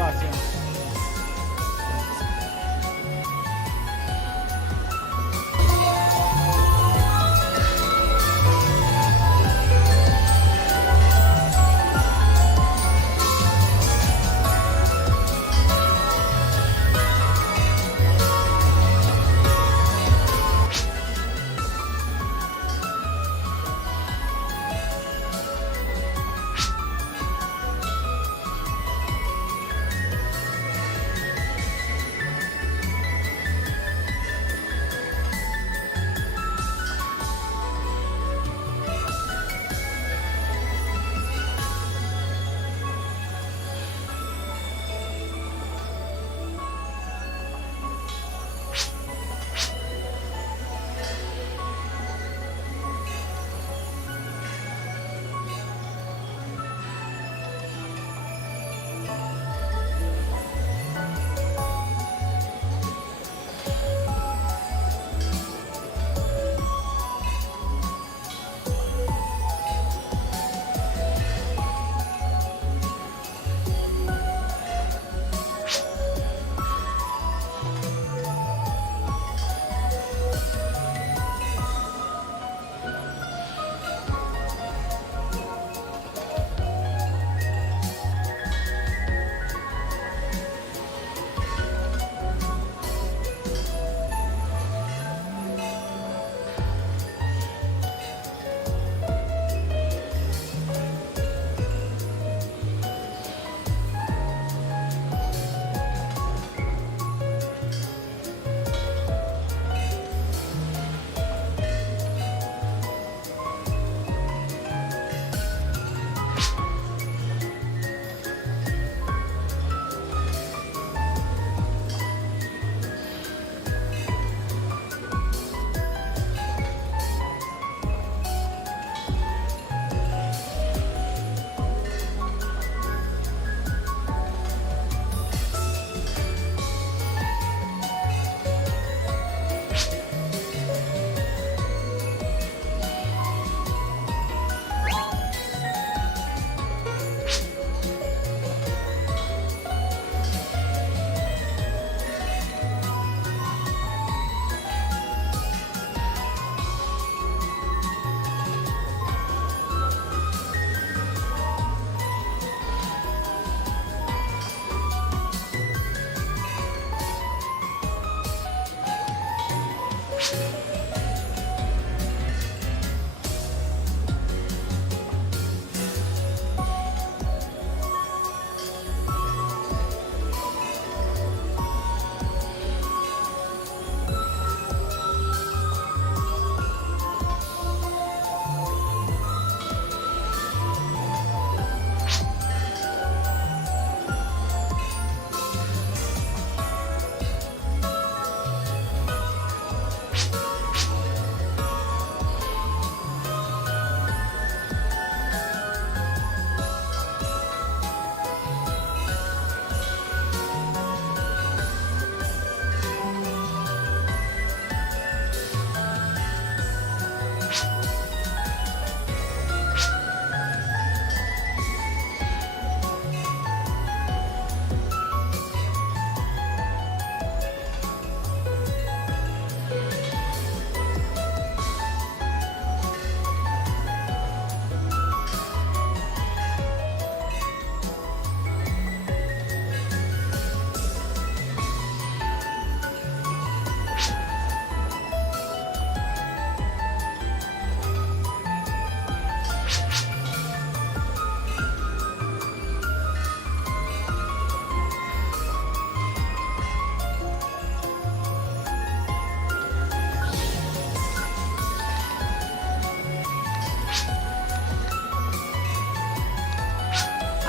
炸酱。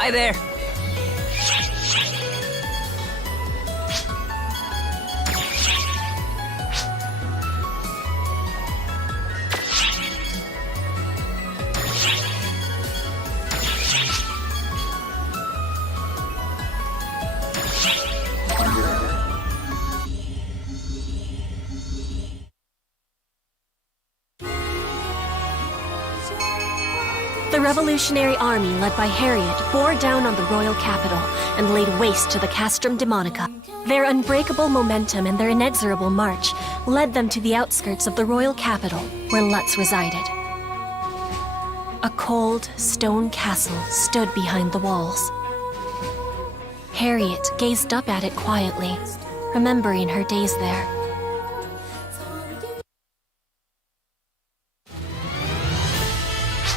Hi there. The Revolutionary Army, led by Harriet, bore down on the royal capital and laid waste to the Castrum Demonica. Their unbreakable momentum and their inexorable march led them to the outskirts of the royal capital, where Lutz resided. A cold, stone castle stood behind the walls. Harriet gazed up at it quietly, remembering her days there.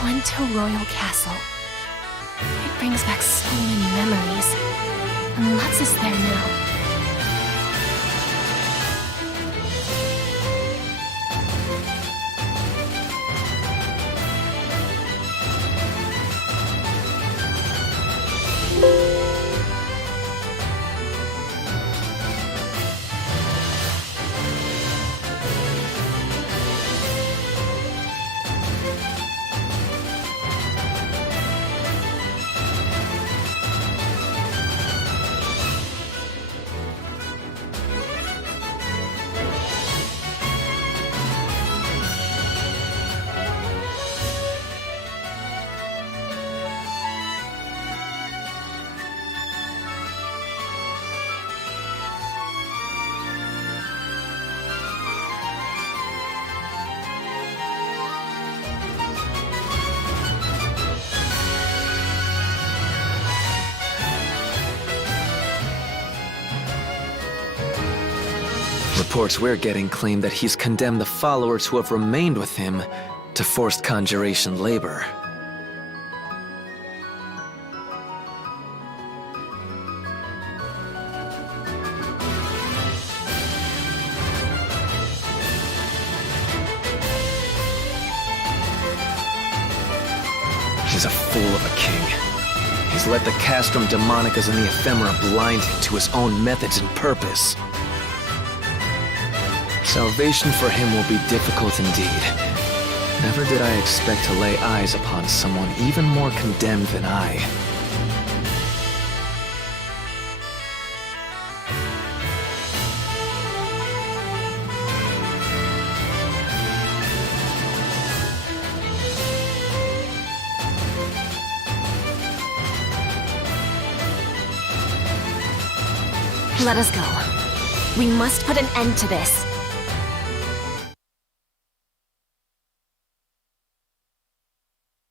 Plento Royal Castle. It brings back so many memories. And Lutz is there now. Reports we're getting claim that he's condemned the followers who have remained with him to forced conjuration labor. He's a fool of a king. He's let the Castrum Demonicas and the Ephemera blind him to his own methods and purpose. Salvation for him will be difficult indeed. Never did I expect to lay eyes upon someone even more condemned than I. Let us go. We must put an end to this.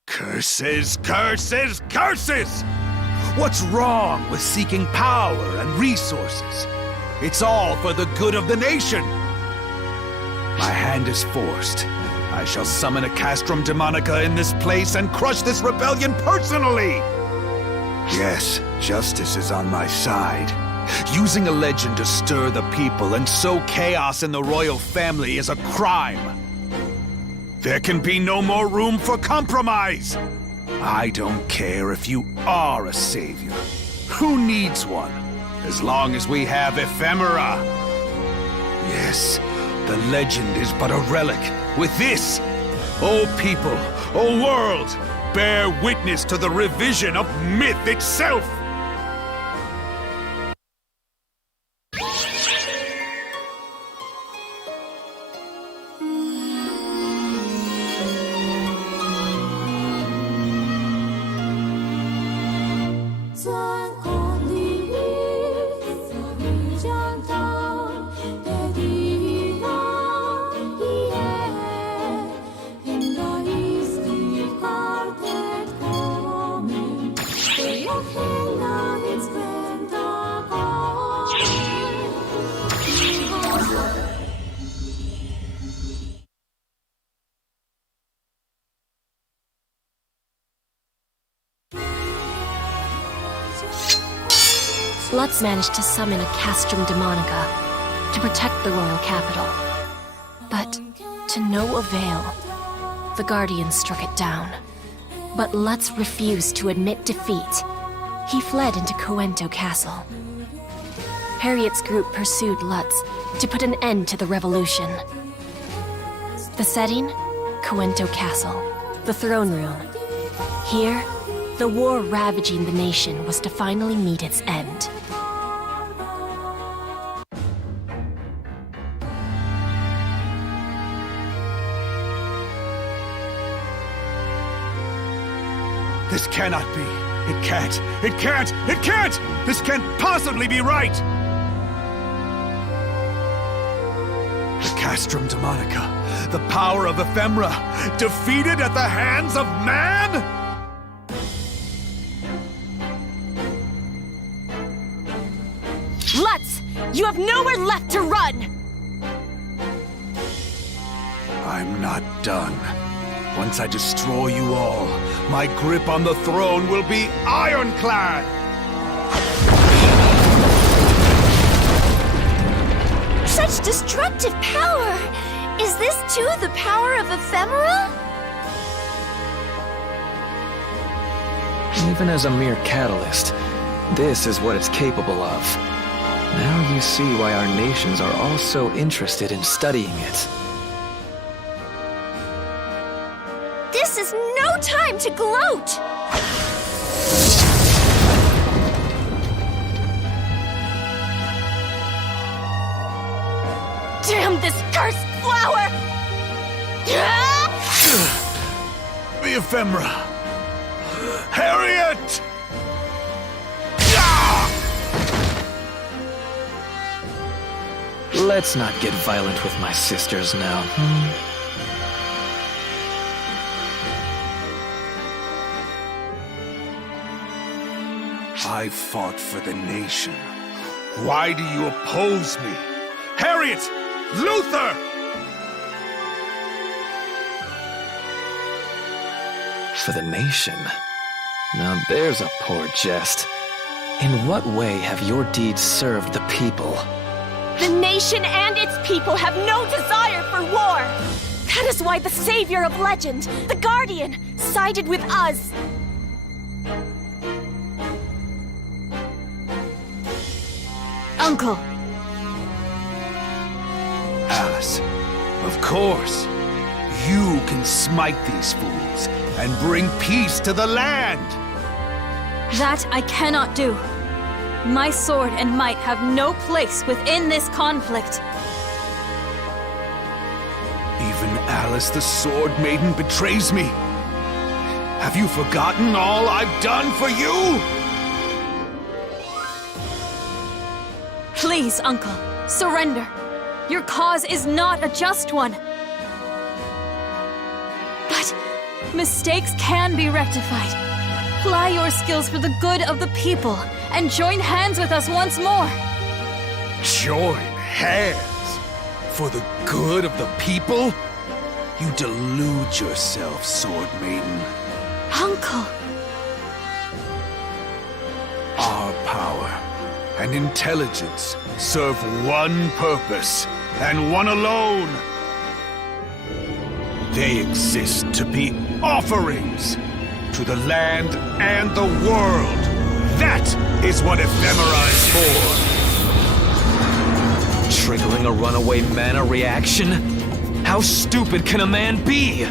Curses, curses, curses! What's wrong with seeking power and resources? It's all for the good of the nation. My hand is forced. I shall summon a Castrum Demonica in this place and crush this rebellion personally! Yes, justice is on my side. Using a legend to stir the people and sow chaos in the royal family is a crime. There can be no more room for compromise! I don't care if you are a savior. Who needs one? As long as we have ephemera. Yes, the legend is but a relic. With this, O people, O world, bear witness to the revision of myth itself! Lutz managed to summon a Castrum Demonica to protect the royal capital. But to no avail. The Guardians struck it down. But Lutz refused to admit defeat. he fled into Coento Castle. Harriet's group pursued Lutz to put an end to the revolution. The setting? Coento Castle, the throne room. Here, the war ravaging the nation was to finally meet its end. This cannot be. It can't. It can't. It can't! This can't possibly be right! The Castrum Demonica, the power of ephemera, defeated at the hands of man? Lutz! You have nowhere left to run! I'm not done. Once I destroy you all, my grip on the throne will be ironclad! Such destructive power! Is this too the power of ephemera? Even as a mere catalyst, this is what it's capable of. Now you see why our nations are all so interested in studying it. This is no time to gloat! Damn this cursed flower! The ephemera! Harriet! Let's not get violent with my sisters now. I fought for the nation. Why do you oppose me? Harriet! Luther! For the nation? Now there's a poor jest. In what way have your deeds served the people? The nation and its people have no desire for war! That is why the savior of legend, the Guardian, sided with us. Uncle! Alice, of course. You can smite these fools and bring peace to the land. That I cannot do. My sword and might have no place within this conflict. Even Alice the Sword Maiden betrays me. Have you forgotten all I've done for you? Please, Uncle, surrender. Your cause is not a just one. But mistakes can be rectified. Ply your skills for the good of the people and join hands with us once more. Join hands? For the good of the people? You delude yourself, Sword Maiden. Uncle. Our power and intelligence serve one purpose, and one alone. They exist to be offerings to the land and the world. That is what ephemera is for. Triggering a runaway mana reaction? How stupid can a man be?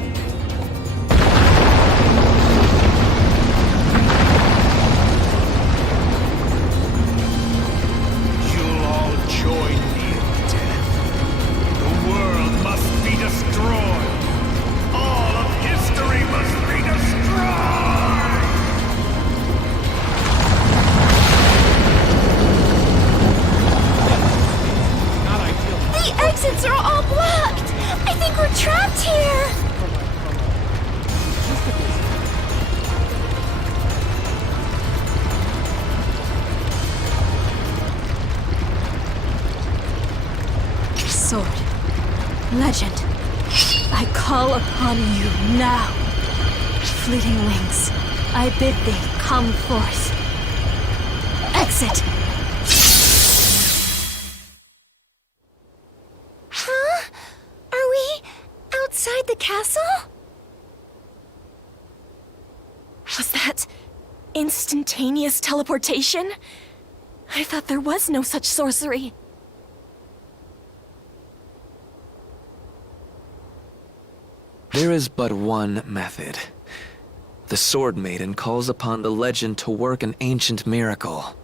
You'll all join me in death. The world must be destroyed. All of history must be destroyed! The exits are all blocked! I think we're trapped here! Sword. Legend. I call upon you now. Fleeting wings, I bid thee come forth. Exit! Huh? Are we outside the castle? Was that Instantaneous teleportation? I thought there was no such sorcery. There is but one method. The Sword Maiden calls upon the legend to work an ancient miracle.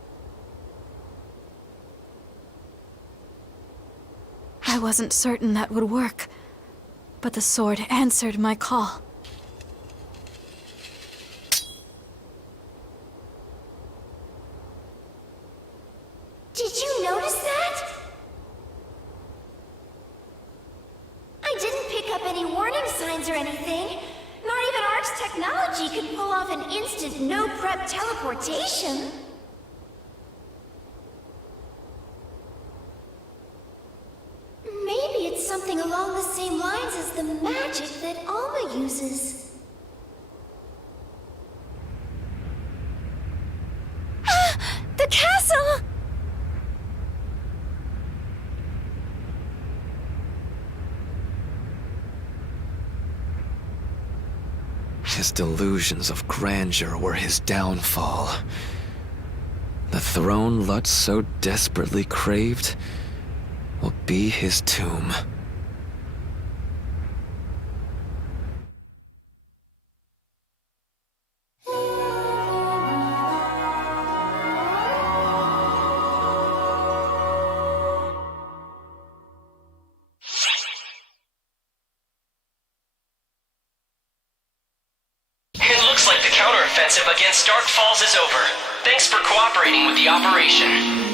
I wasn't certain that would work, but the sword answered my call. Did you notice that? I didn't pick up any warning signs or anything. Not even Ark's technology could pull off an instant no-prep teleportation. Maybe it's something along the same lines as the magic that Alma uses. The castle! His delusions of grandeur were his downfall. The throne Lutz so desperately craved will be his tomb. It looks like the counteroffensive against Dark Falls is over. Thanks for cooperating with the operation.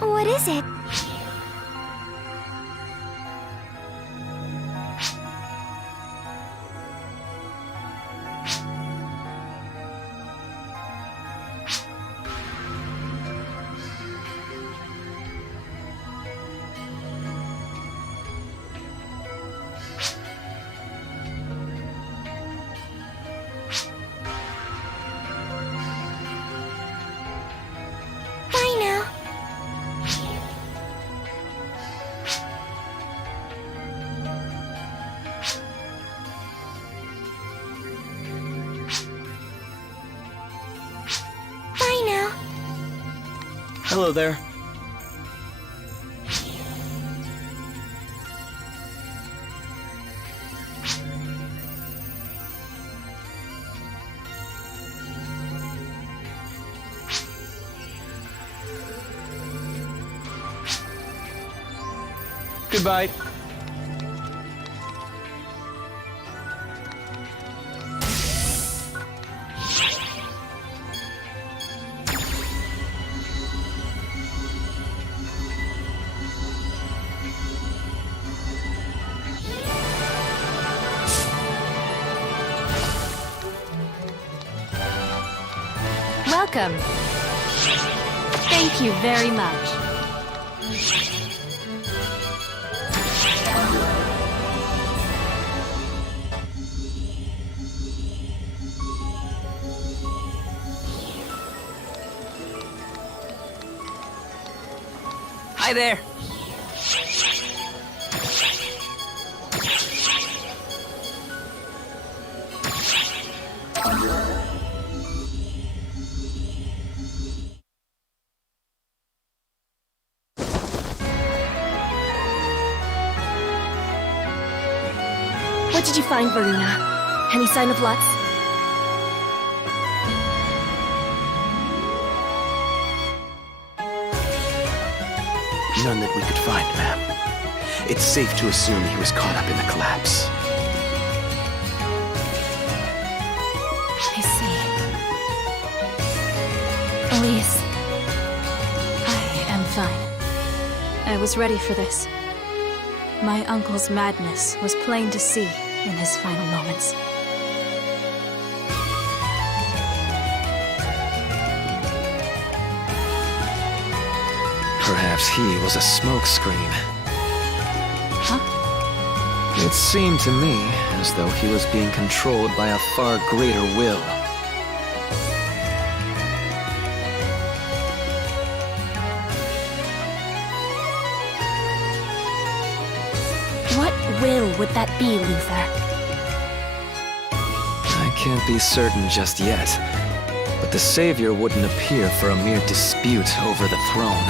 What is it? Bye now. Bye now. Hello there. Goodbye. Welcome. Thank you very much. Hi there. What did you find, Varuna? Any sign of Lutz? None that we could find, ma'am. it's safe to assume he was caught up in the collapse. I see. Elise, I am fine. I was ready for this. My uncle's madness was plain to see in his final moments. Perhaps he was a smokescreen. Huh? It seemed to me as though he was being controlled by a far greater will. What will would that be, Luther? I can't be certain just yet, but the Savior wouldn't appear for a mere dispute over the throne.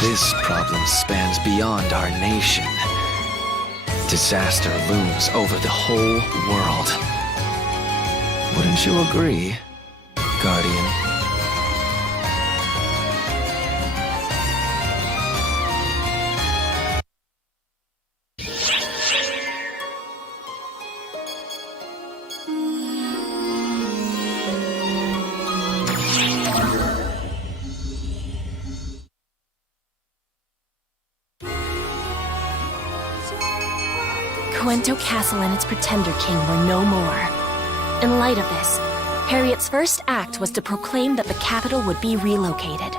This problem spans beyond our nation. Disaster looms over the whole world. Wouldn't you agree, Guardian? Cuento Castle and its Pretender King were no more. In light of this, Harriet's first act was to proclaim that the capital would be relocated.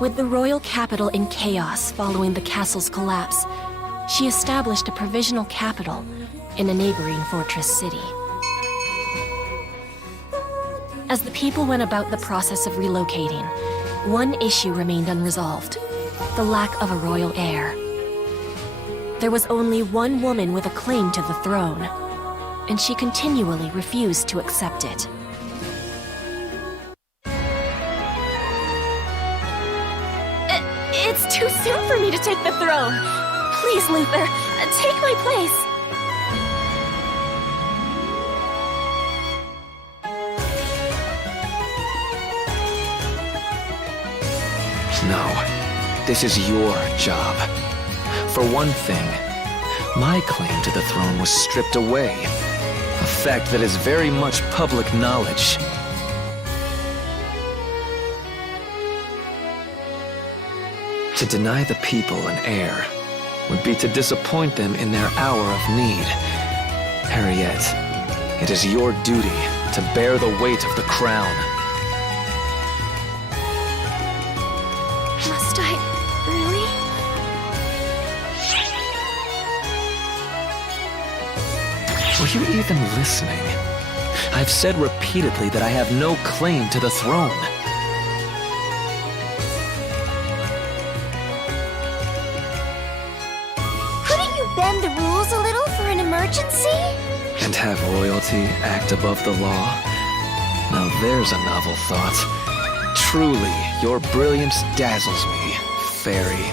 With the royal capital in chaos following the castle's collapse, she established a provisional capital in a neighboring fortress city. As the people went about the process of relocating, one issue remained unresolved: the lack of a royal heir. There was only one woman with a claim to the throne, and she continually refused to accept it. It's too soon for me to take the throne. Please, Luther, take my place. No, this is your job. For one thing, my claim to the throne was stripped away, a fact that is very much public knowledge. To deny the people an heir would be to disappoint them in their hour of need. Harriet, it is your duty to bear the weight of the crown. Must I? Really? Were you even listening? I've said repeatedly that I have no claim to the throne. Couldn't you bend the rules a little for an emergency? And have royalty act above the law? Now there's a novel thought. Truly, your brilliance dazzles me, fairy.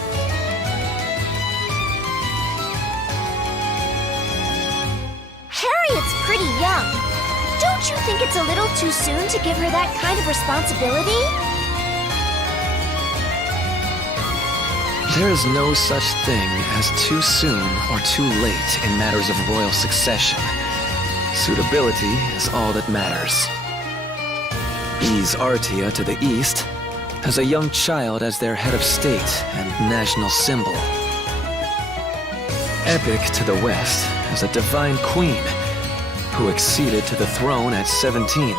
Harriet's pretty young. Don't you think it's a little too soon to give her that kind of responsibility? There is no such thing as too soon or too late in matters of royal succession. Suitability is all that matters. Ease Artia to the east has a young child as their head of state and national symbol. Epic to the west has a divine queen who acceded to the throne at 17,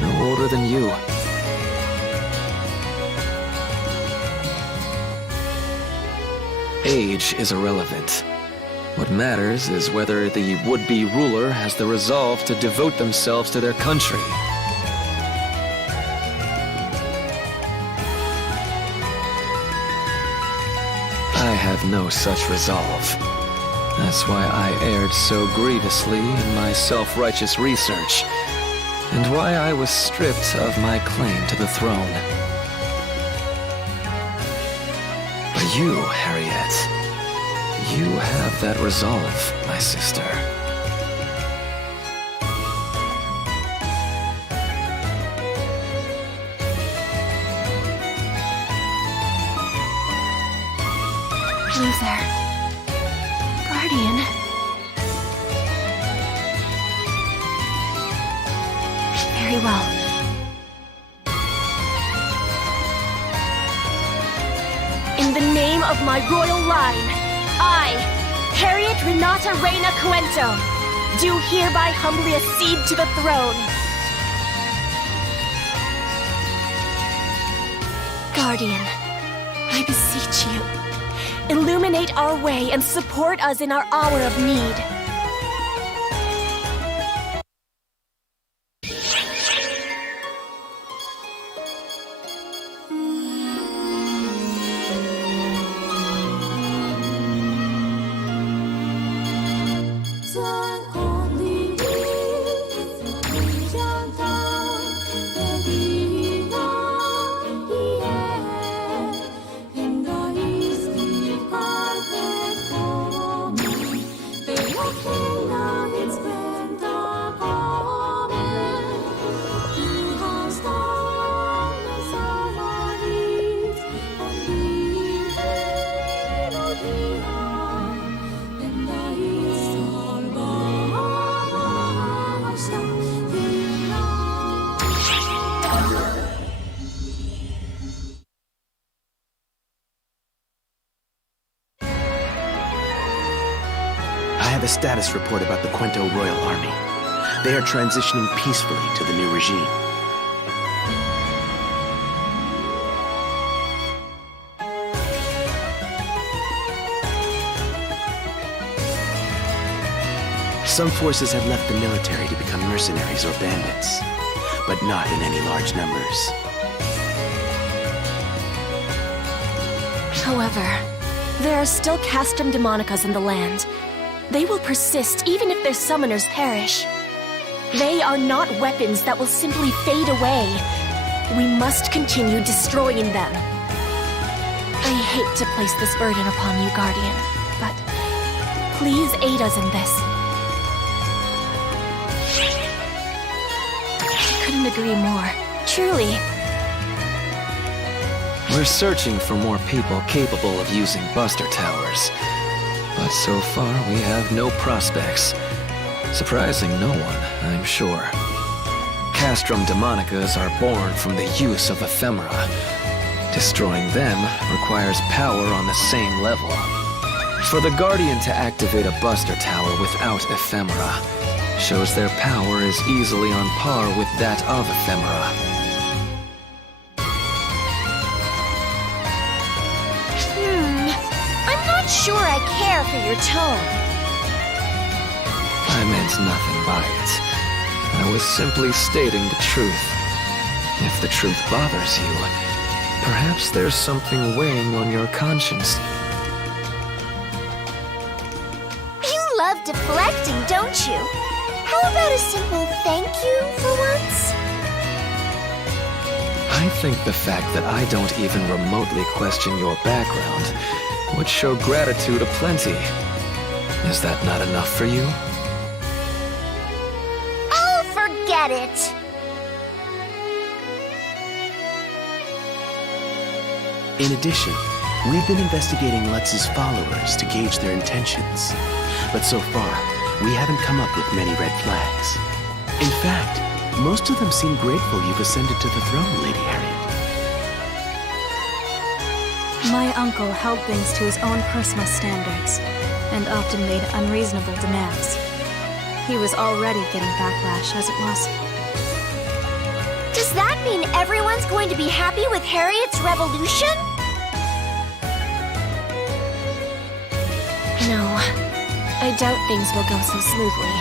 no older than you. Age is irrelevant. What matters is whether the would-be ruler has the resolve to devote themselves to their country. I have no such resolve. That's why I erred so grievously in my self-righteous research, and why I was stripped of my claim to the throne. But you, Harriet, you have that resolve, my sister. loser. Guardian. Very well. In the name of my royal line, I, Harriet Renata Reina Cuento, do hereby humbly accede to the throne. Guardian, I beseech you, illuminate our way and support us in our hour of need. I have a status report about the Cuento Royal Army. They are transitioning peacefully to the new regime. Some forces have left the military to become mercenaries or bandits, but not in any large numbers. However, there are still castrum demonicas in the land. They will persist even if their summoners perish. They are not weapons that will simply fade away. We must continue destroying them. I hate to place this burden upon you, Guardian, but please aid us in this. I couldn't agree more. Truly. We're searching for more people capable of using Buster Towers. But so far, we have no prospects. Surprising no one, I'm sure. Castrum Demonicas are born from the use of ephemera. Destroying them requires power on the same level. For the Guardian to activate a Buster Tower without ephemera shows their power is easily on par with that of ephemera. Sure, I care for your tone. I meant nothing by it. I was simply stating the truth. If the truth bothers you, perhaps there's something weighing on your conscience. You love deflecting, don't you? How about a simple thank you for once? I think the fact that I don't even remotely question your background would show gratitude aplenty. Is that not enough for you? Oh, forget it! In addition, we've been investigating Lutz's followers to gauge their intentions. But so far, we haven't come up with many red flags. In fact, most of them seem grateful you've ascended to the throne, Lady Harriet. My uncle held things to his own personal standards, and often made unreasonable demands. He was already getting backlash as it was. Does that mean everyone's going to be happy with Harriet's revolution? No, I doubt things will go so smoothly.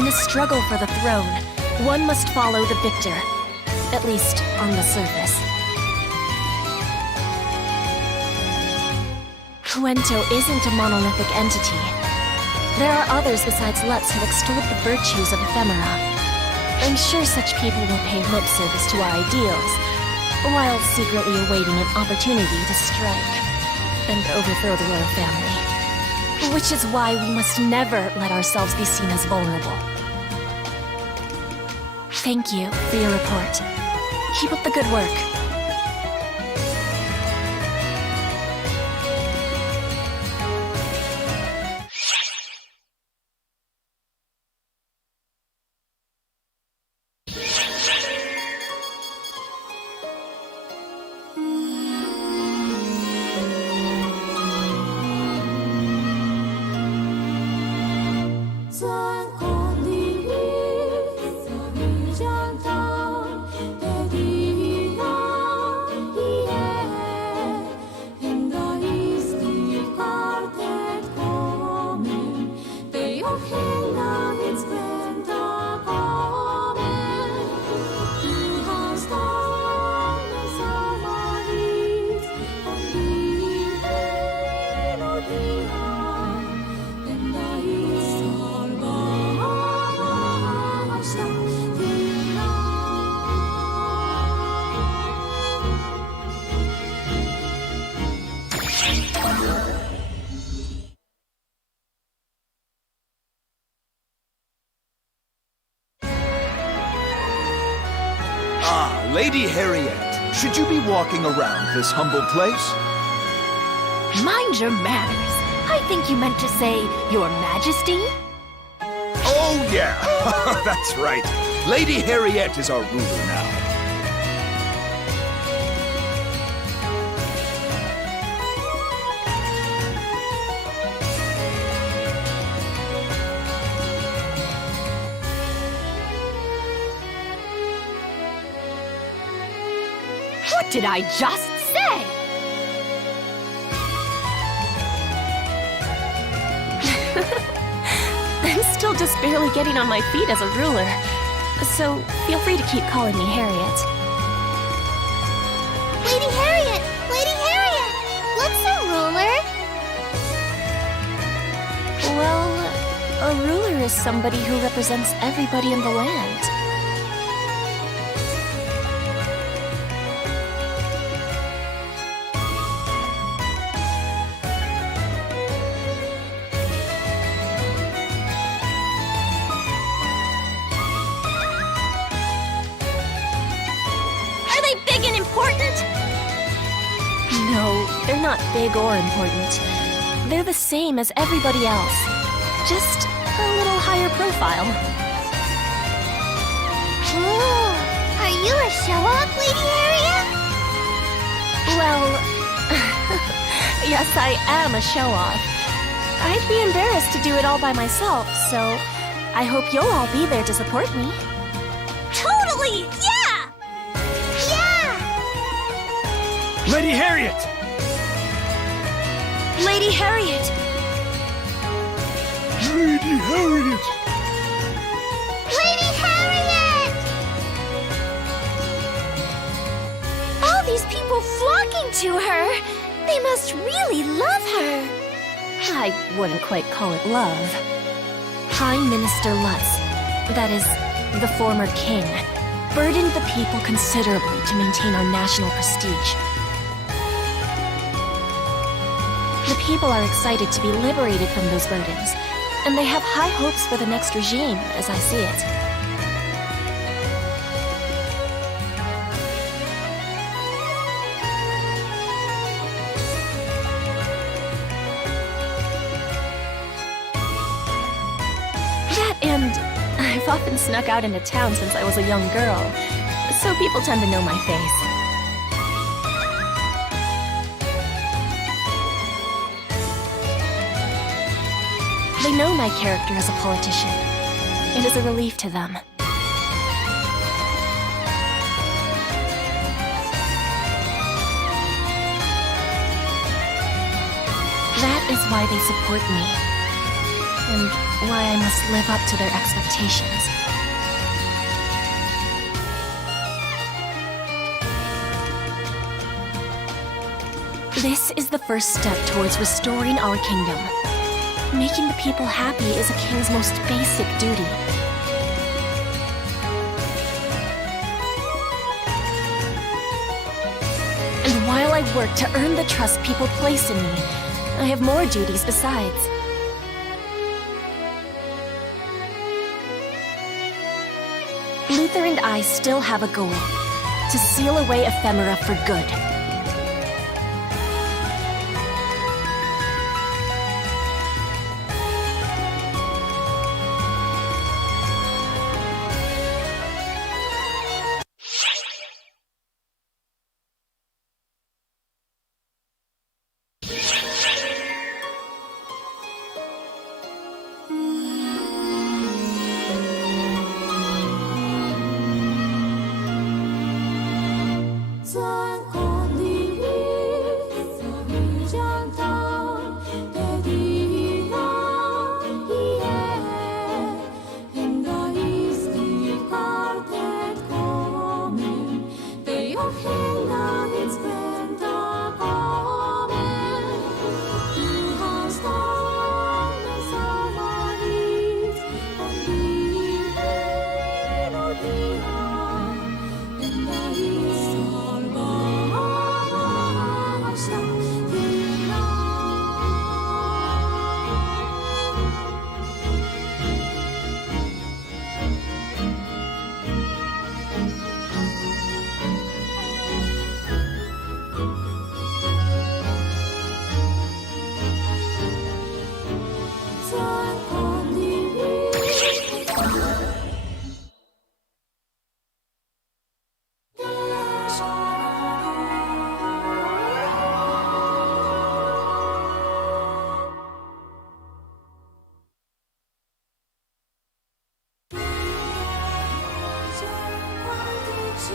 In a struggle for the throne, one must follow the victor, at least on the surface. Cuento isn't a monolithic entity. There are others besides Lutz who extol the virtues of ephemera. I'm sure such people will pay lip service to our ideals, while secretly awaiting an opportunity to strike and overthrow the royal family. Which is why we must never let ourselves be seen as vulnerable. Thank you for your report. Keep up the good work. Lady Harriet, should you be walking around this humble place? Mind your manners. I think you meant to say, Your Majesty? Oh, yeah. That's right. Lady Harriet is our ruler now. What did I just say? I'm still just barely getting on my feet as a ruler, so feel free to keep calling me Harriet. Lady Harriet! Lady Harriet! What's a ruler? Well, a ruler is somebody who represents everybody in the land. Are they big and important? No, they're not big or important. They're the same as everybody else, just a little higher profile. Ooh, are you a show-off, Lady Harriet? Well, yes, I am a show-off. I'd be embarrassed to do it all by myself, so I hope you'll all be there to support me. Totally! Yeah! Yeah! Lady Harriet! Lady Harriet! Lady Harriet! Lady Harriet! All these people flocking to her. They must really love her. I wouldn't quite call it love. Prime Minister Lutz, that is, the former king, burdened the people considerably to maintain our national prestige. The people are excited to be liberated from those burdens, and they have high hopes for the next regime, as I see it. That and I've often snuck out into town since I was a young girl, so people tend to know my face. They know my character as a politician. It is a relief to them. That is why they support me, and why I must live up to their expectations. This is the first step towards restoring our kingdom. Making the people happy is a king's most basic duty. And while I work to earn the trust people place in me, I have more duties besides. Luther and I still have a goal: to seal away ephemera for good.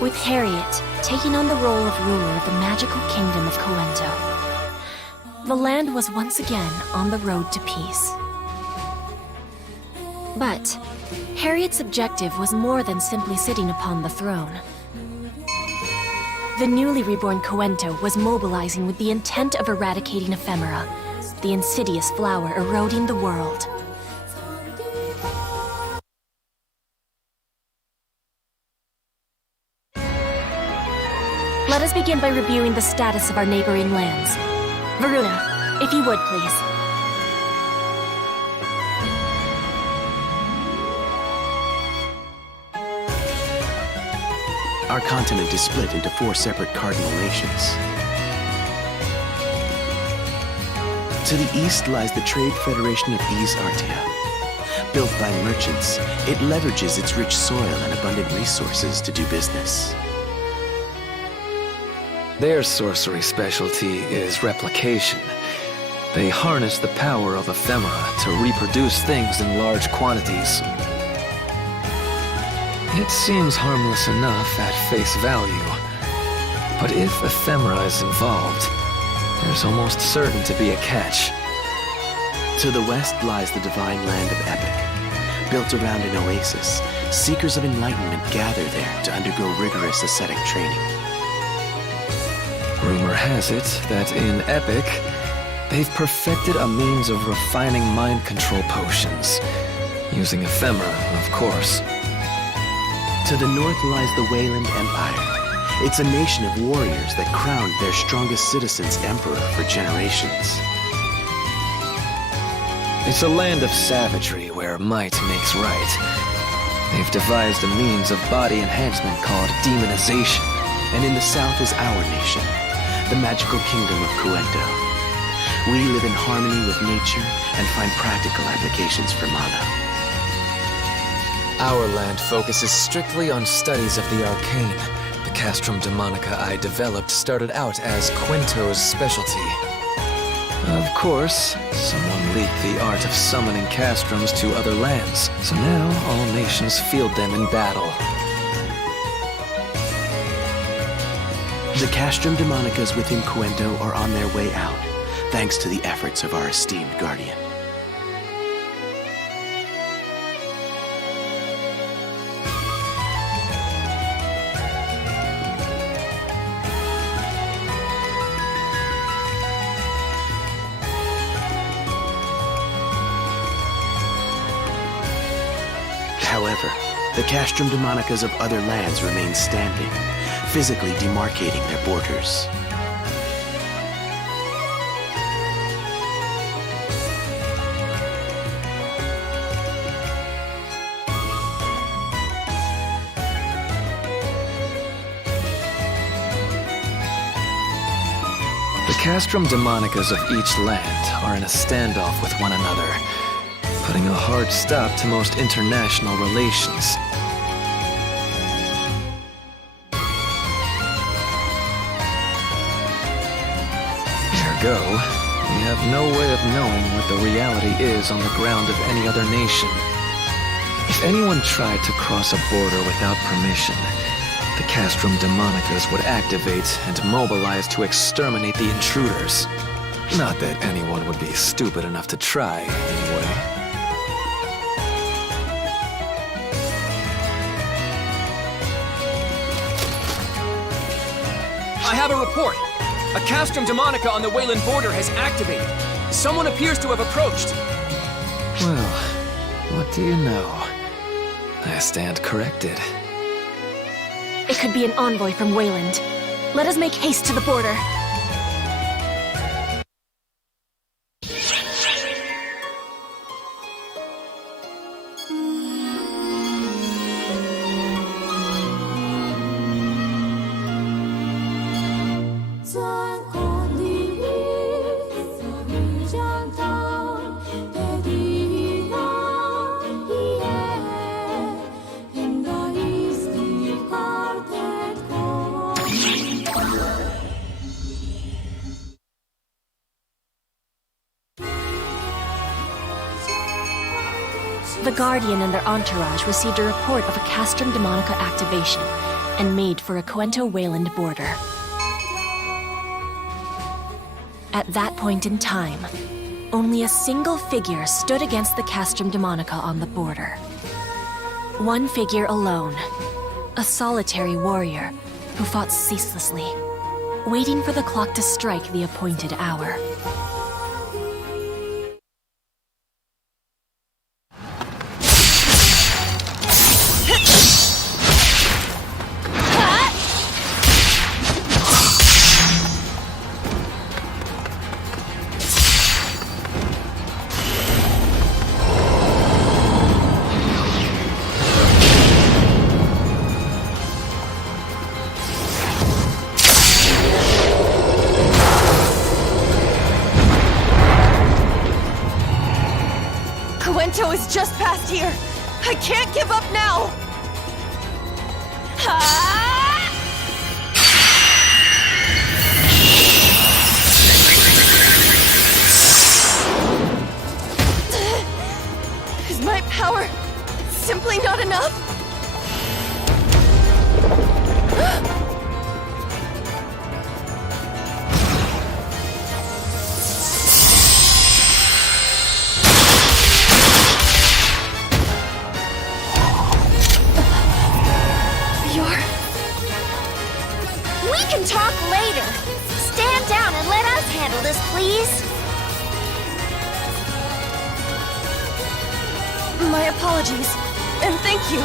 with Harriet taking on the role of ruler of the magical kingdom of Coento. The land was once again on the road to peace. But Harriet's objective was more than simply sitting upon the throne. The newly reborn Coento was mobilizing with the intent of eradicating ephemera, the insidious flower eroding the world. Let us begin by reviewing the status of our neighboring lands. Varuna, if you would, please. Our continent is split into 4 separate cardinal nations. To the east lies the Trade Federation of East Artia. Built by merchants, it leverages its rich soil and abundant resources to do business. Their sorcery specialty is replication. They harness the power of ephemera to reproduce things in large quantities. It seems harmless enough at face value, but if ephemera is involved, there's almost certain to be a catch. To the west lies the divine land of Epic. Built around an oasis, seekers of enlightenment gather there to undergo rigorous ascetic training. Rumor has it that in Epic, they've perfected a means of refining mind control potions, using ephemera, of course. To the north lies the Wayland Empire. It's a nation of warriors that crowned their strongest citizens emperor for generations. It's a land of savagery where might makes right. They've devised a means of body enhancement called demonization. And in the south is our nation, the magical kingdom of Coento. We live in harmony with nature and find practical applications for mana. Our land focuses strictly on studies of the arcane. The Castrum Demonica I developed started out as Quinto's specialty. Of course, someone leaked the art of summoning castrums to other lands, so now all nations field them in battle. The Castrum Demonicas within Coento are on their way out, thanks to the efforts of our esteemed guardian. However, the Castrum Demonicas of other lands remain standing, physically demarcating their borders. The Castrum Demonicas of each land are in a standoff with one another, putting a hard stop to most international relations. Ergo, we have no way of knowing what the reality is on the ground of any other nation. If anyone tried to cross a border without permission, the Castrum Demonicas would activate and mobilize to exterminate the intruders. Not that anyone would be stupid enough to try, anyway. I have a report. A Castrum Demonica on the Wayland border has activated. Someone appears to have approached. Well, what do you know? I stand corrected. It could be an envoy from Wayland. Let us make haste to the border. The Guardian and their entourage received a report of a Castrum Demonica activation, and made for a Cuento-Wayland border. At that point in time, only a single figure stood against the Castrum Demonica on the border. One figure alone, a solitary warrior who fought ceaselessly, waiting for the clock to strike the appointed hour. Cuento is just past here. I can't give up now. Is my power simply not enough? We can talk later. Stand down and let us handle this, please. My apologies, and thank you.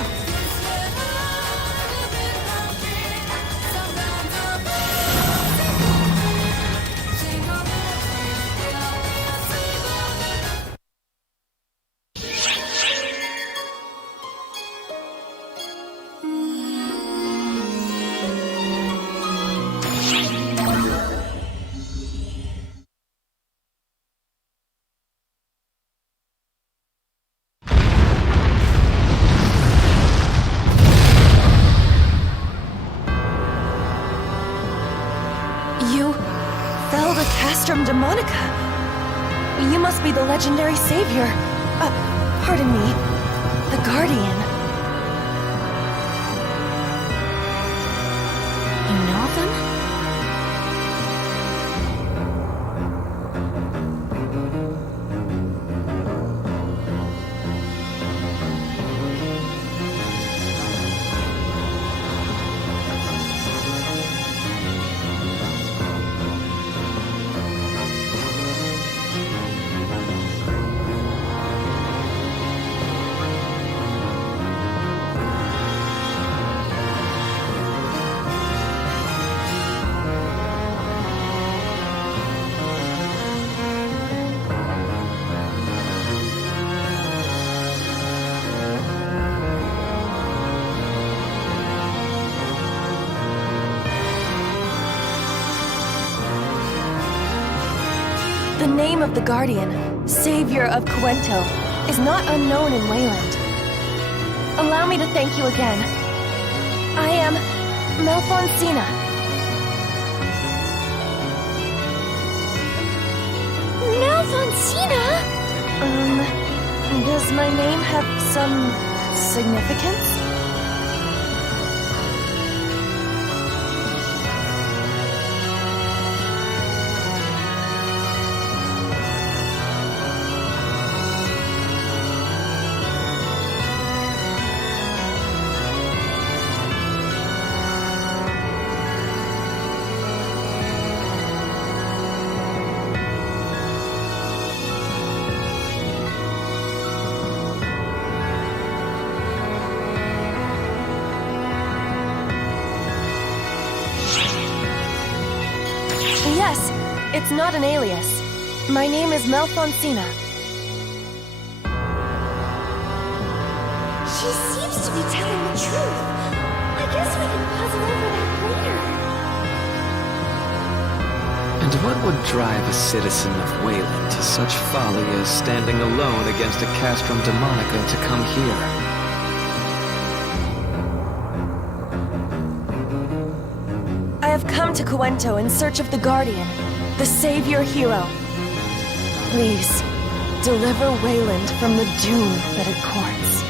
You fell to Castrum Demonica. You must be the legendary savior. Pardon me. The Guardian. You know of them? The name of the Guardian, Savior of Cuento, is not unknown in Wayland. Allow me to thank you again. I am Malfonsina. Malfonsina? Does my name have some significance? Yes, it's not an alias. My name is Malfonsina. She seems to be telling the truth. I guess we can puzzle over that later. And what would drive a citizen of Wayland to such folly as standing alone against a Castrum Demonica to come here? I have come to Cuento in search of the Guardian, the savior hero. Please, deliver Wayland from the doom that it courts.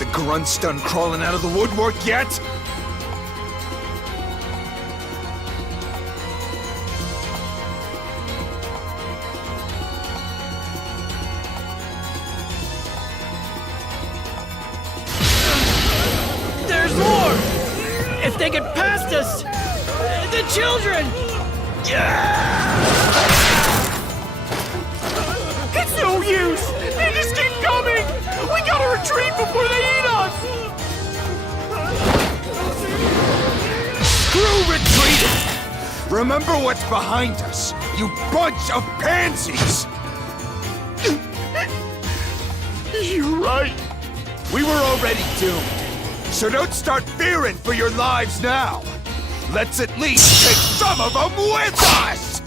the grunts done crawling out of the woodwork yet? There's more! If they get past us! The children! It's no use! They just keep coming! We gotta retreat before they eat us! Screw retreating! Remember what's behind us, you bunch of pansies! You're right. We were already doomed. So don't start fearing for your lives now. Let's at least take some of them with us!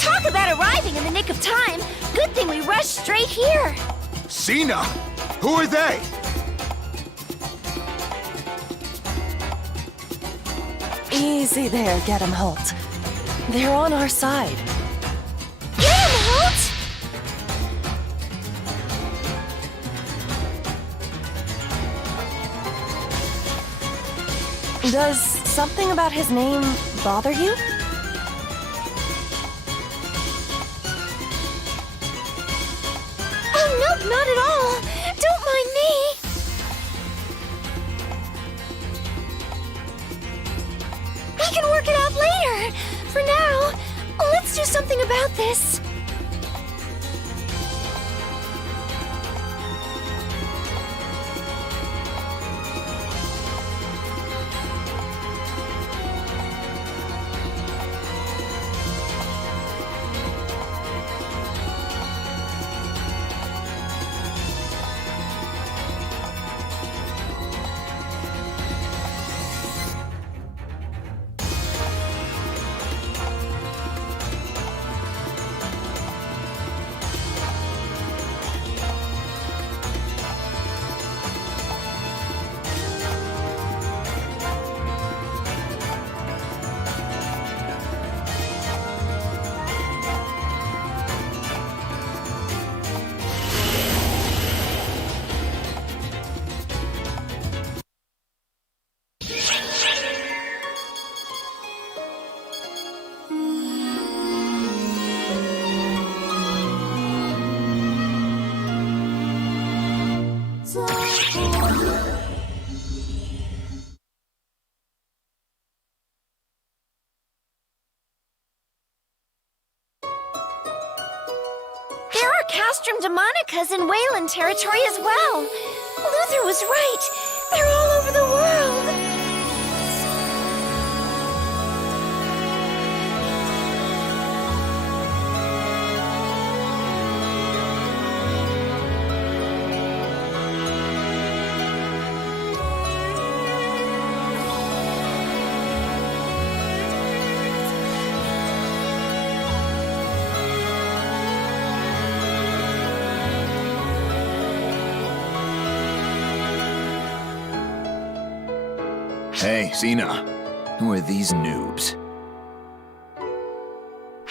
Talk about arriving in the nick of time. Good thing we rushed straight here. Cena? Who are they? Easy there, Get 'em Holt. They're on our side. Get him, Holt! Does something about his name bother you? Oh, nope, not at all. Don't mind me. We can work it out later. For now, let's do something about this. There are Castrum Demonicas in Wayland territory as well. Luther was right. They're all over the world. Hey, Cena. Who are these noobs?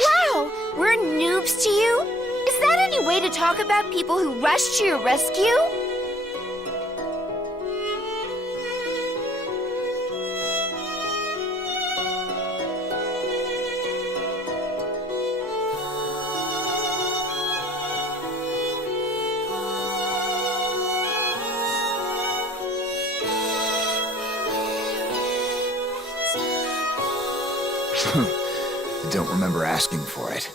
Wow, we're noobs to you? Is that any way to talk about people who rushed to your rescue? I don't remember asking for it.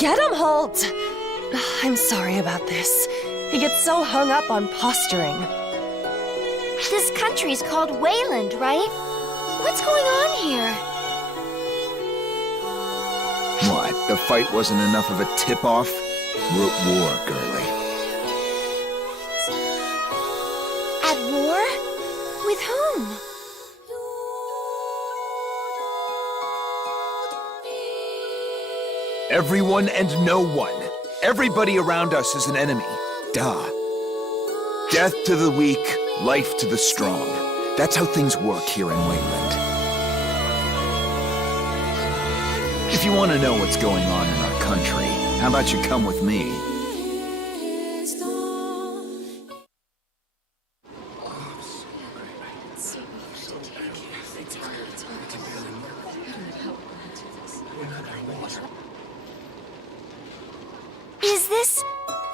Get him, Holt! I'm sorry about this. He gets so hung up on posturing. This country's called Wayland, right? What's going on here? What, the fight wasn't enough of a tip-off? We're at war, girlie. At war? With whom? Everyone and no one. Everybody around us is an enemy. Duh. Death to the weak, life to the strong. That's how things work here in Wayland. If you want to know what's going on in our country, how about you come with me? Is this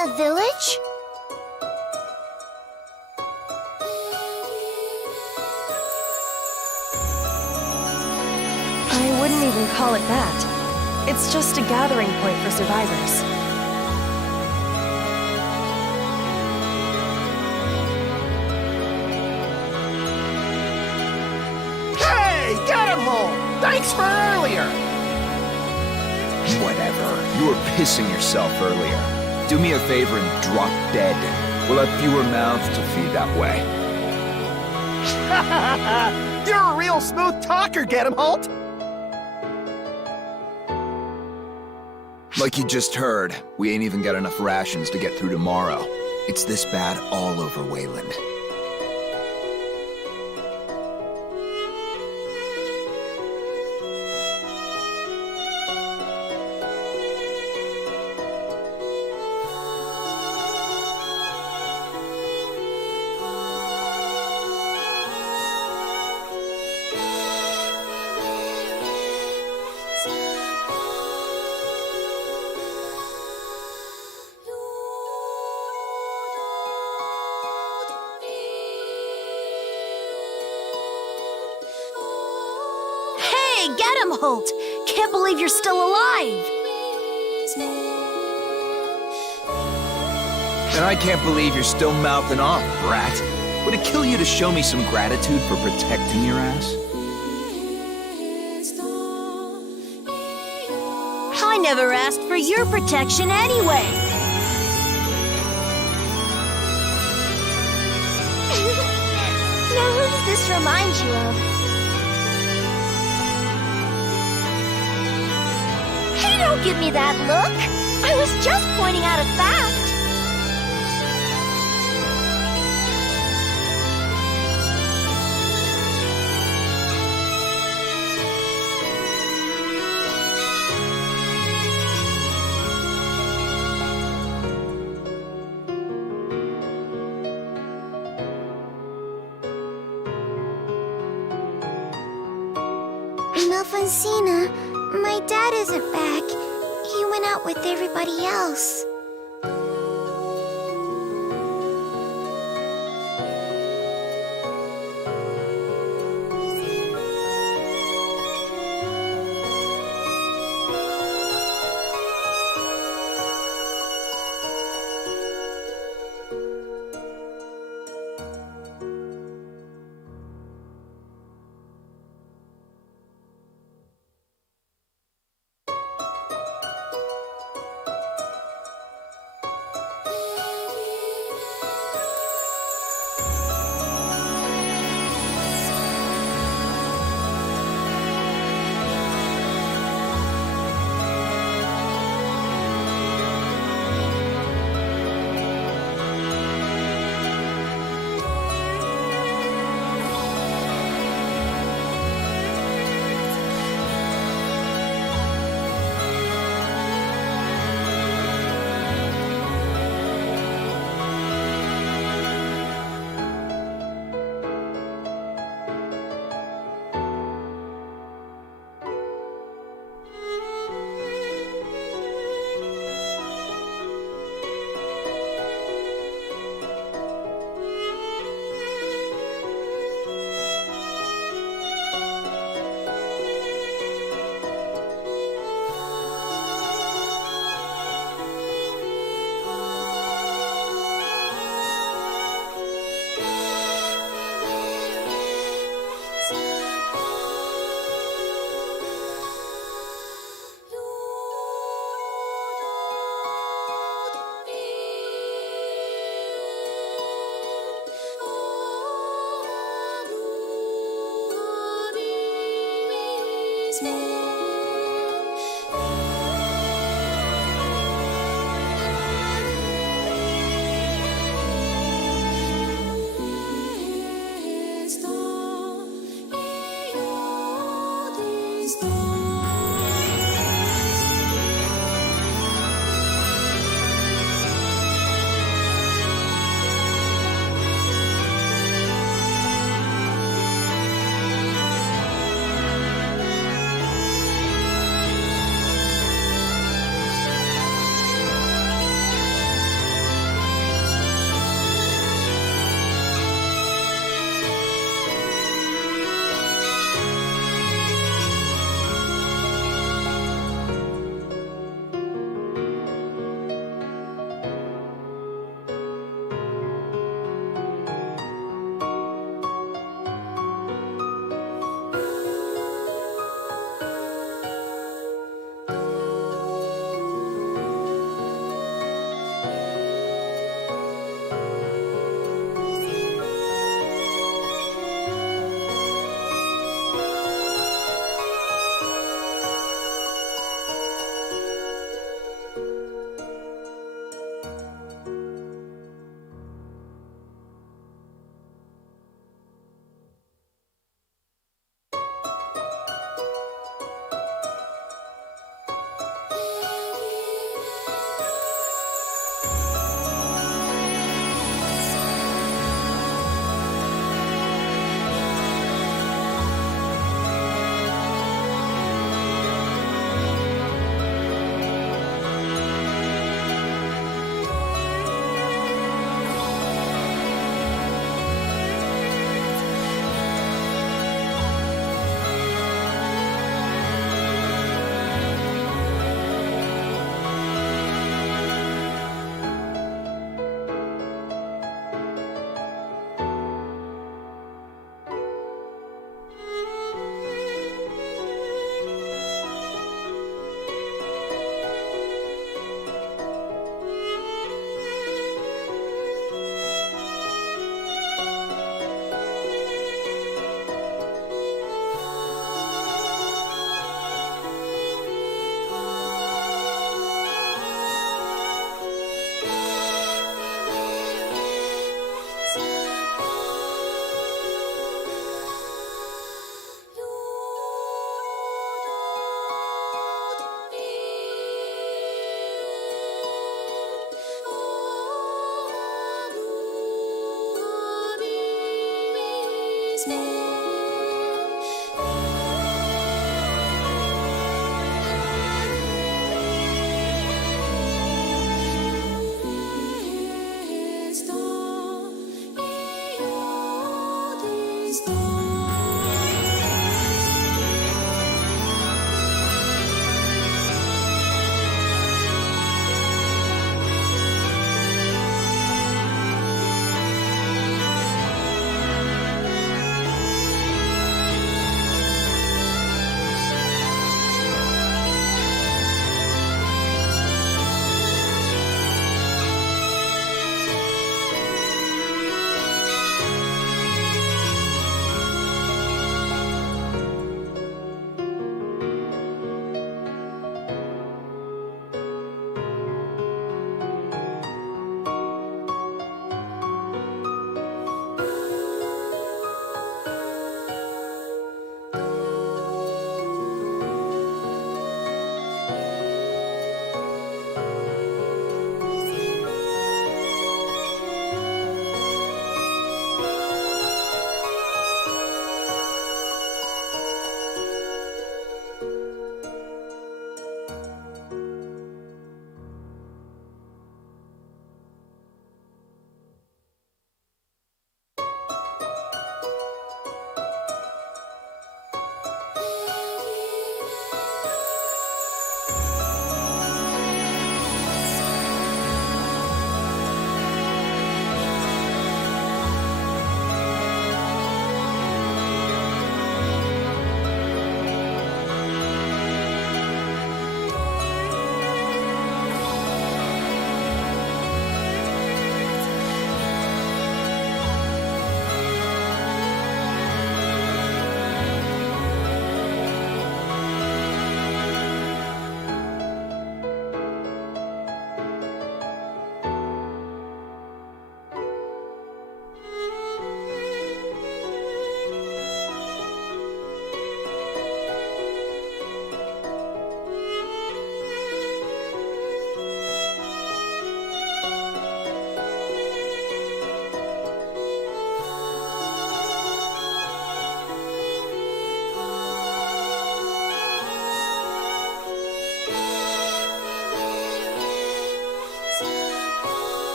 a village? I wouldn't even call it that. It's just a gathering point for survivors. Hey, get him home! Thanks for earlier! Whatever. You were pissing yourself earlier. Do me a favor and drop dead. We'll have fewer mouths to feed that way. You're a real smooth talker, get him, Holt! Like you just heard, we ain't even got enough rations to get through tomorrow. It's this bad all over Wayland. Get him, Holt! Can't believe you're still alive! And I can't believe you're still mouthing off, brat. Would it kill you to show me some gratitude for protecting your ass? I never asked for your protection anyway! Now who does this remind you of? Hey, don't give me that look! I was just pointing out a fact! Melfonsina, my dad isn't back. He went out with everybody else.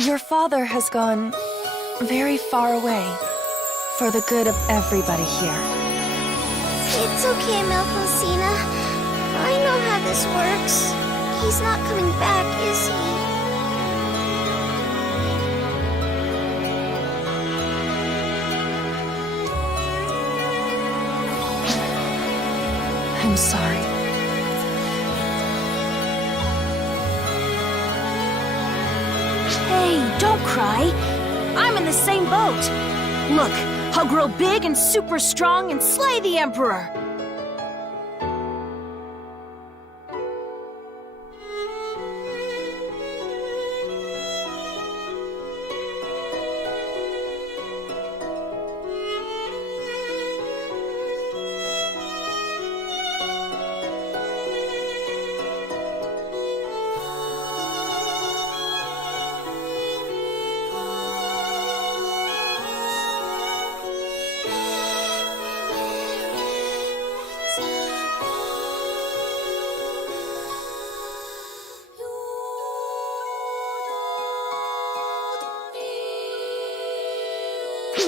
Your father has gone very far away for the good of everybody here. It's okay, Melfosina. I know how this works. He's not coming back, is he? I'm sorry. Hey, don't cry. I'm in the same boat. Look, I'll grow big and super strong and slay the Emperor.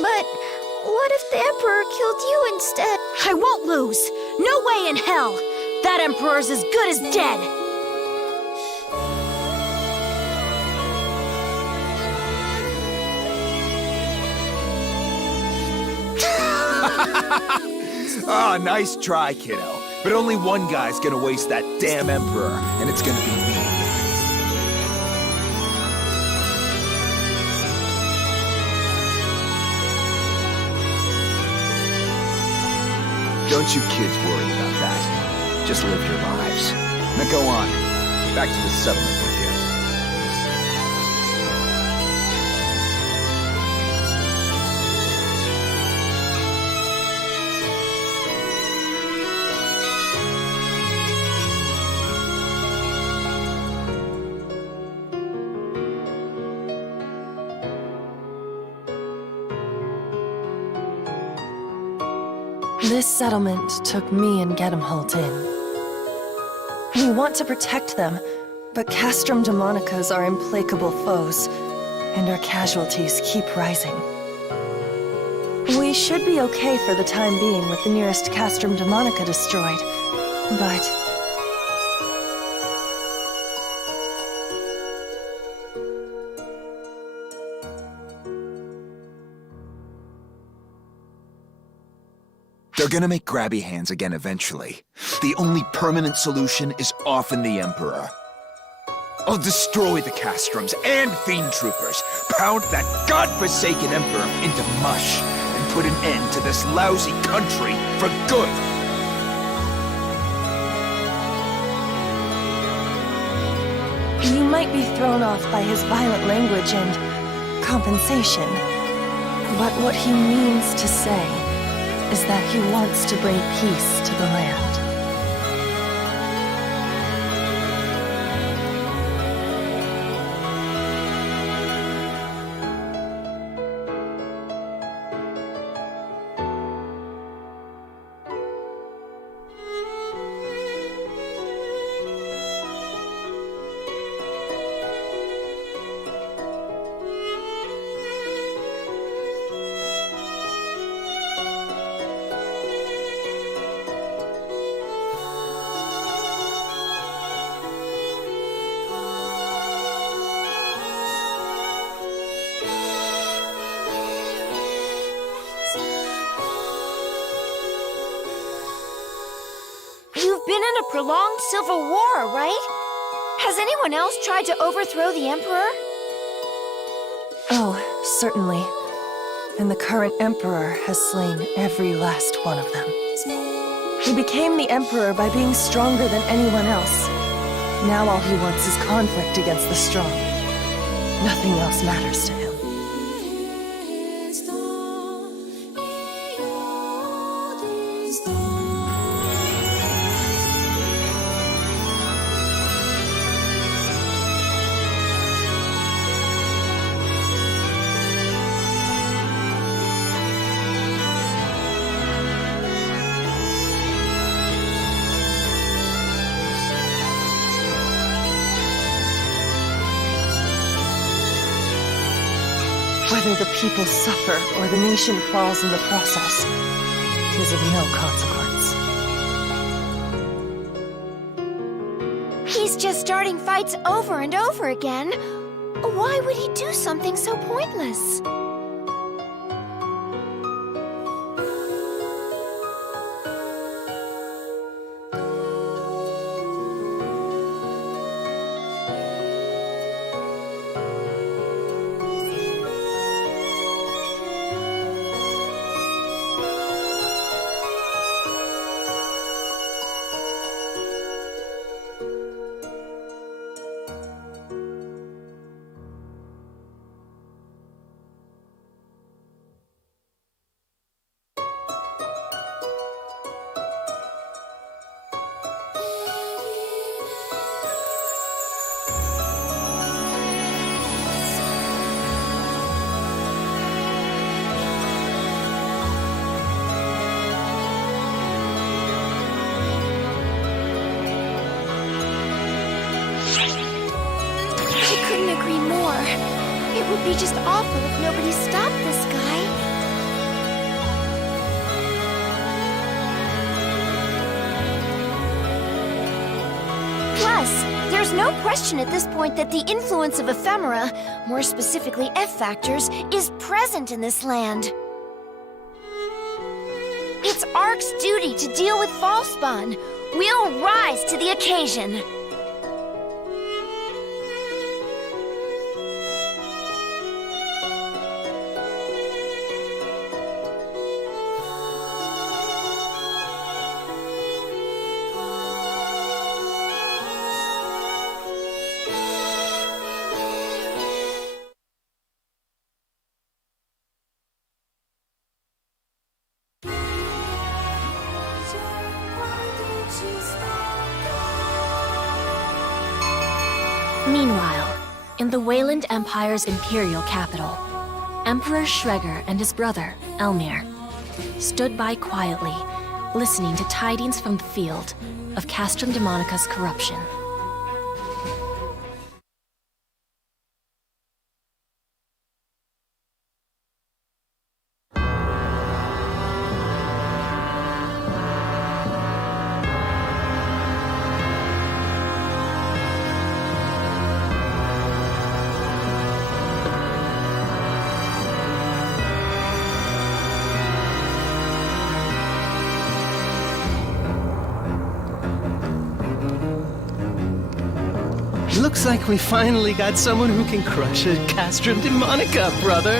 But what if the Emperor killed you instead? I won't lose. No way in hell. That Emperor's as good as dead. Ah, nice try, kiddo. But only one guy's gonna waste that damn Emperor, and it's gonna be me. Don't you kids worry about that. Just live your lives. Now go on. Back to the settlement with you. This settlement took me and Gedimholt in. We want to protect them, but Castrum Demonicas are implacable foes, and our casualties keep rising. We should be okay for the time being with the nearest Castrum Demonica destroyed, but... They're gonna make grabby hands again eventually. The only permanent solution is often the Emperor. I'll destroy the Castrums and Fiend Troopers, pound that godforsaken Emperor into mush, and put an end to this lousy country for good. You might be thrown off by his violent language and compensation, but what he means to say is that he wants to bring peace to the land. a prolonged civil war, right? Has anyone else tried to overthrow the Emperor? Oh, certainly. And the current Emperor has slain every last one of them. He became the Emperor by being stronger than anyone else. Now all he wants is conflict against the strong. Nothing else matters to him. Whether the people suffer or the nation falls in the process is of no consequence. He's just starting fights over and over again. Why would he do something so pointless? It would be just awful if nobody stopped this guy. Plus, there's no question at this point that the influence of ephemera, more specifically F-factors, is present in this land. It's Ark's duty to deal with Falspawn. We'll rise to the occasion. Meanwhile, in the Wayland Empire's imperial capital, Emperor Schreger and his brother, Elmir, stood by quietly, listening to tidings from the field of Castrum Demonica's corruption. Looks like we finally got someone who can crush a Castrum Demonica, brother.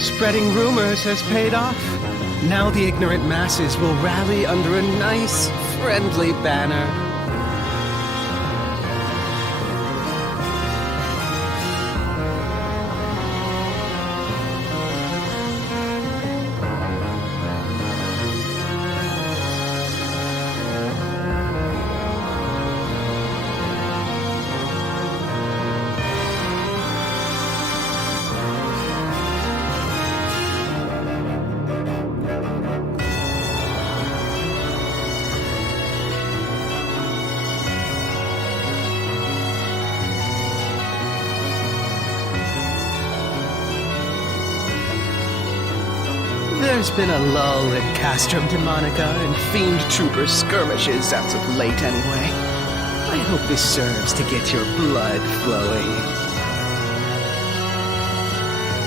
Spreading rumors has paid off. Now the ignorant masses will rally under a nice, friendly banner. There's been a lull in Castrum Demonica and Fiend Trooper skirmishes as of late anyway. I hope this serves to get your blood flowing.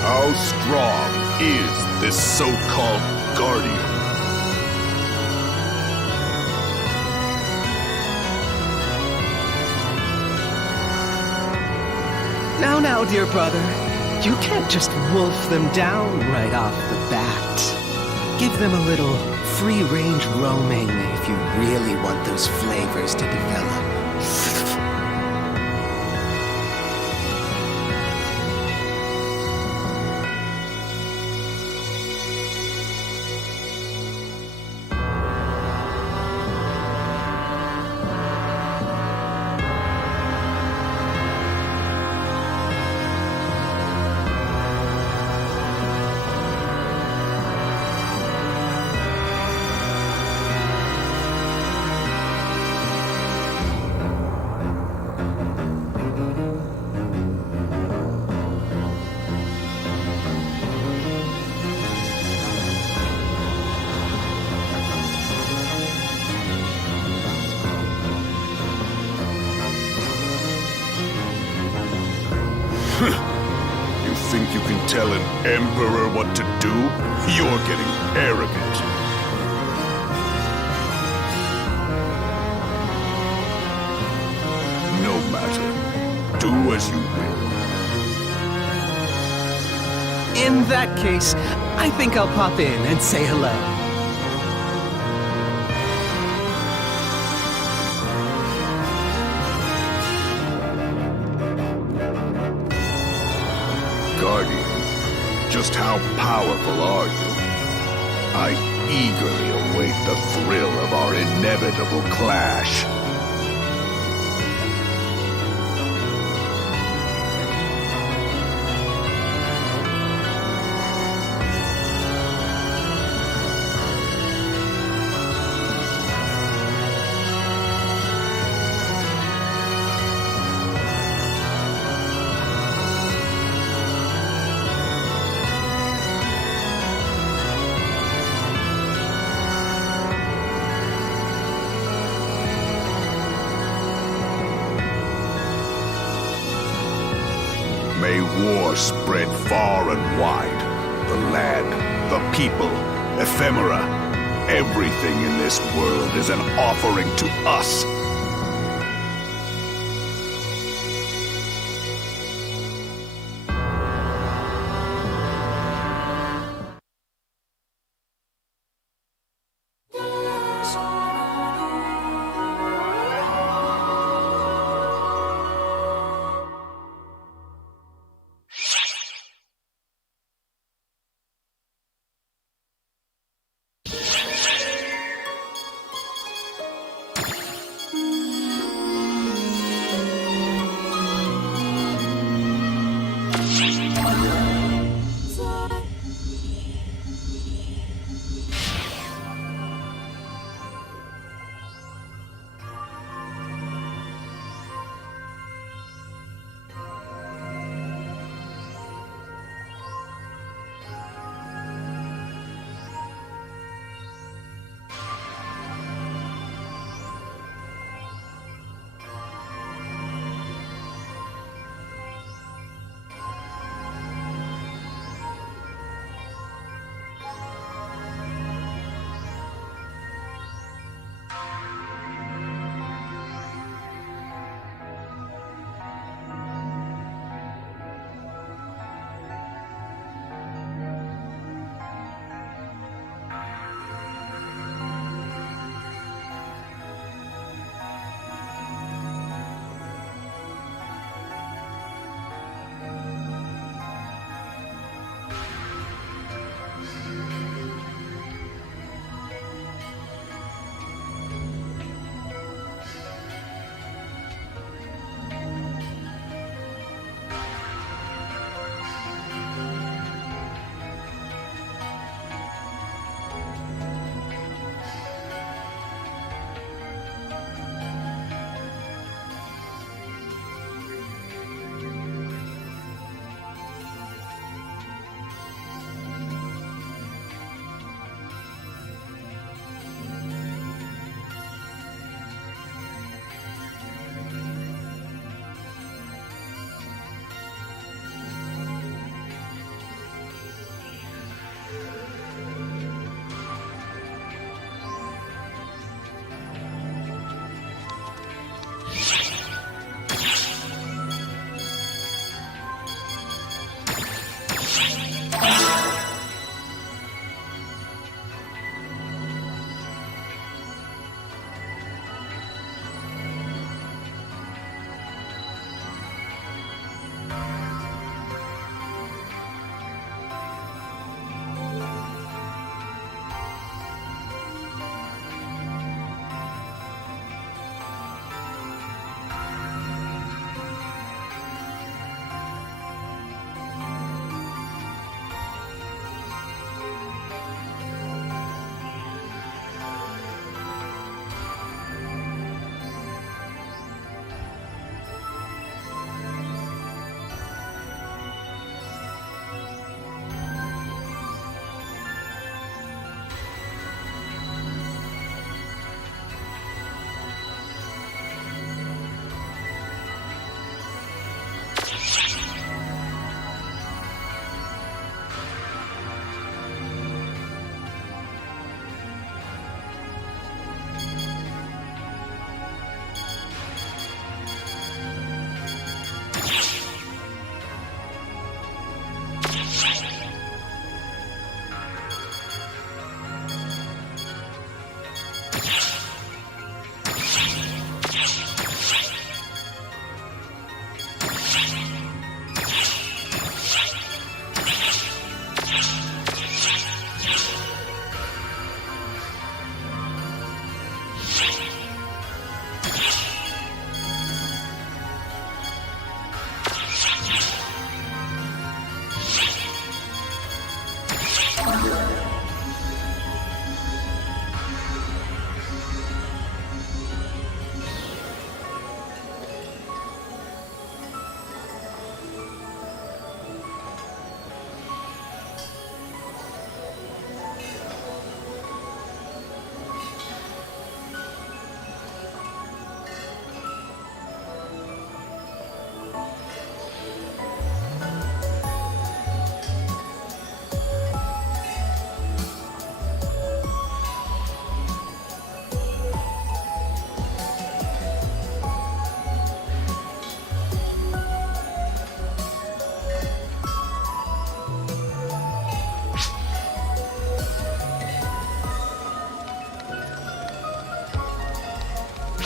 How strong is this so-called Guardian? Now, dear brother. You can't just wolf them down right off the bat. Give them a little free-range roaming if you really want those flavors to develop. You think you can tell an emperor what to do? You're getting arrogant. No matter. Do as you will. In that case, I think I'll pop in and say hello. Guardian, just how powerful are you? I eagerly await the thrill of our inevitable clash. May war spread far and wide. The land, the people, ephemera. Everything in this world is an offering to us.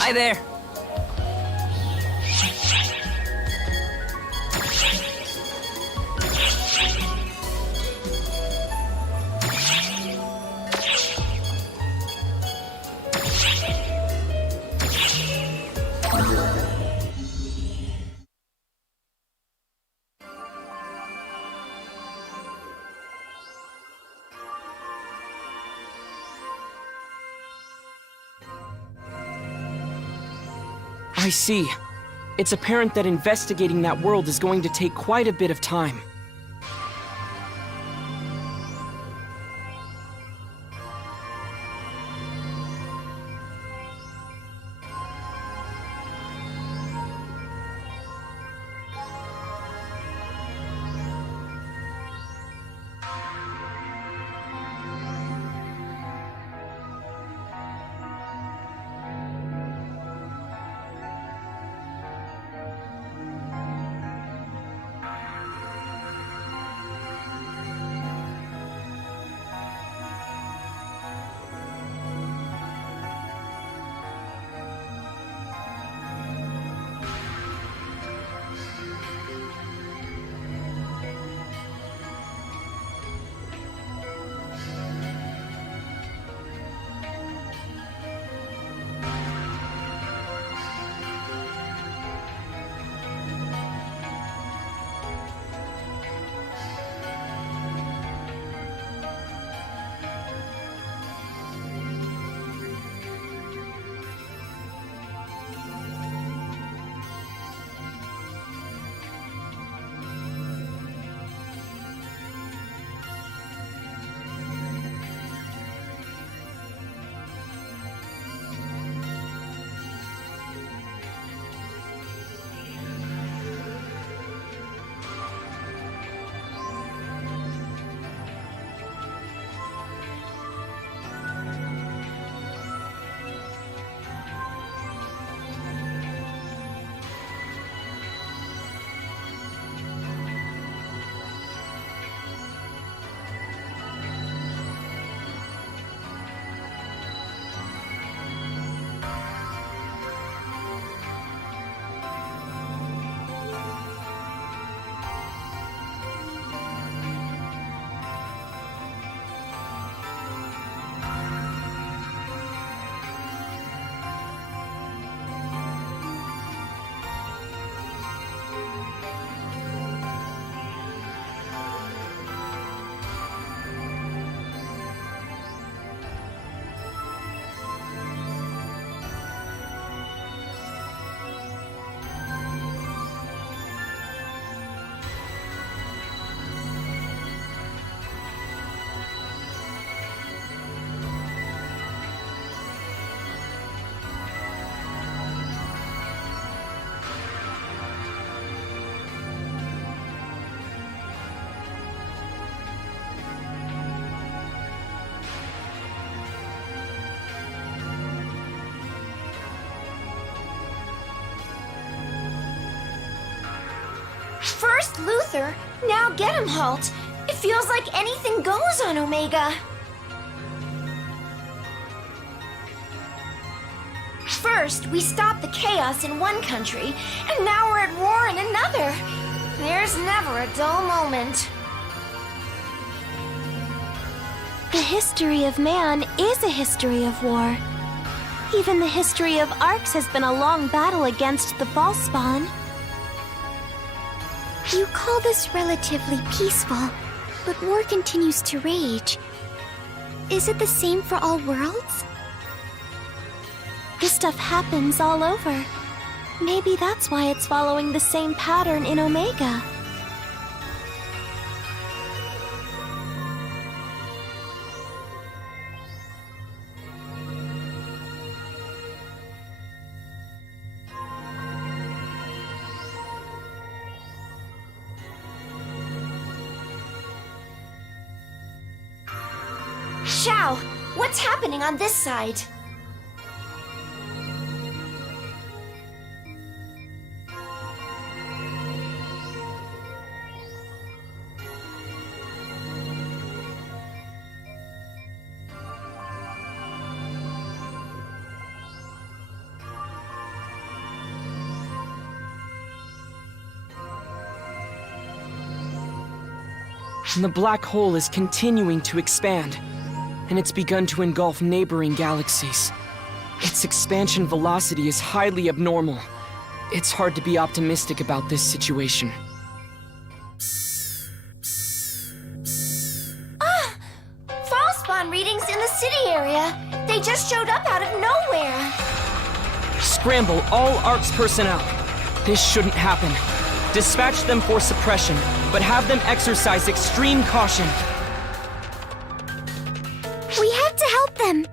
Hi there. I see. It's apparent that investigating that world is going to take quite a bit of time. First Luther, now get him, Halt. It feels like anything goes on Omega. First, we stopped the chaos in one country, and now we're at war in another. There's never a dull moment. The history of man is a history of war. Even the history of Arcs has been a long battle against the false spawn. You call this relatively peaceful, but war continues to rage. Is it the same for all worlds? This stuff happens all over. Maybe that's why it's following the same pattern in Omega. Xiao, what's happening on this side? And the black hole is continuing to expand, and it's begun to engulf neighboring galaxies. Its expansion velocity is highly abnormal. It's hard to be optimistic about this situation. Fall spawn readings in the city area. They just showed up out of nowhere. Scramble all ARC's personnel. This shouldn't happen. Dispatch them for suppression, but have them exercise extreme caution. We have to help them.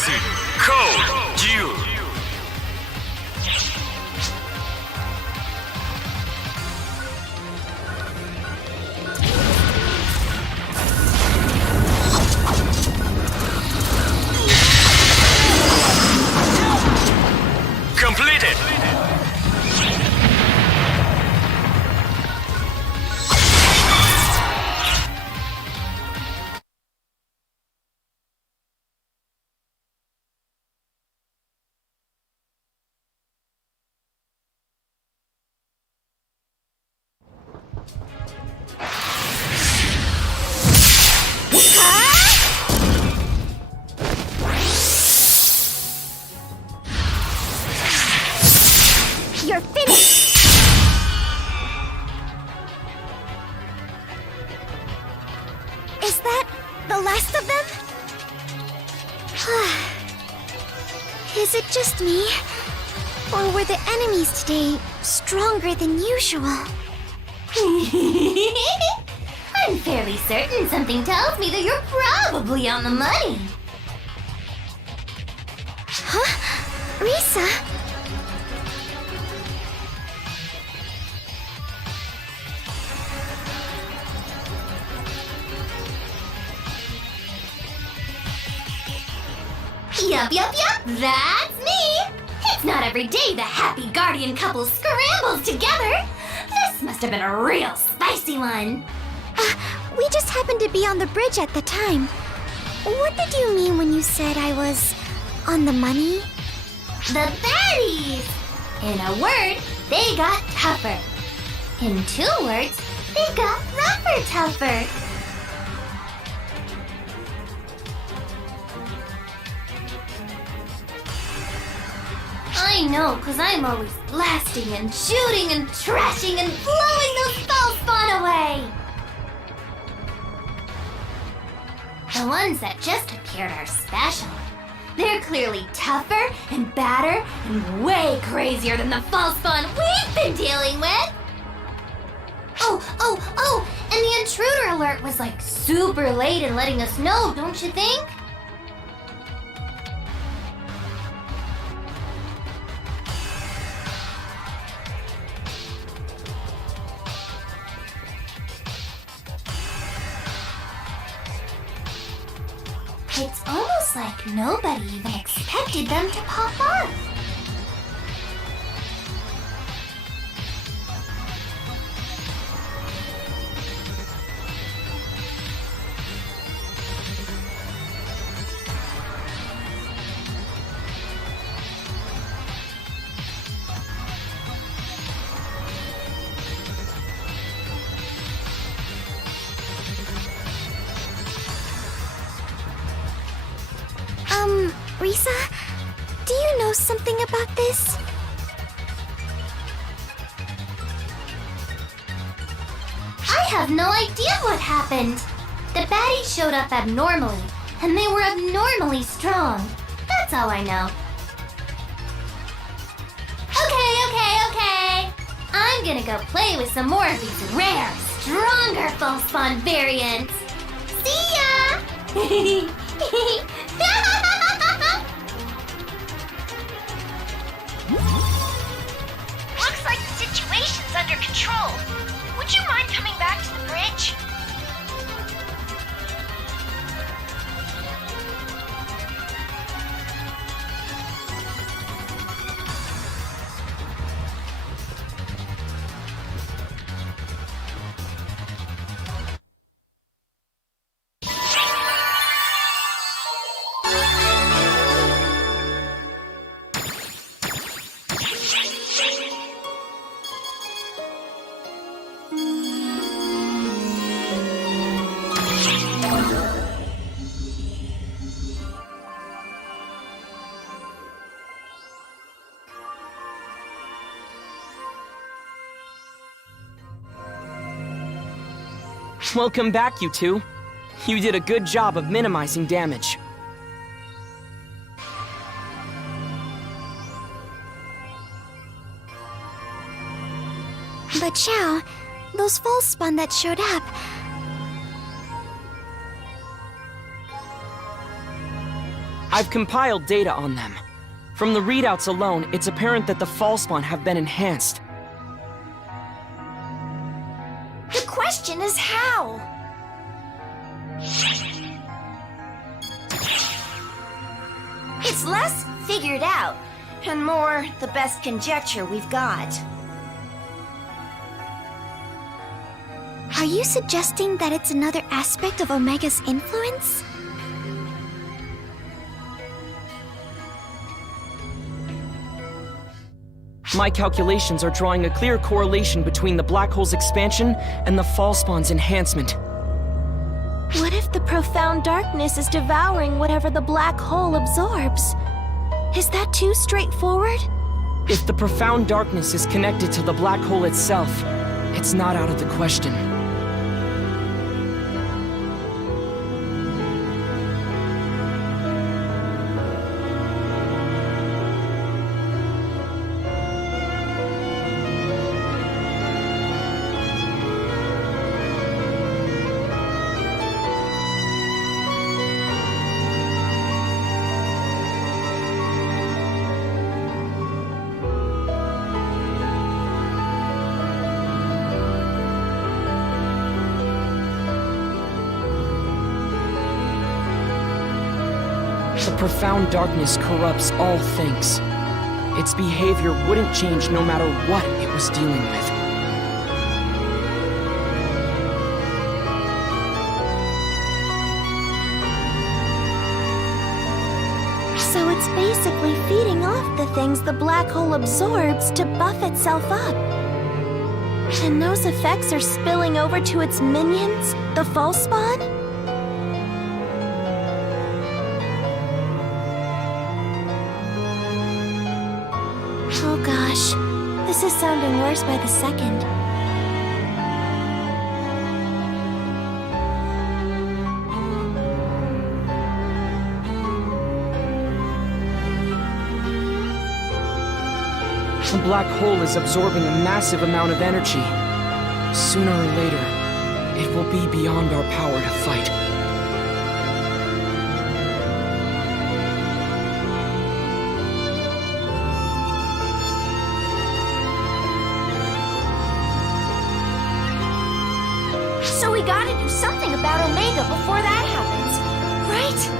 Phantasy, Code Duel. Completed. You're finished! Is that the last of them? Is it just me? Or were the enemies today stronger than usual? I'm fairly certain something tells me that you're probably on the money. Huh? Risa? Yup, that's me! It's not every day the happy guardian couple scrambles together! This must have been a real spicy one! We just happened to be on the bridge at the time. What did you mean when you said I was on the money? The baddies! In a word, they got tougher. In 2 words, they got rougher tougher. I know, 'cause I'm always blasting and shooting and trashing and blowing those false spawn away! The ones that just appeared are special. They're clearly tougher and badder and way crazier than the false spawn we've been dealing with! Oh, and the intruder alert was like super late in letting us know, don't you think? It's almost like nobody even expected them to pop up. Risa, do you know something about this? I have no idea what happened. The baddies showed up abnormally, and they were abnormally strong. That's all I know. Okay. I'm gonna go play with some more of these rare, stronger false spawn variants. See ya! Looks like the situation's under control. Would you mind coming back to the bridge? Welcome back, you two. You did a good job of minimizing damage. But Xiao, those false spawn that showed up... I've compiled data on them. From the readouts alone, it's apparent that the Fallspawn have been enhanced. The question is how? It's less figured out, and more the best conjecture we've got. Are you suggesting that it's another aspect of Omega's influence? My calculations are drawing a clear correlation between the black hole's expansion and the Fallspawn's enhancement. What if the profound darkness is devouring whatever the black hole absorbs? Is that too straightforward? If the profound darkness is connected to the black hole itself, it's not out of the question. The profound darkness corrupts all things. Its behavior wouldn't change no matter what it was dealing with. So it's basically feeding off the things the black hole absorbs to buff itself up. And those effects are spilling over to its minions, the Fallspawn? Oh gosh, this is sounding worse by the second. The black hole is absorbing a massive amount of energy. Sooner or later, it will be beyond our power to fight. So we gotta do something about Omega before that happens, right?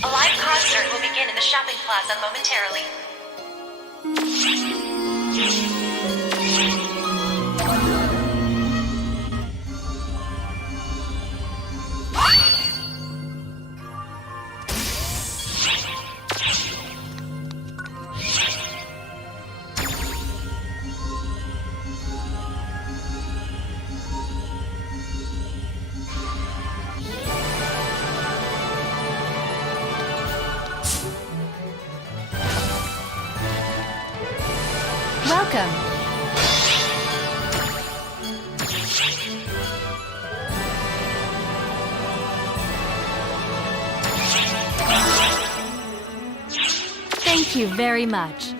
A live concert will begin in the shopping plaza momentarily. Welcome. Thank you very much.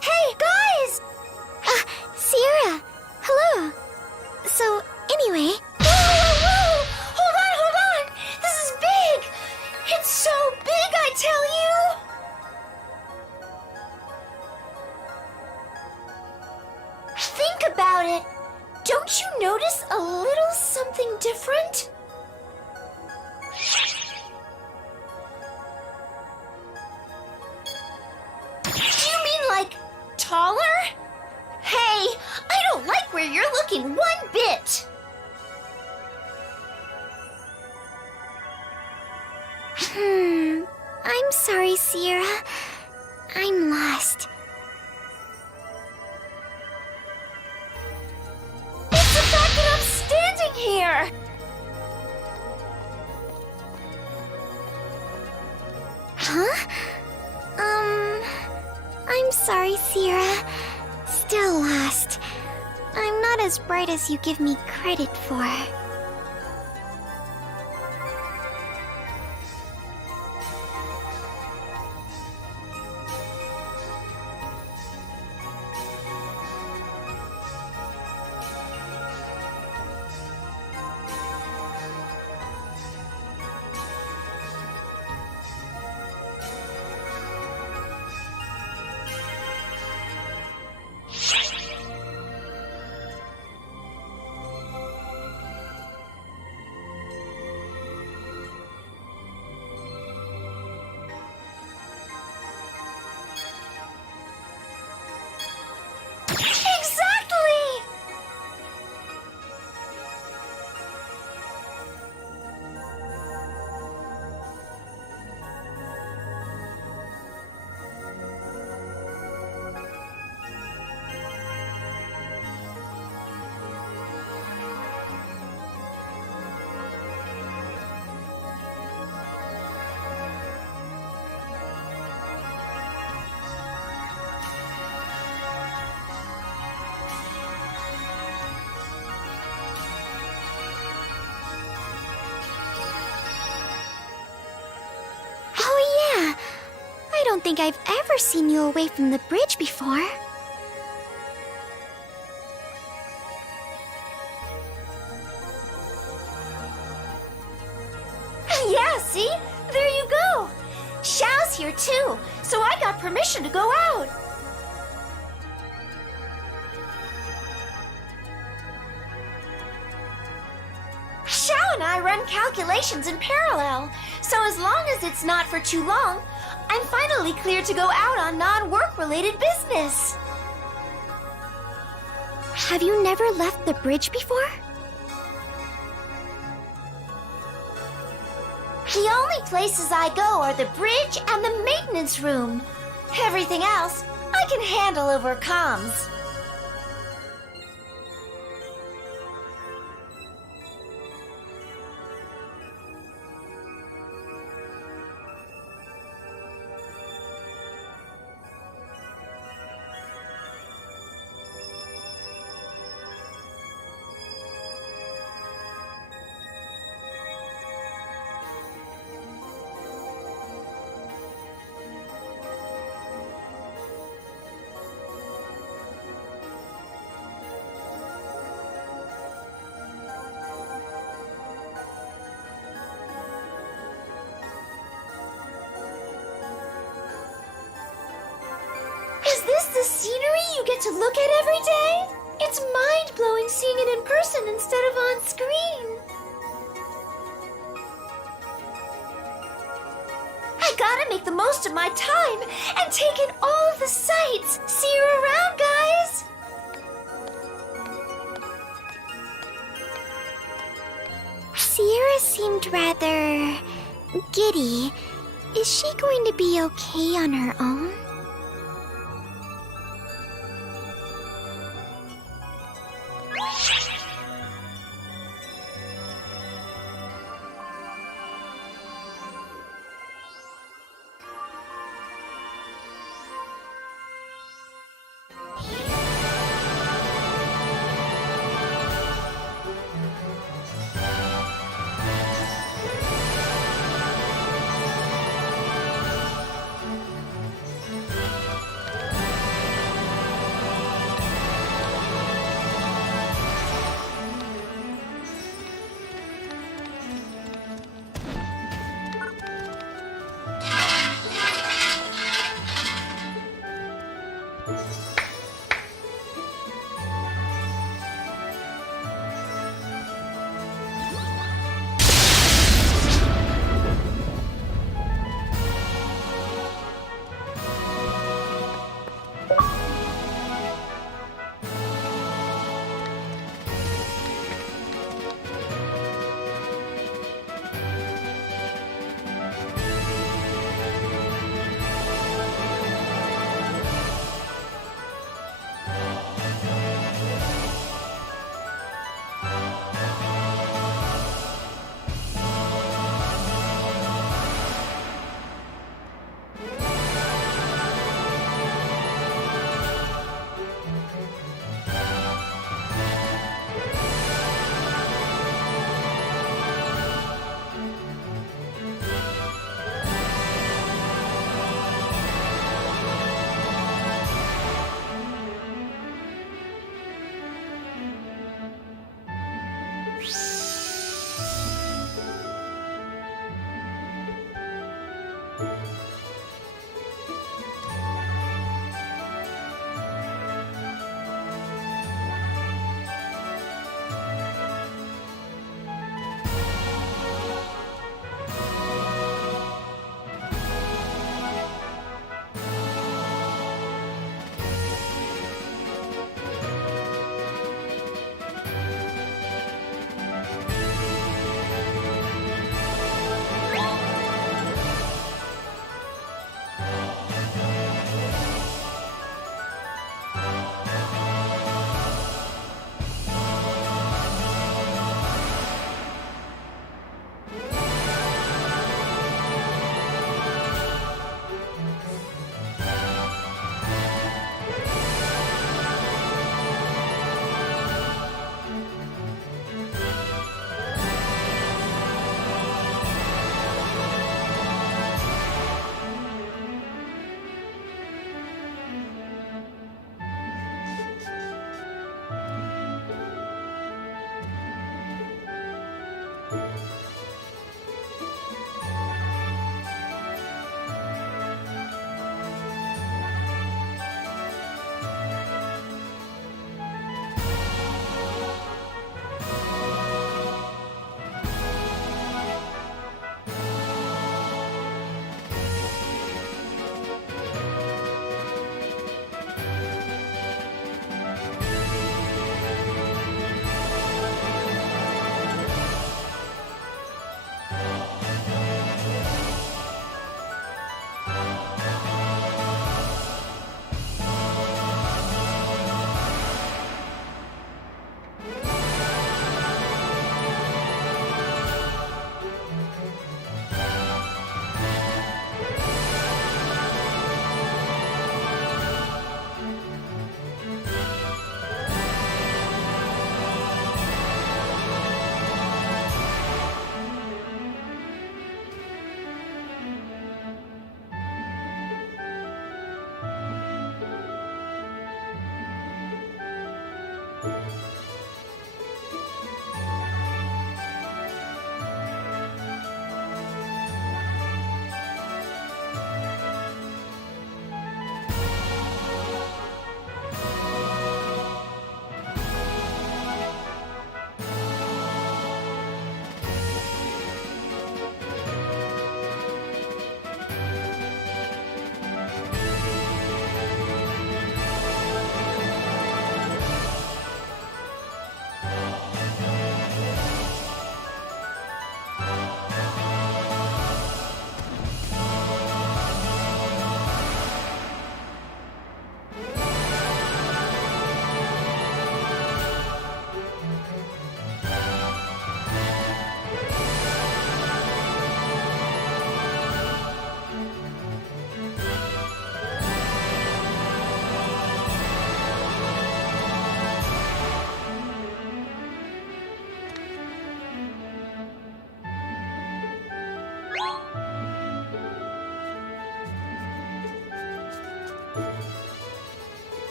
Hey, guys! Sierra, hello. So, anyway... Whoa! Hold on! This is big! It's so big, I tell you! Think about it. Don't you notice a little something different? Do you mean like taller? Hey, I don't like where you're looking one bit. I'm sorry, Sierra. I'm lost. It's the fact that I'm standing here! Huh? I'm sorry, Sierra. Still lost. I'm not as bright as you give me credit for. I don't think I've ever seen you away from the bridge before. Yeah, see? There you go. Xiao's here too, so I got permission to go out. Xiao and I run calculations in parallel, so as long as it's not for too long, I'm finally cleared to go out on non-work related business. Have you never left the bridge before? The only places I go are the bridge and the maintenance room. Everything else, I can handle over comms. Is this the scenery you get to look at every day? It's mind-blowing seeing it in person instead of on screen. I gotta make the most of my time and take in all of the sights. See you around, guys! Sierra seemed rather giddy. Is she going to be okay on her own?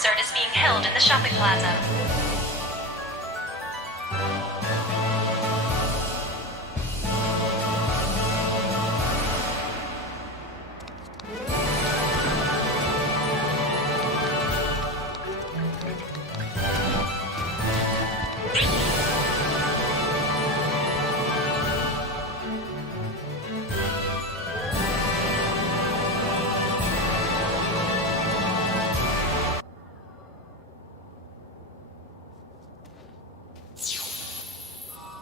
concert is being held in the shopping plaza.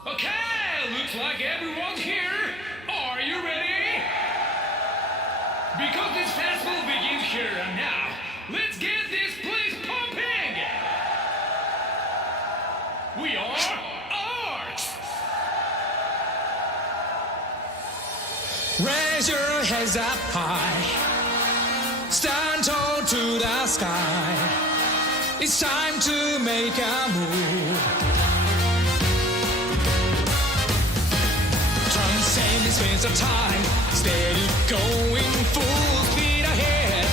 Okay, looks like everyone's here. Are you ready? Because this festival begins here and now, let's get this place pumping! We are Arts! Raise your heads up high, stand tall to the sky. It's time to make a move. Transcending space of time, steady going, full speed ahead.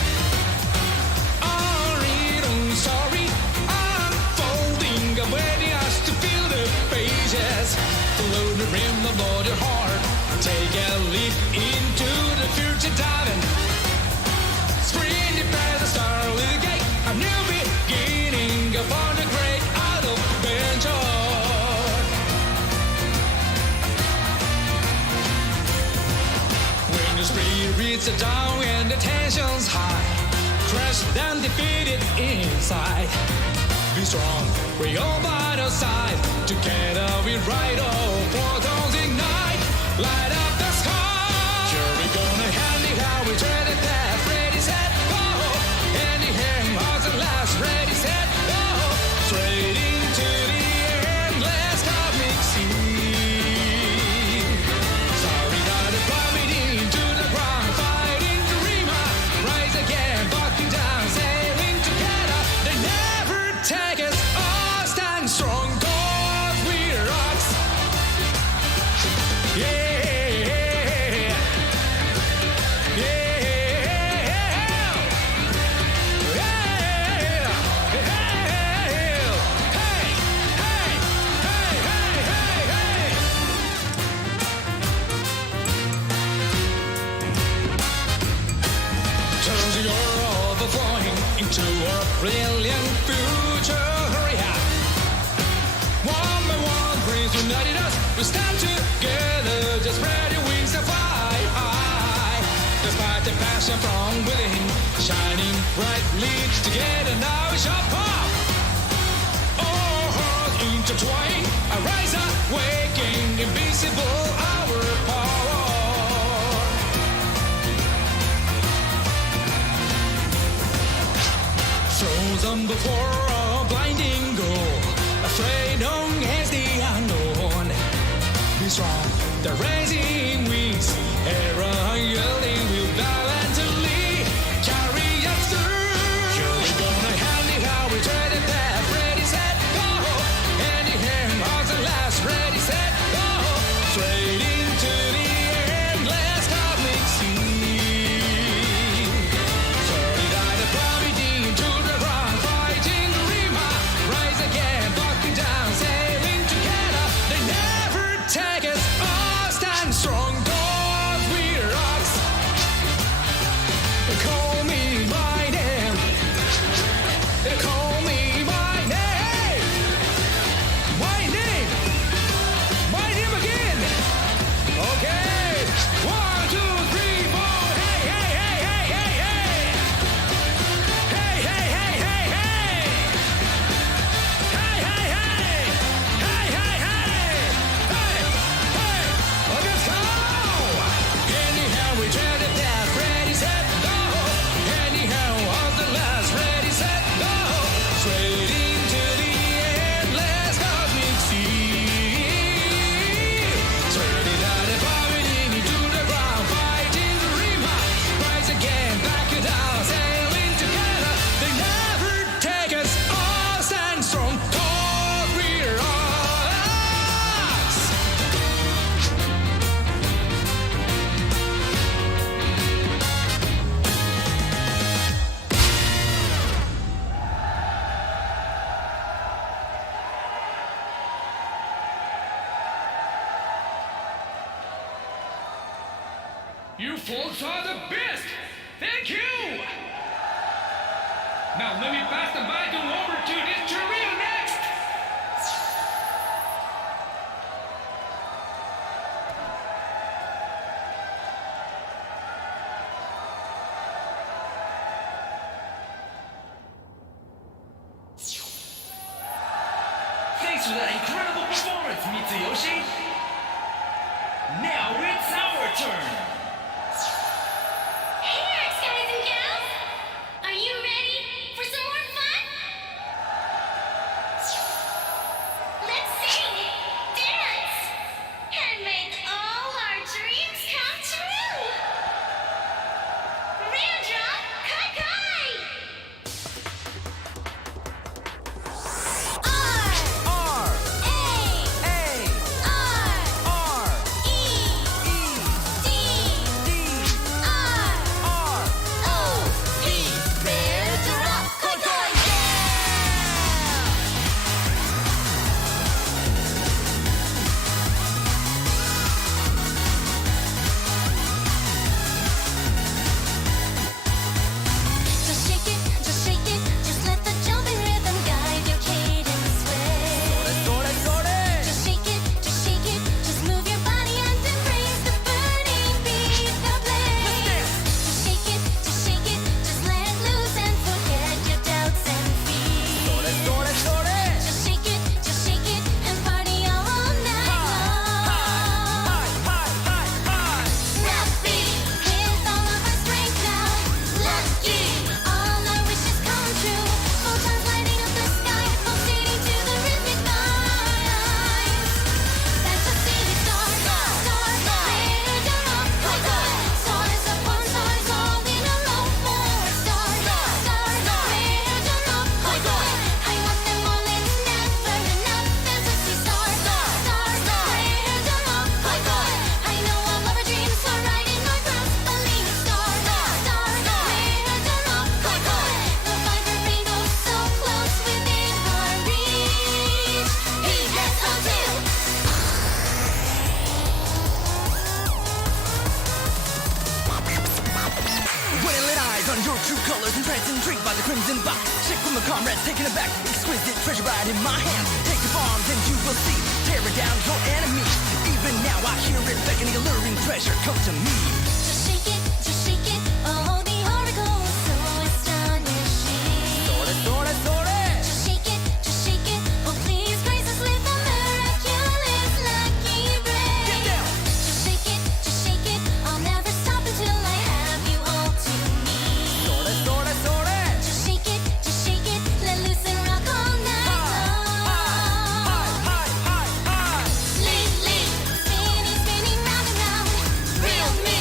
Our own story unfolding, awaiting us to feel the pages. Follow the rim of your heart, take a leap into the future diving. Spring the past, start with a gate, a new beginning upon the great adventure. When the spirits are down and the tension's high, crushed and defeated inside. Be strong, we all by our side. Together we ride all portals ignite. Light up the sky. Here we gonna hand it how we tread it fast. Ready, set, go. Handy hand, hearts and last. Ready, set, go. Straight into the endless cosmic sea. Sorry that I plummeted into the ground. Fighting dreamer. Rise again, bucking down, sailing together. They never take us. All stand strong, 'cause we're rocks. Yeah. Turns you're overflowing into a brilliant future. Hurry up. One by one, brings united us. We stand together, just spread your wings and fly high. Despite the passion from within, shining brightly together, now we shall pop. All hearts intertwine, a rise up, waking, invincible, our power. Frozen before a blinding goal, afraid on as the unknown. Be strong, the rising wings, era yielding will valiantly carry us through. Here we gonna hand it how we tread it fast. Ready, set, go. Hand in hand, hearts and last. Ready, set, go. Straight into the endless cosmic sea. Sorry that I plummeted into the ground, fighting the dreamer. Rise again, bucking down, sailing together. They never take us. All stand strong, 'cause we're rocks. folks are the best! Thank you! Now let me pass the baton over to this trio next! Thanks for that incredible performance, Mitsuyoshi! Now it's our turn! Hey there, guys and gals! Are you ready for some more fun? Let's sing, dance, and make all our dreams come true! Raindrop, kai-kai! True colors entranced, intrigued by the crimson box. Chick from the comrades taken aback. Exquisite treasure right in my hand. Take the bombs and you will see. Tear it down your enemy. Even now I hear it beckoning, alluring treasure. Come to me. Just shake it, just shake it. Oh, the oracle is so astonishing. Sore. Just shake it, just shake it. Oh, please grace us with a miraculous lucky break. Get down. Just shake it. I'll never stop until I have you all to me. Just shake it, let loose and rock all night long. Lead, spinning round and round. Thrill me,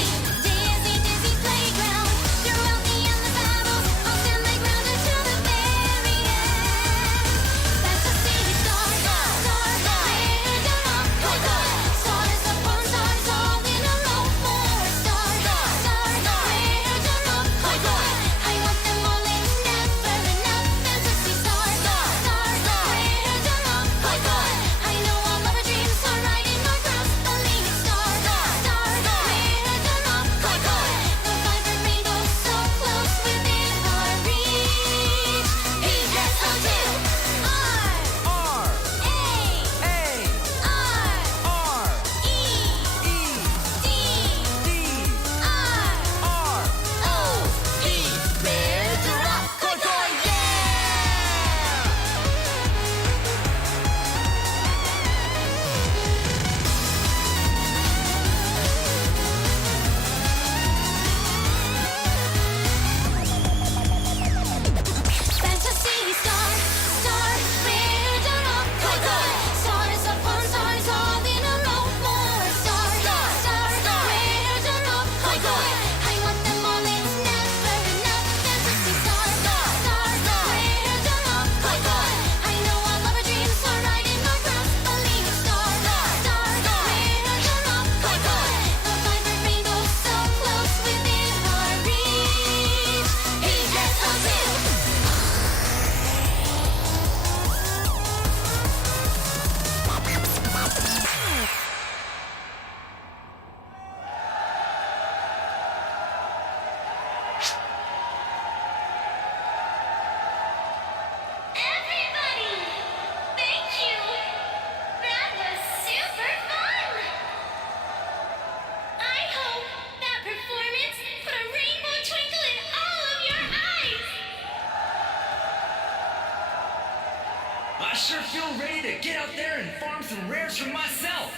sure feel ready to get out there and farm some rares for myself.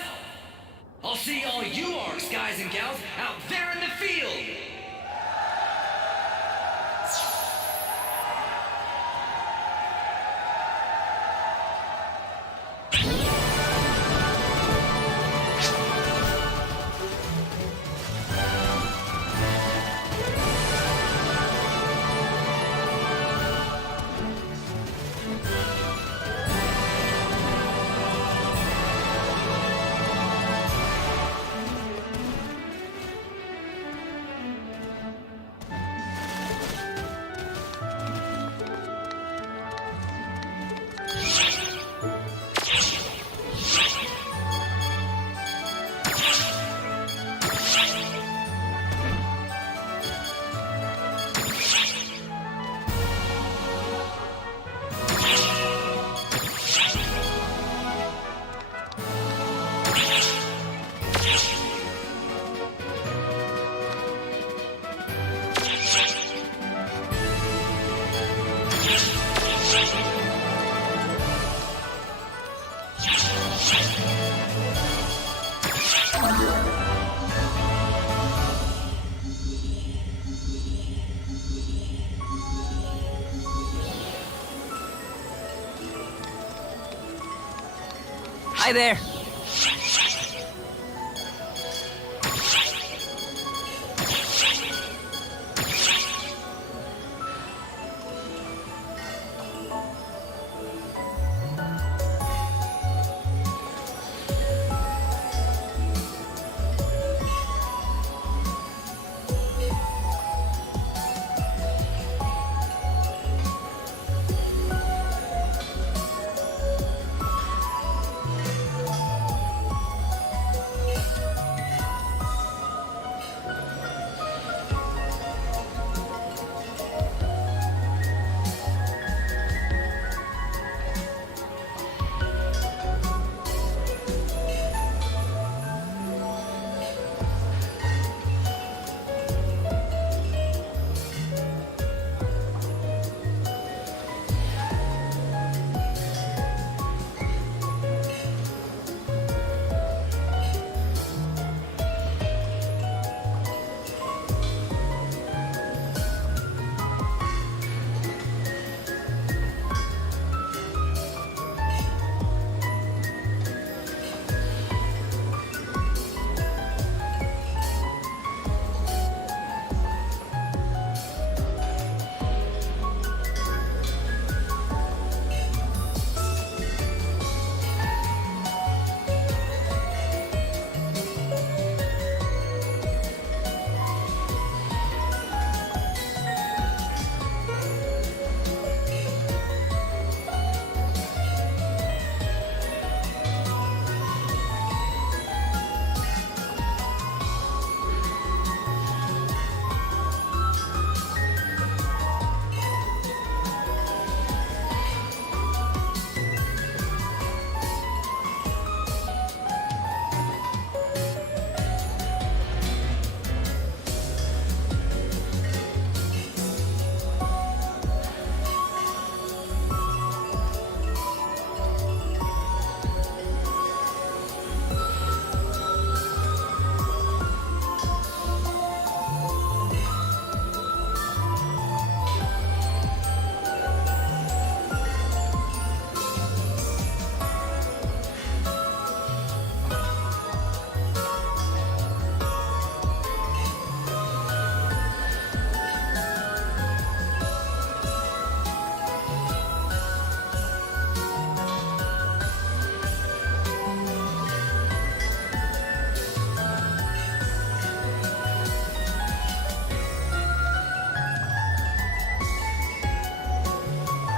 I'll see all you orcs, guys and gals, out there in the field. Hi there.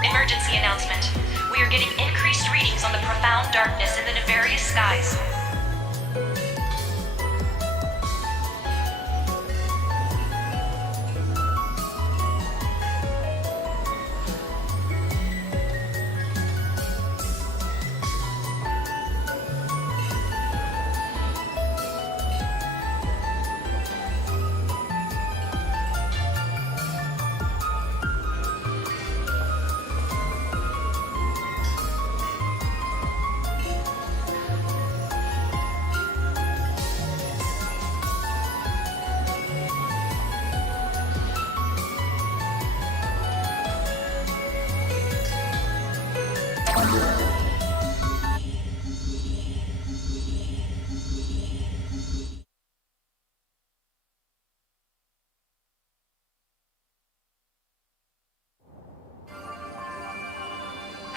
Emergency announcement. We are getting increased readings on the profound darkness in the nefarious skies.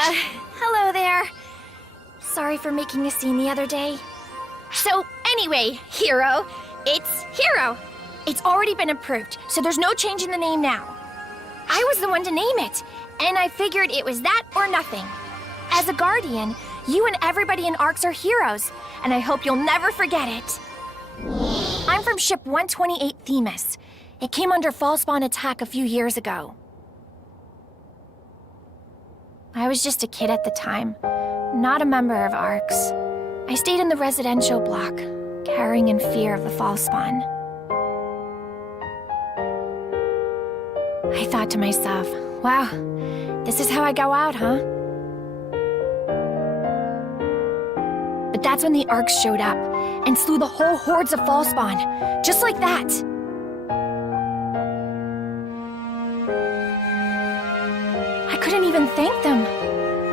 Hello there. Sorry for making a scene the other day. So, anyway, Hero, it's Hero. It's already been approved, so there's no change in the name now. I was the one to name it, and I figured it was that or nothing. As a Guardian, you and everybody in ARCS are heroes, and I hope you'll never forget it. I'm from Ship 128 Themis. It came under Fallspawn attack a few years ago. I was just a kid at the time, not a member of ARCS. I stayed in the residential block, cowering in fear of the Fallspawn. I thought to myself, wow, this is how I go out, huh? But that's when the ARCS showed up and slew the whole hordes of Fallspawn, just like that. I couldn't even thank them.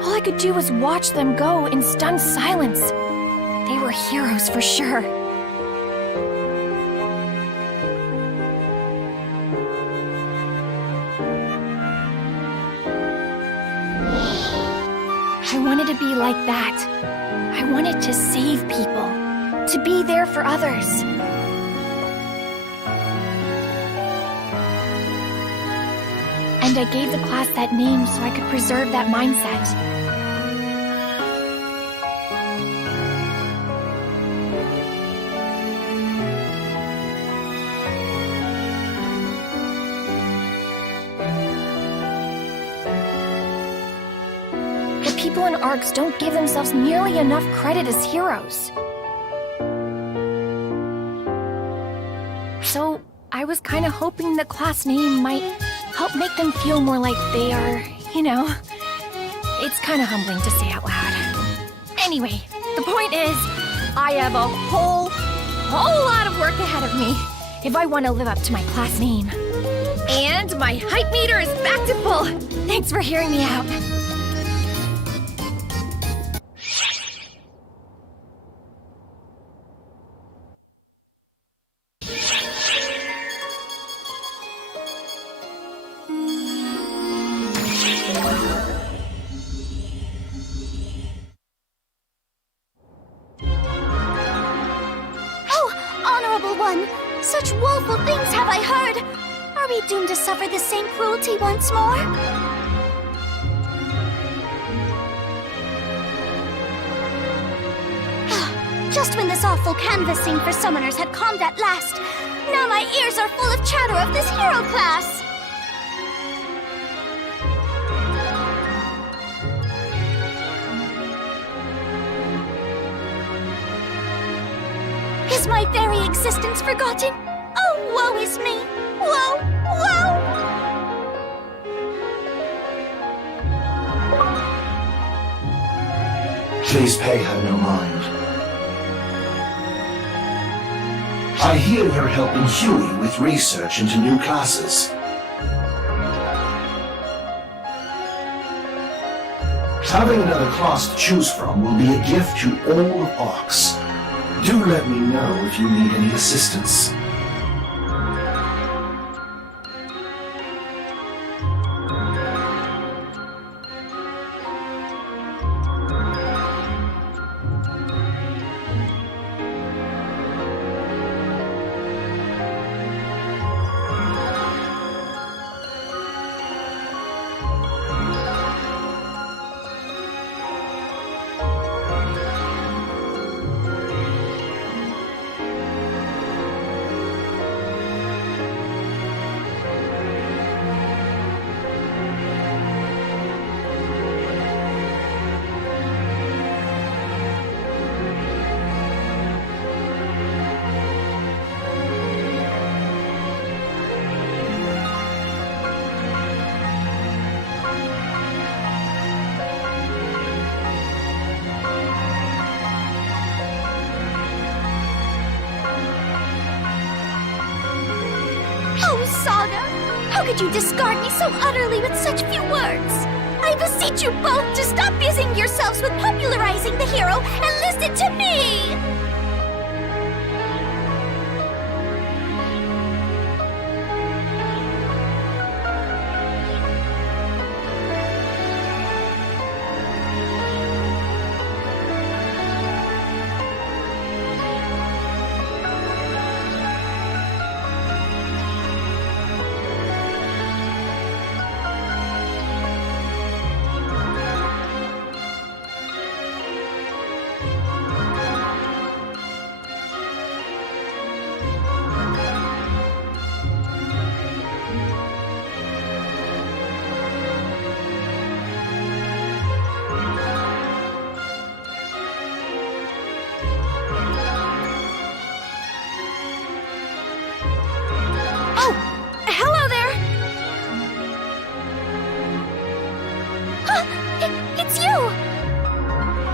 All I could do was watch them go in stunned silence. They were heroes for sure. I wanted to be like that. I wanted to save people, to be there for others. And I gave the class that name so I could preserve that mindset. The people in ARCS don't give themselves nearly enough credit as heroes. So, I was kind of hoping the class name might help make them feel more like they are, you know. It's kind of humbling to say out loud. Anyway, the point is, I have a whole lot of work ahead of me if I want to live up to my class name. And my hype meter is back to full. Thanks for hearing me out. Such woeful things have I heard! Are we doomed to suffer the same cruelty once more? Just when this awful canvassing for summoners had calmed at last, now my ears are full of chatter of this hero class! Is my very existence forgotten? Oh, woe is me! Woe! Woe! Please pay her no mind. I hear you're helping Huey with research into new classes. Having another class to choose from will be a gift to all of ARCS. Do let me know if you need any assistance. Oh, Saga! How could you discard me so utterly with such few words? I beseech you both to stop busying yourselves with popularizing the hero and listen to me!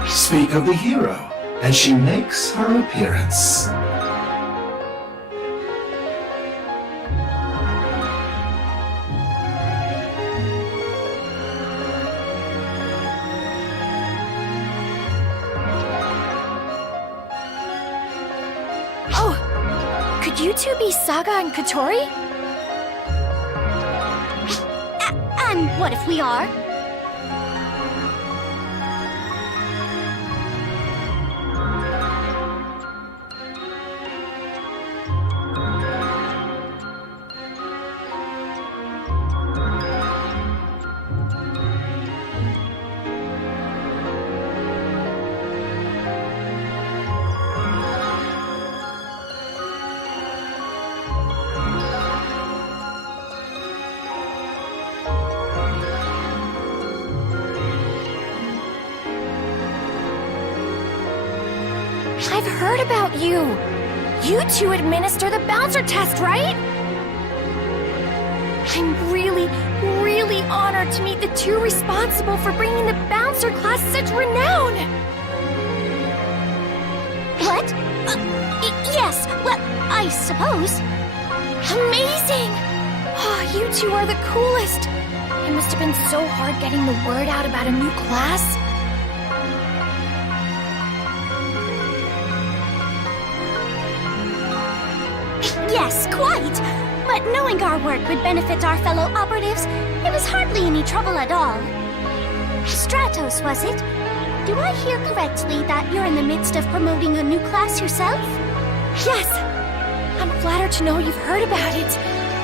Speak of the hero, and she makes her appearance. Oh, could you two be Saga and Katori? And what if we are? I've heard about you. You two administer the bouncer test, right? I'm really, really honored to meet the two responsible for bringing the bouncer class such renown. What? Yes, well, I suppose. Amazing! Oh, you two are the coolest. It must have been so hard getting the word out about a new class. Yes, quite. But knowing our work would benefit our fellow operatives, it was hardly any trouble at all. Stratos, was it? Do I hear correctly that you're in the midst of promoting a new class yourself? Yes! I'm flattered to know you've heard about it.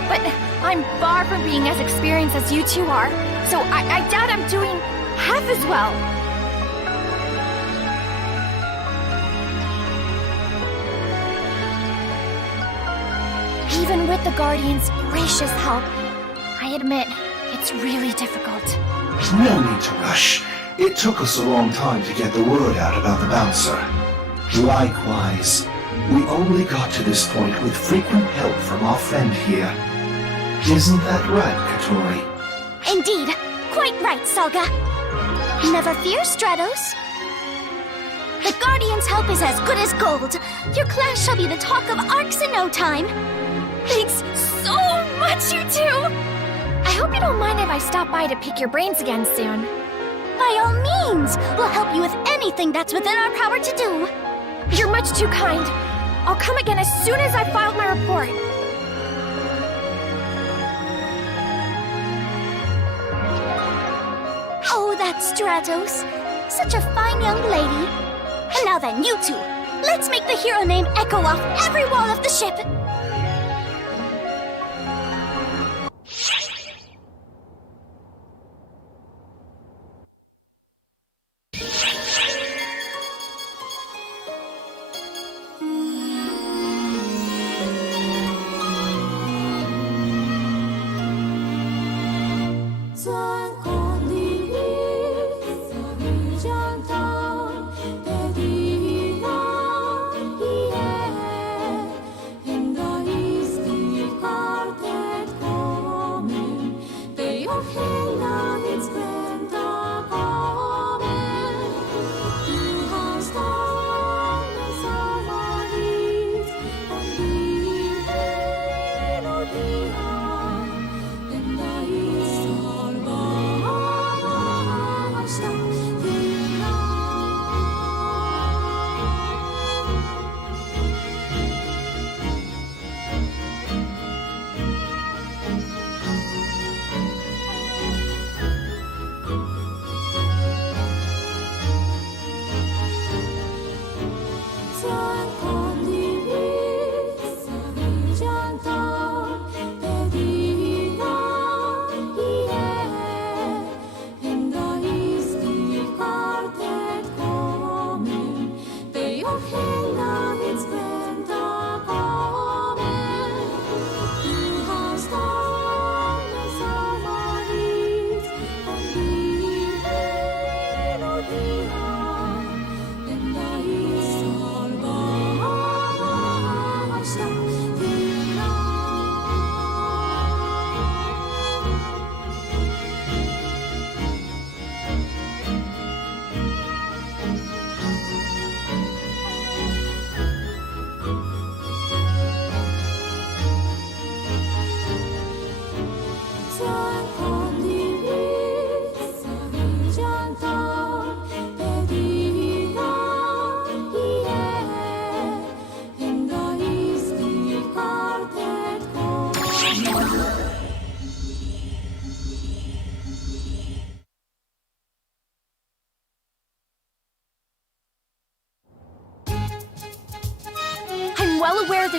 But I'm far from being as experienced as you two are, so I doubt I'm doing half as well. Even with the Guardian's gracious help, I admit, it's really difficult. No need to rush. It took us a long time to get the word out about the bouncer. Likewise, we only got to this point with frequent help from our friend here. Isn't that right, Katori? Indeed. Quite right, Saga. Never fear, Stratos. The Guardian's help is as good as gold. Your class shall be the talk of Arcs in no time. Thanks so much, you two! I hope you don't mind if I stop by to pick your brains again soon. By all means! We'll help you with anything that's within our power to do. You're much too kind. I'll come again as soon as I've filed my report. Oh, that's Stratos. Such a fine young lady. And now then, you two, let's make the hero name echo off every wall of the ship.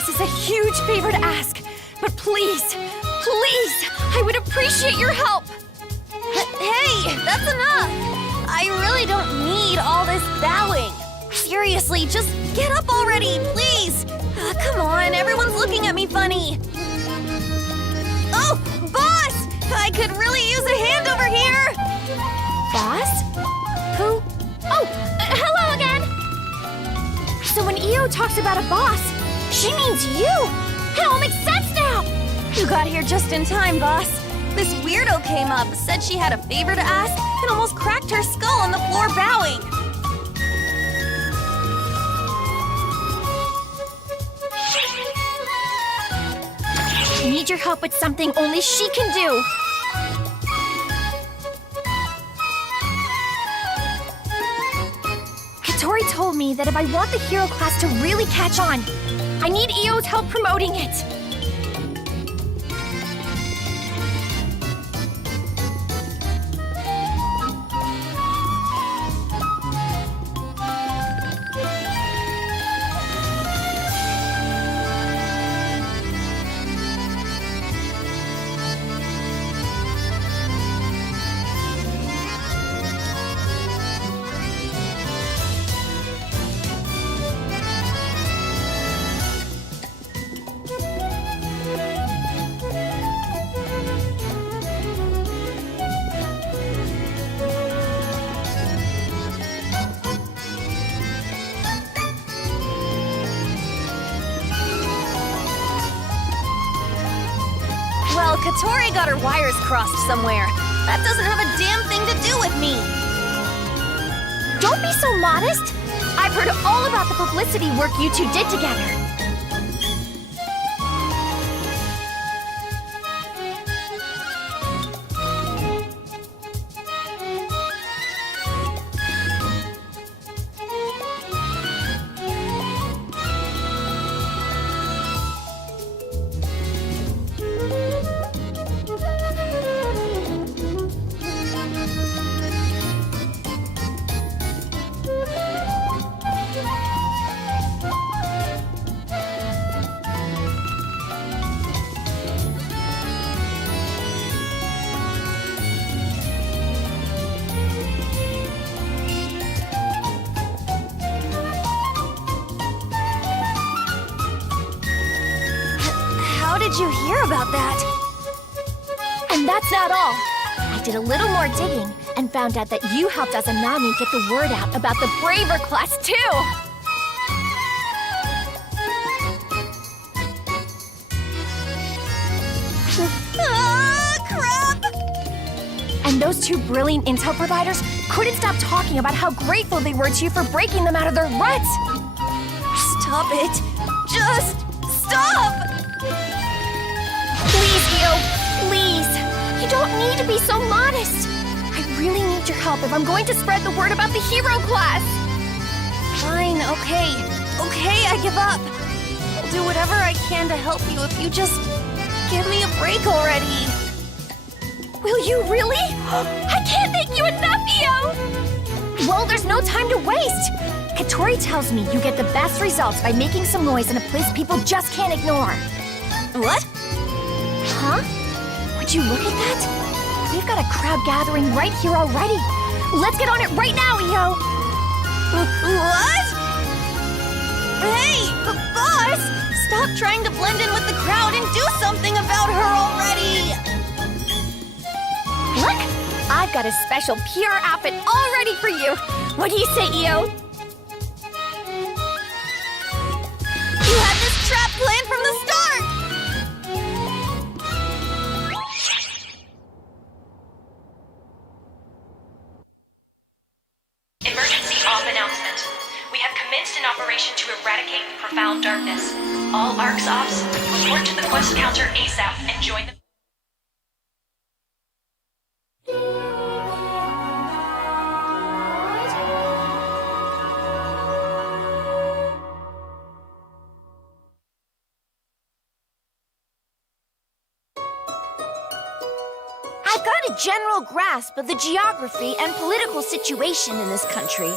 this is a huge favor to ask, but please, I would appreciate your help. Hey, that's enough. I really don't need all this bowing. Seriously, just get up already, please. Come on, everyone's looking at me funny. Oh, boss! I could really use a hand over here. Boss? Who? Oh, hello again. So when Io talks about a boss, she means you. It all makes sense now. You got here just in time, boss. This weirdo came up, said she had a favor to ask, and almost cracked her skull on the floor bowing. I need your help with something only she can do. Katori told me that if I want the hero class to really catch on, I need Io's help promoting it. Well, Katori got her wires crossed somewhere. That doesn't have a damn thing to do with me. Don't be so modest. I've heard all about the publicity work you two did together. How did you hear about that? And that's not all. I did a little more digging and found out that you helped Azanami get the word out about the Braver class, too! Crap! And those two brilliant intel providers couldn't stop talking about how grateful they were to you for breaking them out of their ruts! Stop it! Just stop! Please, Io, please! You don't need to be so modest! I really need your help if I'm going to spread the word about the hero class! Fine, okay. Okay, I give up. I'll do whatever I can to help you if you just give me a break already. Will you really? I can't thank you enough, Io! Well, there's no time to waste! Katori tells me you get the best results by making some noise in a place people just can't ignore. What? Huh? Would you look at that? We've got a crowd gathering right here already. Let's get on it right now, Io! What? Hey, boss! Stop trying to blend in with the crowd and do something about her already! Look! I've got a special PR outfit all ready for you! What do you say, Io? You had this trap planned from the start! Emergency off announcement. We have commenced an operation to eradicate the profound darkness. All ARCS ops, report to the quest counter ASAP and join the... I've got a general grasp of the geography and political situation in this country.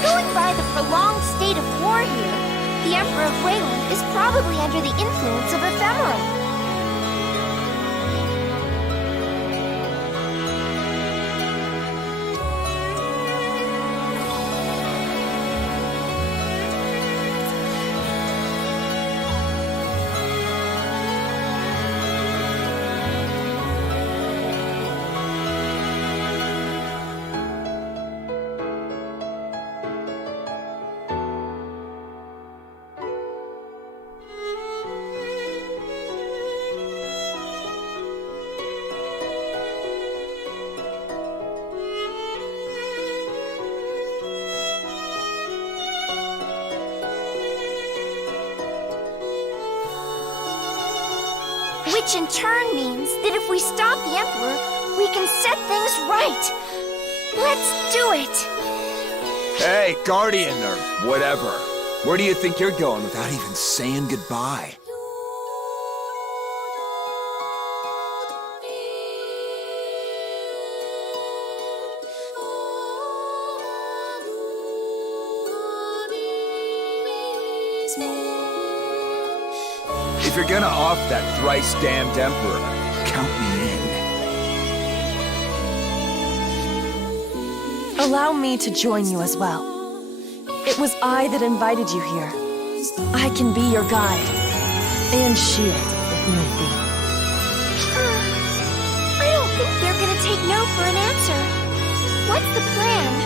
Going by the prolonged state state of war here, the Emperor of Wayland is probably under the influence of ephemeral. Which in turn means that if we stop the Emperor, we can set things right. Let's do it! Hey, Guardian, or whatever. Where do you think you're going without even saying goodbye? If you're gonna off that thrice-damned Emperor, count me in. Allow me to join you as well. It was I that invited you here. I can be your guide and shield if need be. I don't think they're gonna take no for an answer. What's the plan?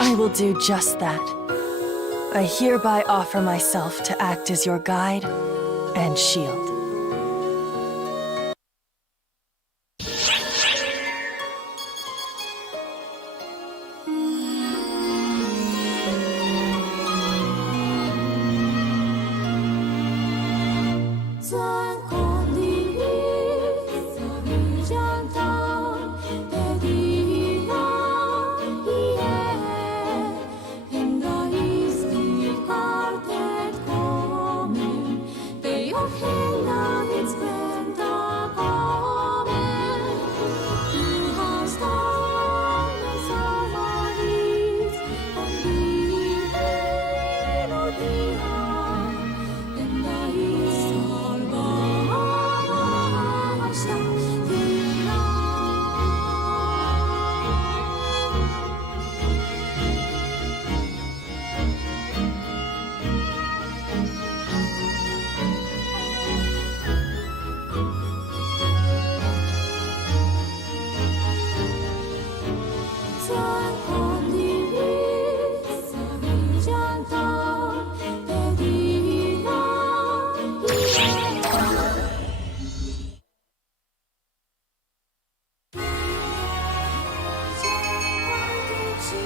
I will do just that. I hereby offer myself to act as your guide and shield.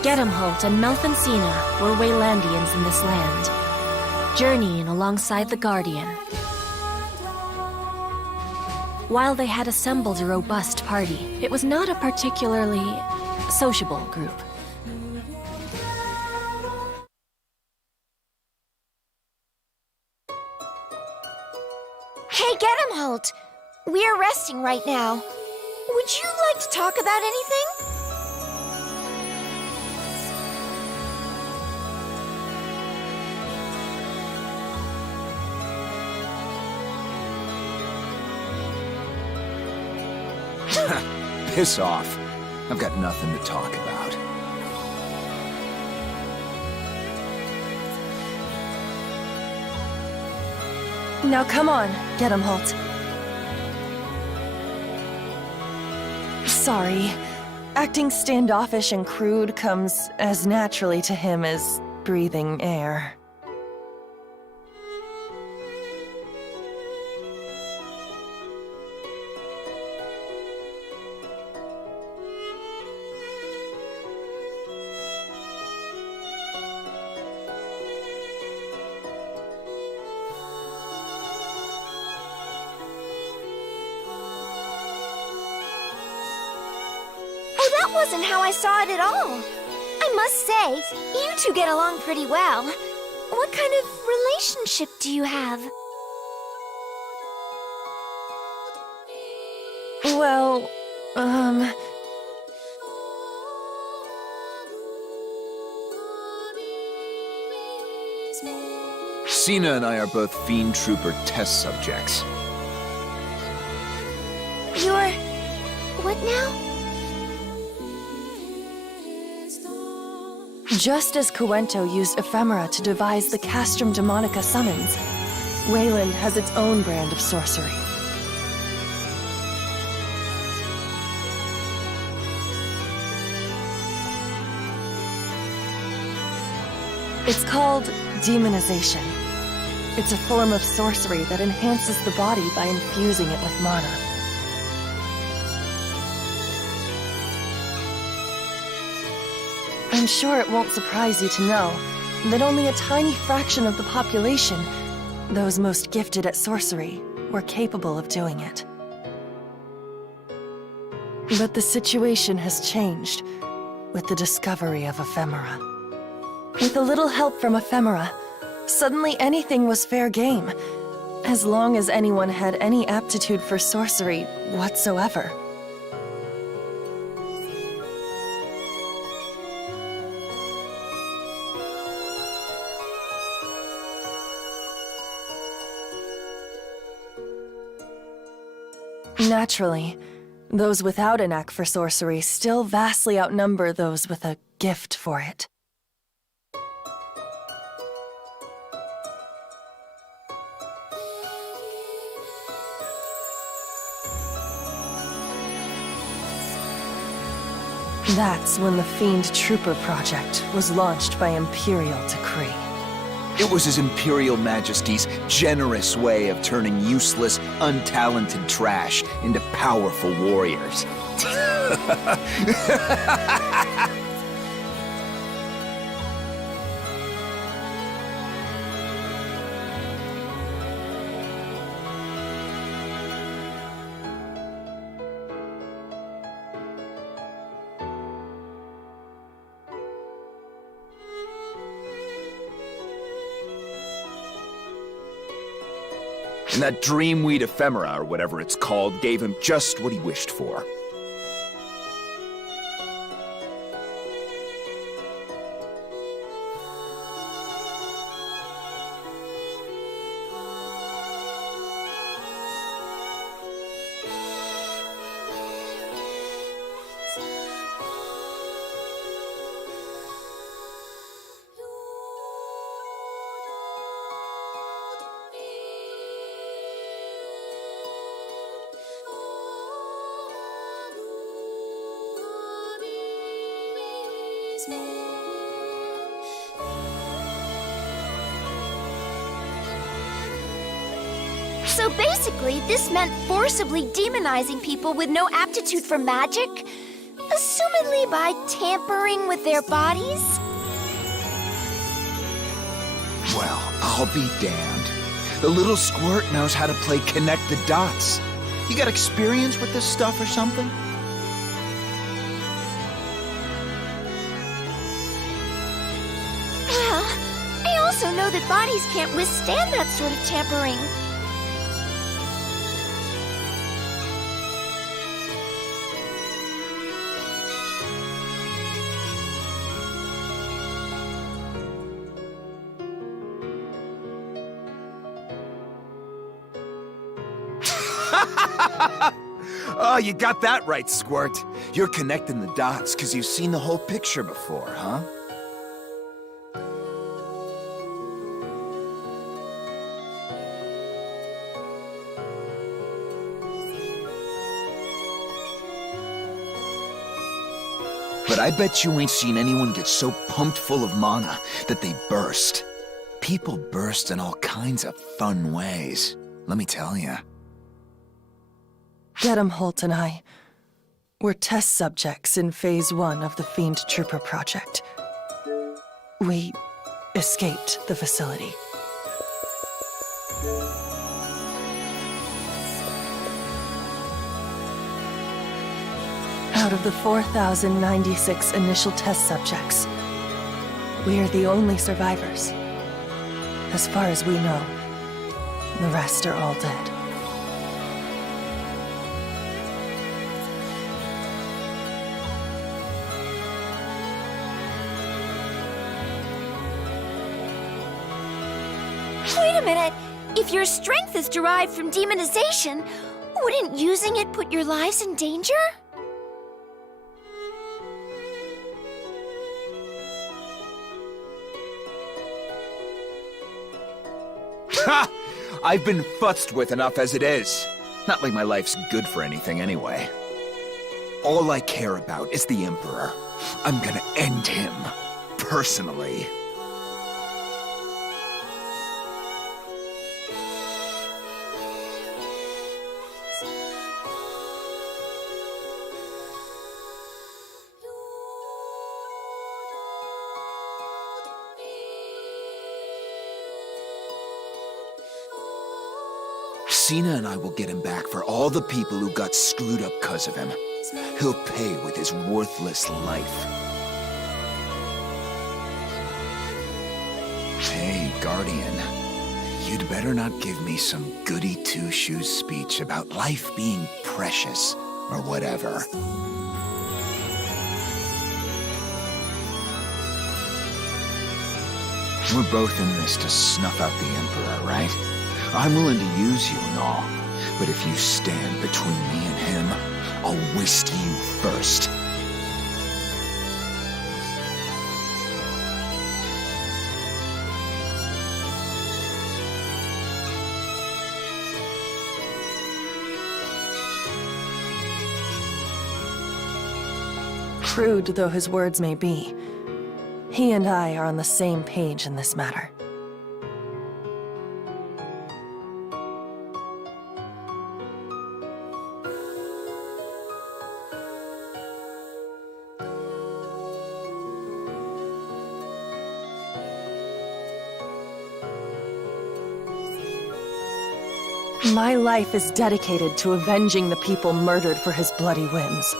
Gedamholt and Melfancina were Waylandians in this land, journeying alongside the Guardian. While they had assembled a robust party, it was not a particularly sociable group. Hey, Gedamholt! We're resting right now. Would you like to talk about anything? Piss off. I've got nothing to talk about. Now come on, Gedamholt. Sorry. Acting standoffish and crude comes as naturally to him as breathing air. that wasn't how I saw it at all. I must say, you two get along pretty well. What kind of relationship do you have? Well, Cena and I are both Fiend Trooper test subjects. You're... what now? just as Cuento used ephemera to devise the Castrum Demonica summons, Wayland has its own brand of sorcery. It's called demonization. It's a form of sorcery that enhances the body by infusing it with mana. I'm sure it won't surprise you to know that only a tiny fraction of the population, those most gifted at sorcery, were capable of doing it. But the situation has changed with the discovery of ephemera. With a little help from ephemera, suddenly anything was fair game, as long as anyone had any aptitude for sorcery whatsoever. Naturally, those without a knack for sorcery still vastly outnumber those with a gift for it. That's when the Fiend Trooper project was launched by Imperial decree. It was His Imperial Majesty's generous way of turning useless, untalented trash into powerful warriors. And that Dreamweed ephemera, or whatever it's called, gave him just what he wished for. So basically, this meant forcibly demonizing people with no aptitude for magic? Assumedly by tampering with their bodies? Well, I'll be damned. The little squirt knows how to play connect the dots. You got experience with this stuff or something? Well, I also know that bodies can't withstand that sort of tampering. Oh, you got that right, Squirt. You're connecting the dots because you've seen the whole picture before, huh? But I bet you ain't seen anyone get so pumped full of mana that they burst. People burst in all kinds of fun ways, let me tell you. Holt and I were test subjects in Phase 1 of the Fiend Trooper project. We escaped the facility. Out of the 4,096 initial test subjects, we are the only survivors. As far as we know, the rest are all dead. Wait a minute! If your strength is derived from demonization, wouldn't using it put your lives in danger? Ha! I've been futzed with enough as it is. Not like my life's good for anything anyway. All I care about is the Emperor. I'm gonna end him. Personally. Cena and I will get him back for all the people who got screwed up because of him. He'll pay with his worthless life. Hey, Guardian. You'd better not give me some goody two-shoes speech about life being precious, or whatever. We're both in this to snuff out the Emperor, right? I'm willing to use you and all, but if you stand between me and him, I'll whisk you first. Crude though his words may be, he and I are on the same page in this matter. My life is dedicated to avenging the people murdered for his bloody whims.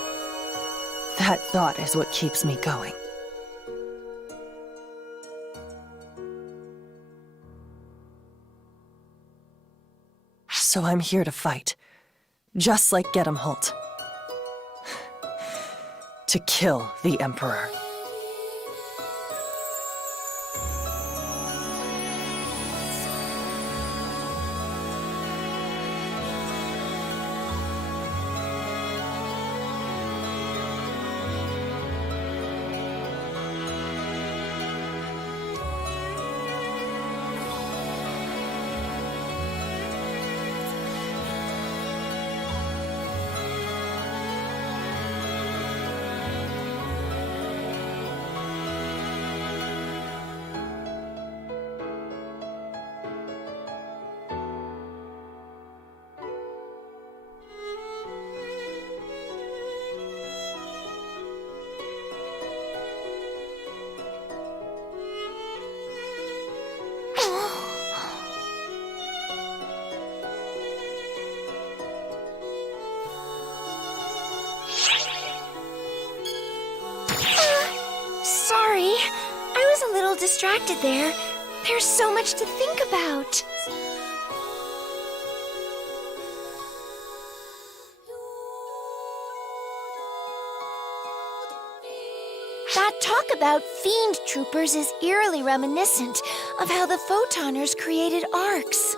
That thought is what keeps me going. So I'm here to fight. Just like Get 'em Holt. To kill the Emperor. Sorry, I was a little distracted there. There's so much to think about. That talk about fiend troopers is eerily reminiscent of how the Photoners created arcs.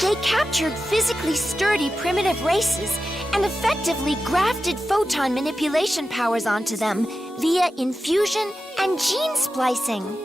They captured physically sturdy primitive races and effectively grafted photon manipulation powers onto them via infusion and gene splicing.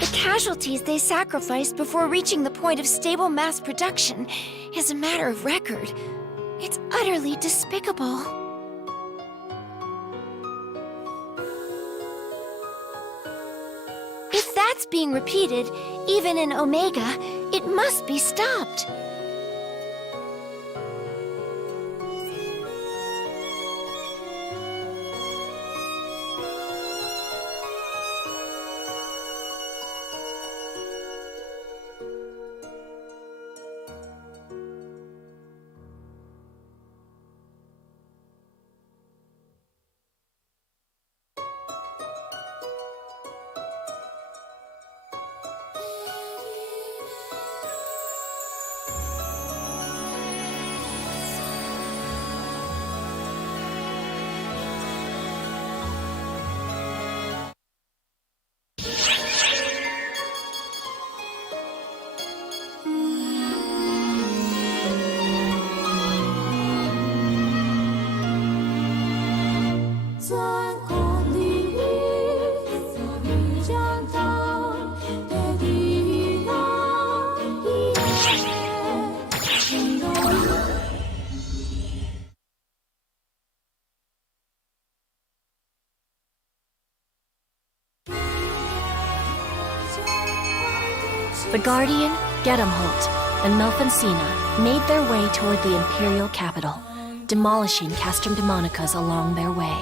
The casualties they sacrificed before reaching the point of stable mass production is a matter of record. It's utterly despicable. If that's being repeated, even in Omega, it must be stopped. The Guardian, Gedamholt, and Melfancina made their way toward the Imperial capital, demolishing Castrum Demonicas along their way.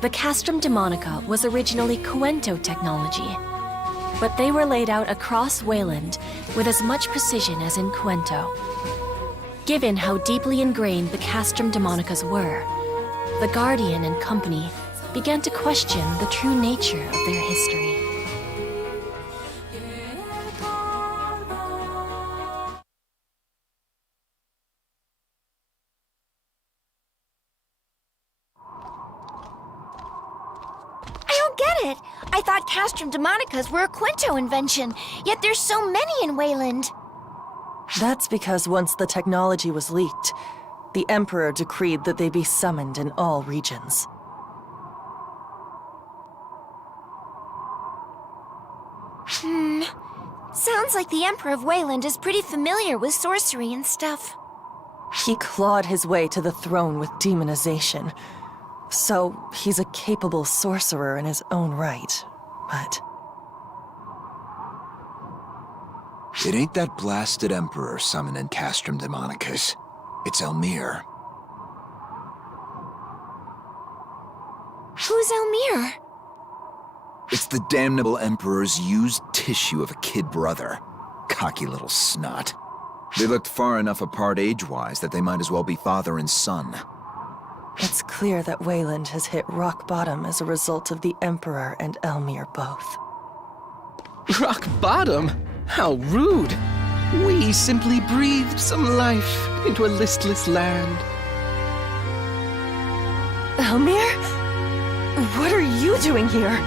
The Castrum Demonica was originally Cuento technology, but they were laid out across Wayland with as much precision as in Cuento. Given how deeply ingrained the Castrum Demonicas were, the Guardian and company began to question the true nature of their history. I thought Castrum Demonicas were a Cuento invention, yet there's so many in Wayland. That's because once the technology was leaked, the Emperor decreed that they be summoned in all regions. Sounds like the Emperor of Wayland is pretty familiar with sorcery and stuff. He clawed his way to the throne with demonization. So, he's a capable sorcerer in his own right, but... It ain't that blasted Emperor summoning Castrum Demonicas. It's Elmir. Who's Elmir? It's the damnable Emperor's used tissue of a kid brother. Cocky little snot. They looked far enough apart age-wise that they might as well be father and son. It's clear that Wayland has hit rock bottom as a result of the Emperor and Elmir both. Rock bottom? How rude! We simply breathed some life into a listless land. Elmir? What are you doing here?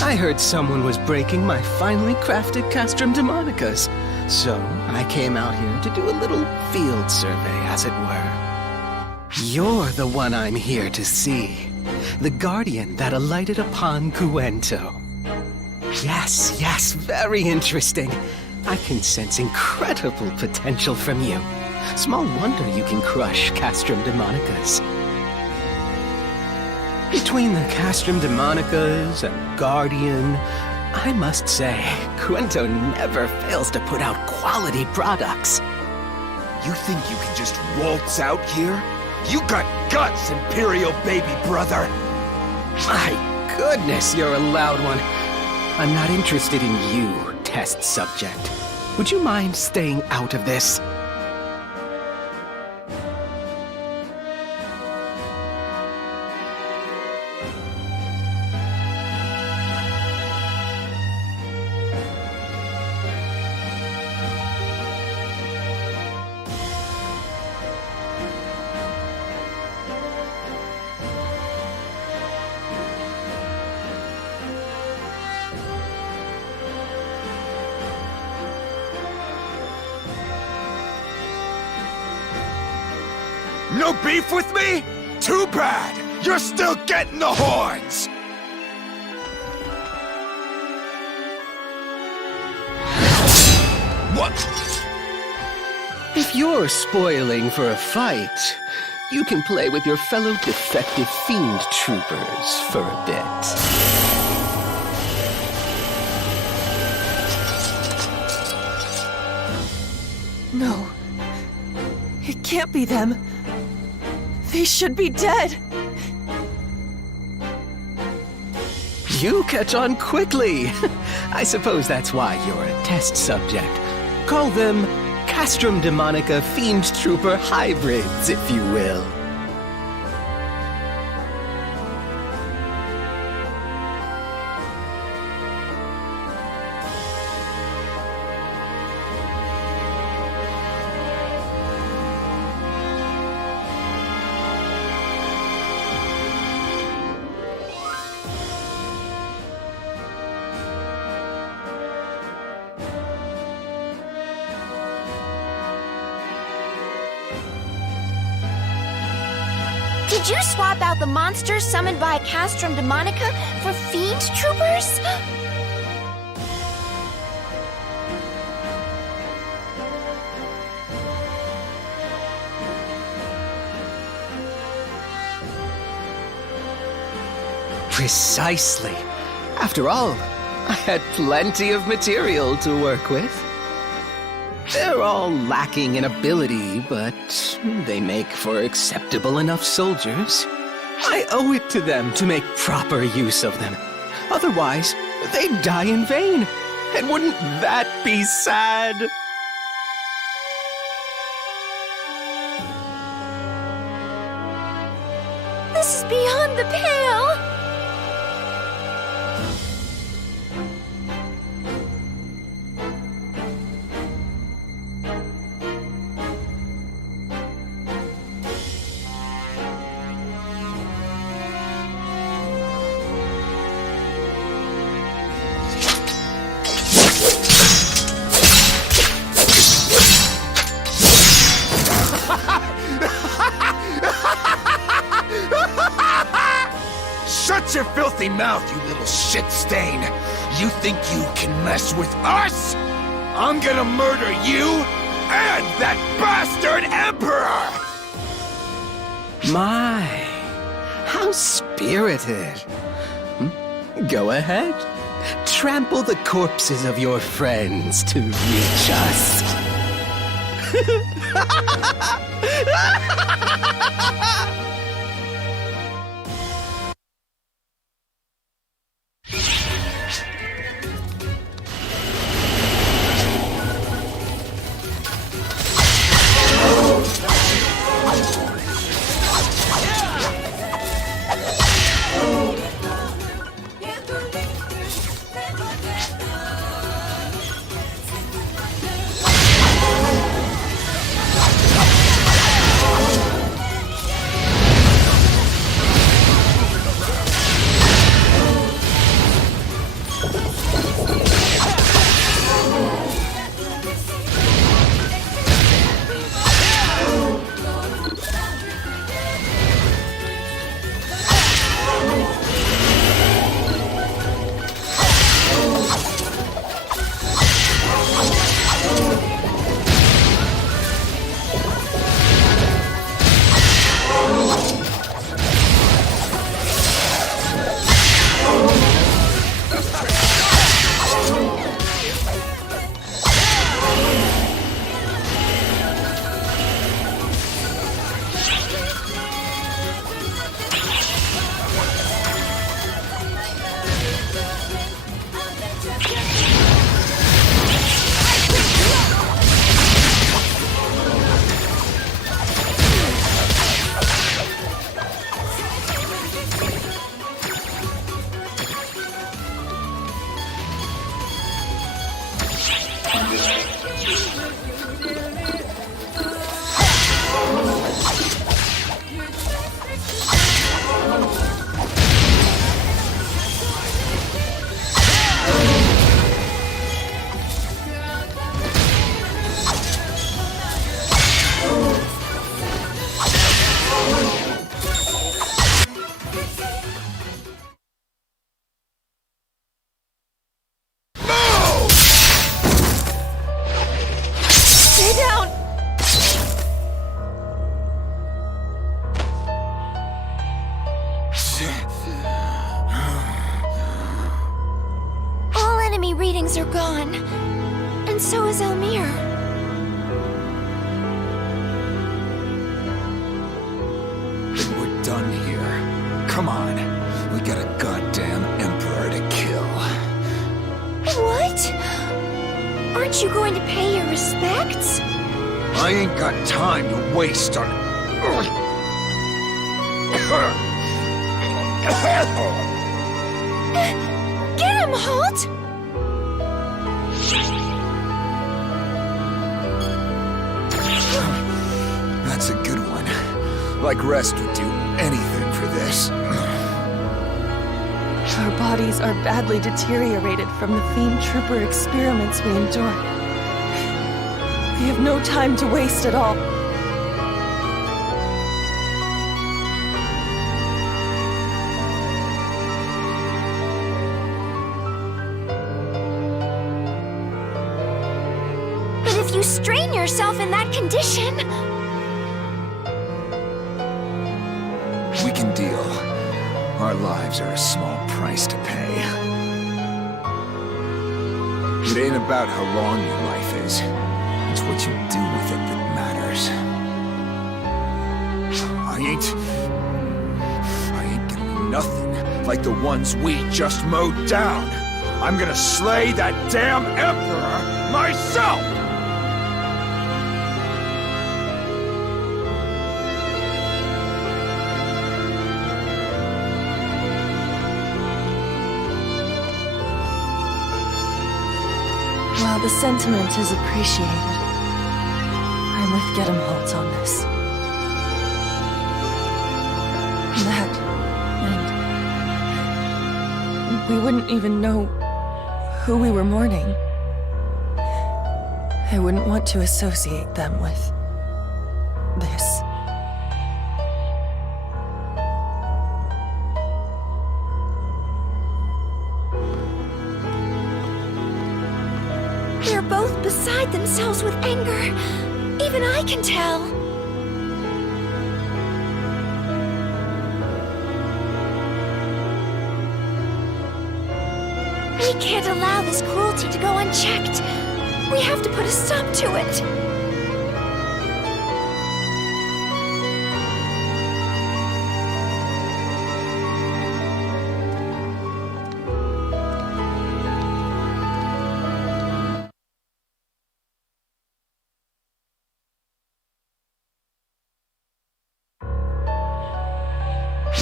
I heard someone was breaking my finely crafted Castrum Demonicas, so I came out here to do a little field survey, as it were. You're the one I'm here to see. The Guardian that alighted upon Cuento. Yes, very interesting. I can sense incredible potential from you. Small wonder you can crush Castrum Demonicas. Between the Castrum Demonicas and Guardian, I must say, Cuento never fails to put out quality products. You think you can just waltz out here? You got guts, Imperial baby brother! My goodness, you're a loud one. I'm not interested in you, test subject. Would you mind staying out of this? No beef with me? Too bad! You're still getting the horns! you're spoiling for a fight, you can play with your fellow defective fiend troopers for a bit. No. It can't be them. They should be dead. You catch on quickly. I suppose that's why you're a test subject. Call them Castrum Demonica Fiend Trooper hybrids, if you will. Did you swap out the monsters summoned by Castrum Demonica for fiend troopers? Precisely. After all, I had plenty of material to work with. They're all lacking in ability, but they make for acceptable enough soldiers. I owe it to them to make proper use of them. Otherwise, they'd die in vain. And wouldn't that be sad? This is beyond the pale! Shut your filthy mouth, you little shit stain! You think you can mess with us? I'm gonna murder you and that bastard Emperor! My, how spirited. Go ahead. Trample the corpses of your friends to reach us. enemy readings are gone. And so is Elmir. We're done here. Come on. We got a goddamn emperor to kill. What? Aren't you going to pay your respects? I ain't got time to waste on... Get him, Holt! That's a good one. Like Rest would do anything for this. Our bodies are badly deteriorated from the Fiend Trooper experiments we endured. We have no time to waste at all. But if you strain yourself in that condition... We can deal. Our lives are a small price to pay. It ain't about how long your life is. It's what you do with it that matters. I ain't gonna be nothing like the ones we just mowed down. I'm gonna slay that damn Emperor myself! While the sentiment is appreciated, I'm with Get 'em Holt on this. That, and we wouldn't even know who we were mourning. I wouldn't want to associate them with this. They're both beside themselves with anger. Even I can tell. We can't allow this cruelty to go unchecked. We have to put a stop to it.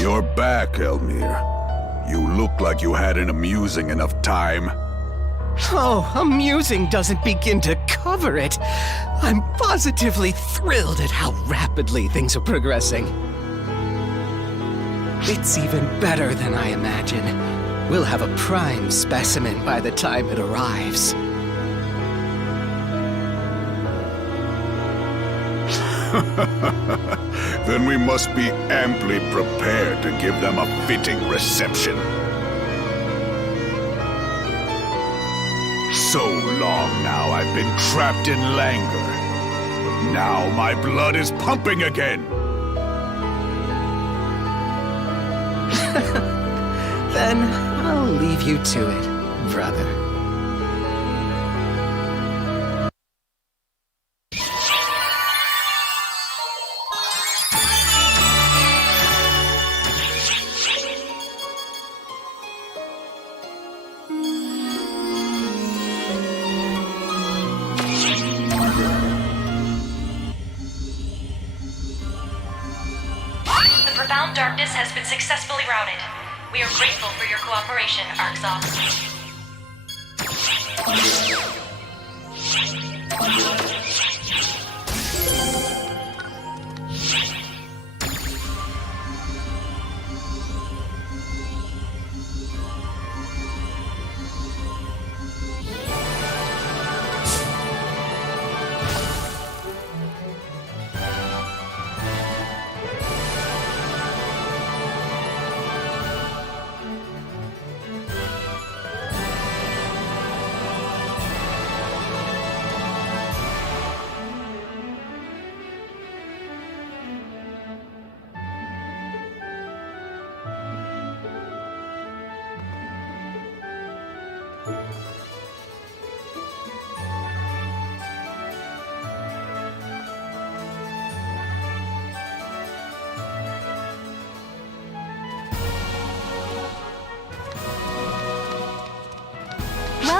You're back, Elmir. You look like you had an amusing enough time. Oh, amusing doesn't begin to cover it. I'm positively thrilled at how rapidly things are progressing. It's even better than I imagine. We'll have a prime specimen by the time it arrives. Then we must be amply prepared to give them a fitting reception. So long now I've been trapped in languor. But now my blood is pumping again. Then I'll leave you to it, brother. The profound darkness has been successfully routed. We are grateful for your cooperation, Arxos.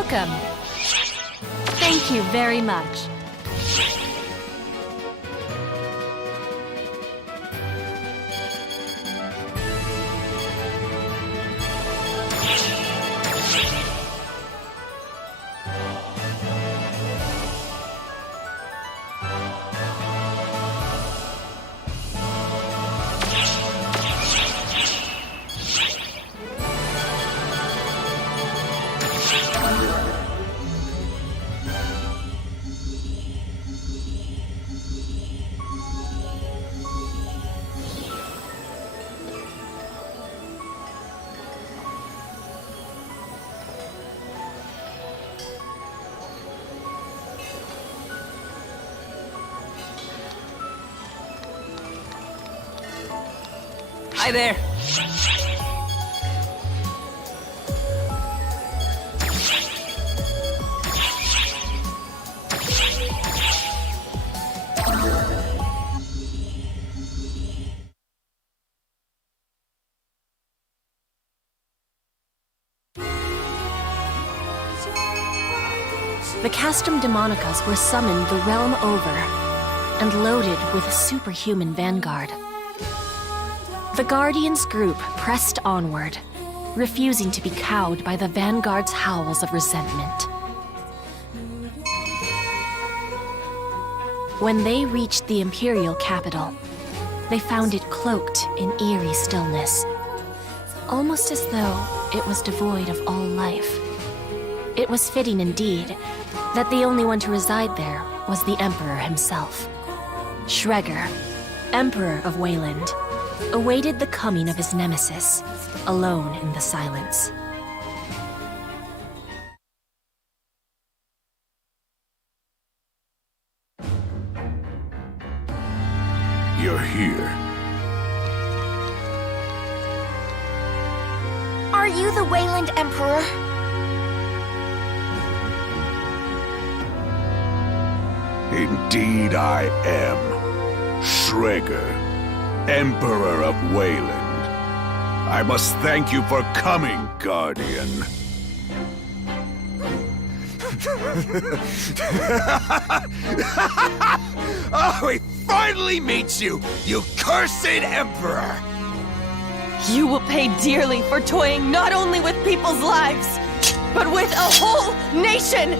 welcome. Thank you very much. Hi there. The Castrum Demonicas were summoned the realm over and loaded with a superhuman vanguard. The Guardians group pressed onward, refusing to be cowed by the Vanguard's howls of resentment. When they reached the Imperial capital, they found it cloaked in eerie stillness, almost as though it was devoid of all life. It was fitting indeed that the only one to reside there was the Emperor himself. Schreger, Emperor of Wayland, awaited the coming of his nemesis, alone in the silence. You're here. Are you the Wayland Emperor? Indeed I am. Schreger, Emperor of Wayland. I must thank you for coming, Guardian. Oh, he finally meets you, you cursed Emperor! You will pay dearly for toying not only with people's lives, but with a whole nation!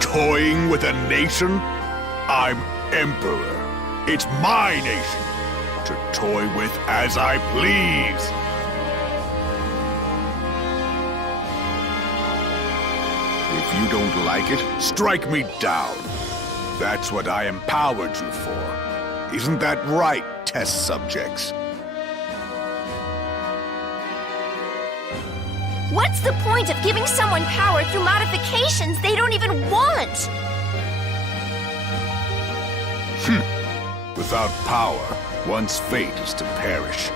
Toying with a nation? I'm Emperor. It's my nation to toy with as I please. If you don't like it, strike me down. That's what I empowered you for. Isn't that right, test subjects? What's the point of giving someone power through modifications they don't even want? Without power, one's fate is to perish.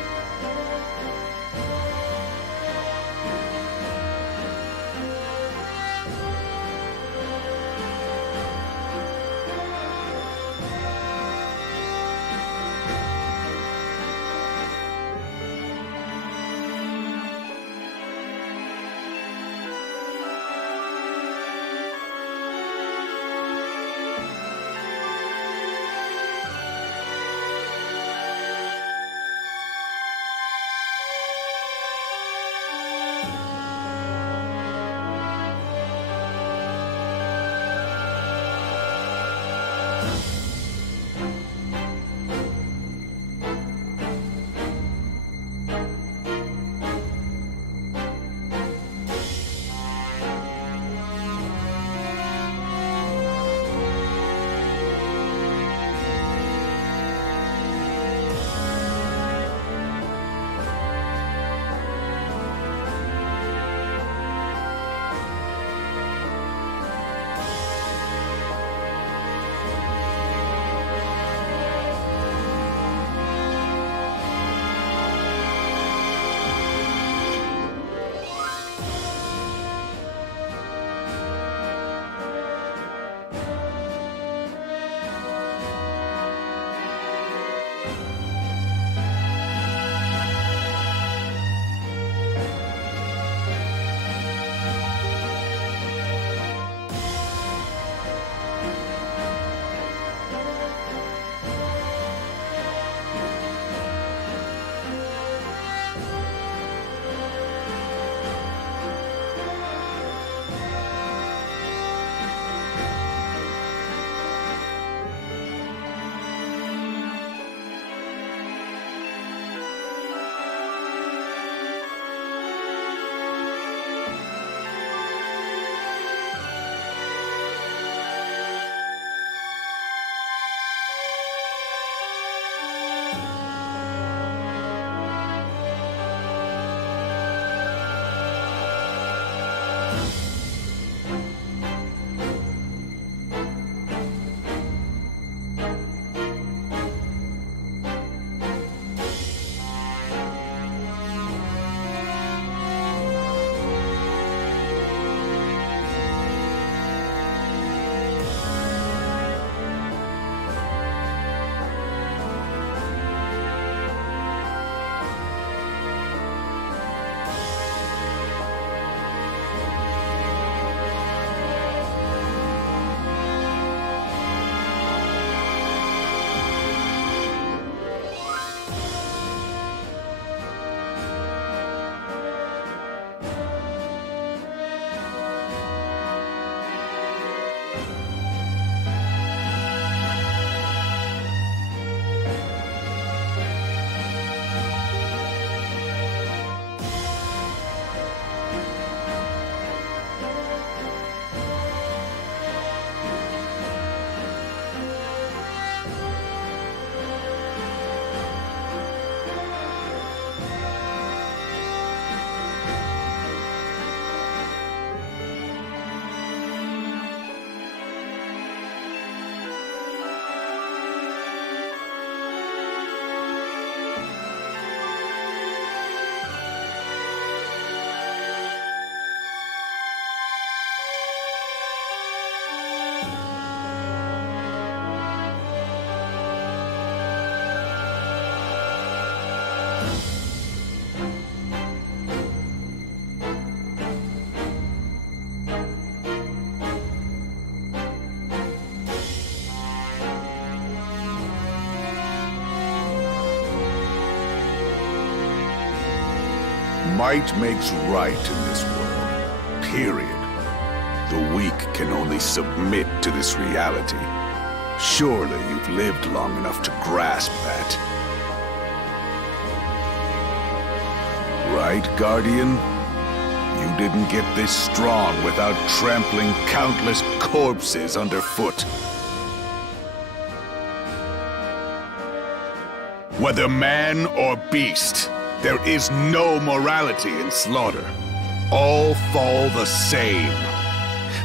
Might makes right in this world. Period. The weak can only submit to this reality. Surely you've lived long enough to grasp that. Right, Guardian? You didn't get this strong without trampling countless corpses underfoot. Whether man or beast, there is no morality in slaughter. All fall the same.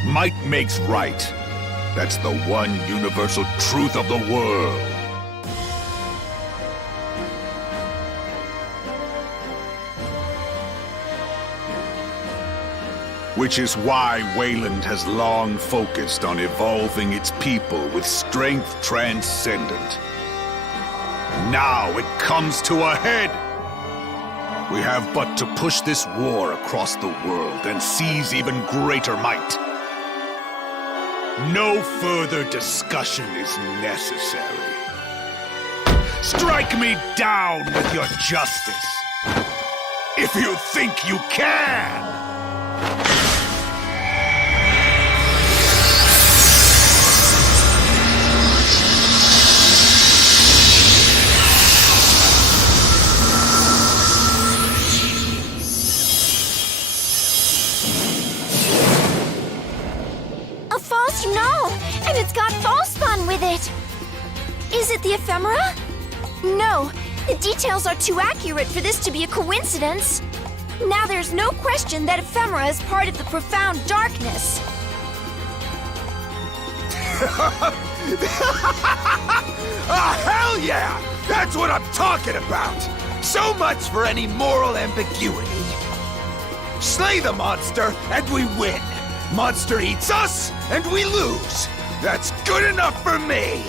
Might makes right. That's the one universal truth of the world. Which is why Wayland has long focused on evolving its people with strength transcendent. Now it comes to a head. We have but to push this war across the world and seize even greater might. No further discussion is necessary. Strike me down with your justice, if you think you can! No! And it's got false fun with it! Is it the ephemera? No, the details are too accurate for this to be a coincidence. Now there's no question that ephemera is part of the profound darkness. Hell yeah! That's what I'm talking about! So much for any moral ambiguity. Slay the monster, and we win. Monster eats us, and we lose. That's good enough for me.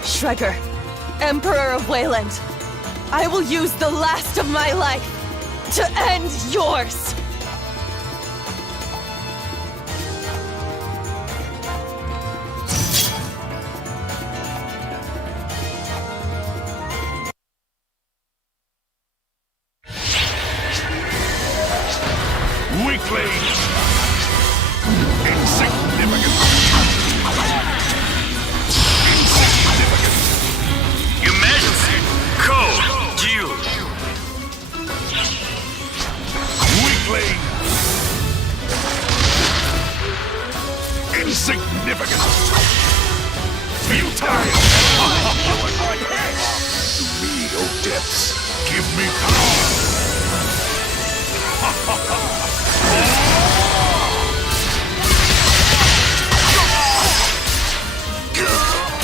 Shrugger, Emperor of Wayland, I will use the last of my life to end yours. Weakling! Insignificant! Insignificant! Your Majesty, code due. Weakling! Insignificant! Futile! To me, O depths, give me power!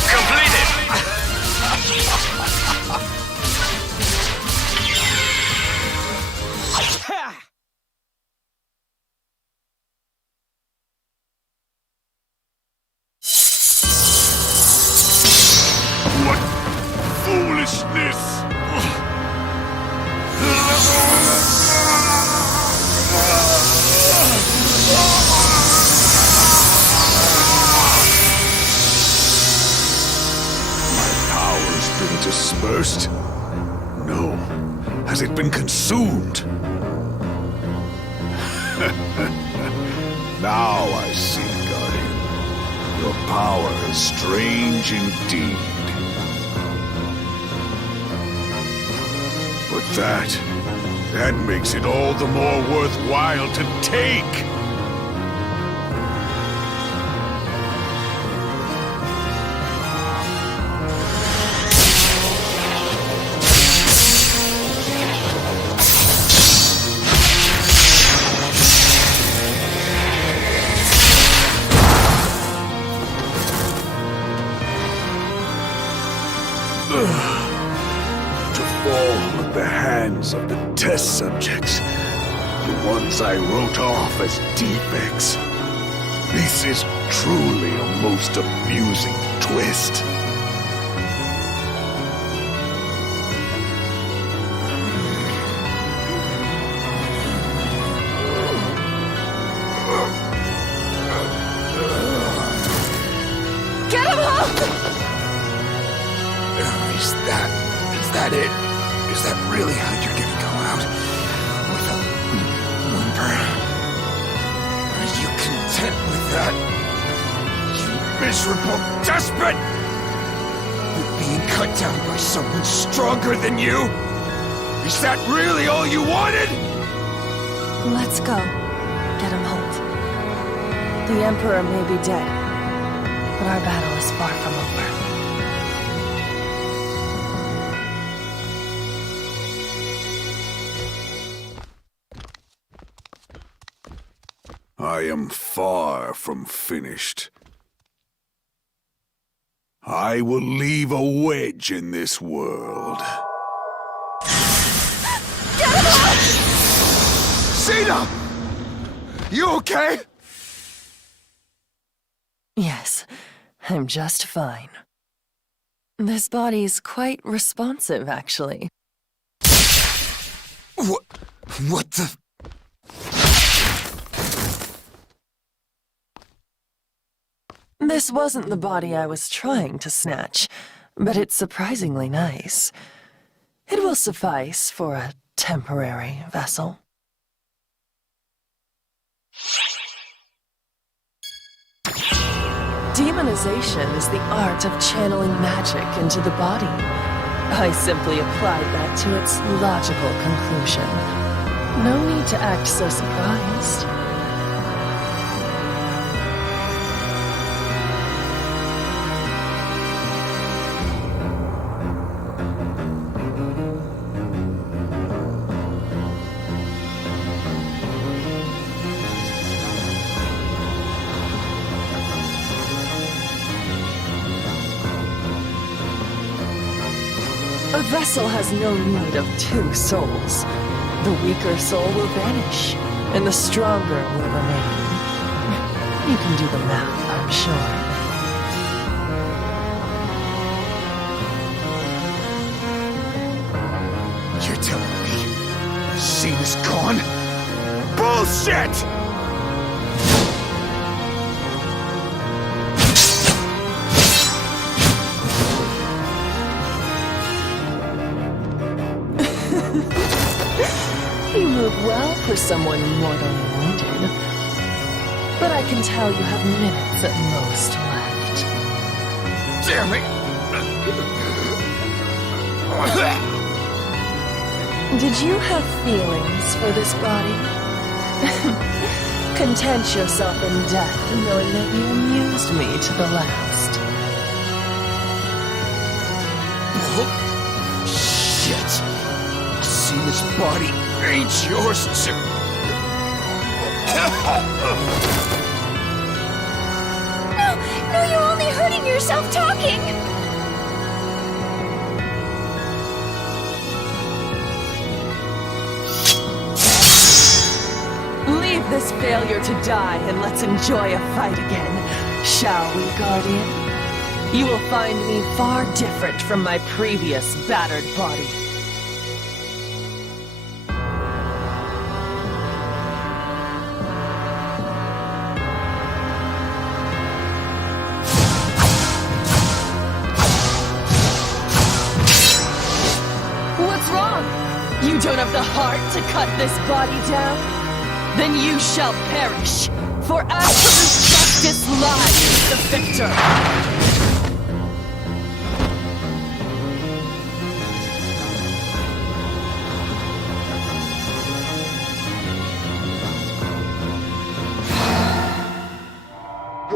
Completed! What foolishness! Dispersed? No. Has it been consumed? Now I see, Guardian. Your power is strange indeed. But that makes it all the more worthwhile to take! To fall at the hands of the test subjects, the ones I wrote off as defects. This is truly a most amusing twist. Get him home! Is that it? Is that really how you're gonna go out? With a whimper? Are you content with that? You miserable despot! With being cut down by someone stronger than you? Is that really all you wanted? Let's go. Get him, Holt. The Emperor may be dead, but our battle is far from over. I am far from finished. I will leave a wedge in this world. Cena! You okay? Yes, I'm just fine. This body's quite responsive, actually. What the... This wasn't the body I was trying to snatch, but it's surprisingly nice. It will suffice for a temporary vessel. Demonization is the art of channeling magic into the body. I simply applied that to its logical conclusion. No need to act so surprised. A vessel has no need of two souls. The weaker soul will vanish, and the stronger will remain. You can do the math, I'm sure. You're telling me Cena's gone? Bullshit! You move well for someone mortally wounded. But I can tell you have minutes at most left. Damn it! Did you have feelings for this body? Content yourself in death, knowing that you amused me to the last. Shit! Cena's body ain't yours to... No, you're only hurting yourself talking! Leave this failure to die and let's enjoy a fight again, shall we, Guardian? You will find me far different from my previous battered body. What's wrong? You don't have the heart to cut this body down? Then you shall perish, for absolute justice lies with the victor.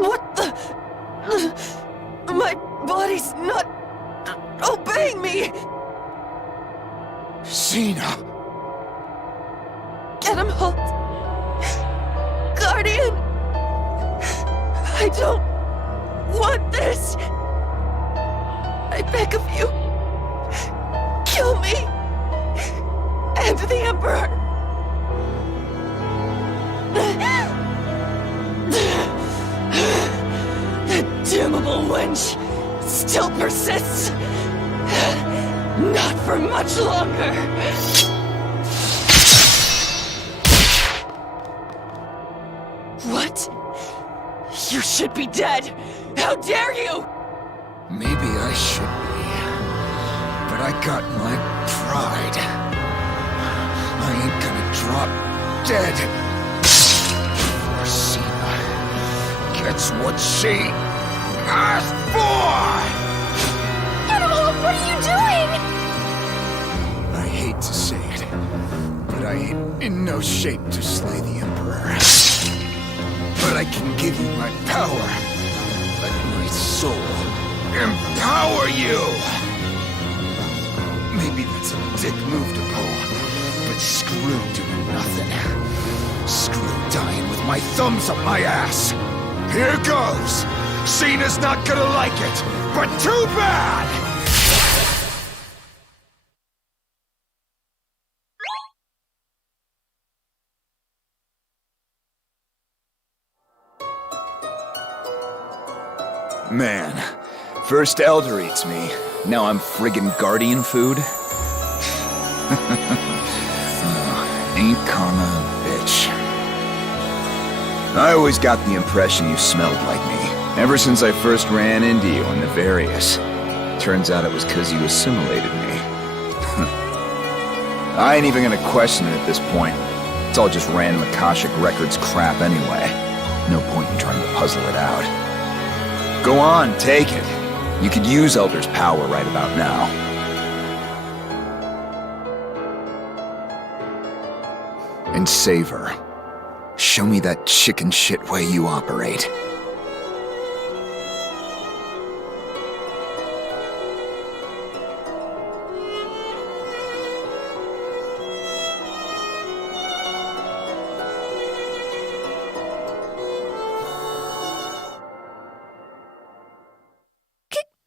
What the? My body's not obeying me! Cena! Get him, Holt! Guardian! I don't want this! I beg of you, kill me! And the Emperor! The damnable wench still persists! Not for much longer! What? You should be dead! How dare you! Maybe I should be. I got my pride. I ain't gonna drop dead. Cena gets what she asked for! Animal, what are you doing? I hate to say it, but I ain't in no shape to slay the Emperor. But I can give you my power. Let my soul empower you! Maybe that's a dick move to pull, but screw doing nothing. Screw dying with my thumbs up my ass. Here goes! Cena's not gonna like it, but too bad! Man, first Elder eats me, now I'm friggin' Guardian food? Ain't karma a bitch. I always got the impression you smelled like me, ever since I first ran into you in the Various. Turns out it was 'cause you assimilated me. I ain't even gonna question it at this point. It's all just random Akashic Records crap anyway. No point in trying to puzzle it out. Go on, take it. You could use Elder's power right about now. And save her. Show me that chicken shit way you operate.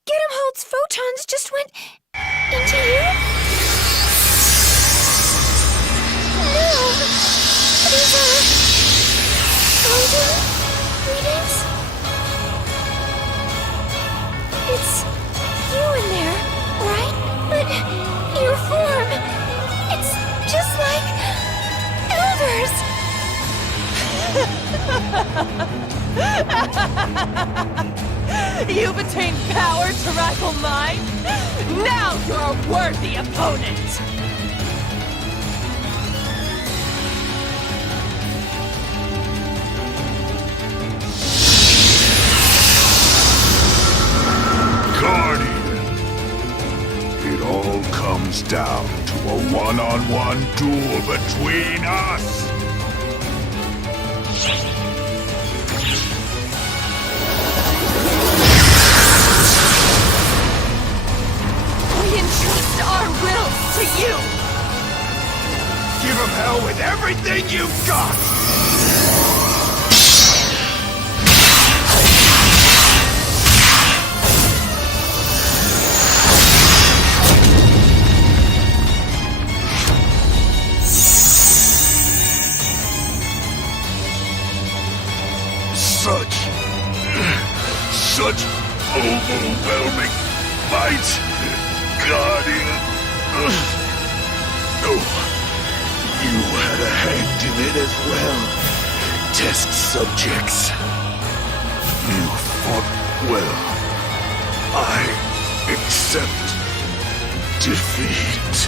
Gedemholt's photons just went into you? No. These are... Elder readings? It's you in there, right? But your form... It's just like... Elder's! You've attained power to rival mine? Now you're a worthy opponent! Guardian! It all comes down to a one-on-one duel between us! Entrust our wills to you! Give him hell with everything you've got! Such overwhelming might! Guardian! Oh, you had a hand in it as well. Test subjects. You fought well. I accept defeat.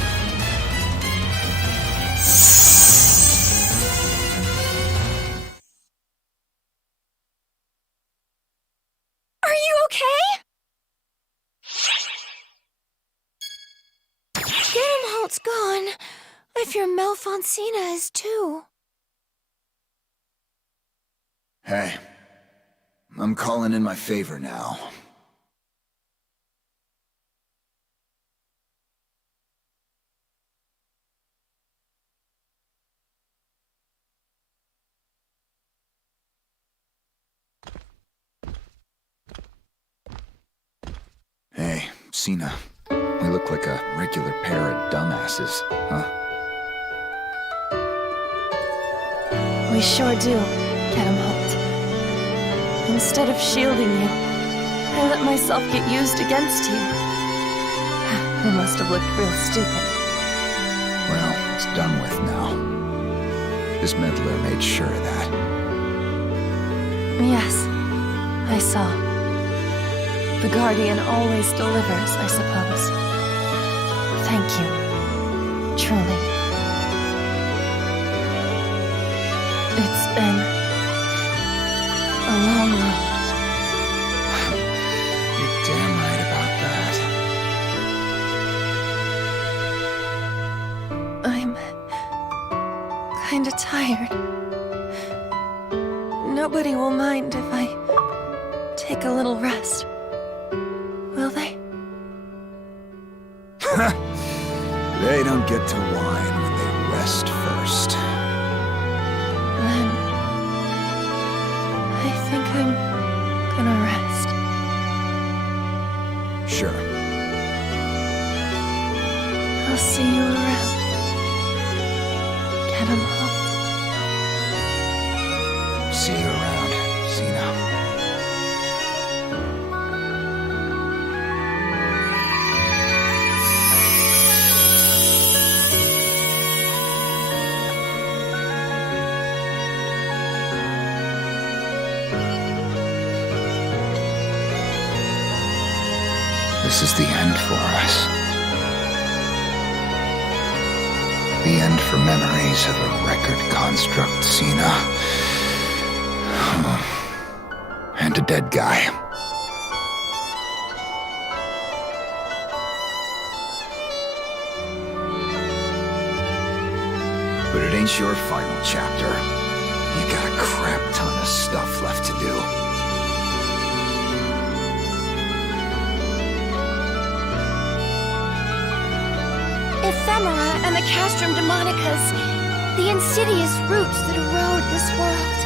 Are you okay? Gedemholt's gone. I fear Melfonsina is too. Hey, I'm calling in my favor now. Hey, Cena. We look like a regular pair of dumbasses, huh? We sure do, Gedemholt. Instead of shielding you, I let myself get used against you. I must have looked real stupid. Well, it's done with now. This meddler made sure of that. Yes, I saw. The Guardian always delivers, I suppose. Thank you. Truly. It's been a long road. You're damn right about that. I'm kinda tired. Nobody will mind if I take a little rest. Will they? They don't get to whine when they rest first. Then I think I'm gonna rest. Sure. I'll see you around. Get 'em all. See you around, Xena. This is the end for us. The end for memories of a record construct, Xena. And a dead guy. But it ain't your final chapter. You got a crap ton of stuff left to do. Ephemera and the Castrum Demonicas, the insidious roots that erode this world.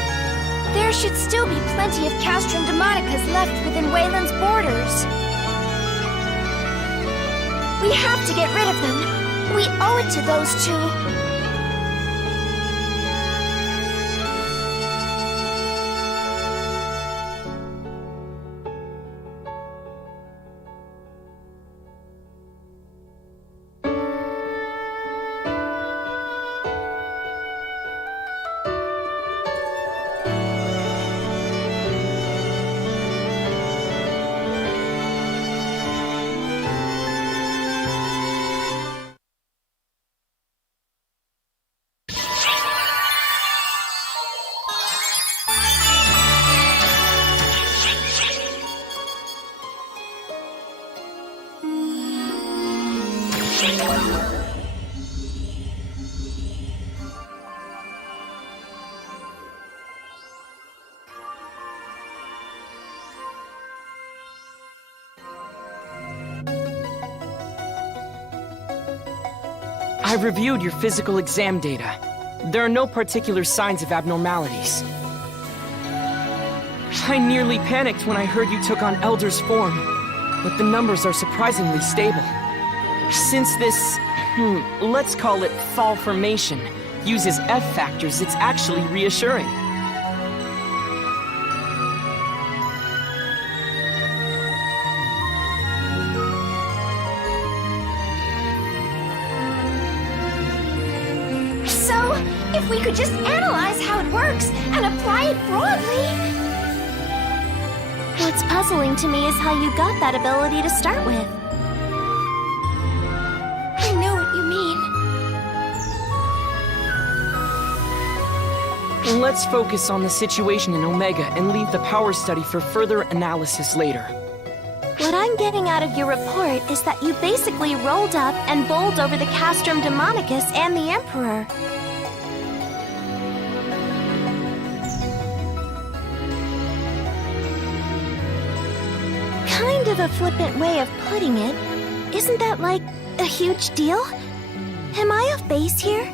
There should still be plenty of Castrum Demonicas left within Wayland's borders. We have to get rid of them. We owe it to those two. I reviewed your physical exam data. There are no particular signs of abnormalities. I nearly panicked when I heard you took on Elder's form, but the numbers are surprisingly stable. Since this, let's call it fall formation, uses F factors, it's actually reassuring. So, if we could just analyze how it works and apply it broadly. What's puzzling to me is how you got that ability to start with. I know what you mean. Let's focus on the situation in Omega and leave the power study for further analysis later. What I'm getting out of your report is that you basically rolled up and bowled over the Castrum Demonicus and the Emperor. Kind of a flippant way of putting it. Isn't that like a huge deal? Am I off base here?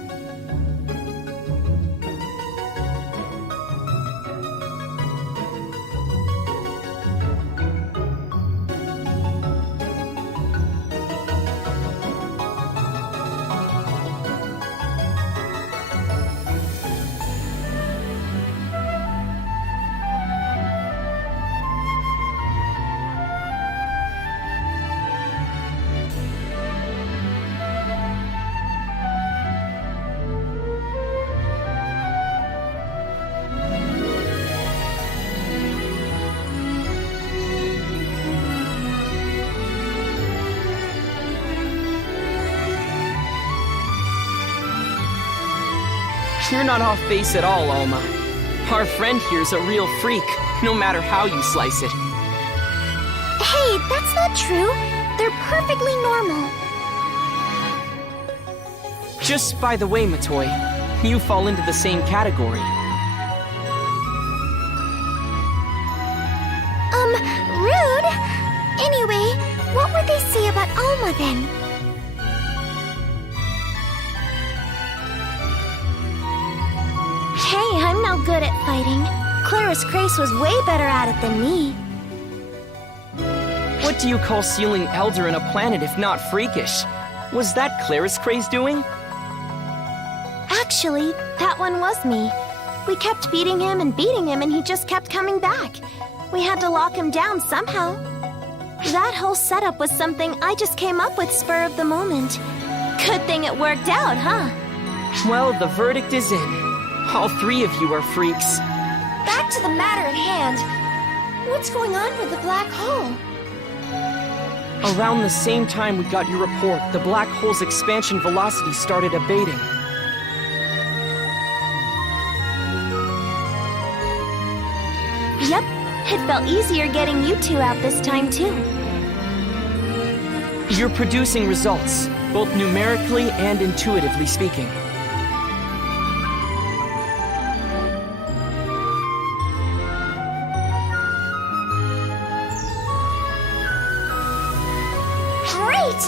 You're not off base at all, Alma. Our friend here's a real freak, no matter how you slice it. Hey, that's not true. They're perfectly normal. Just by the way, Matoy, you fall into the same category. Rude? Anyway, what would they say about Alma then? Hey, I'm no good at fighting. Claris Crace was way better at it than me. What do you call sealing Elder in a planet if not freakish? Was that Claris Craze doing? Actually, that one was me. We kept beating him and he just kept coming back. We had to lock him down somehow. That whole setup was something I just came up with spur of the moment. Good thing it worked out, huh? Well, the verdict is in. All three of you are freaks. Back to the matter at hand. What's going on with the black hole? Around the same time we got your report, the black hole's expansion velocity started abating. Yep, it felt easier getting you two out this time, too. You're producing results, both numerically and intuitively speaking. Great!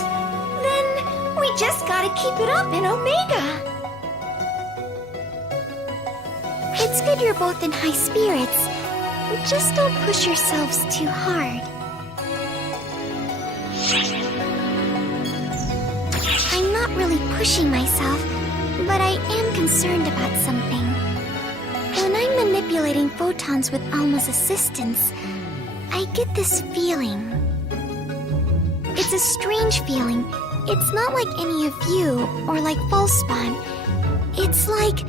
Then we just gotta keep it up in Omega. It's good you're both in high spirits. Just don't push yourselves too hard. I'm not really pushing myself, but I am concerned about something. When I'm manipulating photons with Alma's assistance, I get this feeling. It's a strange feeling. It's not like any of you, or like Falspawn. It's like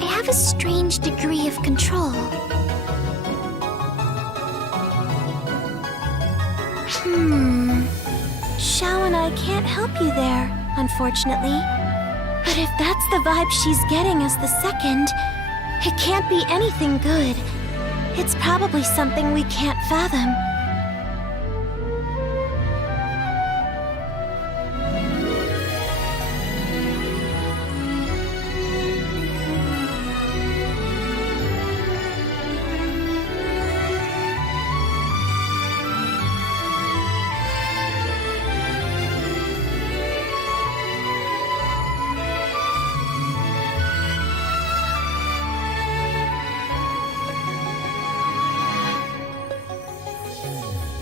I have a strange degree of control. Xiao and I can't help you there, unfortunately. But if that's the vibe she's getting as the second, it can't be anything good. It's probably something we can't fathom.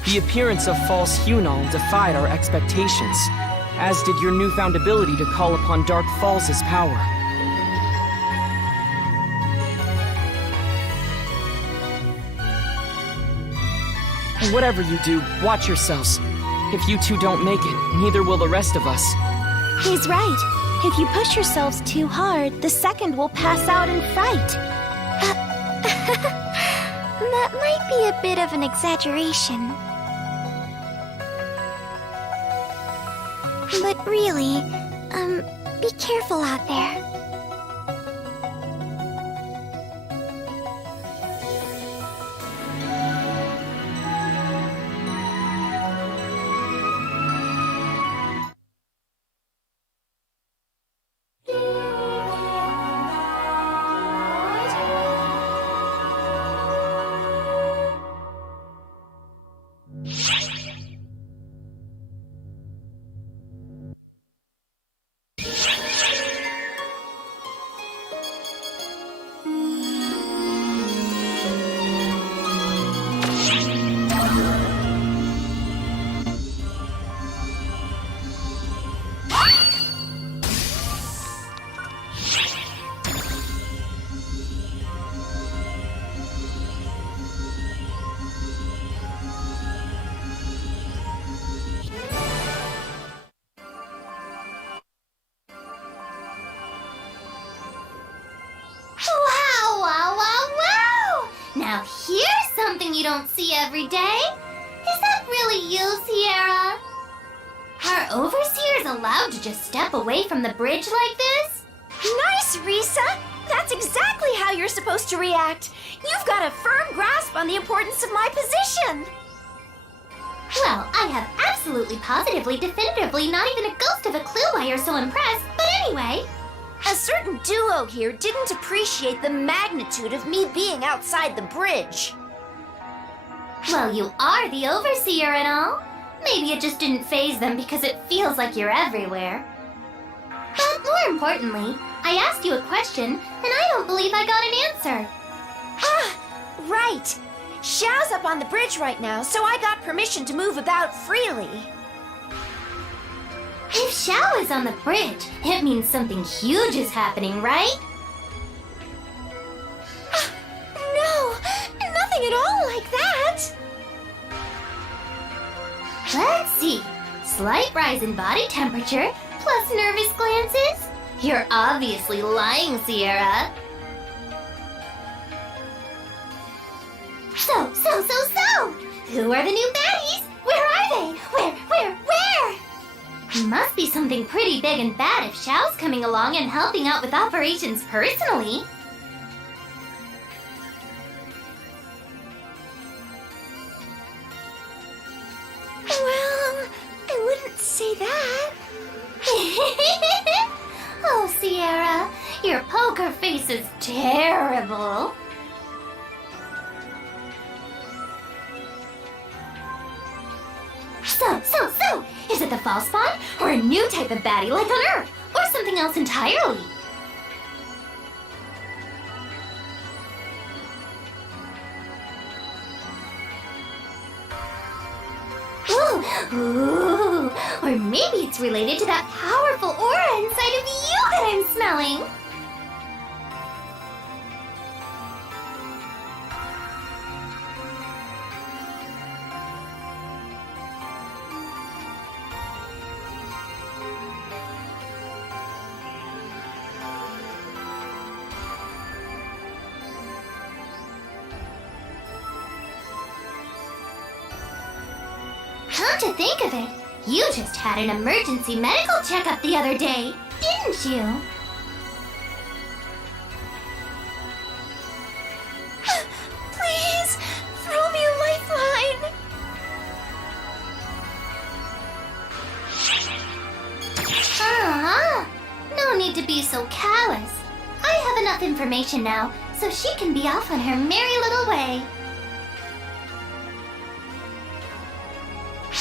The appearance of false Hunal defied our expectations, as did your newfound ability to call upon Dark Falls' power. Whatever you do, watch yourselves. If you two don't make it, neither will the rest of us. He's right. If you push yourselves too hard, the second will pass out in fright. That might be a bit of an exaggeration. But really, be careful out there. Now here's something you don't see every day. Is that really you, Sierra? Are overseers allowed to just step away from the bridge like this? Nice, Risa! That's exactly how you're supposed to react. You've got a firm grasp on the importance of my position. Well, I have absolutely, positively, definitively not even a ghost of a clue why you're so impressed, but anyway. A certain duo here didn't appreciate the magnitude of me being outside the bridge. Well, you are the overseer and all. Maybe it just didn't faze them because it feels like you're everywhere. But more importantly, I asked you a question, and I don't believe I got an answer. Ah, right. Xiao's up on the bridge right now, so I got permission to move about freely. If Xiao is on the bridge, it means something huge is happening, right? No, nothing at all like that. Let's see. Slight rise in body temperature, plus nervous glances. You're obviously lying, Sierra. So. Who are the new baddies? Where are they? Where? Must be something pretty big and bad if Xiao's coming along and helping out with operations personally. Well, I wouldn't say that. Oh, Sierra, your poker face is terrible. So, is it the false spawn, or a new type of baddie like on Earth, or something else entirely? Ooh, or maybe it's related to that powerful aura inside of you that I'm smelling. Come to think of it, you just had an emergency medical checkup the other day, didn't you? Please, throw me a lifeline. No need to be so callous. I have enough information now, so she can be off on her merry little way.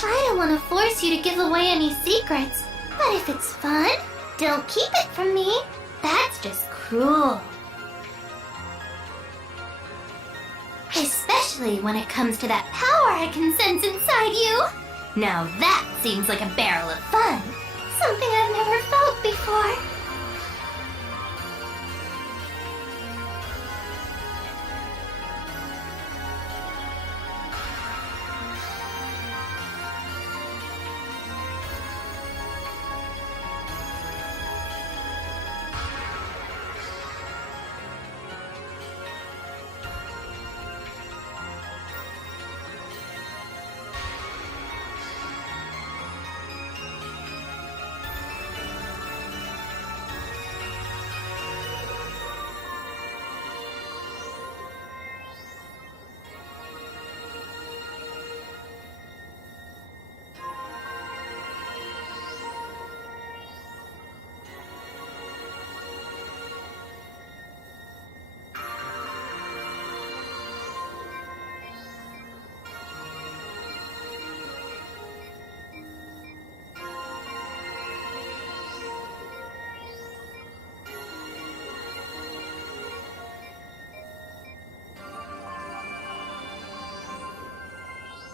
I don't want to force you to give away any secrets, but if it's fun, don't keep it from me. That's just cruel. Especially when it comes to that power I can sense inside you. Now that seems like a barrel of fun. Something I've never felt before.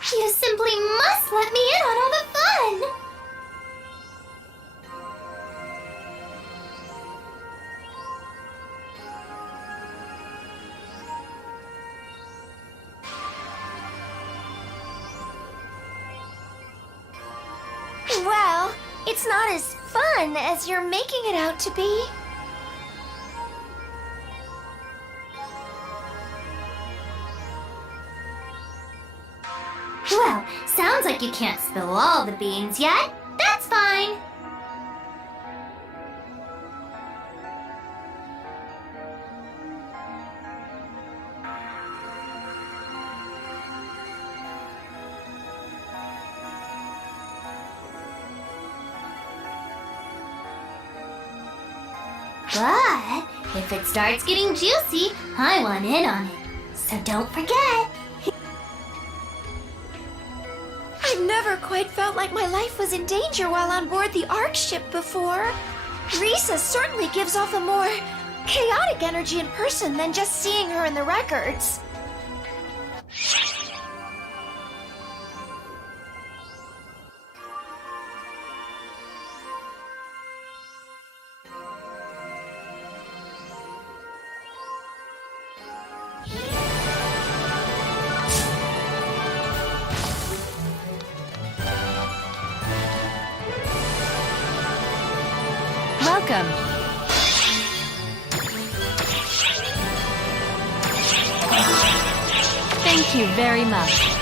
You simply must let me in on all the fun! Well, it's not as fun as you're making it out to be. Well, sounds like you can't spill all the beans yet. That's fine. But if it starts getting juicy, I want in on it. So don't forget. I've never quite felt like my life was in danger while on board the Ark ship before. Risa certainly gives off a more chaotic energy in person than just seeing her in the records. Welcome. Thank you very much.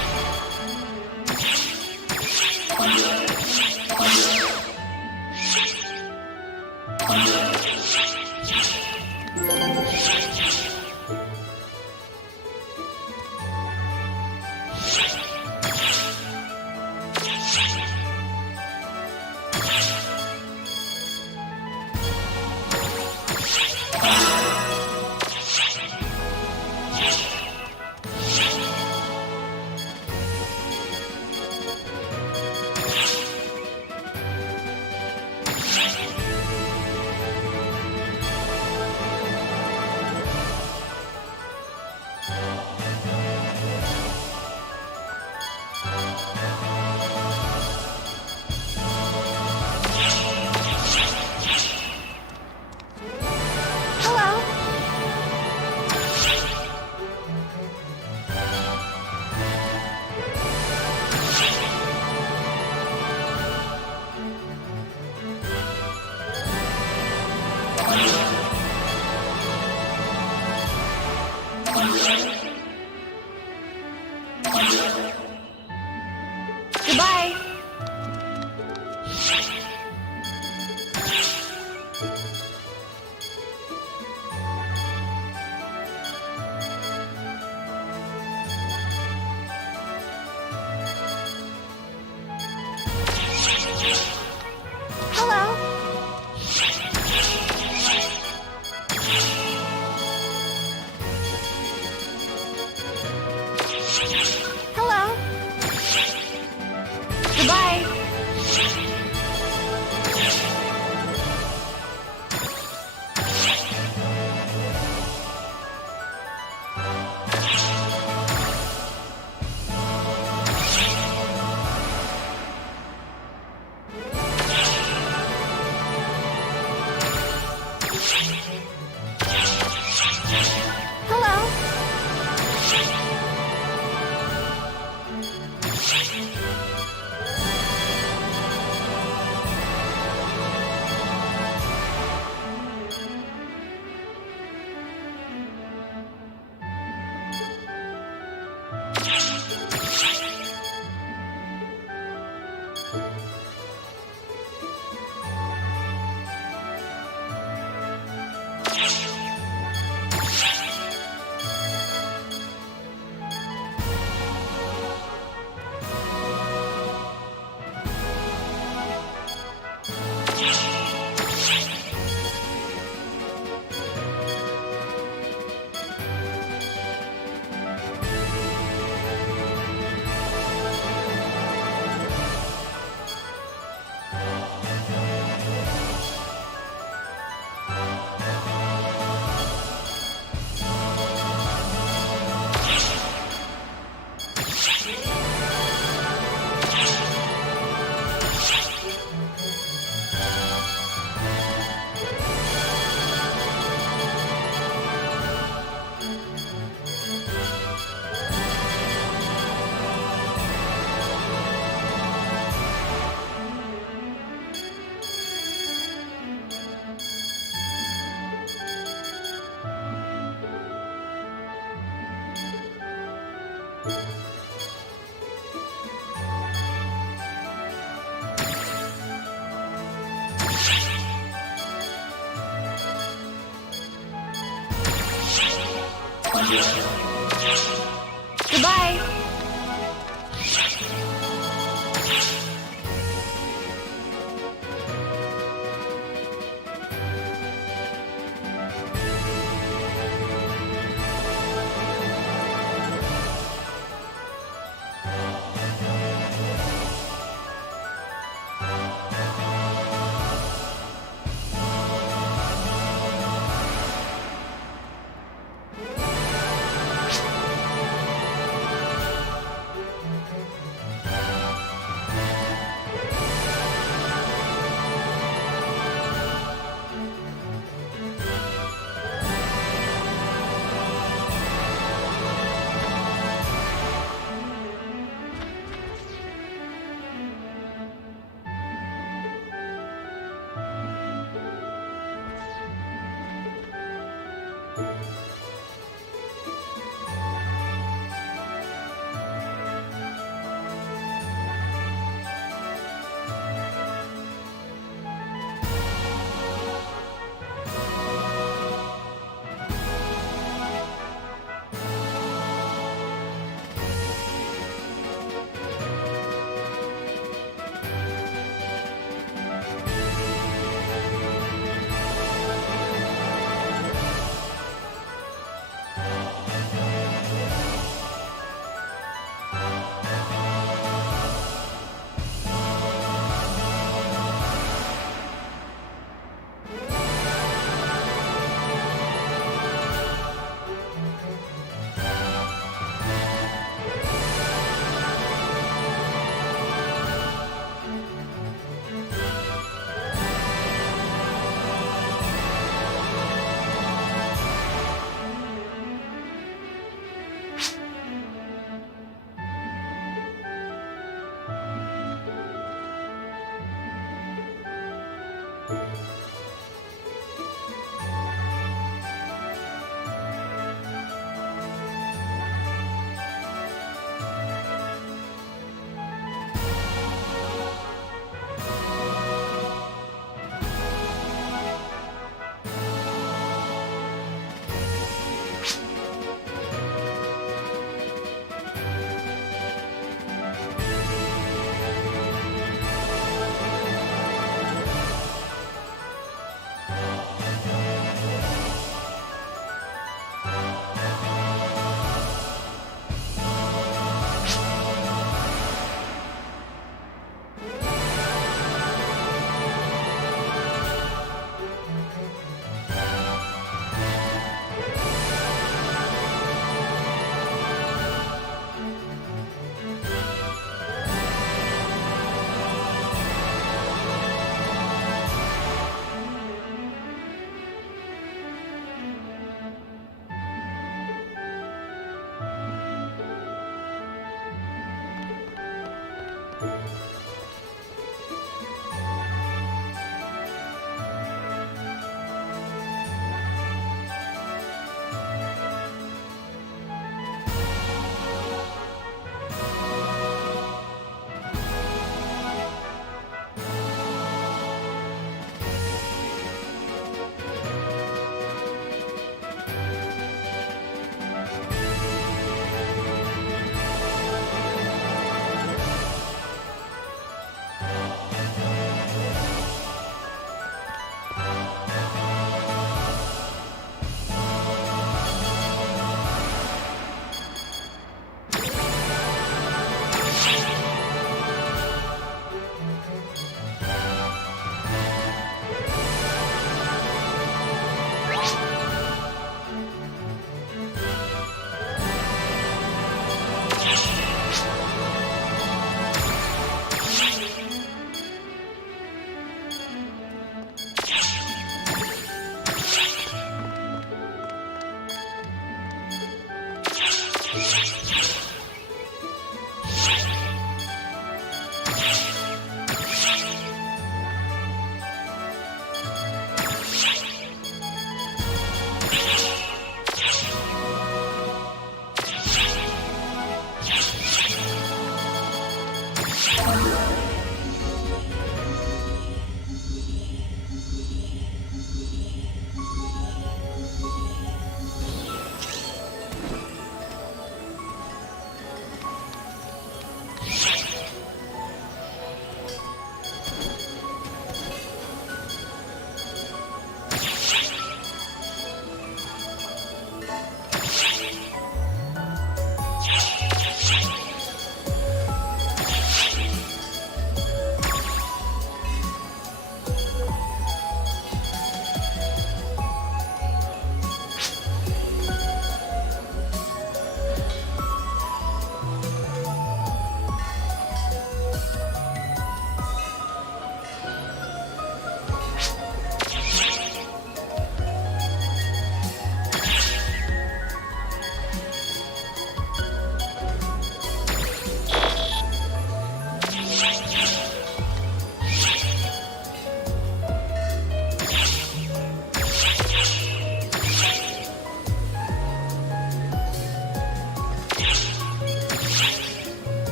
Goodbye. Hello. Hello. Goodbye. Hello. Goodbye.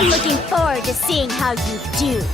I'm looking forward to seeing how you do.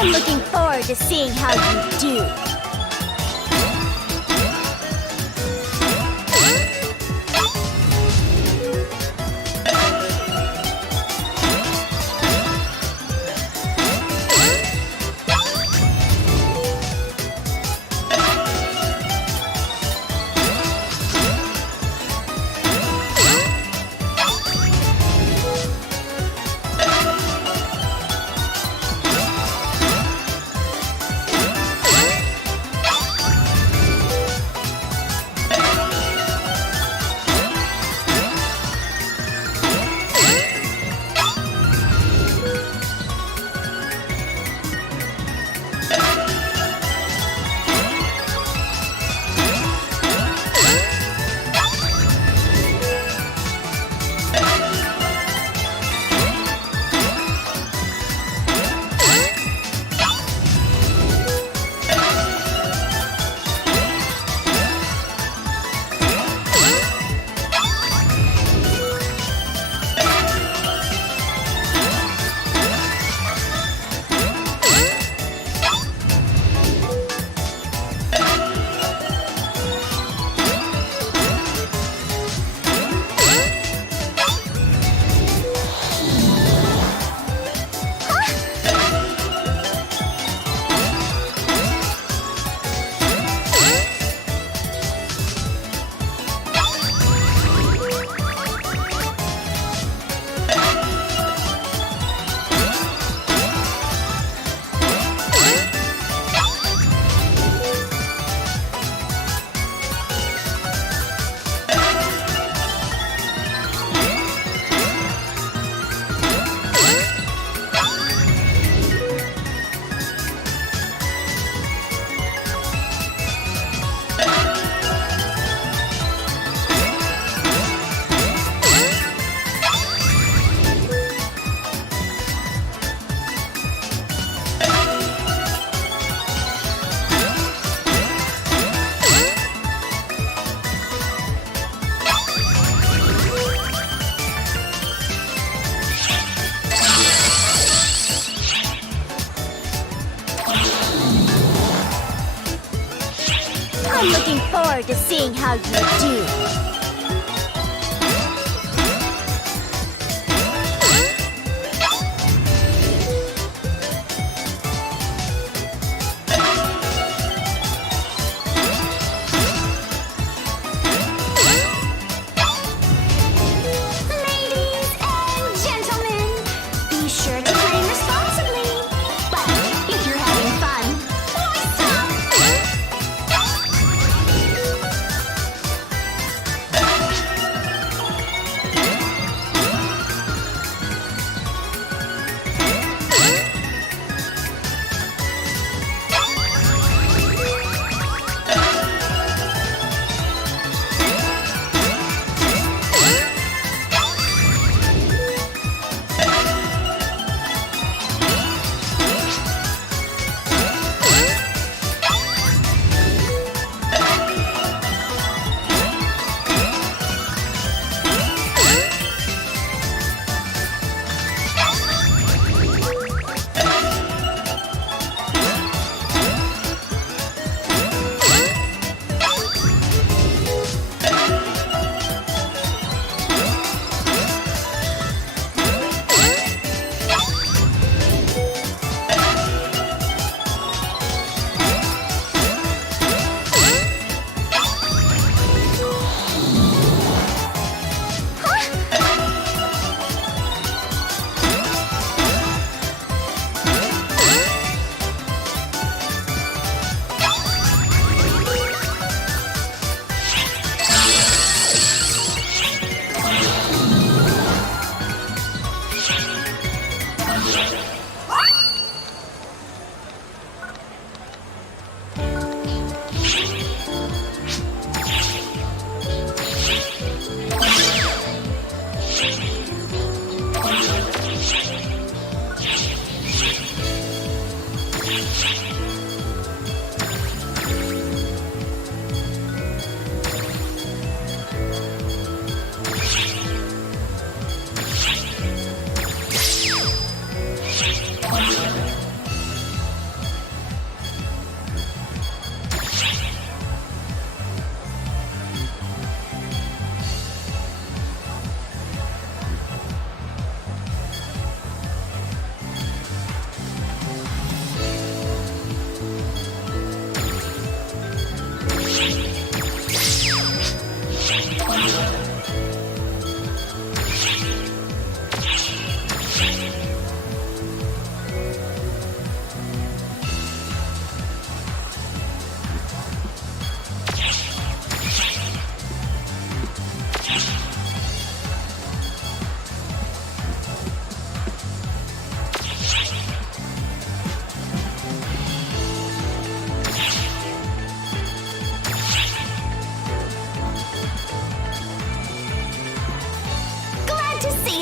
I'm looking forward to seeing how you do. I'm looking forward to seeing how you do. Ladies and gentlemen, be sure to play responsibly. But if you're having fun, why stop?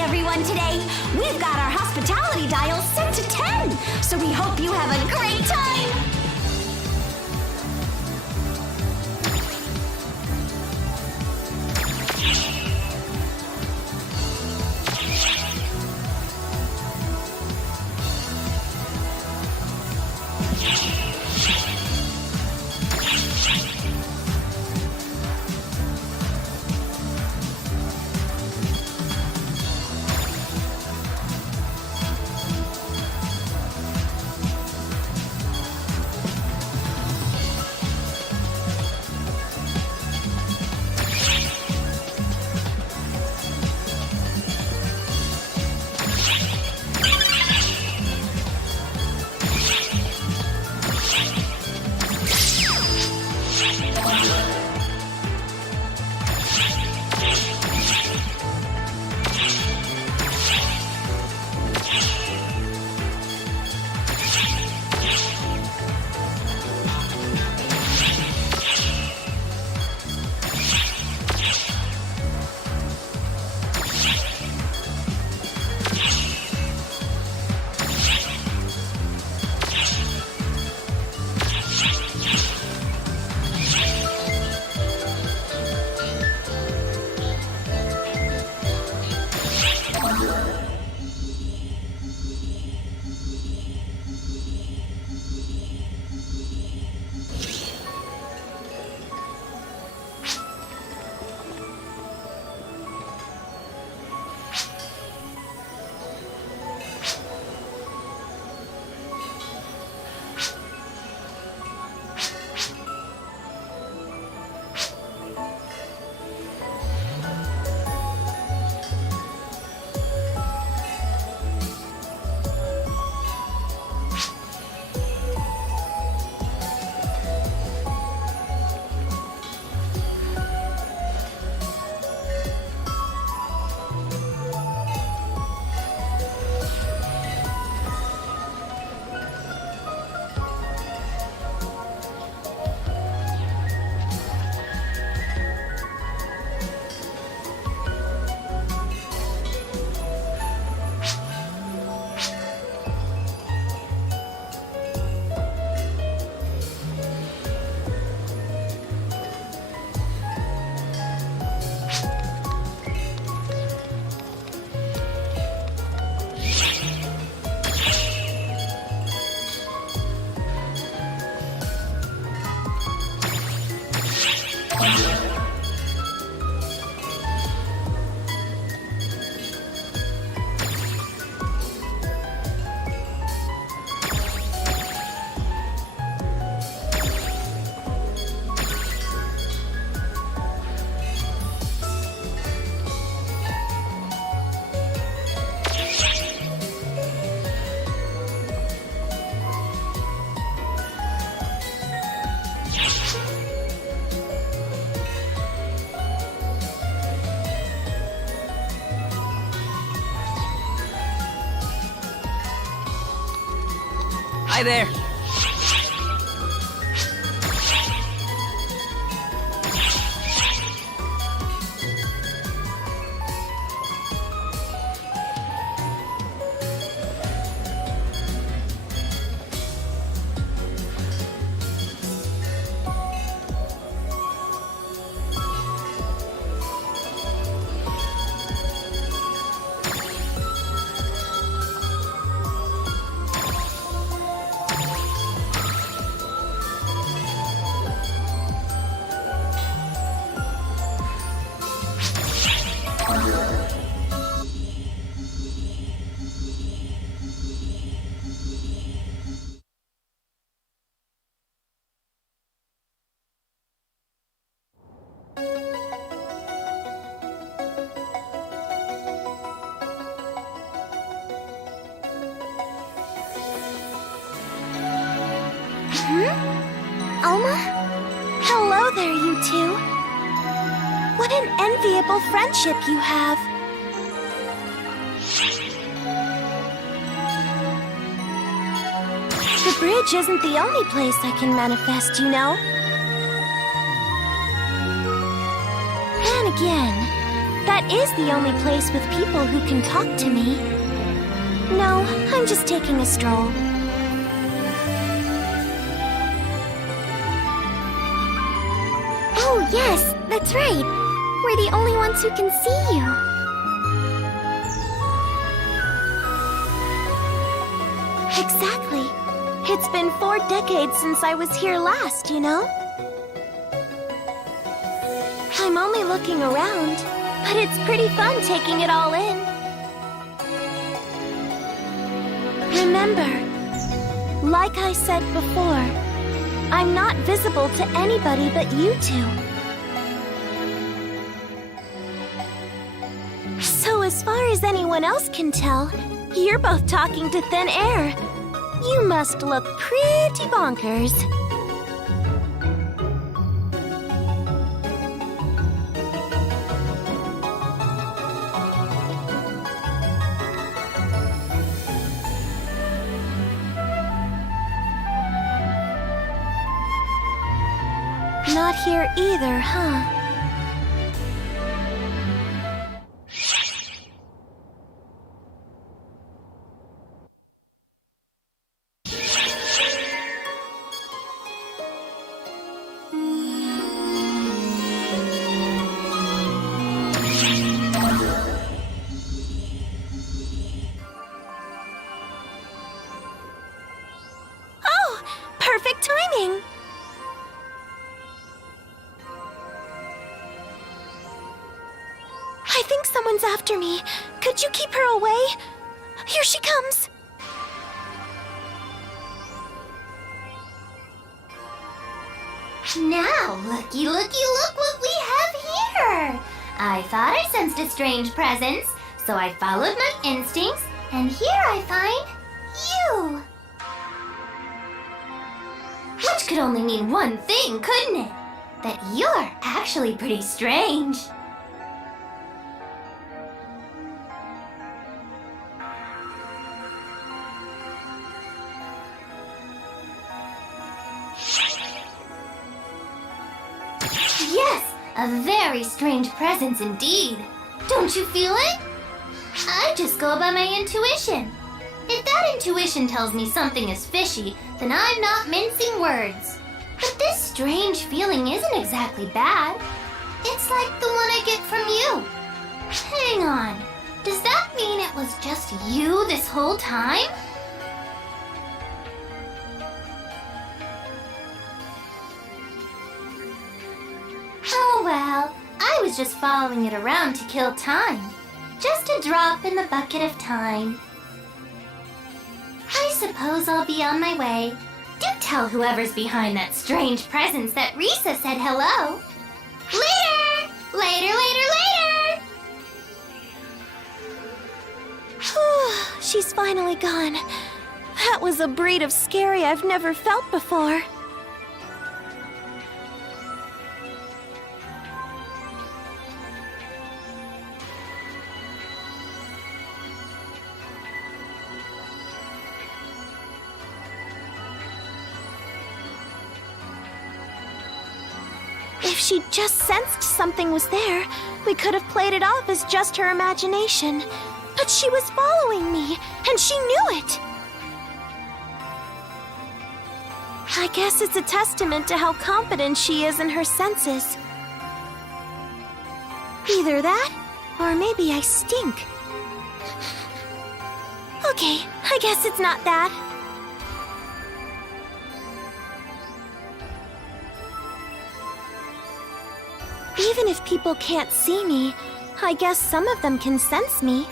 Everyone today, we've got our hospitality dial set to 10, so we hope you have a great time. Hi there. Alma? Hello there, you two. What an enviable friendship you have. The bridge isn't the only place I can manifest, you know. Then again, that is the only place with people who can talk to me. No, I'm just taking a stroll. Oh, yes, that's right. We're the only ones who can see you. Exactly. It's been 4 decades since I was here last, you know? I'm only looking around, but it's pretty fun taking it all in. Remember, like I said before, I'm not visible to anybody but you two. So as far as anyone else can tell, you're both talking to thin air. You must look pretty bonkers. Not here either, huh? Oh, perfect timing! I think someone's after me. Could you keep her away? Here she comes. Now, looky, look what we have here! I thought I sensed a strange presence, so I followed my instincts, and here I find you! Which could only mean one thing, couldn't it? That you're actually pretty strange. Yes, a very strange presence indeed. Don't you feel it? I just go by my intuition. If that intuition tells me something is fishy, then I'm not mincing words. But this strange feeling isn't exactly bad. It's like the one I get from you. Hang on, does that mean it was just you this whole time? Well, I was just following it around to kill time. Just a drop in the bucket of time. I suppose I'll be on my way. Do tell whoever's behind that strange presence that Risa said hello. Later! Later, later, later! Whew, she's finally gone. That was a breed of scary I've never felt before. If she'd just sensed something was there, we could have played it off as just her imagination. But she was following me, and she knew it! I guess it's a testament to how confident she is in her senses. Either that, or maybe I stink. Okay, I guess it's not that. Even if people can't see me, I guess some of them can sense me.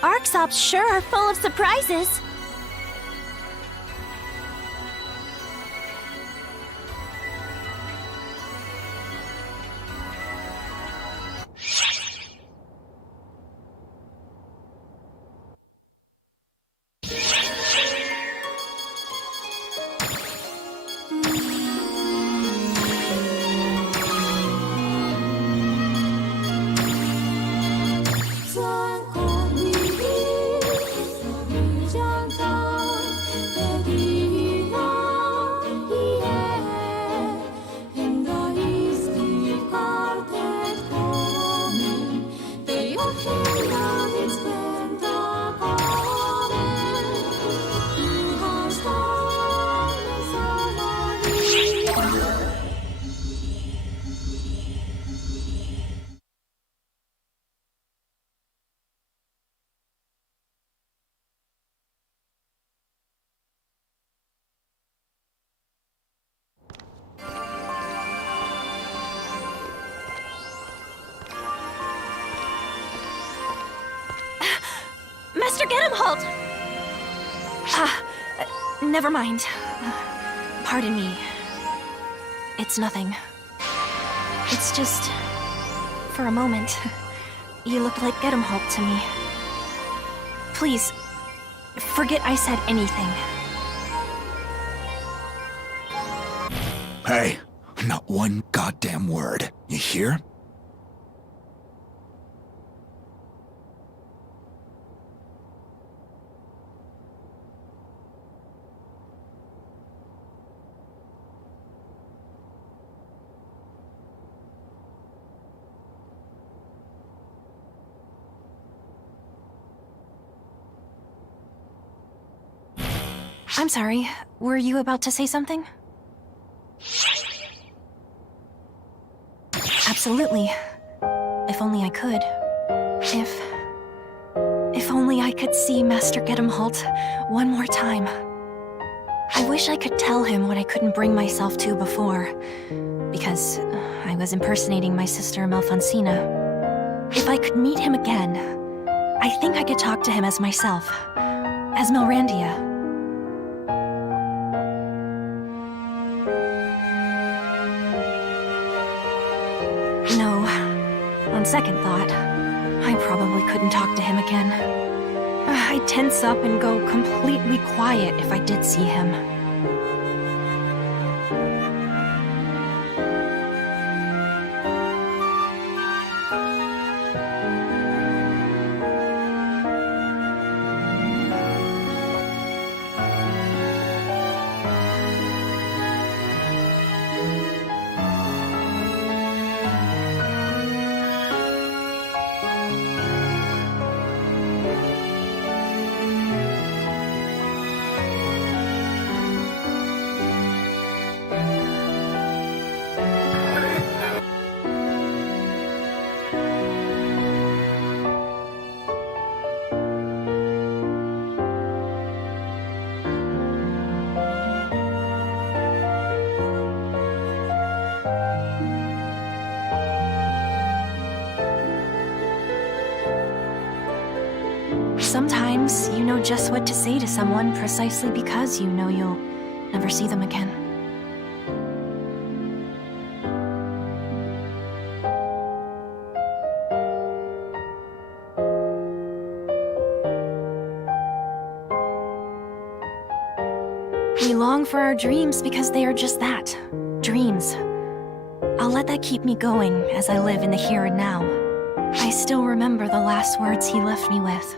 Arxops sure are full of surprises. Master Gedemholt! Never mind. Pardon me. It's nothing. It's just... for a moment, you looked like Gedemholt to me. Please, forget I said anything. Hey, not one goddamn word. You hear? I'm sorry, were you about to say something? Absolutely. If only I could. If only I could see Master Gedemholt one more time. I wish I could tell him what I couldn't bring myself to before, because I was impersonating my sister Melfonsina. If I could meet him again, I think I could talk to him as myself, as Melrandia. No, on second thought, I probably couldn't talk to him again. I'd tense up and go completely quiet if I did see him. Sometimes you know just what to say to someone precisely because you know you'll never see them again. We long for our dreams because they are just that, dreams. I'll let that keep me going as I live in the here and now. I still remember the last words he left me with.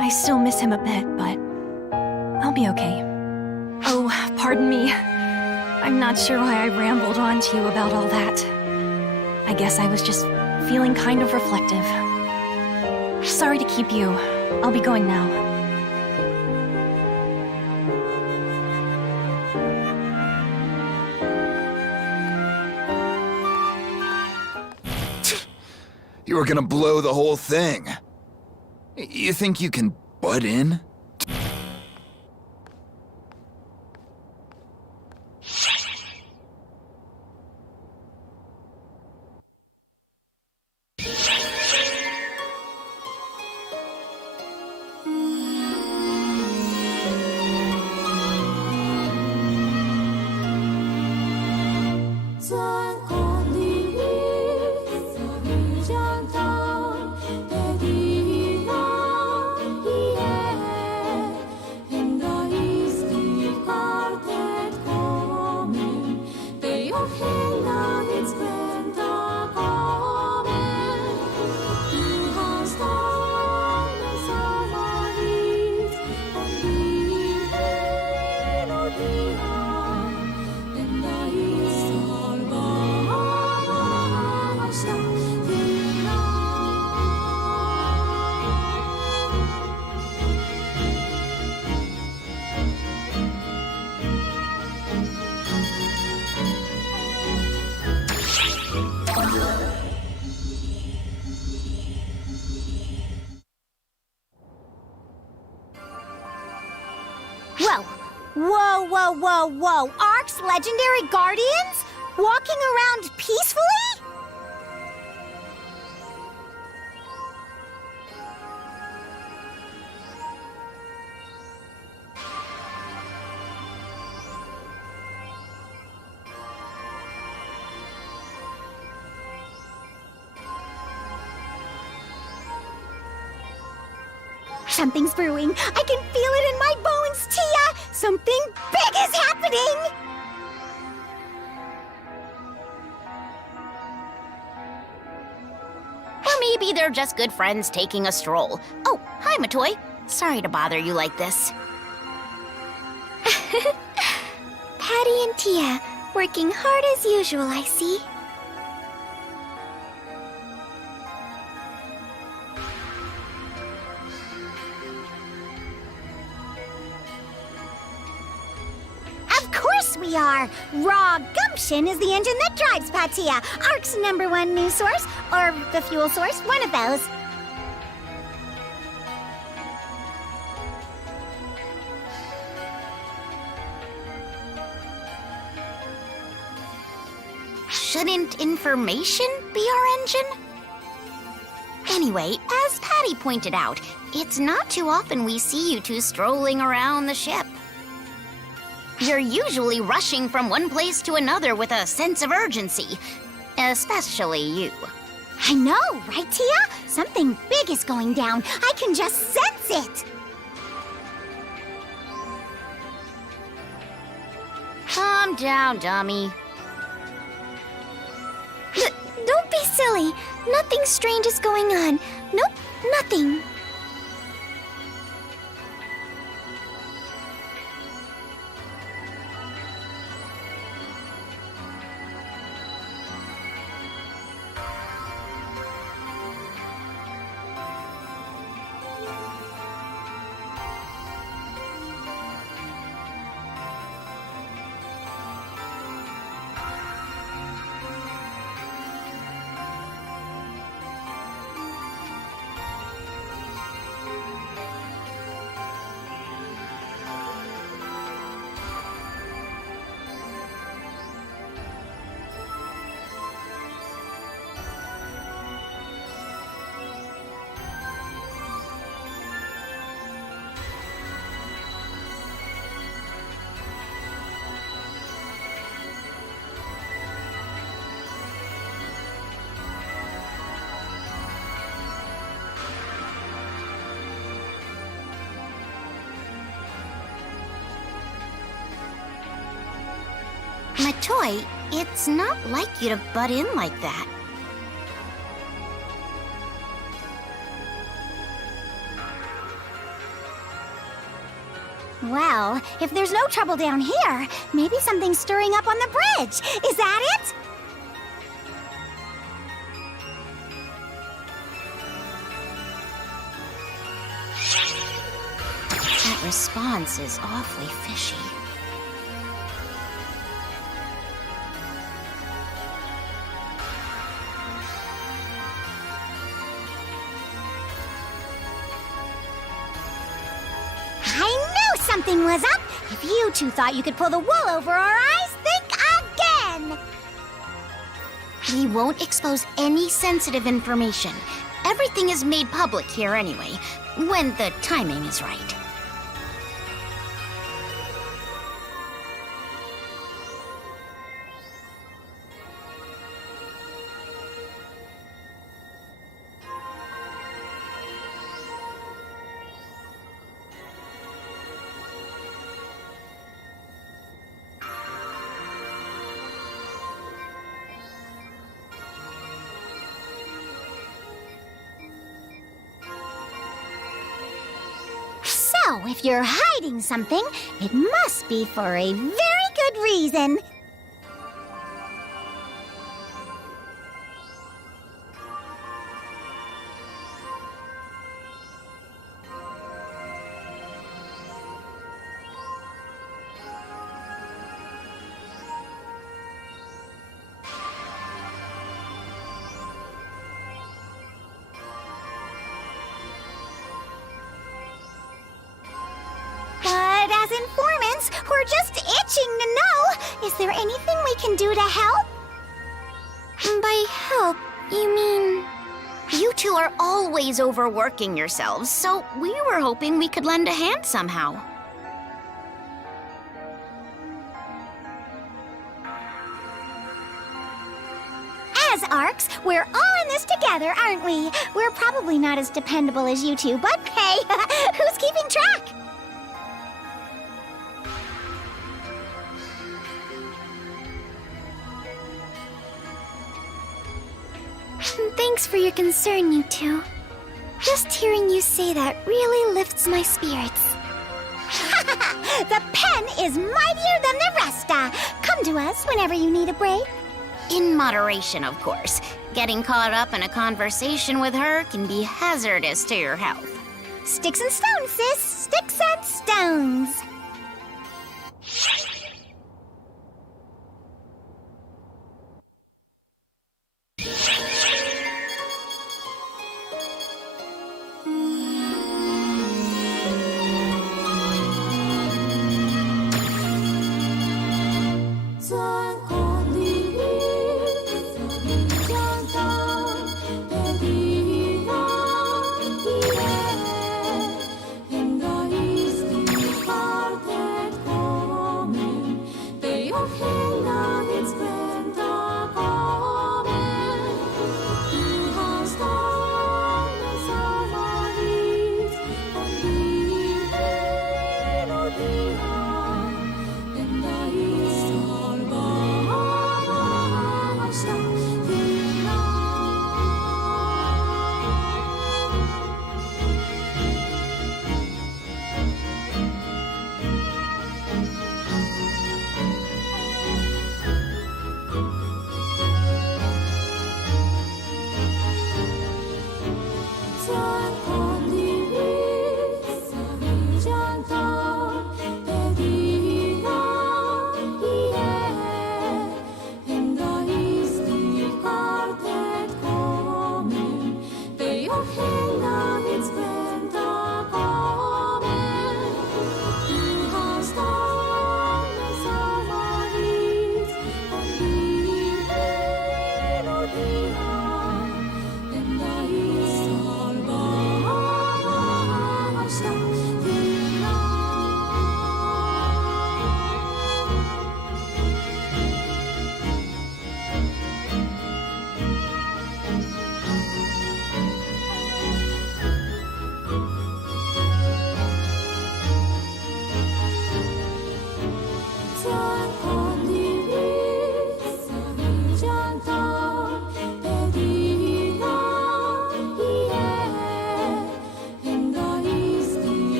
I still miss him a bit, but I'll be okay. Oh, pardon me. I'm not sure why I rambled on to you about all that. I guess I was just feeling kind of reflective. Sorry to keep you. I'll be going now. You were gonna blow the whole thing. You think you can butt in? Whoa! Ark's legendary guardians? Walking around peacefully? Something's brewing. I can feel it in my bones, Tia! Something big is happening! Or maybe they're just good friends taking a stroll. Oh, hi, Matoy. Sorry to bother you like this. Patty and Tia, working hard as usual, I see. We are. Raw gumption is the engine that drives Patia, Ark's #1 news source, or the fuel source, one of those. Shouldn't information be our engine? Anyway, as Patty pointed out, it's not too often we see you two strolling around the ship. You're usually rushing from one place to another with a sense of urgency. Especially you. I know, right, Tia? Something big is going down. I can just sense it. Calm down, dummy. Don't be silly. Nothing strange is going on. Nope, nothing. boy, it's not like you to butt in like that. Well, if there's no trouble down here, maybe something's stirring up on the bridge. Is that it? That response is awfully fishy. Something was up. If you two thought you could pull the wool over our eyes, think again! We won't expose any sensitive information. Everything is made public here anyway, when the timing is right. So, if you're hiding something, it must be for a very good reason. As informants, we're just itching to know. Is there anything we can do to help? By help, you mean... You two are always overworking yourselves, so we were hoping we could lend a hand somehow. As Arcs, we're all in this together, aren't we? We're probably not as dependable as you two, but hey, who's keeping track? Thanks for your concern, you two. Just hearing you say that really lifts my spirits. The pen is mightier than the rest. Come to us whenever you need a break. In moderation, of course. Getting caught up in a conversation with her can be hazardous to your health. Sticks and stones, sis. Sticks and stones.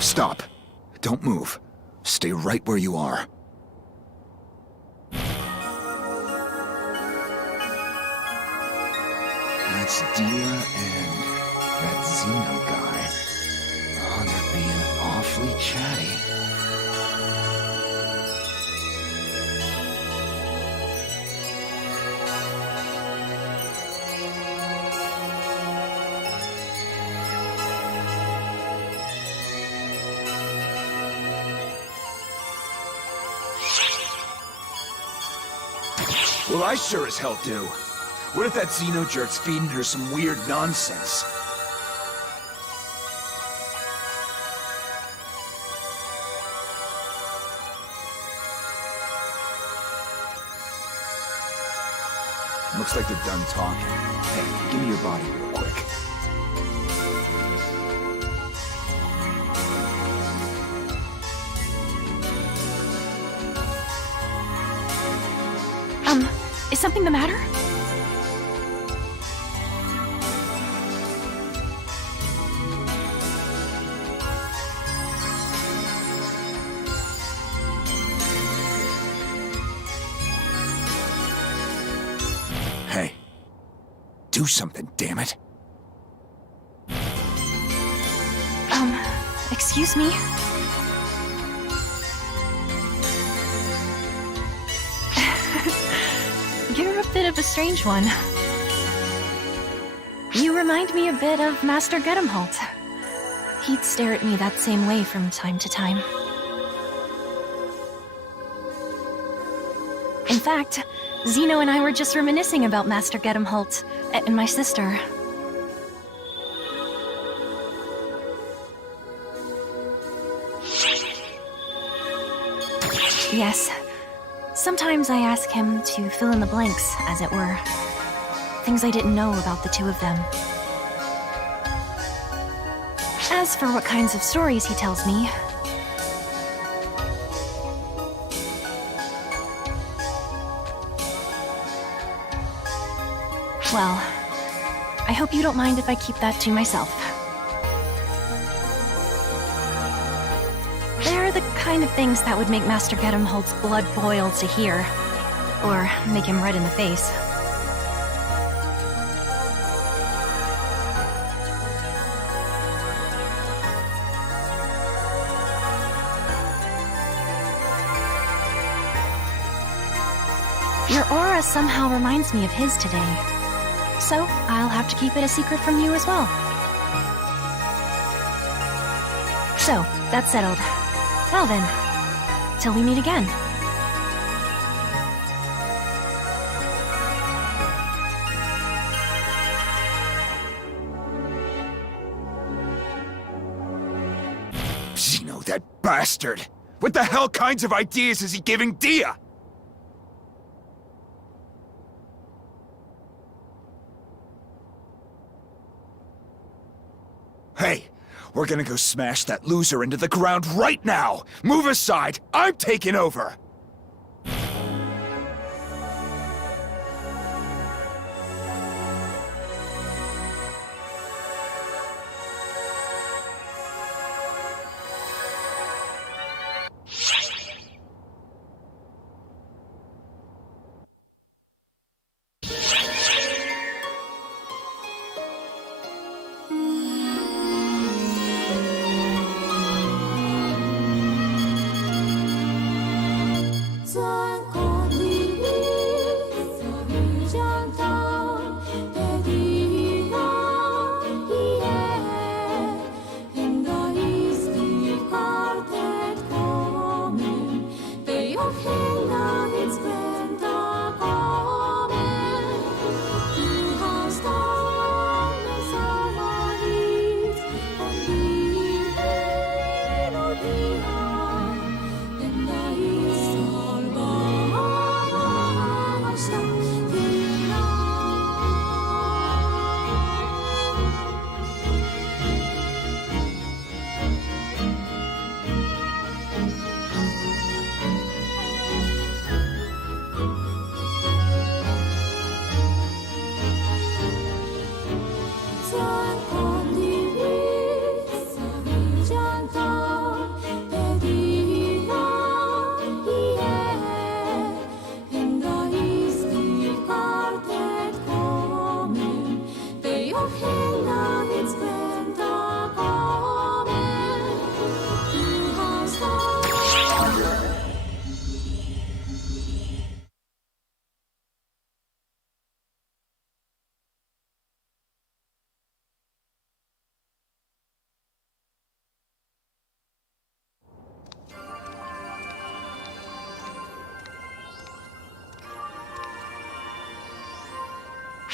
Stop. Don't move. Stay right where you are. That's Dia and that Xeno guy. Oh, they're being awfully chatty. Well, I sure as hell do. What if that Xeno jerk's feeding her some weird nonsense? Looks like they're done talking. Hey, give me your body real quick. Is something the matter? Hey. Do something, damn it. Excuse me? You're a bit of a strange one. You remind me a bit of Master Gedemholt. He'd stare at me that same way from time to time. In fact, Xeno and I were just reminiscing about Master Gedemholt and my sister. Yes. Sometimes I ask him to fill in the blanks, as it were. Things I didn't know about the two of them. As for what kinds of stories he tells me... well, I hope you don't mind if I keep that to myself. They're the kind of things that would make Master Gedemholt's blood boil to hear. Or make him red in the face. Your aura somehow reminds me of his today. So, I'll have to keep it a secret from you as well. So, that's settled. Well then, till we meet again. Xeno, that bastard! What the hell kinds of ideas is he giving Dia? Hey, we're gonna go smash that loser into the ground right now! Move aside! I'm taking over!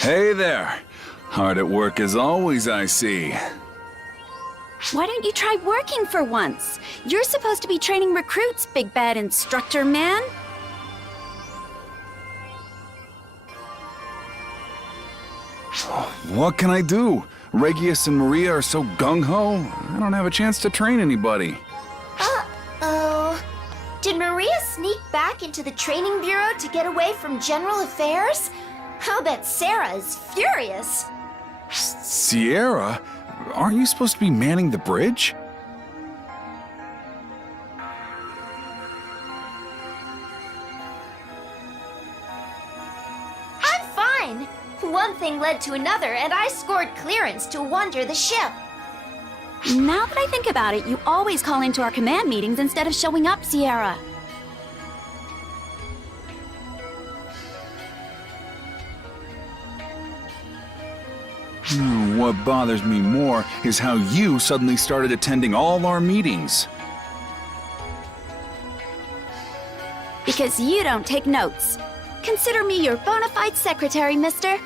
Hey there. Hard at work as always, I see. Why don't you try working for once? You're supposed to be training recruits, big bad instructor man. What can I do? Regius and Maria are so gung-ho, I don't have a chance to train anybody. Uh-oh. Did Maria sneak back into the training bureau to get away from general affairs? I'll bet Sarah is furious. Sierra? Aren't you supposed to be manning the bridge? I'm fine. One thing led to another, and I scored clearance to wander the ship. Now that I think about it, you always call into our command meetings instead of showing up, Sierra. What bothers me more is how you suddenly started attending all our meetings. Because you don't take notes. Consider me your bona fide secretary, mister.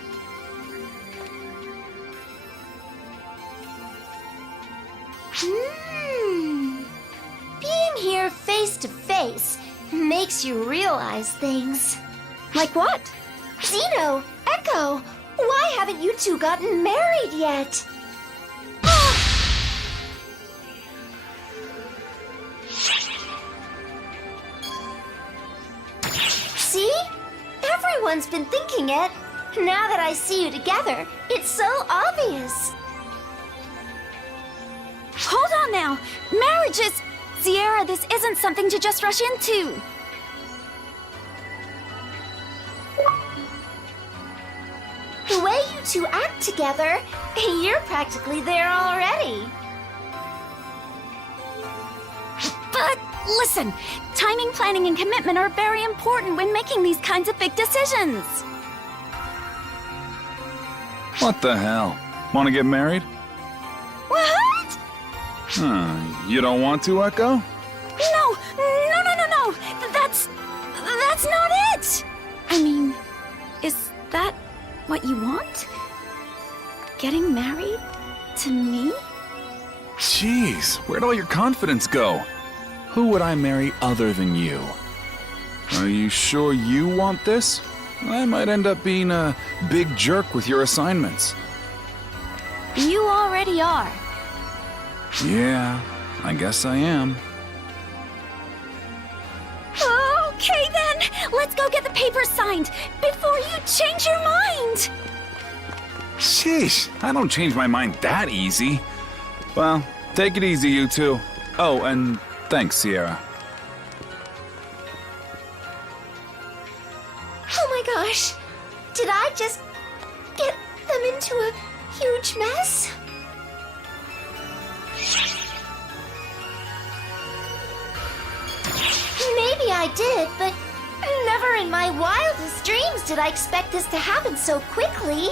Being here face to face makes you realize things. Like what? Zeno, Echo, why haven't you two gotten married yet? See? Everyone's been thinking it. Now that I see you together, it's so obvious. Hold on now! Marriage is... Sierra, this isn't something to just rush into. The way you two act together, you're practically there already. But listen, timing, planning, and commitment are very important when making these kinds of big decisions. What the hell? Want to get married? What? You don't want to, Echo? No! That's not it! I mean, is that what you want? Getting married to me? Jeez, where'd all your confidence go? Who would I marry other than you? Are you sure you want this? I might end up being a big jerk with your assignments. You already are. Yeah, I guess I am. Okay then, let's go get the papers signed before you change your mind. Sheesh, I don't change my mind that easy. Well, take it easy, you two. Oh, and thanks, Sierra. Oh my gosh, did I just get them into a huge mess? Maybe I did, but never in my wildest dreams did I expect this to happen so quickly.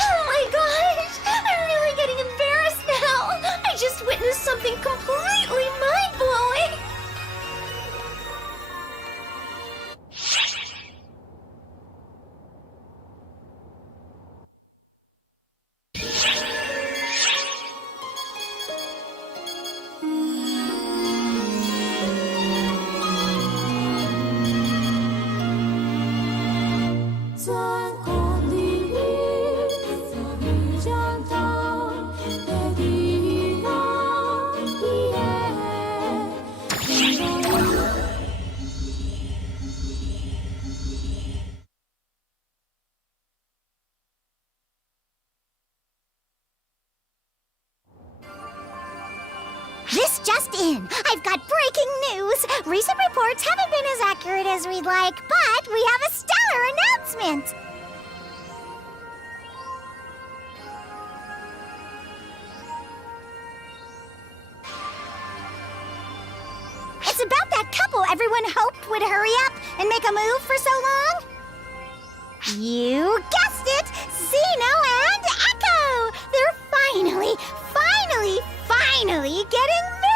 Oh my gosh! I'm really getting embarrassed now! I just witnessed something completely mind-blowing! This just in. I've got breaking news. Recent reports haven't been as accurate as we'd like, but we have a stellar announcement. It's about that couple everyone hoped would hurry up and make a move for so long. You guessed it! Xeno and Echo! They're finally getting married!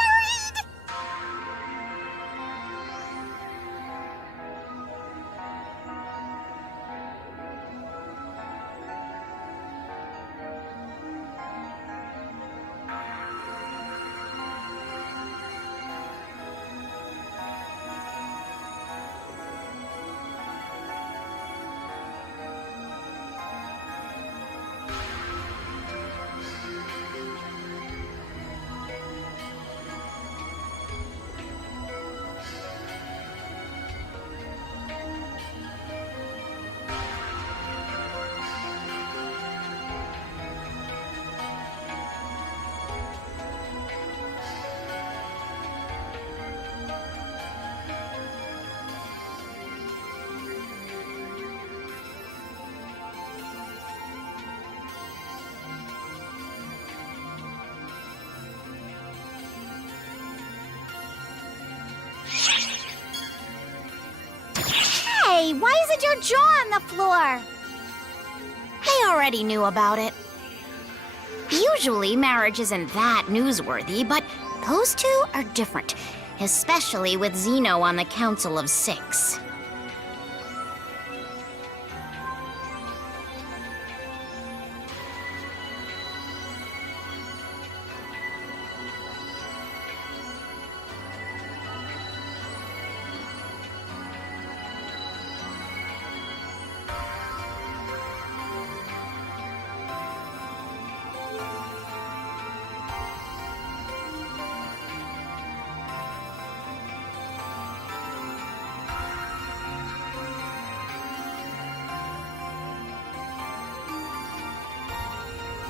Hey, why isn't your jaw on the floor? They already knew about it. Usually, marriage isn't that newsworthy, but those two are different, especially with Xeno on the Council of Six.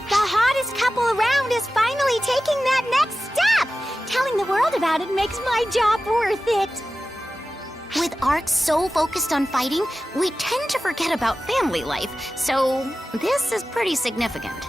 The hottest couple around is finally taking that next step! Telling the world about it makes my job worth it. With arcs so focused on fighting, we tend to forget about family life, so this is pretty significant.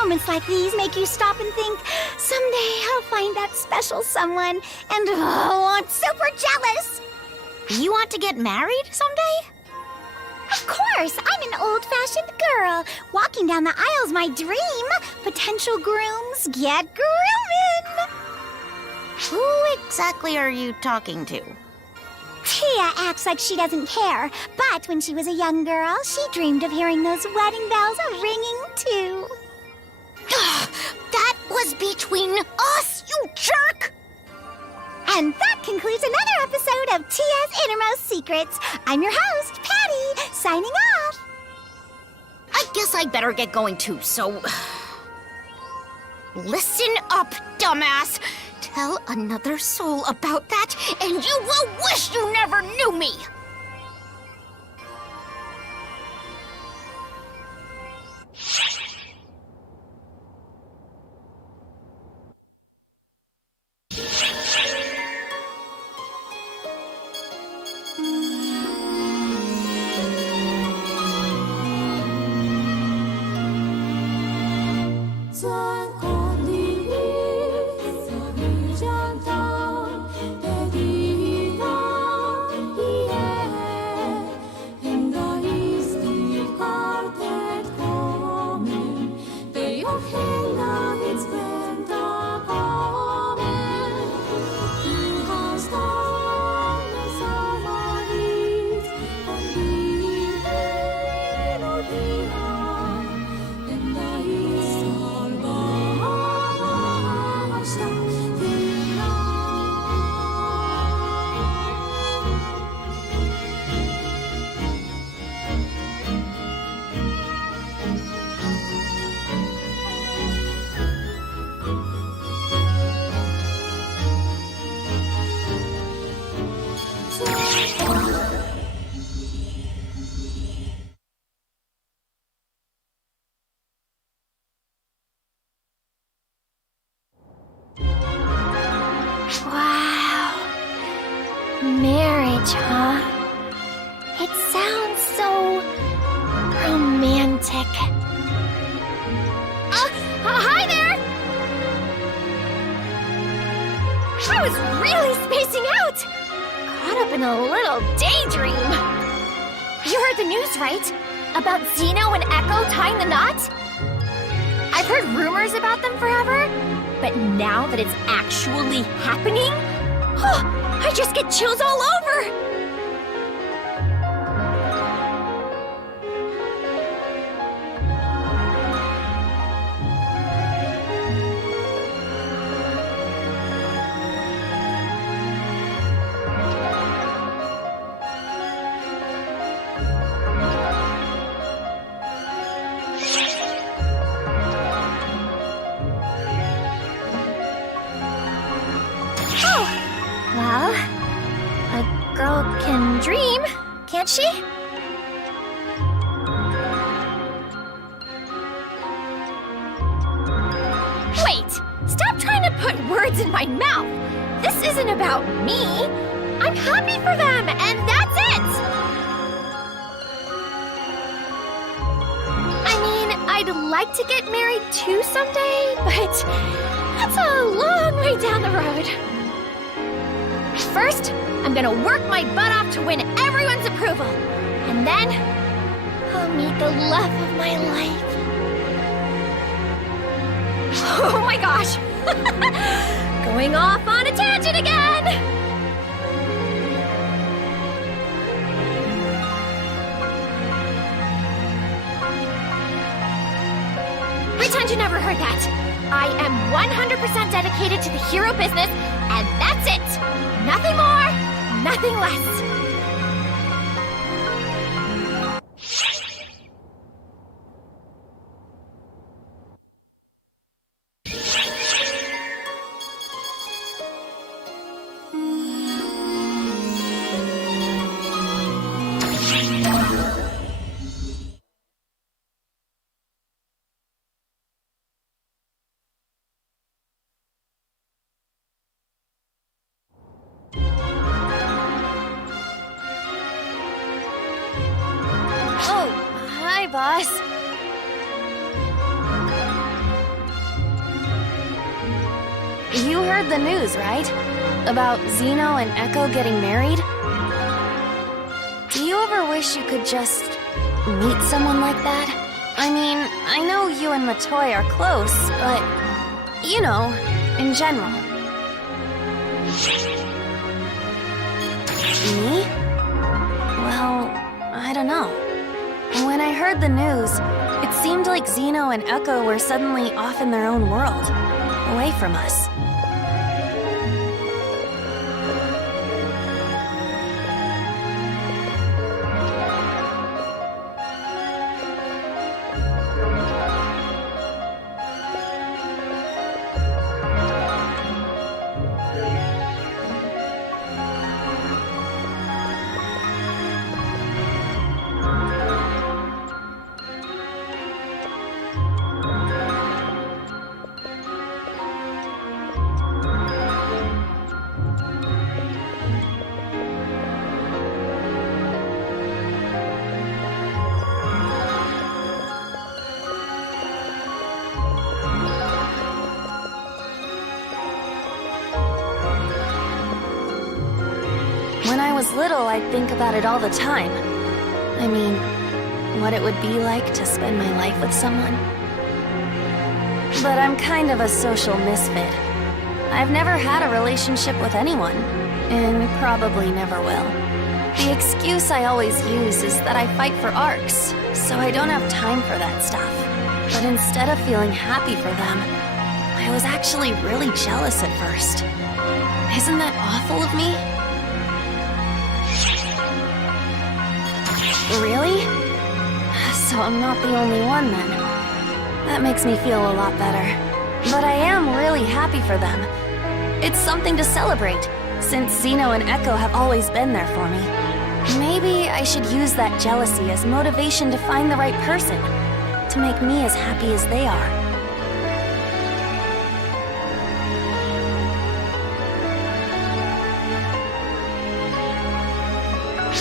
Moments like these make you stop and think, someday I'll find that special someone, and oh, I'm super jealous! You want to get married someday? Of course, I'm an old-fashioned girl. Walking down the aisle's my dream. Potential grooms, get grooming! Who exactly are you talking to? Tia acts like she doesn't care, but when she was a young girl, she dreamed of hearing those wedding bells ringing too. That was between us, you jerk! And that concludes another episode of Tia's Innermost Secrets. I'm your host, Patty, signing off. I guess I better get going too, so... Listen up, dumbass! Tell another soul about that, and you will wish you never knew me! Yeah. It sounds so romantic. Hi there! I was really spacing out! Caught up in a little daydream. You heard the news, right? About Zeno and Echo tying the knot? I've heard rumors about them forever, but now that it's actually happening, I just get chills all over! Well, a girl can dream, can't she? Wait! Stop trying to put words in my mouth! This isn't about me! I'm happy for them, and that's it! I mean, I'd like to get married too someday, but that's a long way down the road. First, I'm gonna work my butt off to win everyone's approval. And then, I'll meet the love of my life. Oh my gosh! Going off on a tangent again! Pretend you never heard that. I am 100% dedicated to the hero business, and that's it! Nothing more, nothing less. Hi, boss. You heard the news, right? About Zeno and Echo getting married? Do you ever wish you could just meet someone like that? I mean, I know you and Matoy are close, but, you know, in general. Me? Well, I don't know. When I heard the news, it seemed like Zeno and Echo were suddenly off in their own world, away from us. When I was little, I'd think about it all the time. I mean, what it would be like to spend my life with someone. But I'm kind of a social misfit. I've never had a relationship with anyone, and probably never will. The excuse I always use is that I fight for arcs, so I don't have time for that stuff. But instead of feeling happy for them, I was actually really jealous at first. Isn't that awful of me? Really? So I'm not the only one then. That makes me feel a lot better. But I am really happy for them. It's something to celebrate, since Zeno and Echo have always been there for me. Maybe I should use that jealousy as motivation to find the right person, to make me as happy as they are.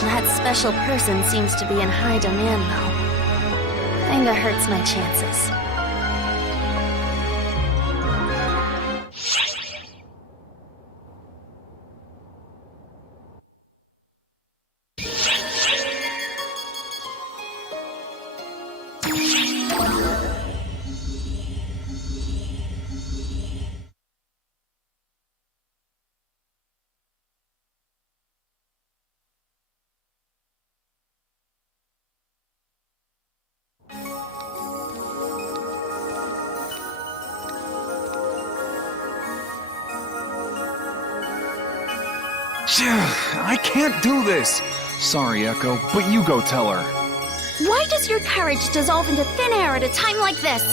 That special person seems to be in high demand, though. Kinda hurts my chances. I can't do this. Sorry, Echo, but you go tell her. Why does your courage dissolve into thin air at a time like this?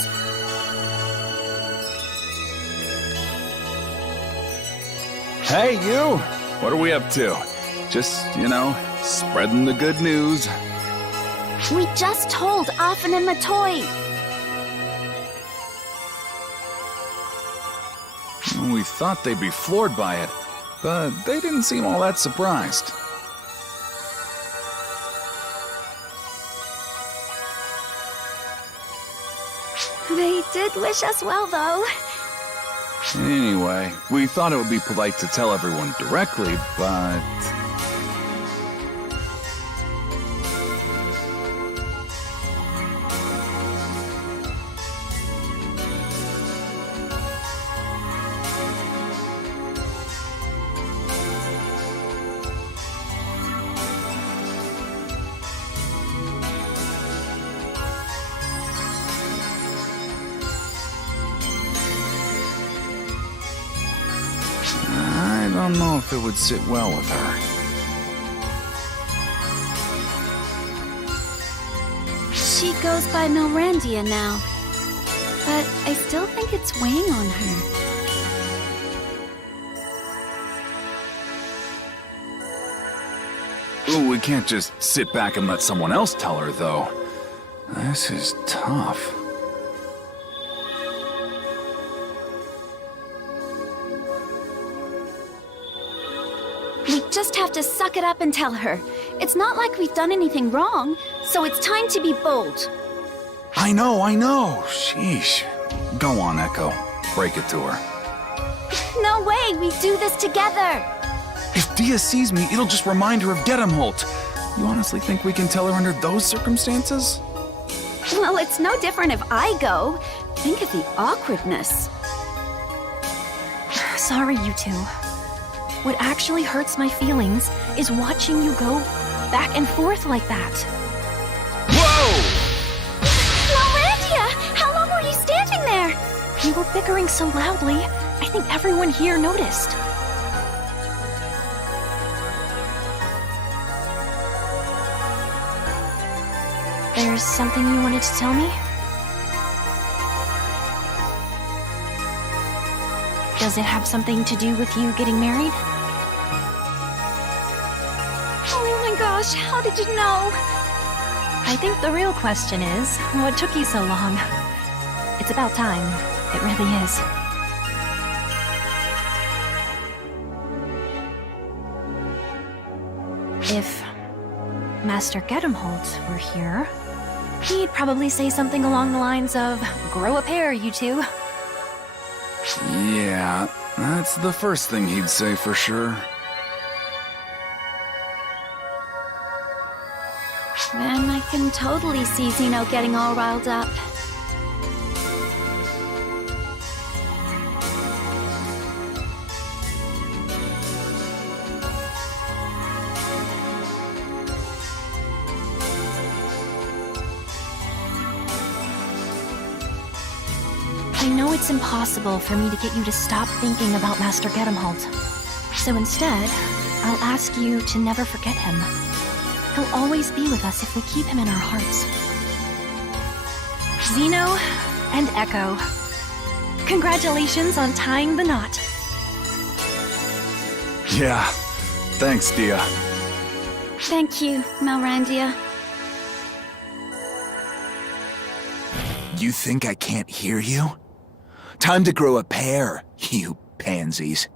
Hey, you! What are we up to? Just, spreading the good news. We just told Afen and Matoi. We thought they'd be floored by it, but they didn't seem all that surprised. They did wish us well, though. Anyway, we thought it would be polite to tell everyone directly, but... I don't know if it would sit well with her. She goes by Milrandia now, but I still think it's weighing on her. Ooh, we can't just sit back and let someone else tell her, though. This is tough. We just have to suck it up and tell her. It's not like we've done anything wrong, so it's time to be bold. I know. Sheesh. Go on, Echo. Break it to her. No way, we do this together. If Dia sees me, it'll just remind her of Gedemholt. You honestly think we can tell her under those circumstances? Well, it's no different if I go. Think of the awkwardness. Sorry, you two. What actually hurts my feelings is watching you go back and forth like that. Whoa! Milrandia! How long were you standing there? You were bickering so loudly, I think everyone here noticed. There's something you wanted to tell me? Does it have something to do with you getting married? Oh my gosh, how did you know? I think the real question is, what took you so long? It's about time. It really is. If Master Gedemholt were here, he'd probably say something along the lines of, grow a pair, you two. Yeah, that's the first thing he'd say for sure. Then I can totally see Zeno getting all riled up. I know it's impossible for me to get you to stop thinking about Master Gedemholt. So instead, I'll ask you to never forget him. He'll always be with us if we keep him in our hearts. Zeno and Echo, congratulations on tying the knot. Yeah, thanks, Dia. Thank you, Milrandia. You think I can't hear you? Time to grow a pair, you pansies.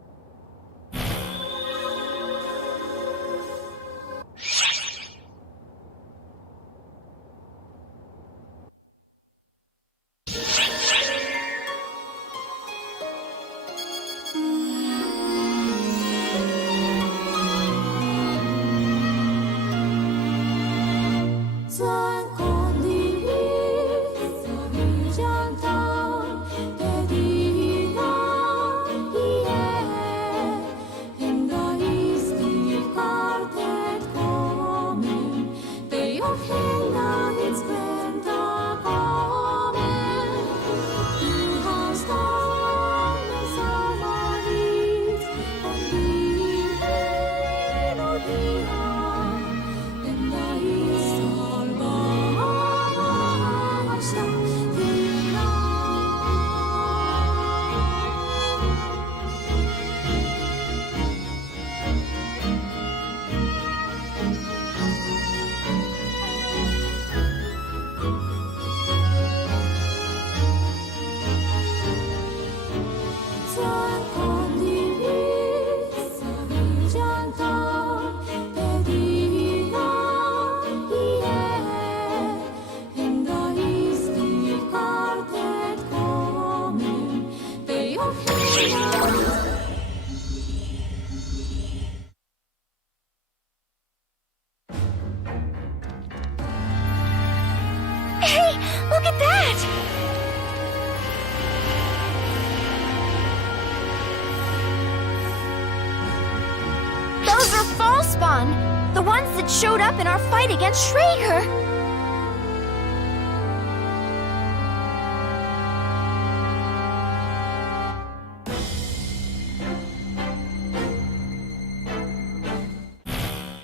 Spawn. The ones that showed up in our fight against Schrager.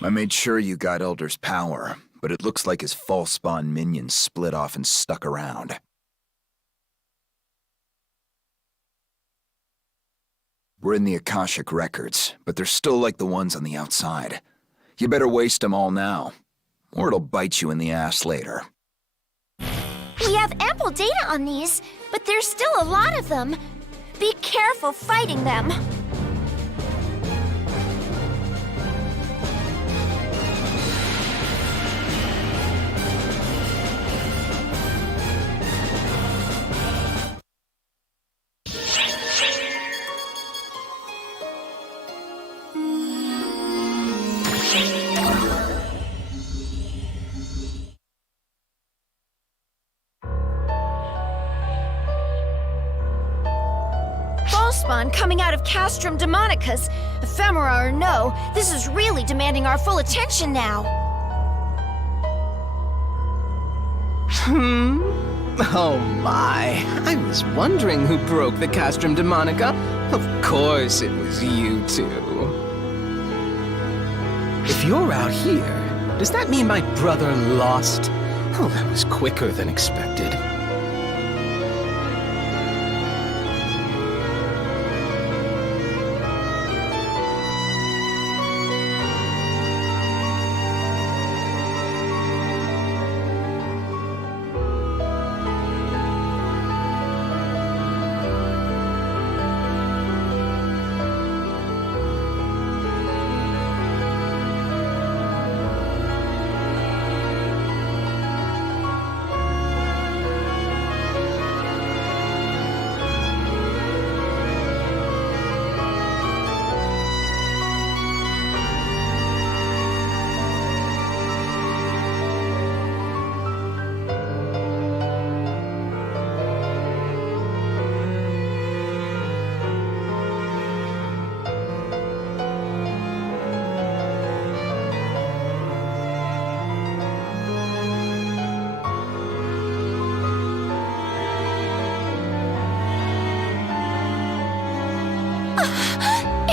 I made sure you got Elder's power, but it looks like his false spawn minions split off and stuck around. We're in the Akashic records, but they're still like the ones on the outside. You better waste them all now, or it'll bite you in the ass later. We have ample data on these, but there's still a lot of them. Be careful fighting them. Spawn coming out of Castrum Demonicus. Ephemera or no, this is really demanding our full attention now. Oh my, I was wondering who broke the Castrum Demonica. Of course it was you two. If you're out here, does that mean my brother lost? Oh, that was quicker than expected.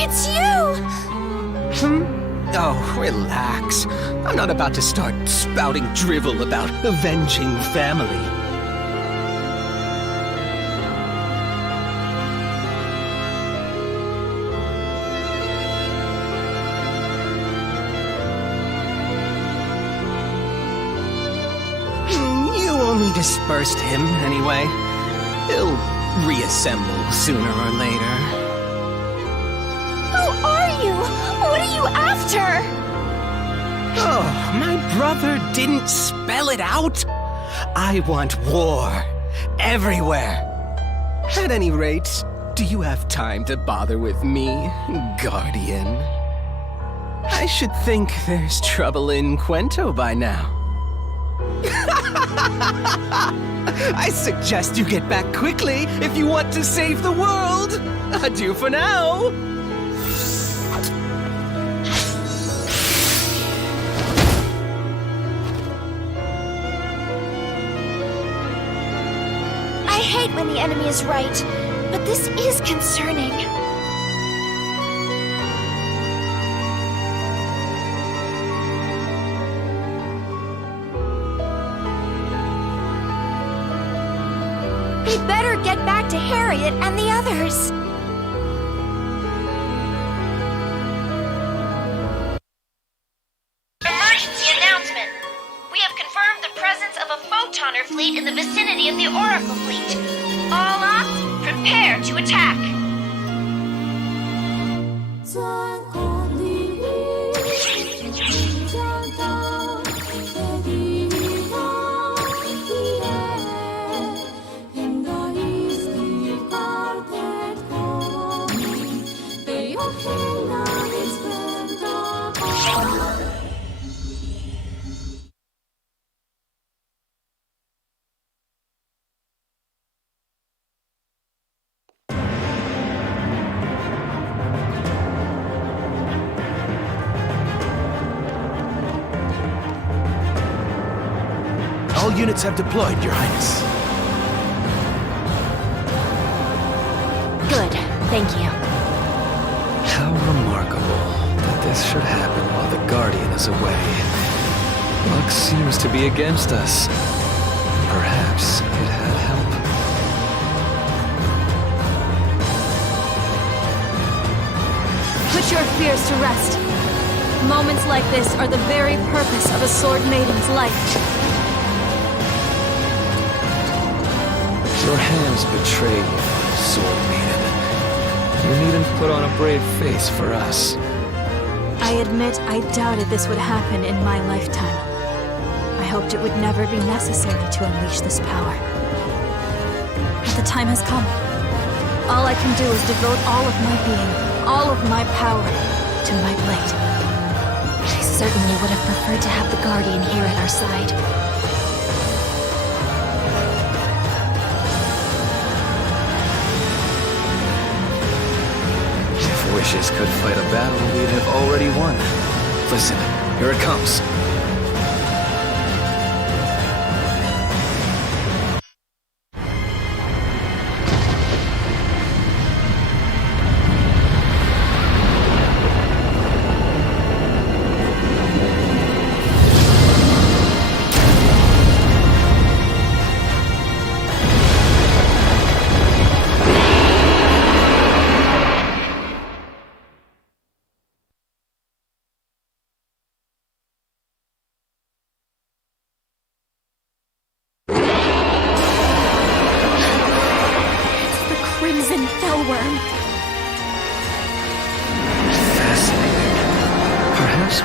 It's you! Oh, relax. I'm not about to start spouting drivel about avenging family. You only dispersed him, anyway. He'll reassemble sooner or later. What are you after? Oh, my brother didn't spell it out? I want war. Everywhere. At any rate, do you have time to bother with me, Guardian? I should think there's trouble in Quento by now. I suggest you get back quickly if you want to save the world. Adieu for now. I hate when the enemy is right, but this is concerning. We better get back to Harriet and the others. Emergency announcement! We have confirmed the presence of a photoner fleet in the vicinity of the Oracle fleet. All ops, prepare to attack! units have deployed, Your Highness. Good, thank you. How remarkable that this should happen while the Guardian is away. Luck seems to be against us. Perhaps it had help. Put your fears to rest. Moments like this are the very purpose of a Sword Maiden's life. Your hands betray you, Sword Maiden. You needn't put on a brave face for us. I admit I doubted this would happen in my lifetime. I hoped it would never be necessary to unleash this power. But the time has come. All I can do is devote all of my being, all of my power, to my blade. I certainly would have preferred to have the Guardian here at our side. If wishes could fight a battle, we'd have already won. Listen, here it comes.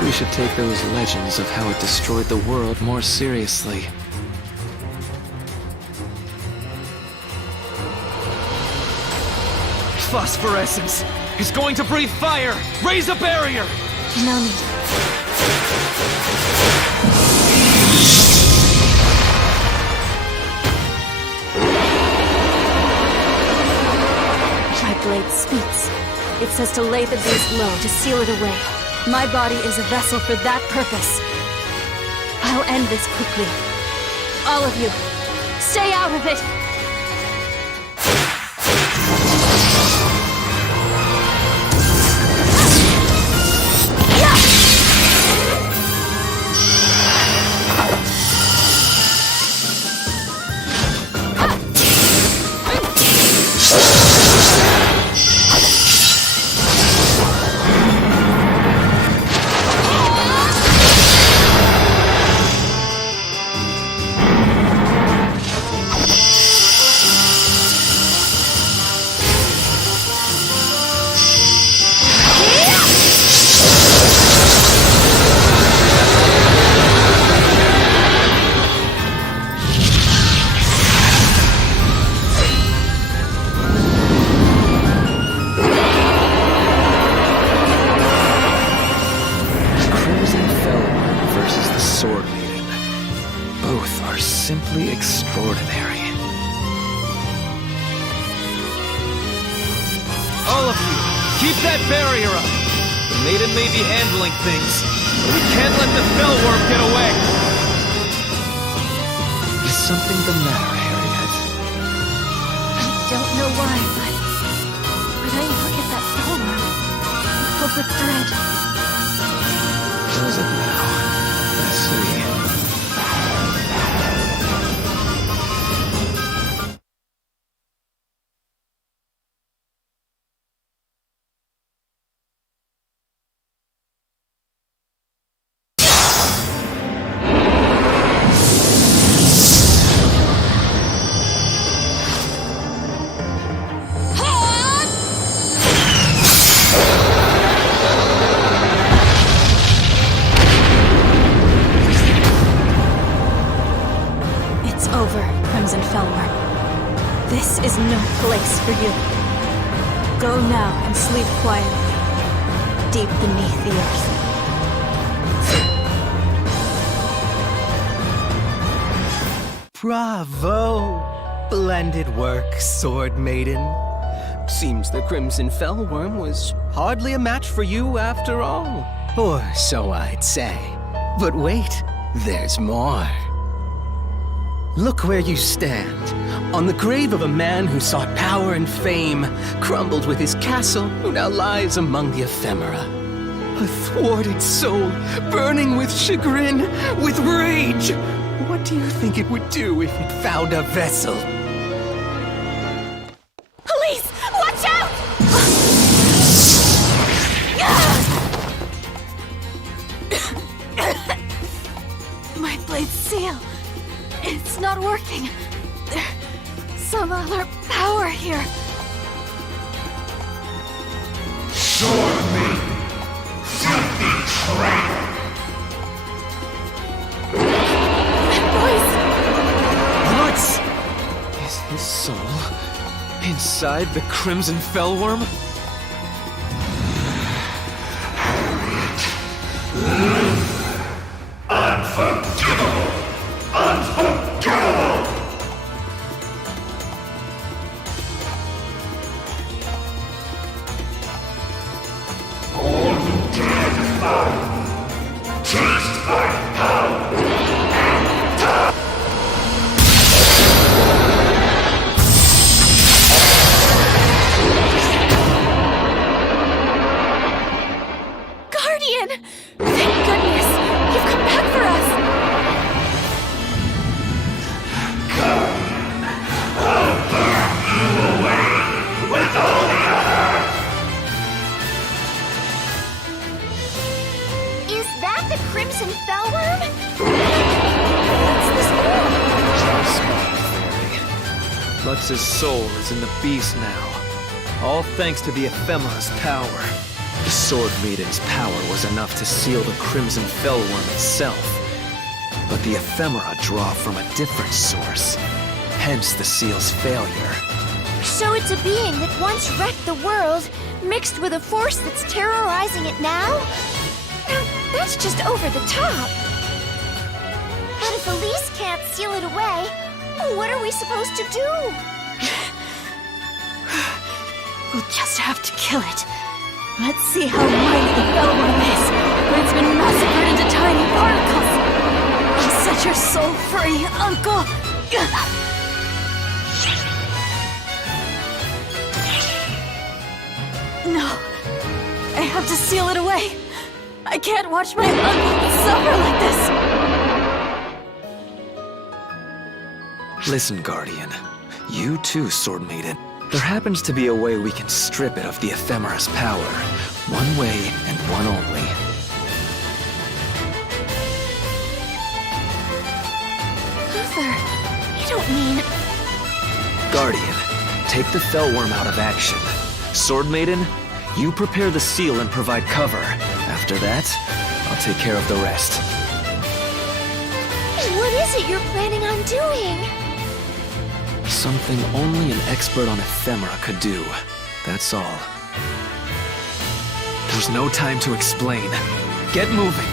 We should take those legends of how it destroyed the world more seriously. Phosphorescence is going to breathe fire! Raise a barrier! No need. My blade speaks. It says to lay the beast low, to seal it away. My body is a vessel for that purpose. I'll end this quickly. All of you, stay out of it! Simply extraordinary. All of you, keep that barrier up! The maiden may be handling things, but we can't let the Fellworm get away! Is something the matter, Harriet? I don't know why, but when I look at that Fellworm, I'm filled with dread. Does it now? I see. This is no place for you. Go now and sleep quietly, deep beneath the earth. Bravo! Splendid work, Sword Maiden. Seems the Crimson Fellworm was hardly a match for you after all. Or so I'd say. But wait, there's more. Look where you stand. On the grave of a man who sought power and fame, crumbled with his castle, who now lies among the ephemera. A thwarted soul, burning with chagrin, with rage. What do you think it would do if it found a vessel? Police! Watch out! My blade's seal. It's not working. There's some other power here. Sword me! Filthy trap! What? Is his soul inside the Crimson Fellworm? Unforgivable! Unforgivable! All who dare defy me, taste my power and die! Guardian! Thank goodness! You've come back for us! I'll burn you away with all the others! Is that the Crimson Fellworm? Lux's soul is in the beast now. All thanks to the ephemera's power. The Sword Maiden's power was enough to seal the Crimson Fellworm itself. But the ephemera draw from a different source. Hence the seal's failure. So it's a being that once wrecked the world, mixed with a force that's terrorizing it now? Now, that's just over the top. But if Elise can't seal it away, what are we supposed to do? We'll just have to kill it. Let's see how mighty the Fellworm is when it's been massacred into tiny particles. I'll set your soul free, Uncle! No. I have to seal it away. I can't watch my uncle suffer like this. Listen, Guardian. You too, Sword Maiden. There happens to be a way we can strip it of the ephemera's power. One way and one only. Luther, you don't mean... Guardian, take the Fellworm out of action. Sword Maiden, you prepare the seal and provide cover. After that, I'll take care of the rest. What is it you're planning on doing? Something only an expert on ephemera could do. That's all. There's no time to explain. Get moving.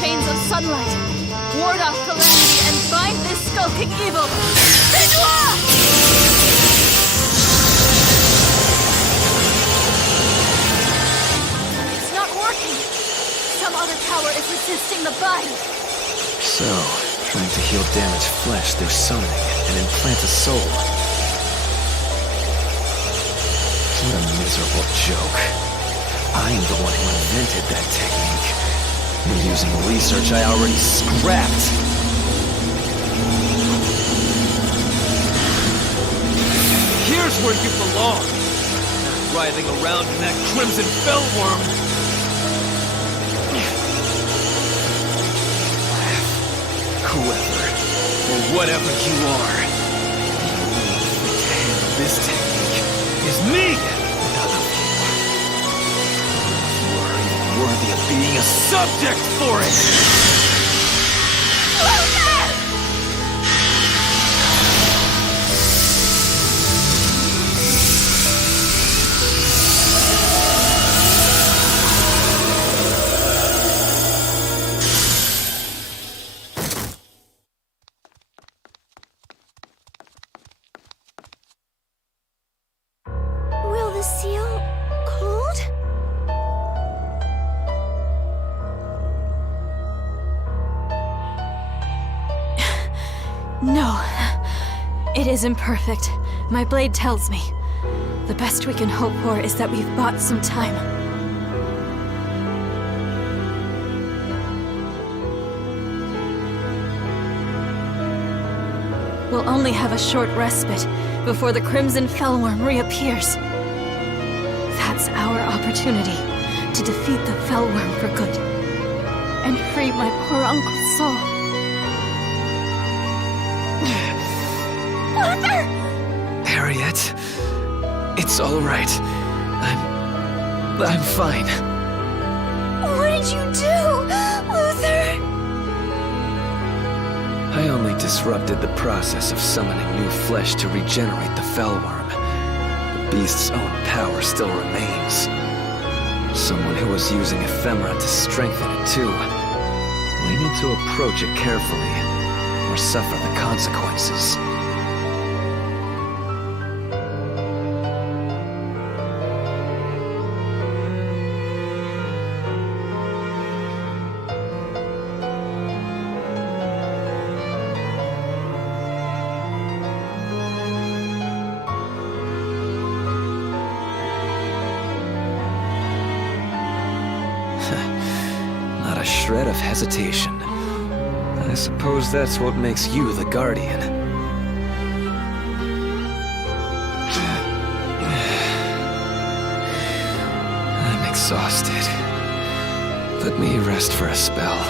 Chains of sunlight, ward off calamity and bind this skulking evil. Benoit! It's not working. Some other power is resisting the bind. So, trying to heal damaged flesh through summoning and implant a soul. What a miserable joke. I'm the one who invented that technique. You're using research I already scrapped. Here's where you belong. Not writhing around in that Crimson Fellworm. Whoever, or whatever you are, the only one to handle this technique is me! None of you. You are even worthy of being a subject for it! seal cold? No. It isn't perfect. My blade tells me. The best we can hope for is that we've bought some time. We'll only have a short respite before the Crimson Fellworm reappears. That's our opportunity to defeat the Fellworm for good and free my poor uncle's soul. Luther! Harriet, it's all right. I'm fine. What did you do, Luther? I only disrupted the process of summoning new flesh to regenerate the Fellworm. The beast's own power still remains. Someone who was using ephemera to strengthen it too. We need to approach it carefully, or suffer the consequences. Not a shred of hesitation. I suppose that's what makes you the Guardian. I'm exhausted. Let me rest for a spell.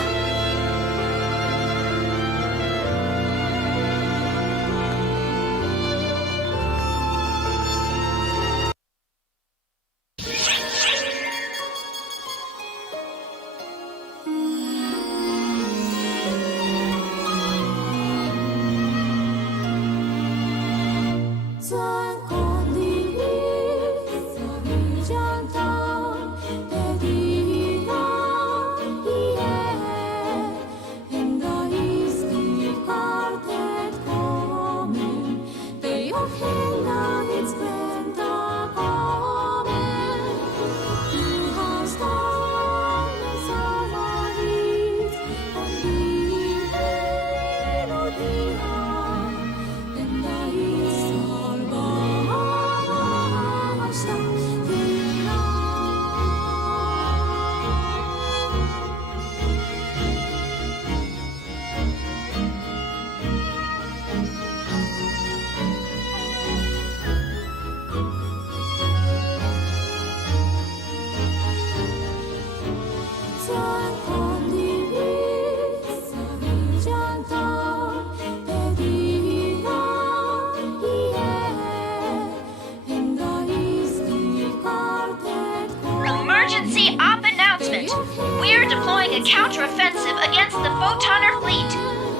Emergency op announcement. We're deploying a counteroffensive against the Photonner fleet.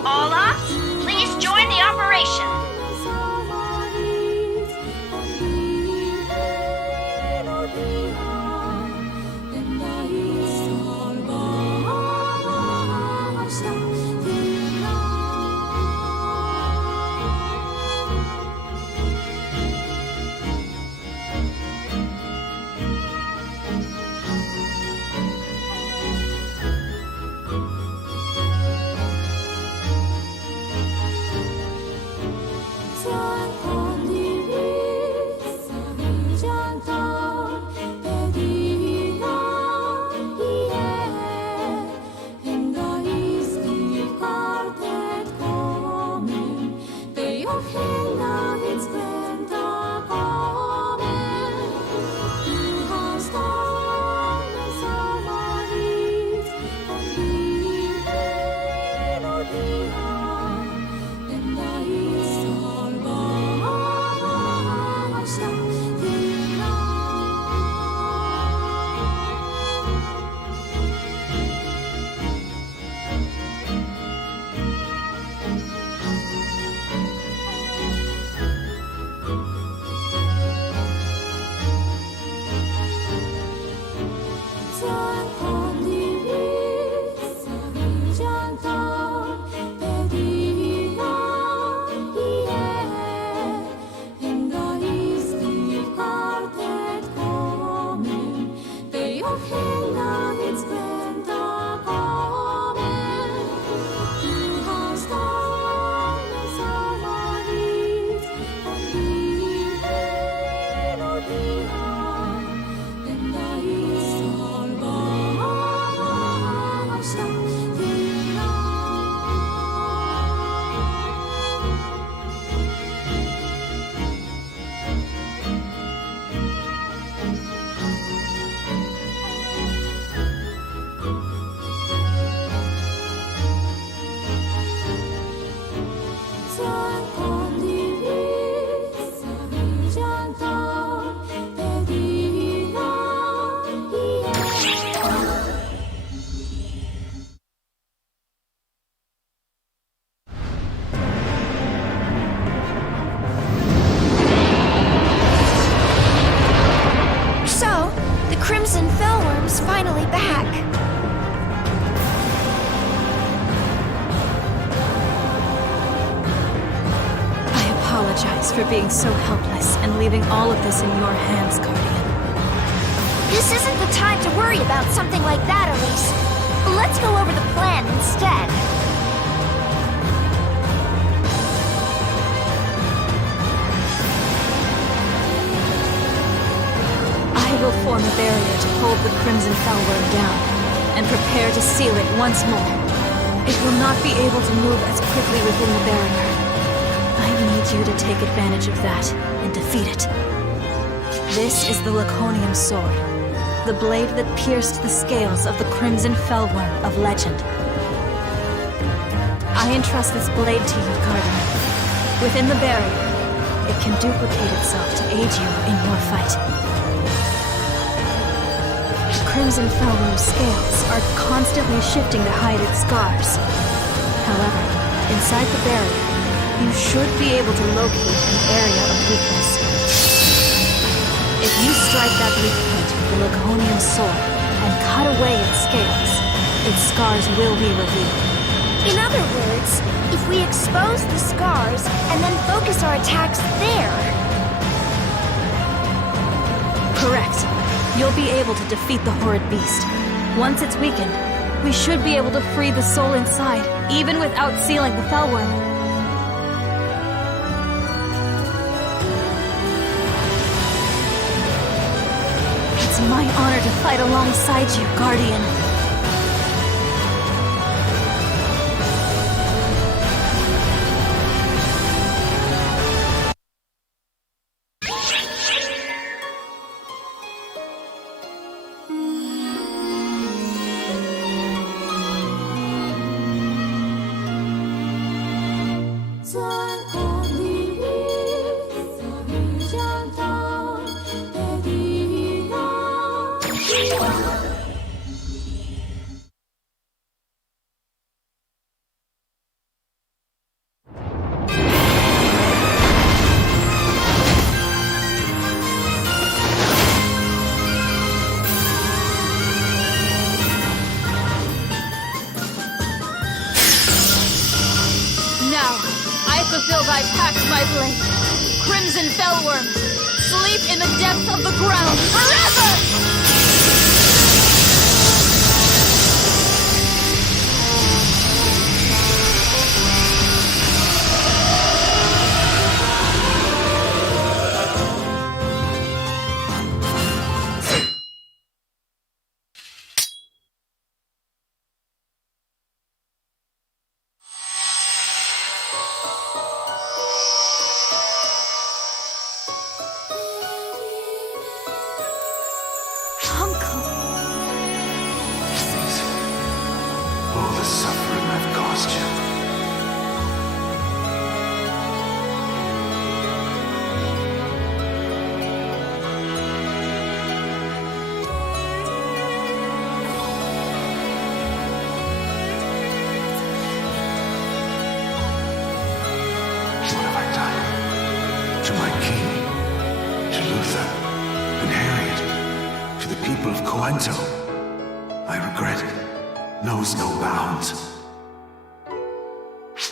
All ops, please join the operation. for being so helpless and leaving all of this in your hands, Guardian. This isn't the time to worry about something like that, Elise. Let's go over the plan instead. I will form a barrier to hold the Crimson Fellworm down, and prepare to seal it once more. It will not be able to move as quickly within the barrier. I need you to take advantage of that and defeat it. This is the Laconium Sword, the blade that pierced the scales of the Crimson Fellworm of legend. I entrust this blade to you, Guardian. Within the barrier, it can duplicate itself to aid you in your fight. The Crimson Fellworm's scales are constantly shifting to hide its scars. However, inside the barrier, you should be able to locate an area of weakness. If you strike that weak point with the Laconium Sword and cut away its scales, its scars will be revealed. In other words, if we expose the scars and then focus our attacks there... Correct. You'll be able to defeat the horrid beast. Once it's weakened, we should be able to free the soul inside, even without sealing the Fellworm. It's my honor to fight alongside you, Guardian. Fulfill thy pact, my blade. Crimson Fellworm, sleep in the depth of the ground forever! All the suffering I've caused you. What have I done? To my king, to Luther, and Harriet, to the people of Coento. I regret it. Knows no bounds.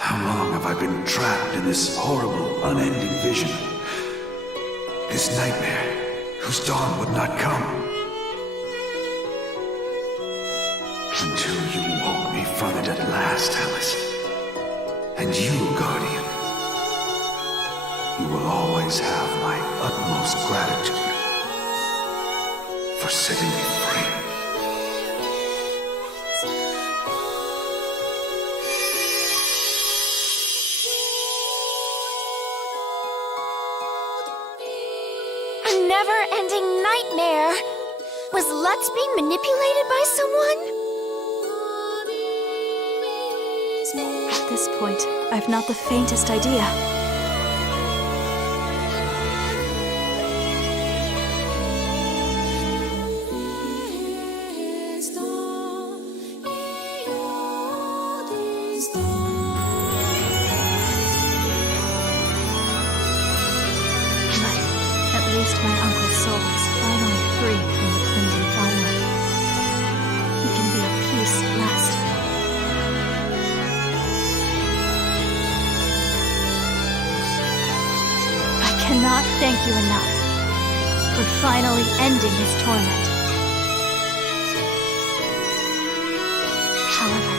How long have I been trapped in this horrible, unending vision? This nightmare, whose dawn would not come. Until you woke me from it at last, Alice. And you, Guardian, you will always have my utmost gratitude for setting me free. Never-ending nightmare. Was Lutz being manipulated by someone? At this point, I've not the faintest idea. At least my uncle's soul is finally free from the Crimson Fellworm. He can be at peace at last. cannot thank you enough for finally ending his torment. However,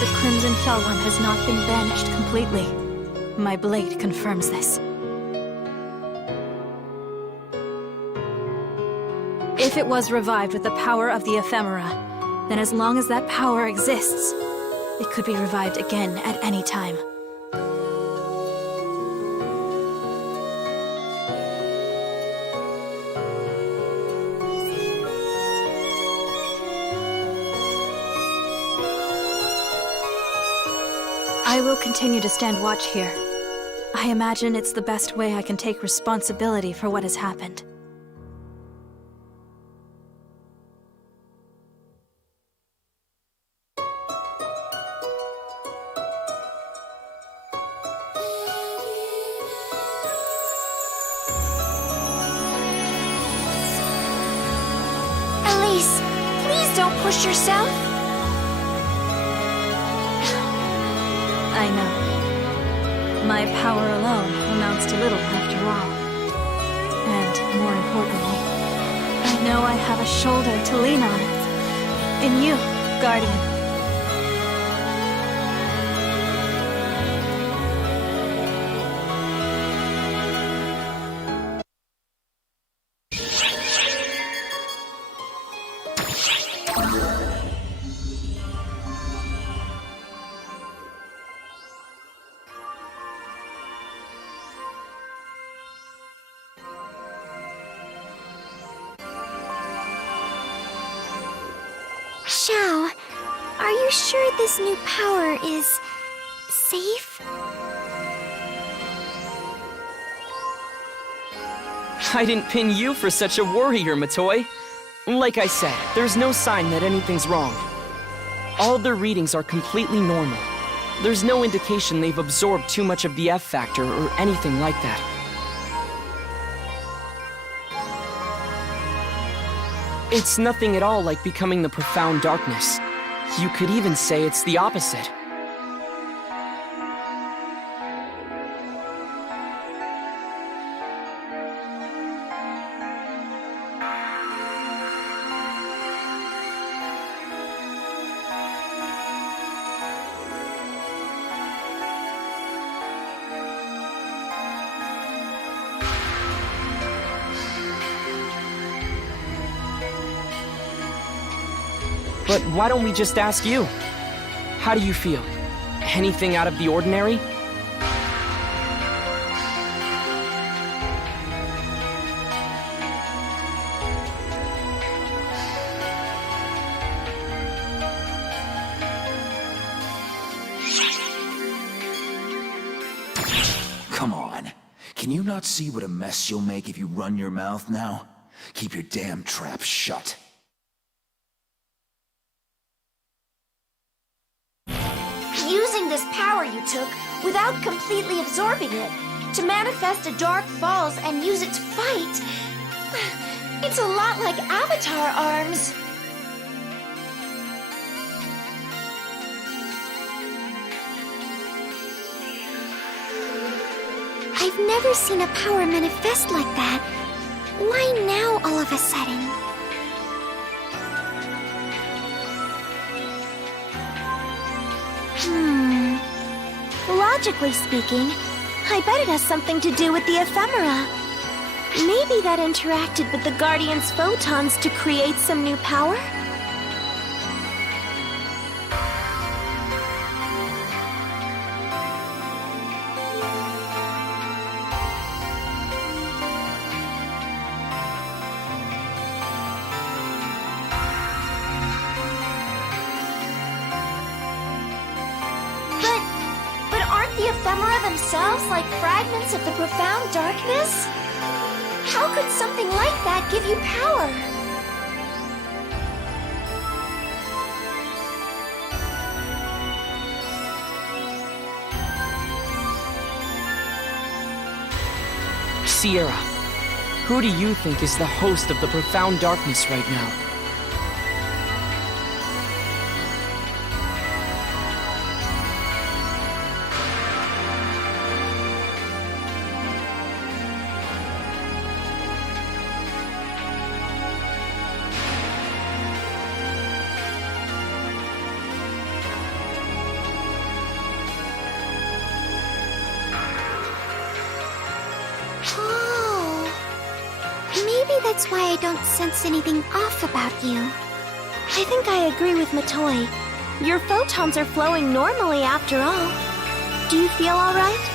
the Crimson Fellworm has not been banished completely. My blade confirms this. If it was revived with the power of the ephemera, then as long as that power exists, it could be revived again at any time. I will continue to stand watch here. I imagine it's the best way I can take responsibility for what has happened. Elise, please don't push yourself. I know. My power alone amounts to little after all. And more importantly, I know I have a shoulder to lean on. In you, Guardian. Xiao, are you sure this new power is safe? I didn't pin you for such a worrier, Matoi. Like I said, there's no sign that anything's wrong. All their readings are completely normal. There's no indication they've absorbed too much of the F factor or anything like that. It's nothing at all like becoming the profound darkness. You could even say it's the opposite. But why don't we just ask you? How do you feel? Anything out of the ordinary? Come on. Can you not see what a mess you'll make if you run your mouth now? Keep your damn trap shut. Using this power you took without completely absorbing it to manifest a Dark Falls and use it to fight. It's a lot like Avatar arms. I've never seen a power manifest like that. Why now all of a sudden? Logically speaking, I bet it has something to do with the ephemera. Maybe that interacted with the Guardian's photons to create some new power? The ephemera themselves like fragments of the profound darkness? How could something like that give you power? Sierra, who do you think is the host of the profound darkness right now? Maybe that's why I don't sense anything off about you. I think I agree with Matoy. Your photons are flowing normally after all. Do you feel all right?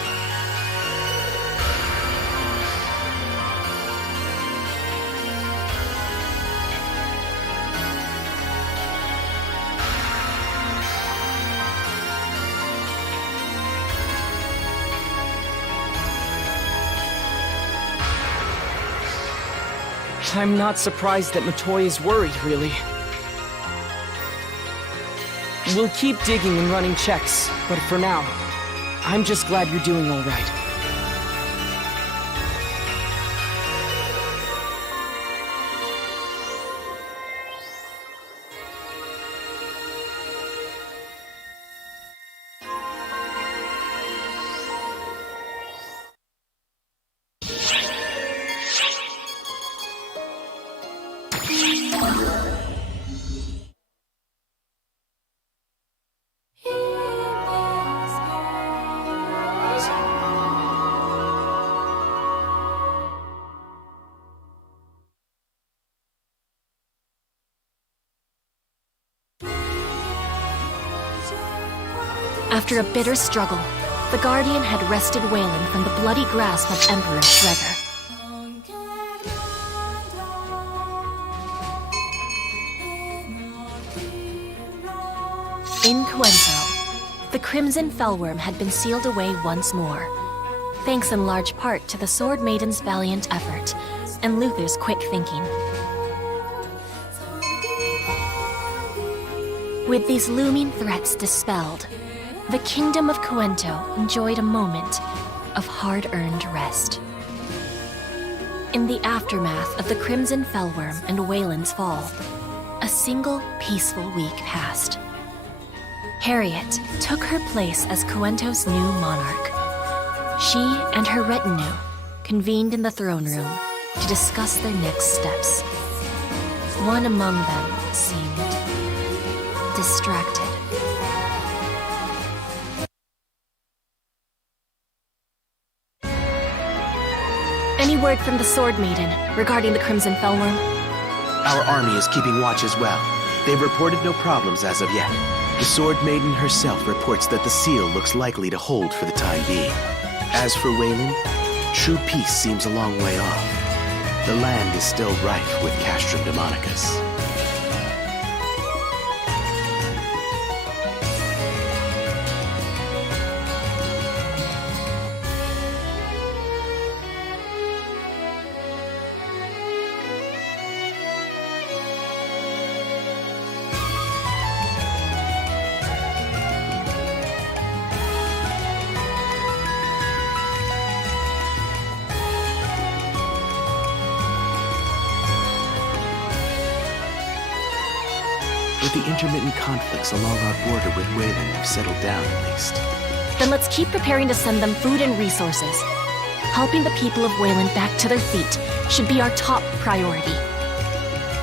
I'm not surprised that Matoy is worried, really. We'll keep digging and running checks, but for now, I'm just glad you're doing all right. After a bitter struggle, the Guardian had wrested Waylon from the bloody grasp of Emperor Shredder. In Quento, the Crimson Fellworm had been sealed away once more, thanks in large part to the Sword Maiden's valiant effort and Luther's quick thinking. With these looming threats dispelled, the Kingdom of Quento enjoyed a moment of hard-earned rest. In the aftermath of the Crimson Fellworm and Waylon's fall, a single peaceful week passed. Harriet took her place as Quento's new monarch. She and her retinue convened in the throne room to discuss their next steps. One among them seemed distracted. Any word from the Sword Maiden regarding the Crimson Fellworm? Our army is keeping watch as well. They've reported no problems as of yet. The Sword Maiden herself reports that the seal looks likely to hold for the time being. As for Waylon, true peace seems a long way off. The land is still rife with Castrum Demonicus. But the intermittent conflicts along our border with Waylon have settled down at least. Then let's keep preparing to send them food and resources. Helping the people of Waylon back to their feet should be our top priority.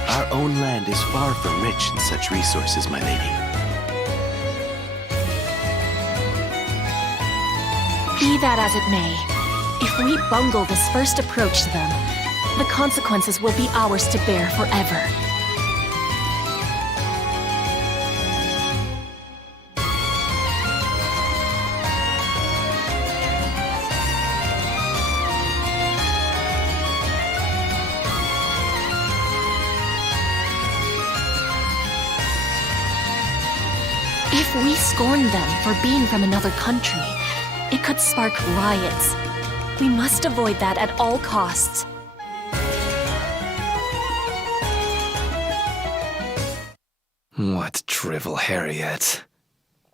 Our own land is far from rich in such resources, my lady. Be that as it may, if we bungle this first approach to them, the consequences will be ours to bear forever. If we scorn them for being from another country, it could spark riots. We must avoid that at all costs. What drivel, Harriet.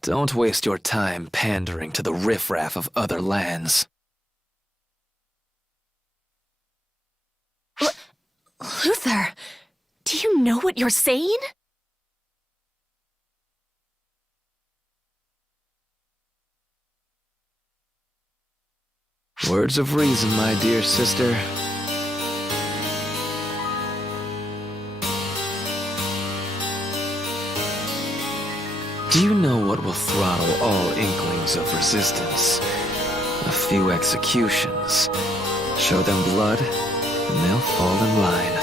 Don't waste your time pandering to the riffraff of other lands. Luther, do you know what you're saying? Words of reason, my dear sister. Do you know what will throttle all inklings of resistance? A few executions. Show them blood, and they'll fall in line.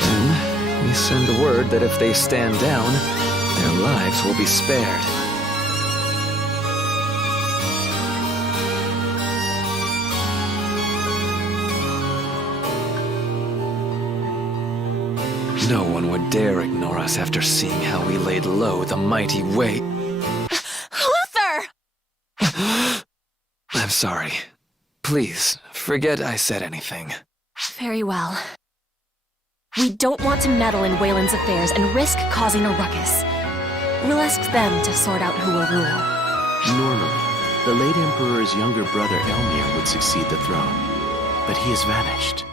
Then we send word that if they stand down, their lives will be spared. No one would dare ignore us after seeing how we laid low the mighty Wei. Luther! I'm sorry. Please, forget I said anything. Very well. We don't want to meddle in Wayland's affairs and risk causing a ruckus. We'll ask them to sort out who will rule. Normally, the late Emperor's younger brother Elmir would succeed the throne, but he has vanished.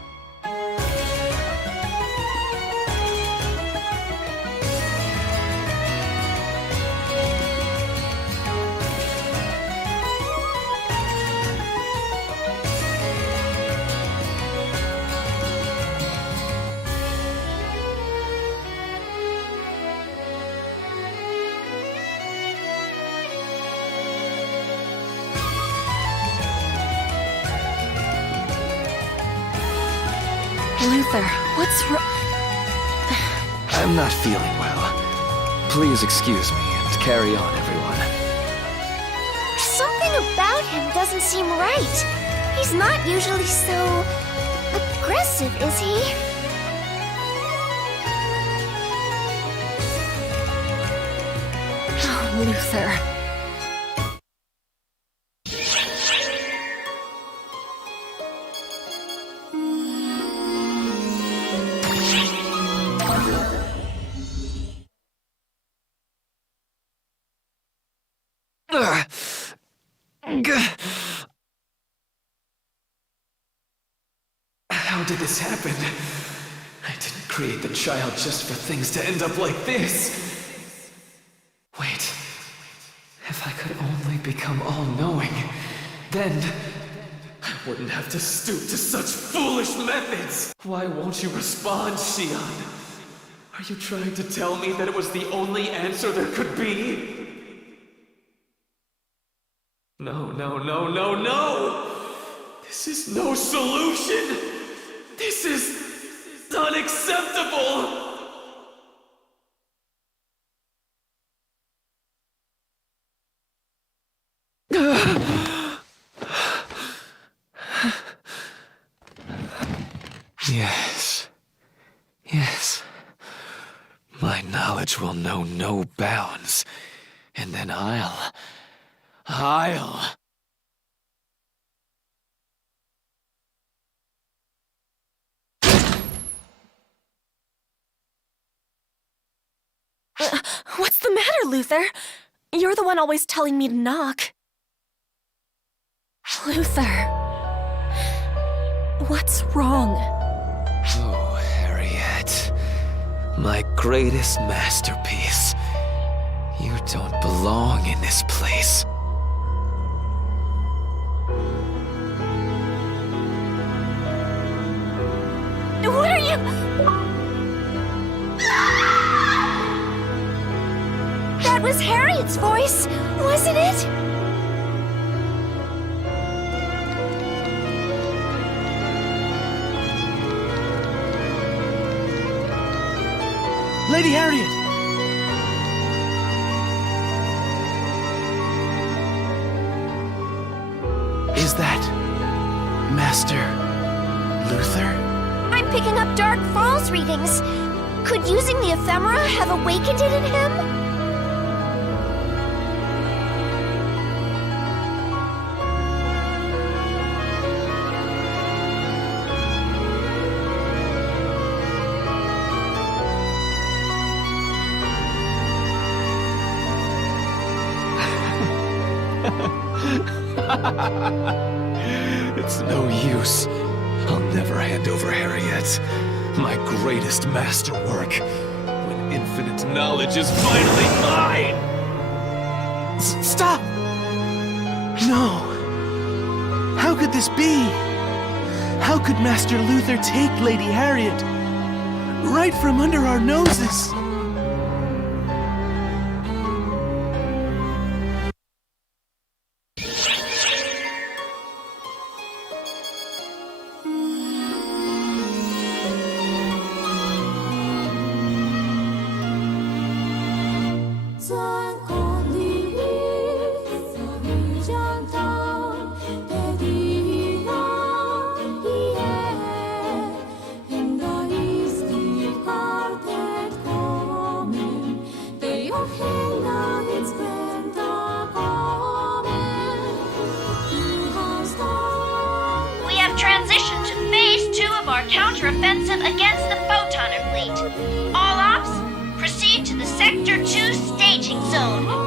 Luther, what's wrong? I'm not feeling well. Please excuse me and carry on, everyone. Something about him doesn't seem right. He's not usually so aggressive, is he? Oh, Luther. How did this happen? I didn't create the child just for things to end up like this. Wait. If I could only become all-knowing, then I wouldn't have to stoop to such foolish methods. Why won't you respond, Xion? Are you trying to tell me that it was the only answer there could be? No, no, no, no, no! This is no solution! This is unacceptable! Yes. Yes. My knowledge will know no bounds. And then I'll... What's the matter, Luther? You're the one always telling me to knock. Luther. What's wrong? Oh, Harriet. My greatest masterpiece. You don't belong in this place. What are you... That was Harriet's voice, wasn't it? Lady Harriet! Is that Master Luther? I'm picking up Dark Falls readings. Could using the ephemera have awakened it in him? It's no use. I'll never hand over Harriet, my greatest masterwork, when infinite knowledge is finally mine! Stop! No! this be? How could Master Luther take Lady Harriet right from under our noses? We have transitioned to phase 2 of our counteroffensive against the Photoner fleet. All ops, proceed to the Sector 2 staging zone.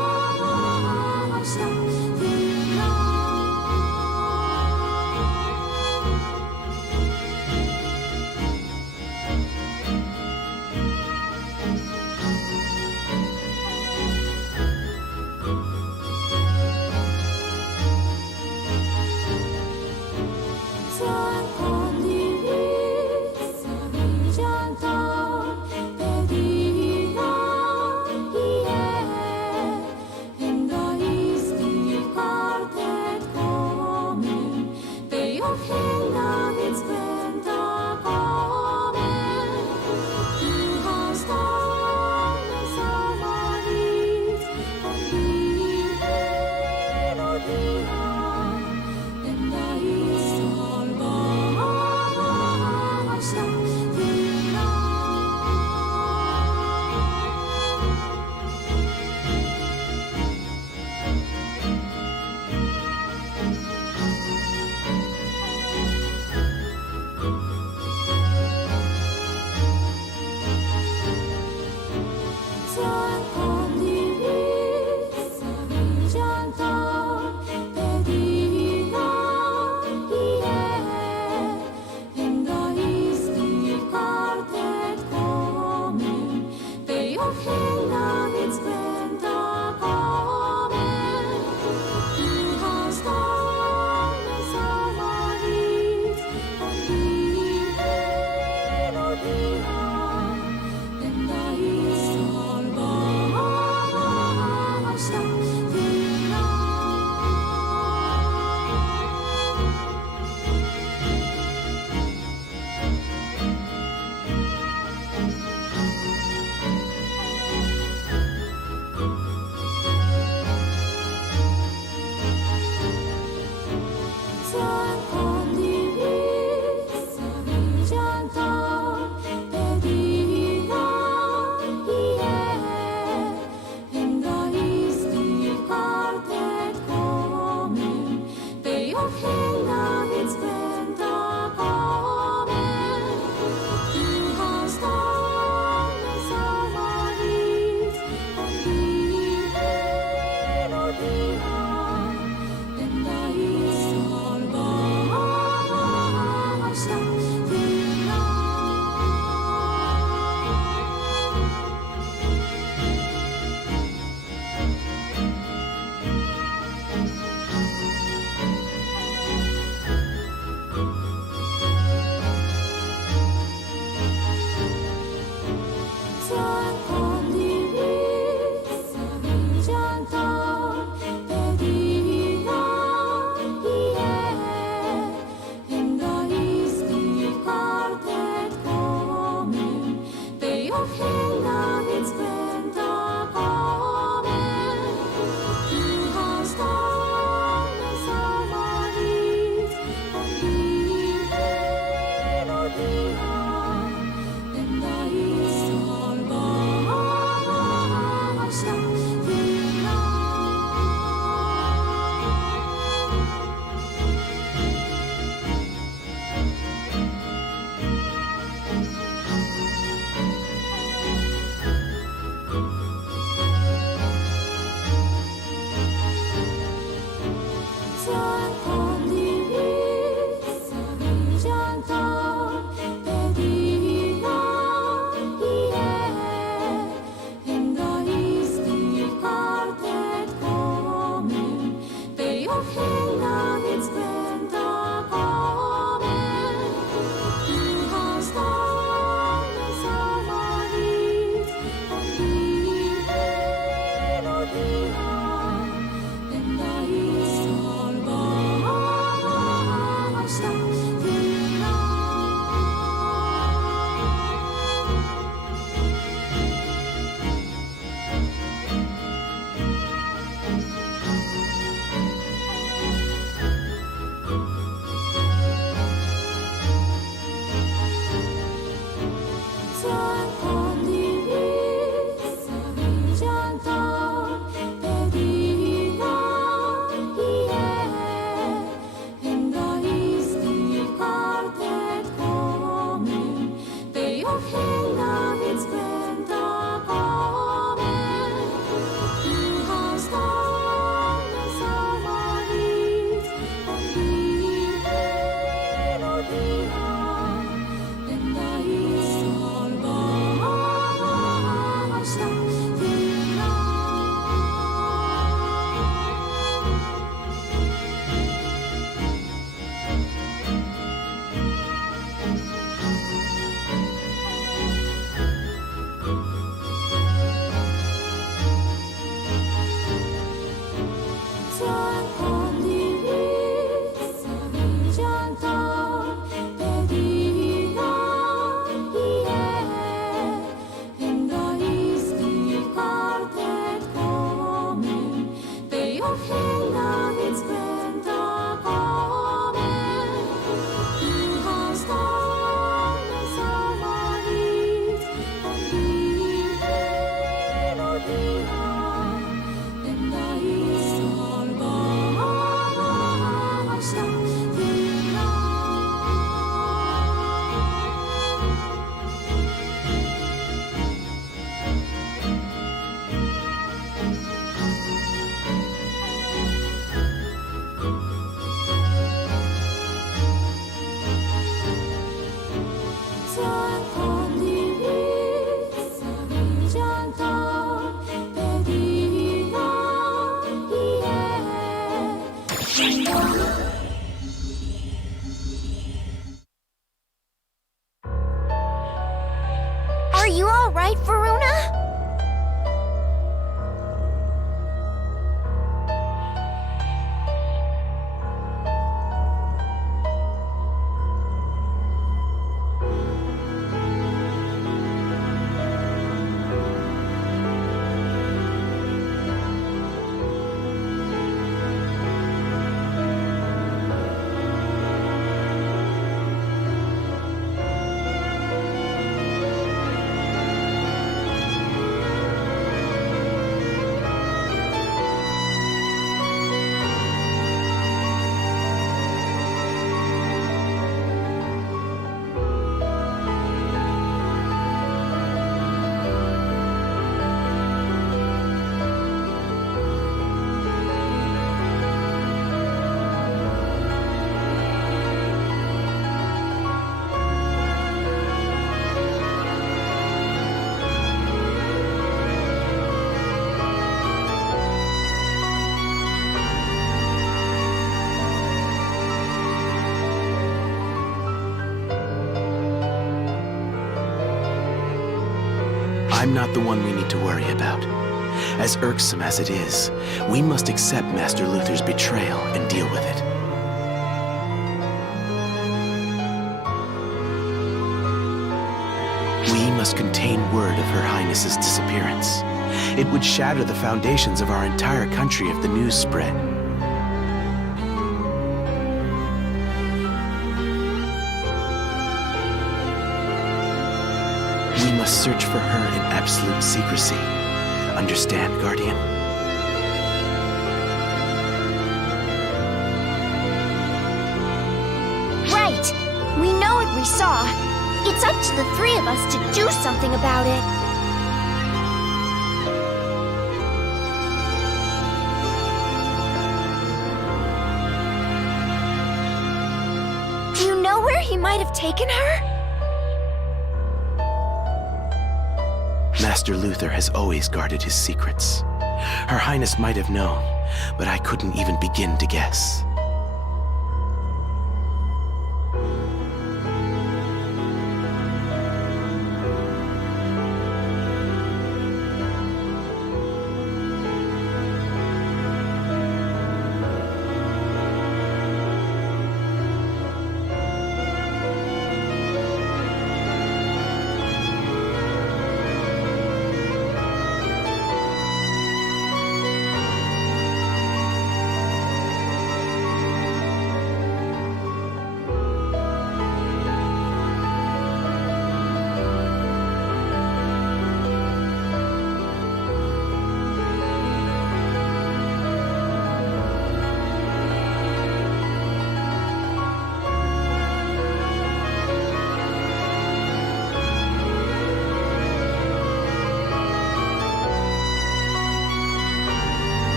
I'm not the one we need to worry about. As irksome as it is, we must accept Master Luther's betrayal and deal with it. We must contain word of Her Highness's disappearance. It would shatter the foundations of our entire country if the news spread. We must search for her in absolute secrecy. Understand, Guardian? Right! We know what we saw. It's up to the three of us to do something about it. Do you know where he might have taken her? Master Luther has always guarded his secrets. Her Highness might have known, but I couldn't even begin to guess.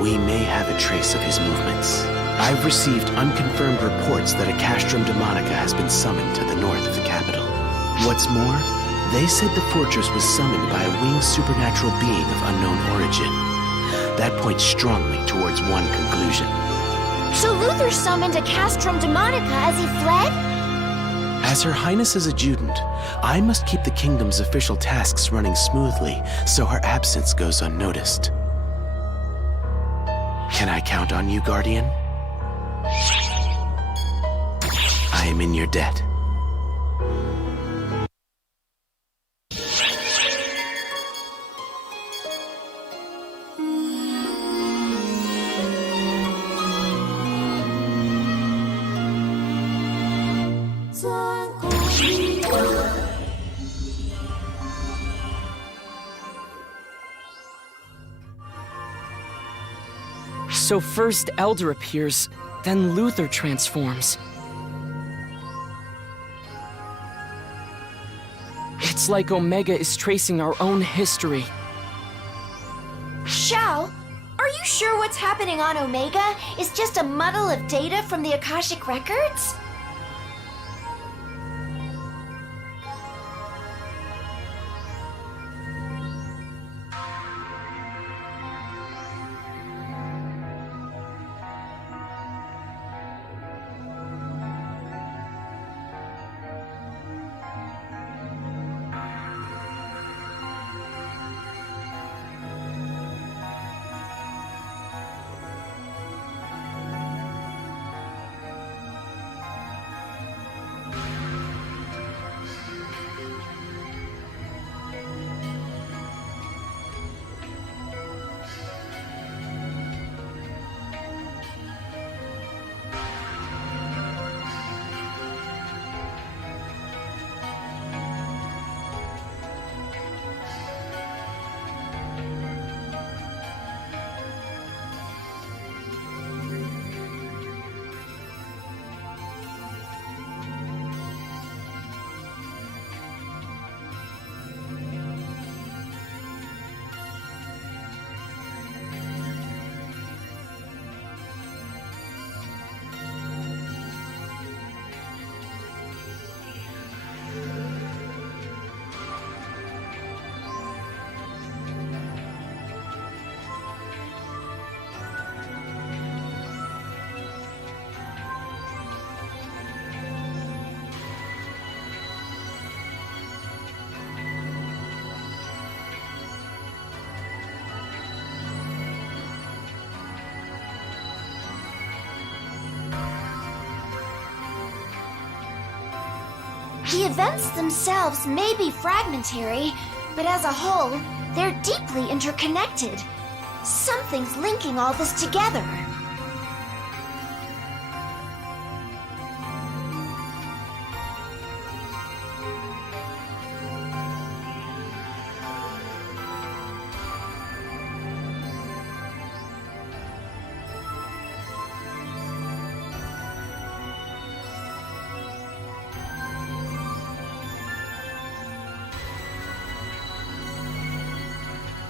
We may have a trace of his movements. I've received unconfirmed reports that a castrum demonica has been summoned to the north of the capital. What's more, they said the fortress was summoned by a winged supernatural being of unknown origin. That points strongly towards one conclusion. So Luther summoned a castrum demonica as he fled? As Her Highness's adjutant, I must keep the kingdom's official tasks running smoothly so her absence goes unnoticed. Can I count on you, Guardian? I am in your debt. So first Elder appears, then Luther transforms. It's like Omega is tracing our own history. Shao, are you sure what's happening on Omega is just a muddle of data from the Akashic Records? The events themselves may be fragmentary, but as a whole, they're deeply interconnected. Something's linking all this together.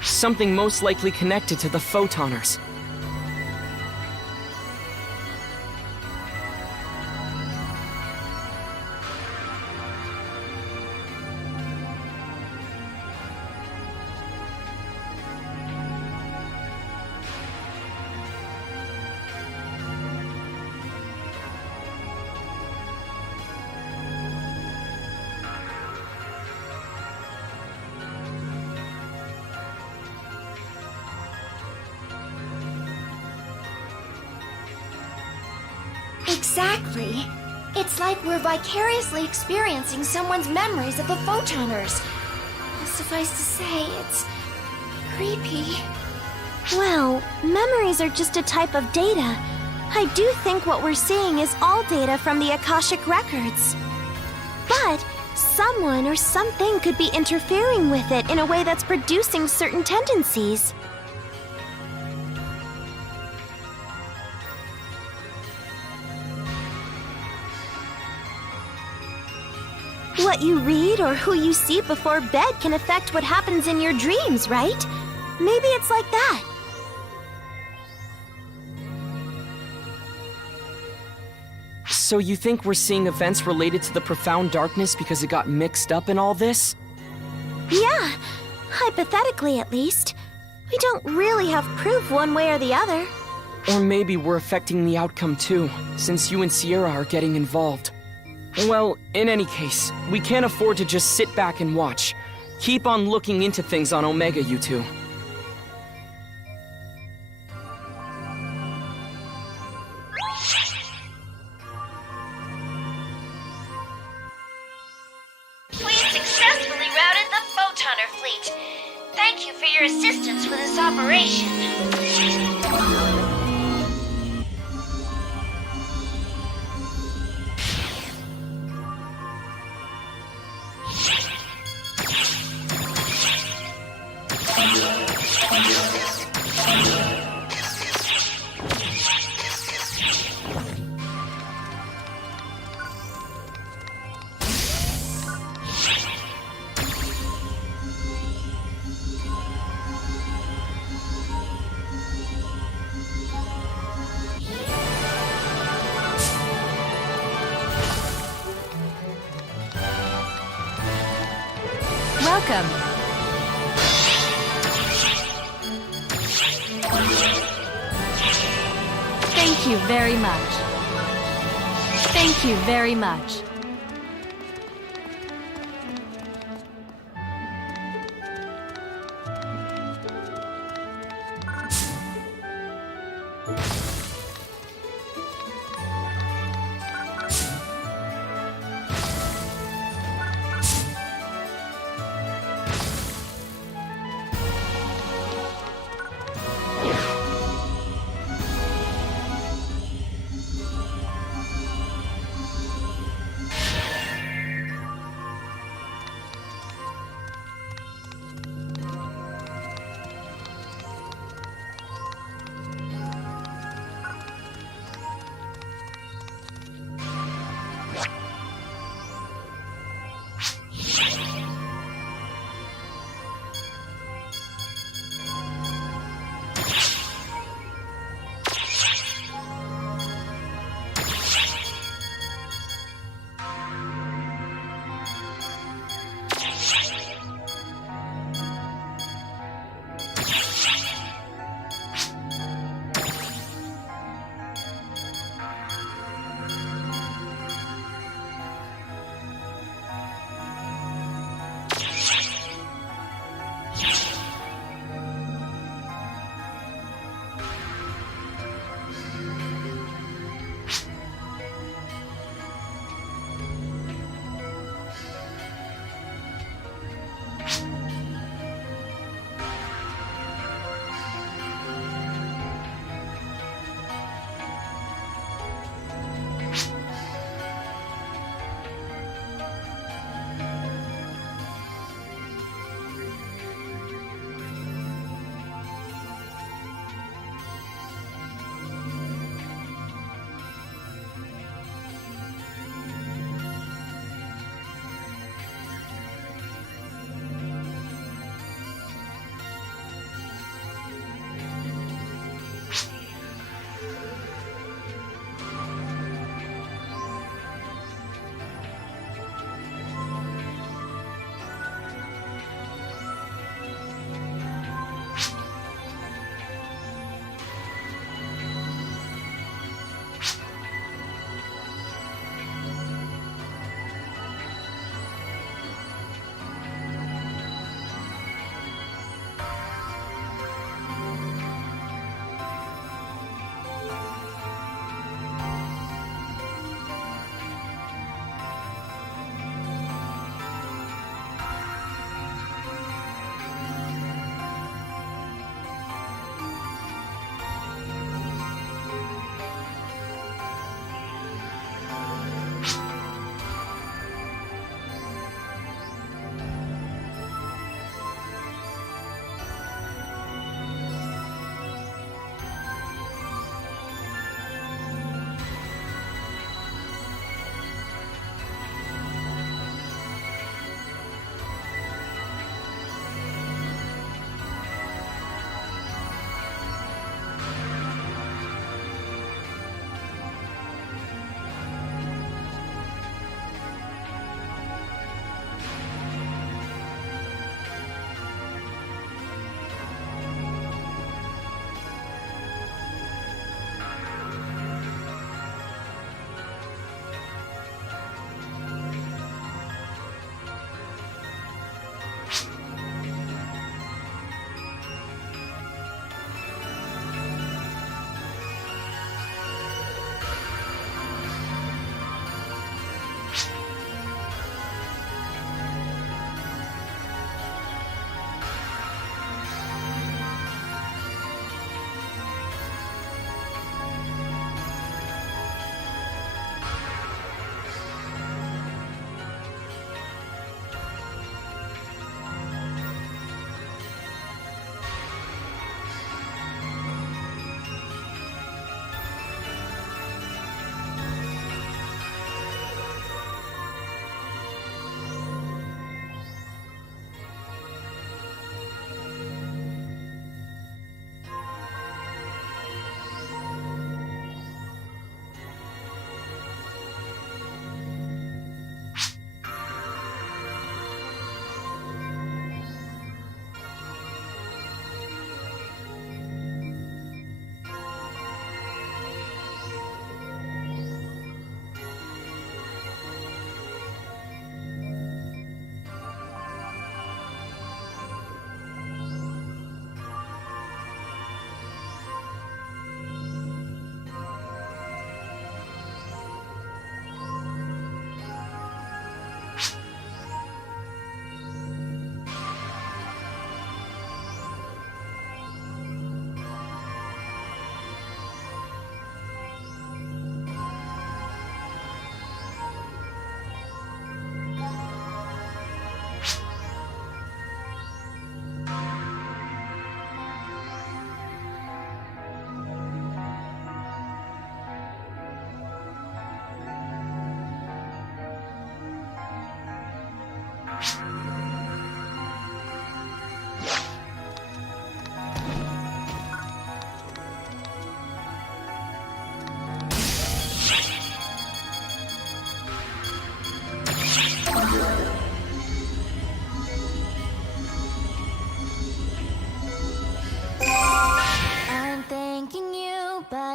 Something most likely connected to the photoners. Exactly. It's like we're vicariously experiencing someone's memories of the photoners. Suffice to say, it's creepy. Well, memories are just a type of data. I do think what we're seeing is all data from the Akashic records. But someone or something could be interfering with it in a way that's producing certain tendencies. What you read or who you see before bed can affect what happens in your dreams, right? Maybe it's like that. So you think we're seeing events related to the profound darkness because it got mixed up in all this? Yeah, hypothetically at least. We don't really have proof one way or the other. Or maybe we're affecting the outcome too, since you and Sierra are getting involved. Well, in any case, we can't afford to just sit back and watch. Keep on looking into things on Omega, you two. We successfully routed the Photoner fleet. Thank you for your assistance with this operation. Welcome. Thank you very much. Thank you very much.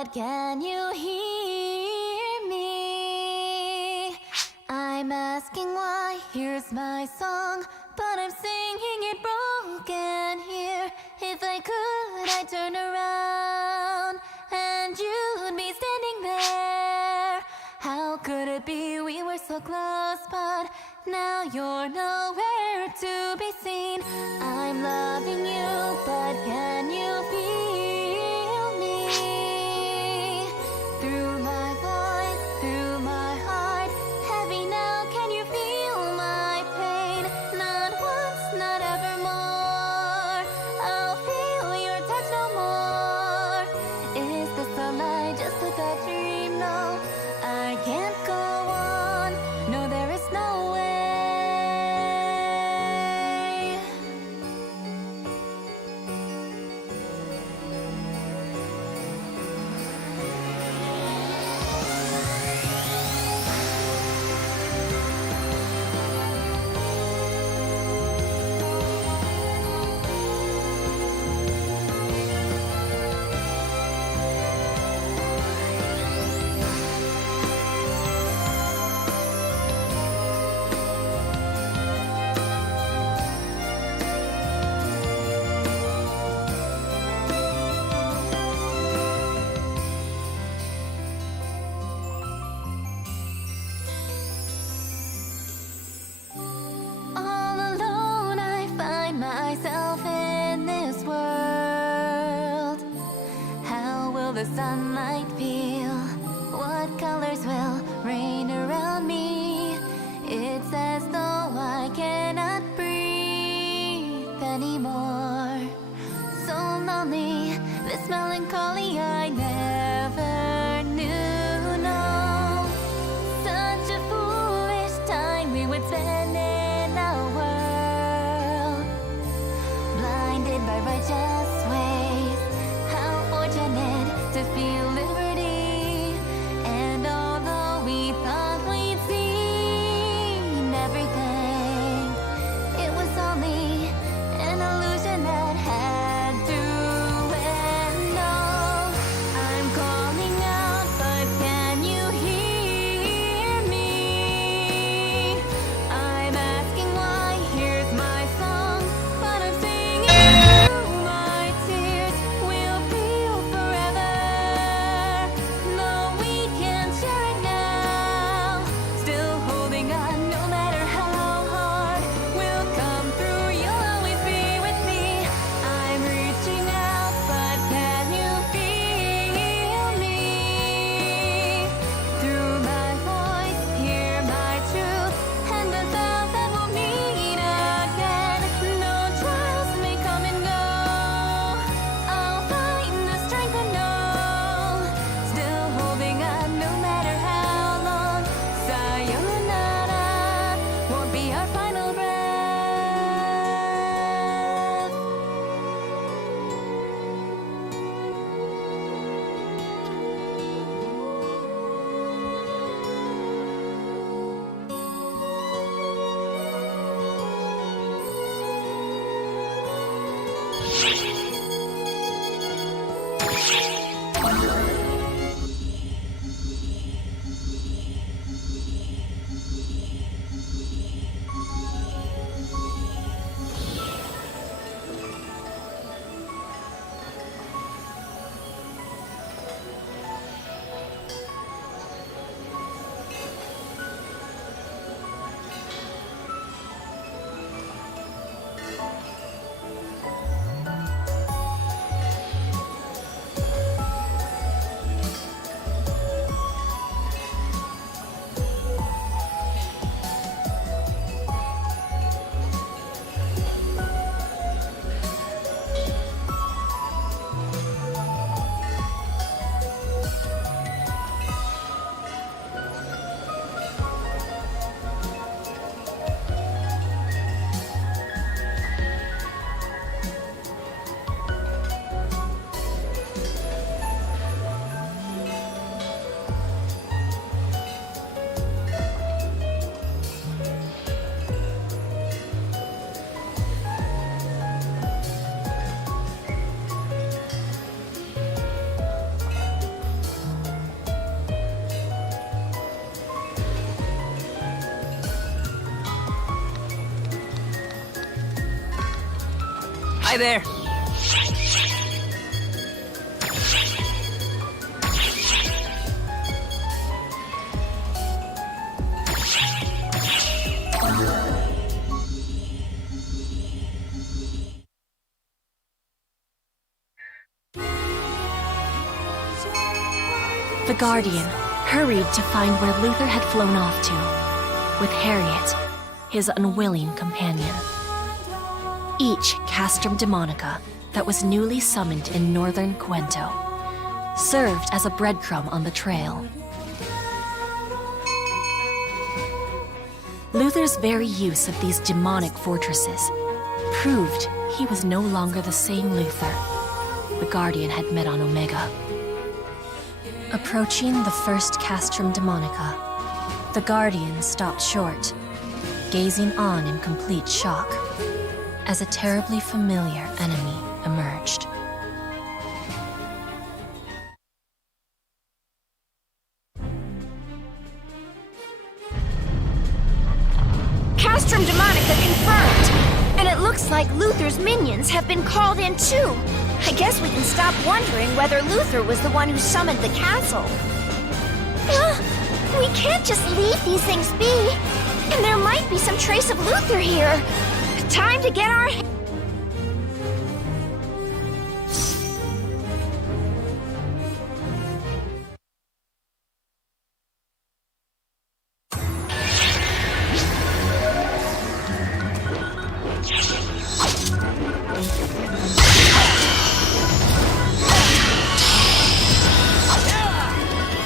but can you hear me? I'm asking why, here's my song, but I'm singing it broken here. If I could, I'd turn around and you'd be standing there. How could it be we were so close, but now you're nowhere to be seen? I'm loving you, but can you feel me? Through my voice, through my heart, heavy now, can you feel my pain? Not once, not evermore, I'll feel your touch no more. Is this a lie, just a bad dream? No, I can't go on, no, there is no way. All alone I find myself in this world. How will the sunlight feel? What colors will rain around me? It's as though I cannot breathe anymore. So lonely, this melancholy I never knew. No, such a foolish time we would spend in our world, blinded by righteous ways. How fortunate to feel liberty. Hi there. The Guardian hurried to find where Luther had flown off to, with Harriet, his unwilling companion. Each castrum demonica that was newly summoned in northern Cuento served as a breadcrumb on the trail. Luther's very use of these demonic fortresses proved he was no longer the same Luther the Guardian had met on Omega. Approaching the first castrum demonica, the Guardian stopped short, gazing on in complete shock as a terribly familiar enemy emerged. Castrum Demonica confirmed! And it looks like Luther's minions have been called in too. I guess we can stop wondering whether Luther was the one who summoned the castle. We can't just leave these things be. And there might be some trace of Luther here. Time to get our...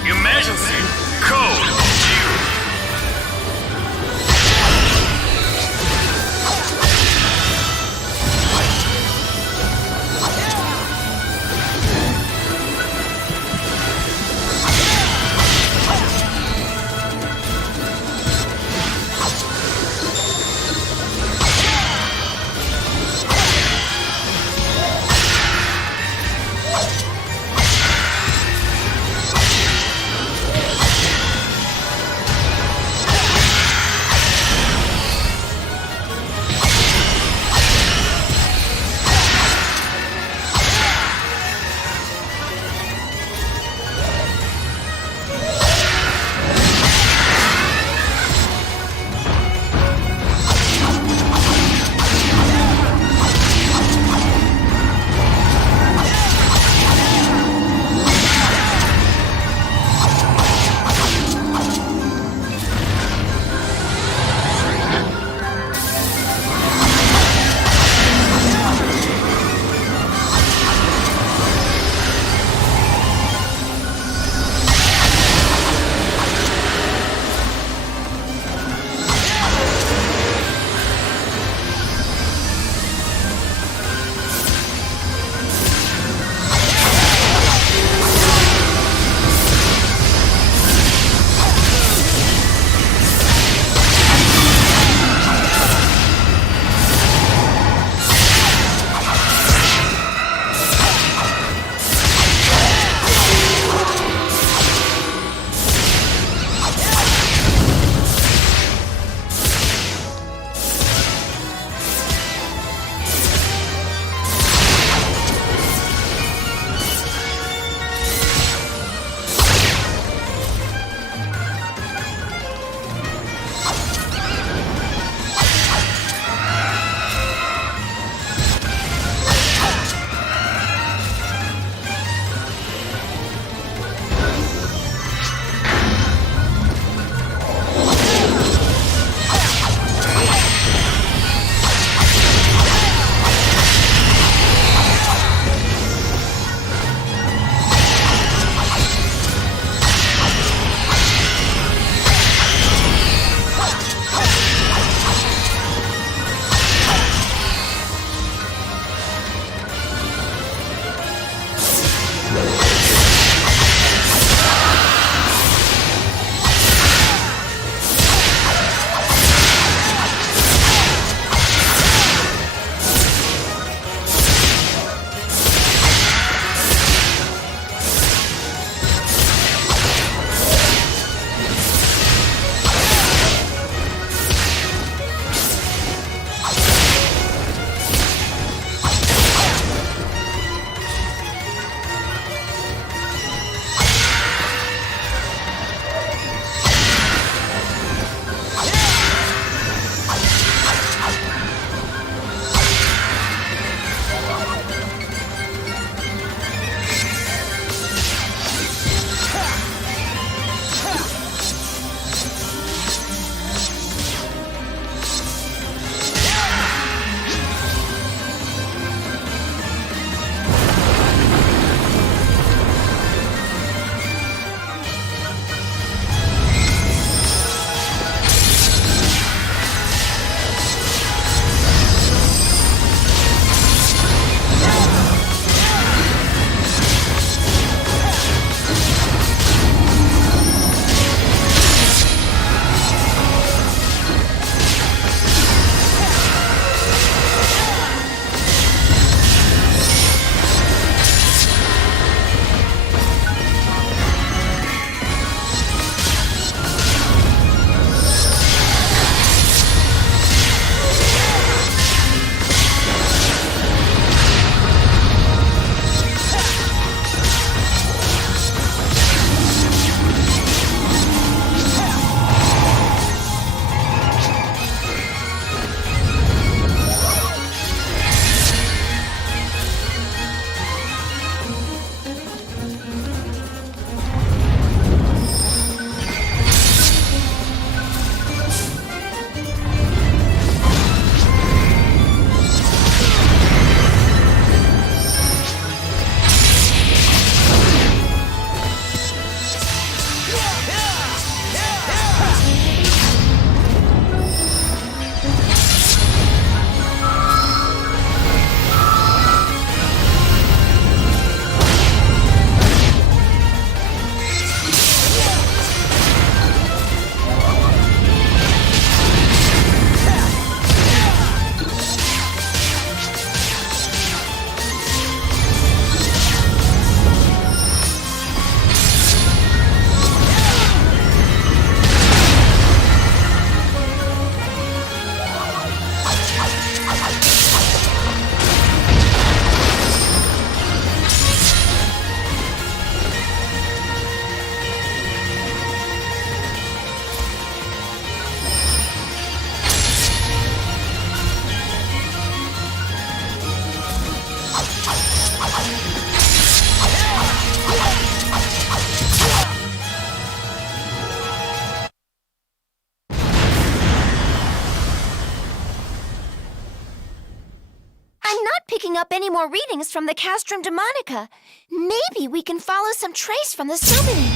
Emergency! Code! Jive! picking up any more readings from the Castrum Demonica. Maybe we can follow some trace from the summoning.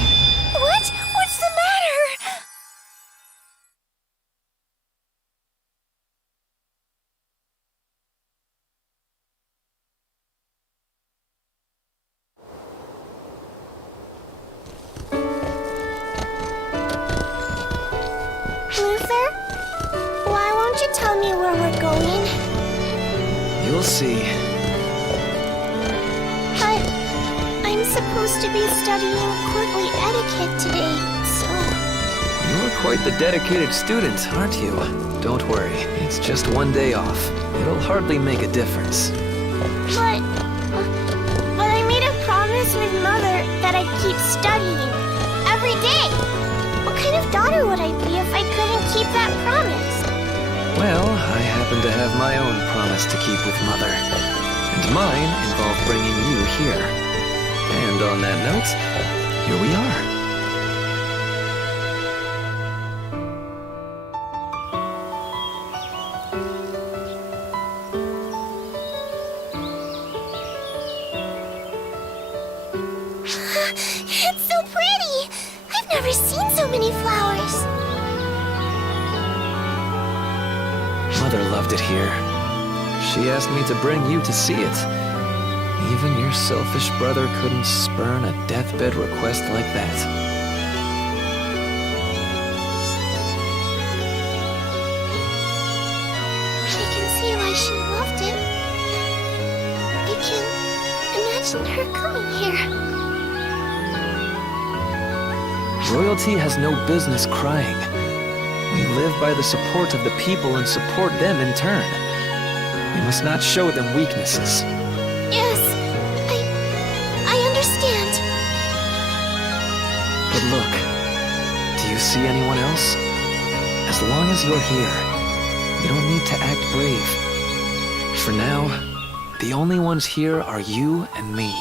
What? What's the matter? Luther? Why won't you tell me where we're going? You'll see. But I'm supposed to be studying courtly etiquette today, so... You're quite the dedicated student, aren't you? Don't worry, it's just one day off. It'll hardly make a difference. But I made a promise with Mother that I'd keep studying every day. What kind of daughter would I be if I couldn't keep that promise? Well, I happen to have my own promise to keep with Mother. And mine involved bringing you here. And on that note, here we are. It's so pretty! I've never seen so many flowers. Mother loved it here. She asked me to bring you to see it. Even your selfish brother couldn't spurn a deathbed request like that. I can see why she loved it. I can imagine her coming here. Royalty has no business crying. We live by the support of the people and support them in turn. We must not show them weaknesses. Yes, I understand. But look, do you see anyone else? As long as you're here, you don't need to act brave. For now, the only ones here are you and me.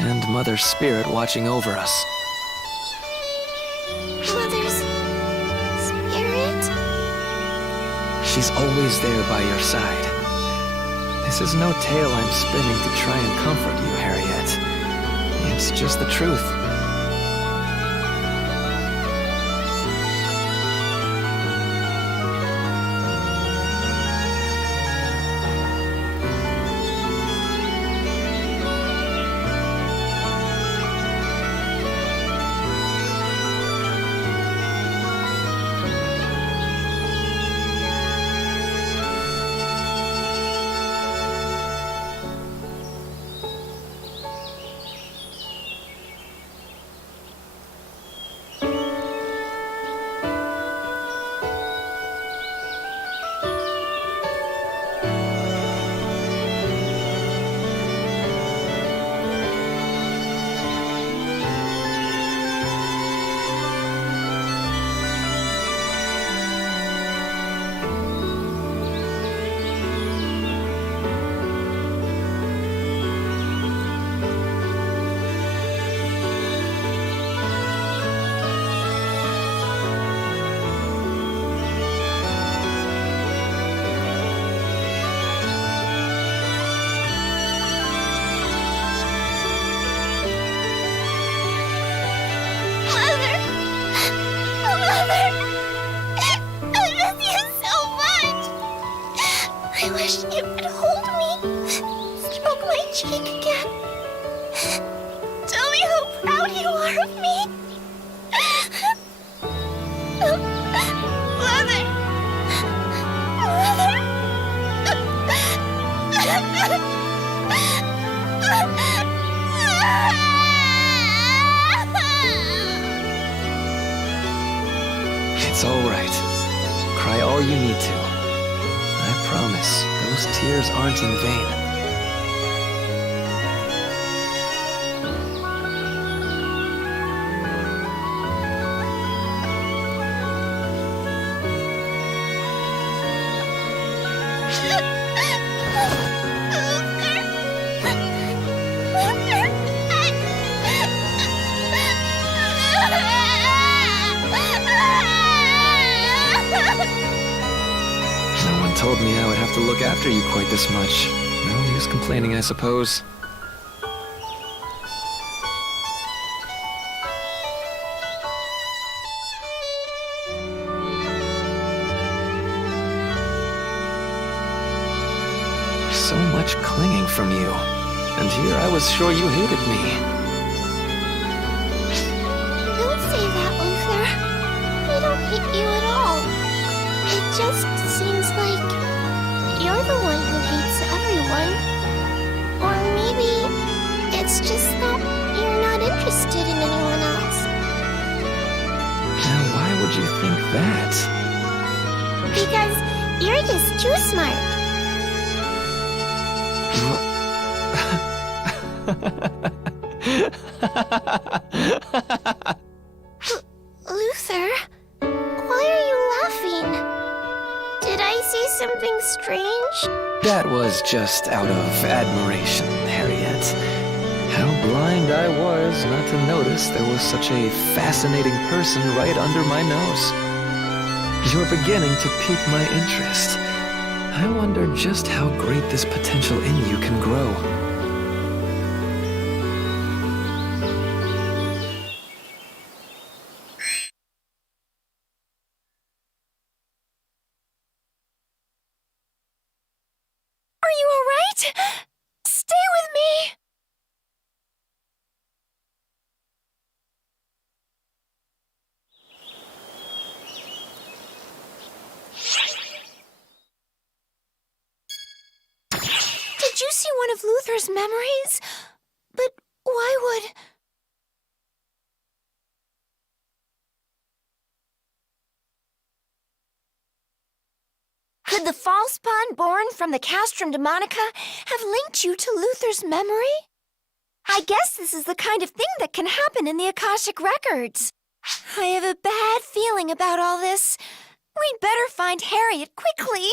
And Mother's spirit watching over us. Mother's spirit? She's always there by your side. This is no tale I'm spinning to try and comfort you, Harriet. It's just the truth. I wish you could hold me, stroke my cheek again. Tell me how proud you are of me. Mother! It's all right. Cry all you need to. I promise, those tears aren't in vain. No one told me I would have to look after you quite this much. use complaining, I suppose. So much clinging from you. And here I was sure you hated me. Don't say that, Luther. I don't hate you at all. It just seems like you're the one who hates everyone. Or maybe it's just that you're not interested in anyone else. Now, why would you think that? Because you're just too smart. Luther, why are you laughing? Did I say something strange? That was just out of admiration, Harriet. How blind I was not to notice there was such a fascinating person right under my nose. You're beginning to pique my interest. I wonder just how great this potential in you can grow. Are you alright? Stay with me! Did you see one of Luther's memories? But why would... Could the false pawn born from the Castrum Demonica have linked you to Luther's memory? I guess this is the kind of thing that can happen in the Akashic Records. I have a bad feeling about all this. We'd better find Harriet quickly.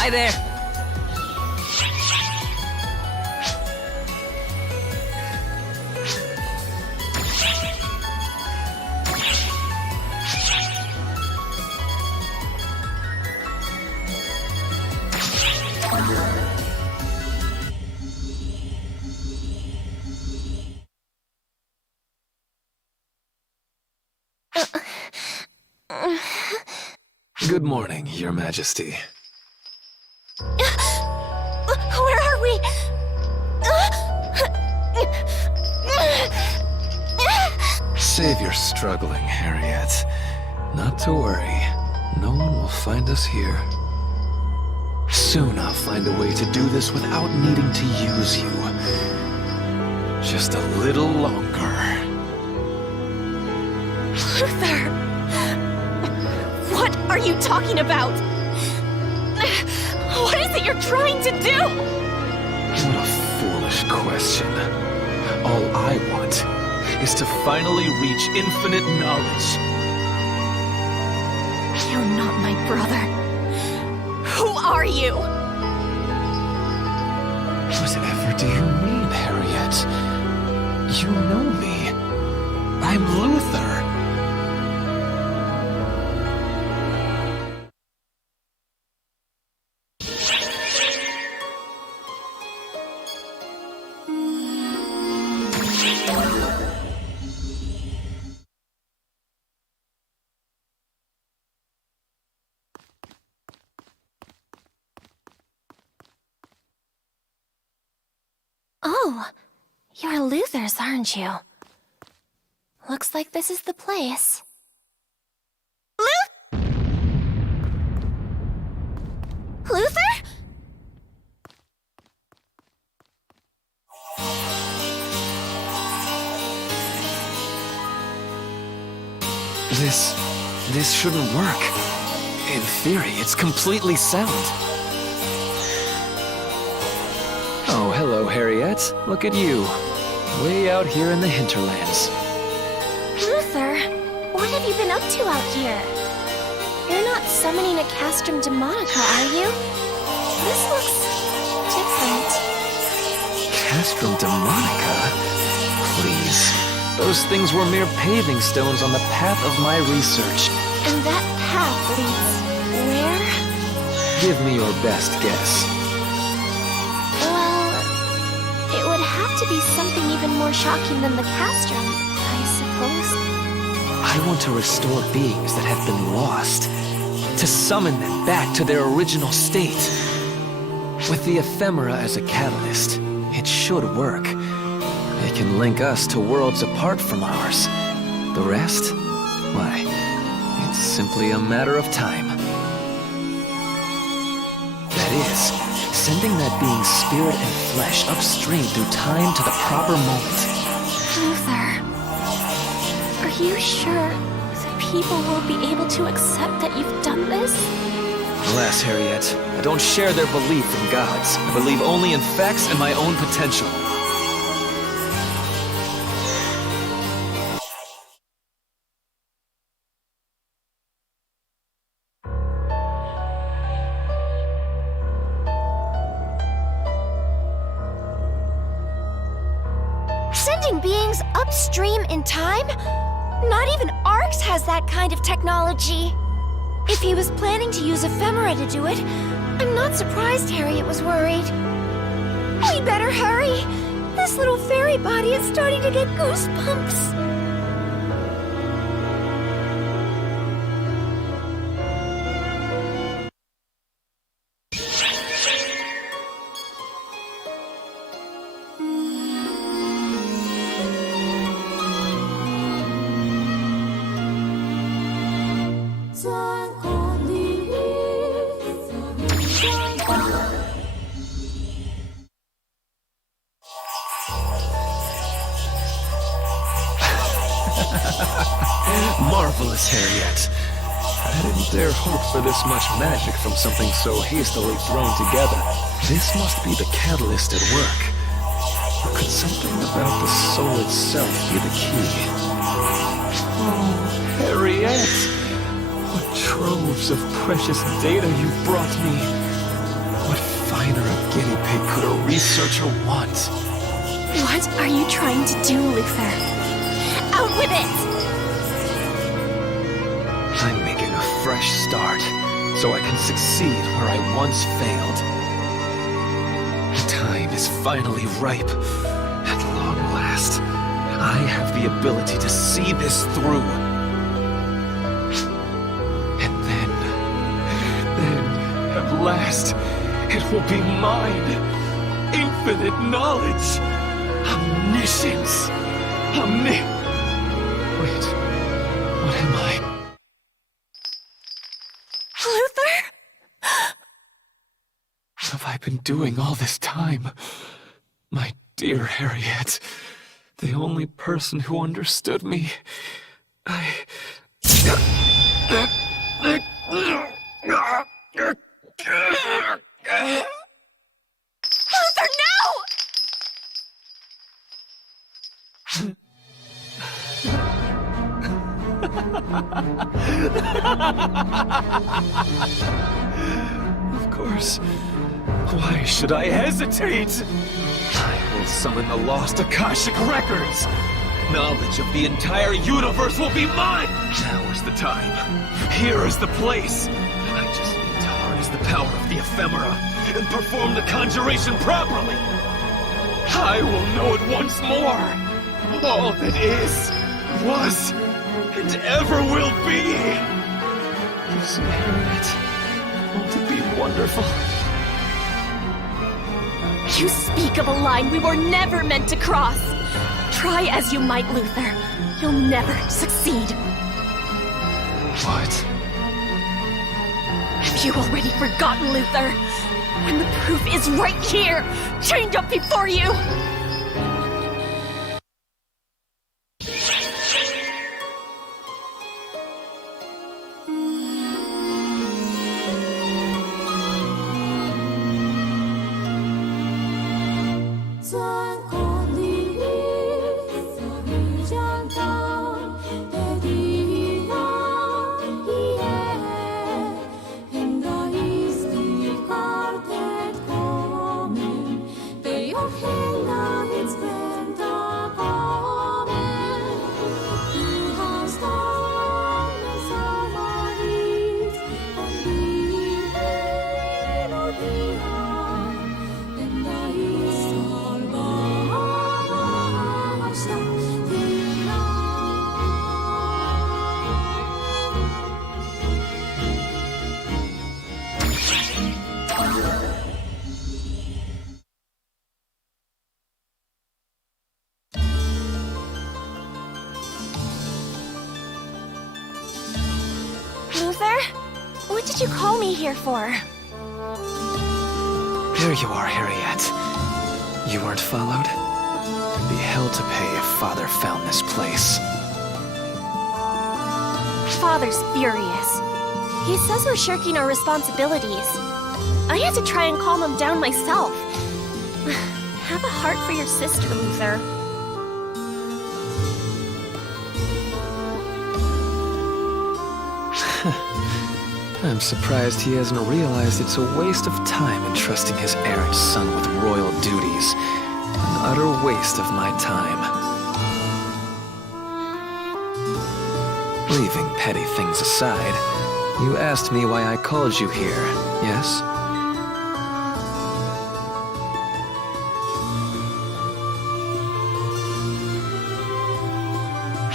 Hi there! Good morning, Your Majesty. Where are we? Save your struggling, Harriet. Not to worry. No one will find us here. Soon I'll find a way to do this without needing to use you. Just a little longer. Luther! What are you talking about? What is it you're trying to do? What a foolish question. All I want is to finally reach infinite knowledge. You're not my brother. Who are you? Whatever do you mean, Harriet? You know me. I'm Luther. Oh, you're Luther's, aren't you? Looks like this is the place. Luther? This shouldn't work. In theory, it's completely sound. Oh, hello, Harriet. Look at you. Way out here in the hinterlands. Luther, what have you been up to out here? You're not summoning a Castrum Demonica, are you? This looks different. Castrum Demonica? Please. Those things were mere paving stones on the path of my research. And that path leads where? Give me your best guess. Well, it would have to be something even more shocking than the Castrum, I suppose. I want to restore beings that have been lost. To summon them back to their original state. With the ephemera as a catalyst, it should work. It can link us to worlds apart from ours. The rest? Why, it's simply a matter of time. That is, sending that being's spirit and flesh upstream through time to the proper moment. Luther, are you sure the people will be able to accept that you've done this? Alas, Harriet, I don't share their belief in gods. I believe only in facts and my own potential. Sending beings upstream in time? Not even Arx has that kind of technology. If he was planning to use ephemera to do it, I'm not surprised Harriet was worried. We better hurry. This little fairy body is starting to get goosebumps. Marvelous, Harriet. I didn't dare hope for this much magic from something so hastily thrown together. This must be the catalyst at work. Or could something about the soul itself be the key? Oh, Harriet! What troves of precious data you've brought me! What finer a guinea pig could a researcher want? What are you trying to do, Luther? Out with it! I'm making a fresh start, so I can succeed where I once failed. The time is finally ripe. At long last, I have the ability to see this through. And then, at last, it will be mine. Infinite knowledge. Omniscience. Wait, what am I? What have I been doing all this time? My dear Harriet, the only person who understood me. Luther, no! Of course. Why should I hesitate? I will summon the lost Akashic Records. Knowledge of the entire universe will be mine. Now is the time. Here is the place. I just need to harness the power of the ephemera and perform the conjuration properly. I will know it once more. All that is, was, and ever will be. You see, Harriet, won't it be wonderful? You speak of a line we were never meant to cross. Try as you might, Luther. You'll never succeed. What? Have you already forgotten, Luther? When the proof is right here, chained up before you! Luther? What did you call me here for? Here you are, Harriet. You weren't followed? It'd be hell to pay if Father found this place. Father's furious. He says we're shirking our responsibilities. I had to try and calm him down myself. Have a heart for your sister, Luther. I'm surprised he hasn't realized it's a waste of time entrusting his errant son with royal duties. An utter waste of my time. Leaving petty things aside, you asked me why I called you here, yes?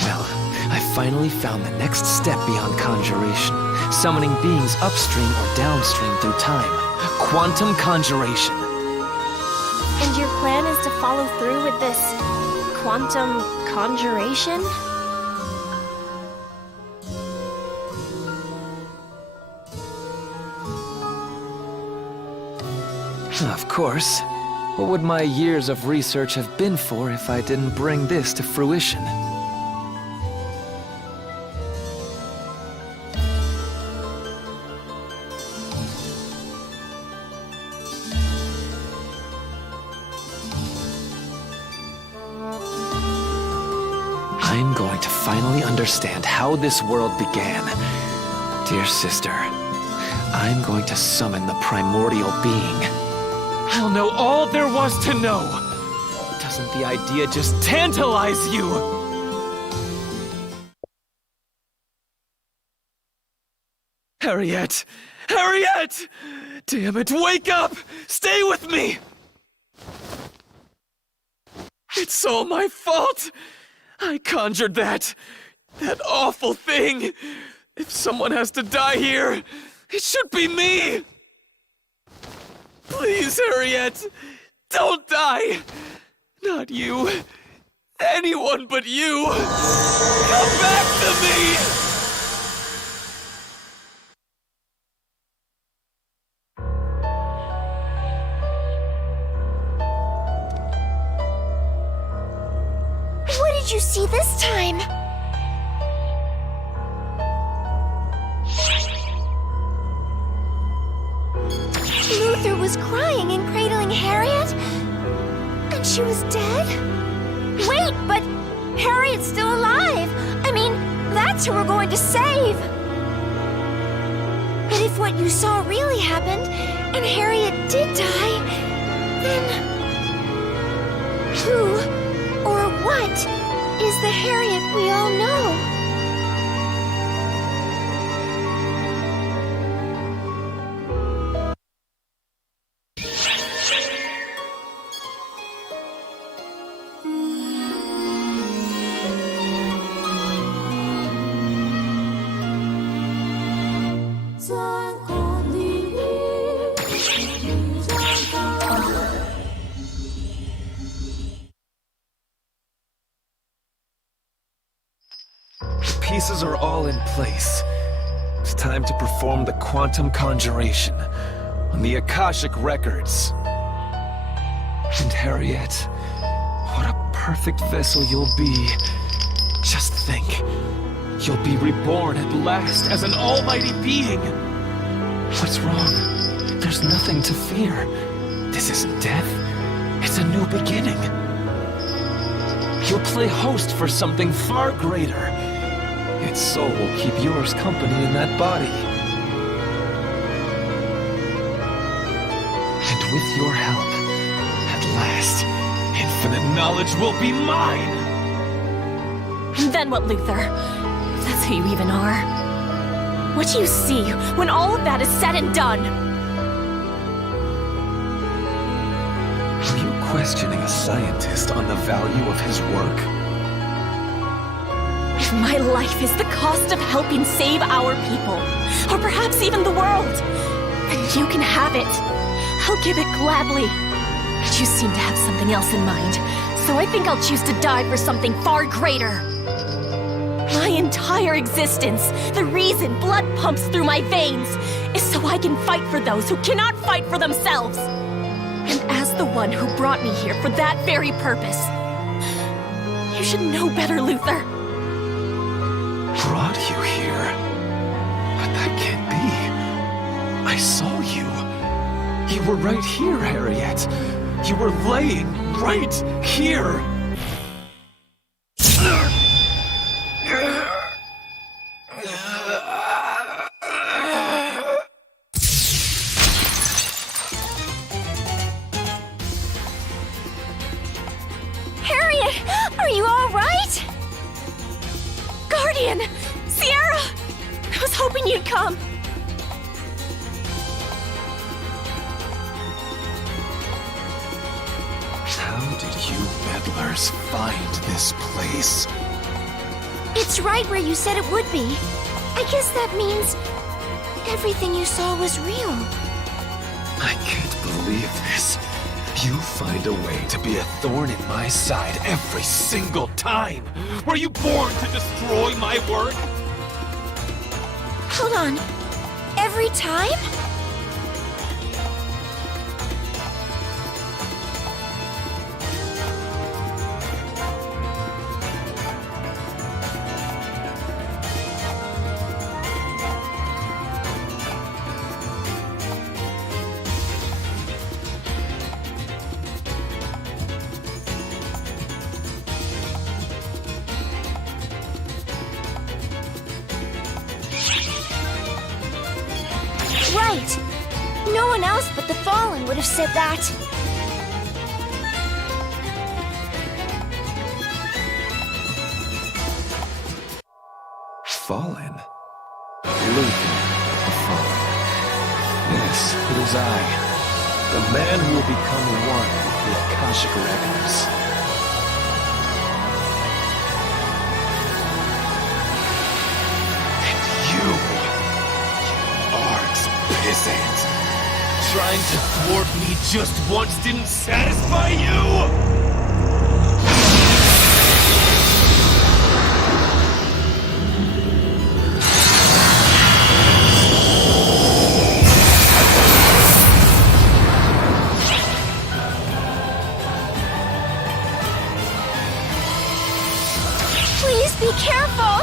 Well, I finally found the next step beyond conjuration. Summoning beings upstream or downstream through time. Quantum conjuration. And your plan is to follow through with this quantum conjuration? Of course. What would my years of research have been for if I didn't bring this to fruition? I'm going to finally understand how this world began. Dear sister, I'm going to summon the primordial being. I'll know all there was to know. Doesn't the idea just tantalize you? Harriet! Harriet! Damn it, wake up! Stay with me! It's all my fault! I conjured that awful thing! If someone has to die here, it should be me! Please, Harriet, don't die! Not you. Anyone but you! Come back to me! What did you see this time? Luther was crying and cradling Harriet? And she was dead? Wait, but Harriet's still alive! I mean, that's who we're going to save! But if what you saw really happened, and Harriet did die, then... who or what is the Harriet we all know? pieces are all in place. It's time to perform the quantum conjuration on the Akashic records. And Harriet, what a perfect vessel you'll be. Just think, you'll be reborn at last as an almighty being. What's wrong? There's nothing to fear. This isn't death. It's a new beginning. You'll play host for something far greater. Its soul will keep yours company in that body. And with your help, at last, infinite knowledge will be mine! Then what, Luther? If that's who you even are. What do you see when all of that is said and done? Are you questioning a scientist on the value of his work? If my life is the cost of helping save our people, or perhaps even the world, then you can have it. I'll give it gladly. But you seem to have something else in mind, so I think I'll choose to die for something far greater. My entire existence, the reason blood pumps through my veins, is so I can fight for those who cannot fight for themselves. And as the one who brought me here for that very purpose, you should know better, Luther. Brought you here? But that can't be. I saw you. You were right here, Harriet. You were laying right here. Harriet, are you all right? Guardian! Sierra! I was hoping you'd come. How did you meddlers find this place? It's right where you said it would be. I guess that means everything you saw was real. I can't believe this. You find a way to be a thorn in my side every single time. Were you born to destroy my work? Hold on. Every time? Right! No one else but the Fallen would have said that. Fallen? Luther, the Fallen. Yes, it is I. The man who will become one with the Akashic records. Peasant! Trying to thwart me just once didn't satisfy you? Please be careful!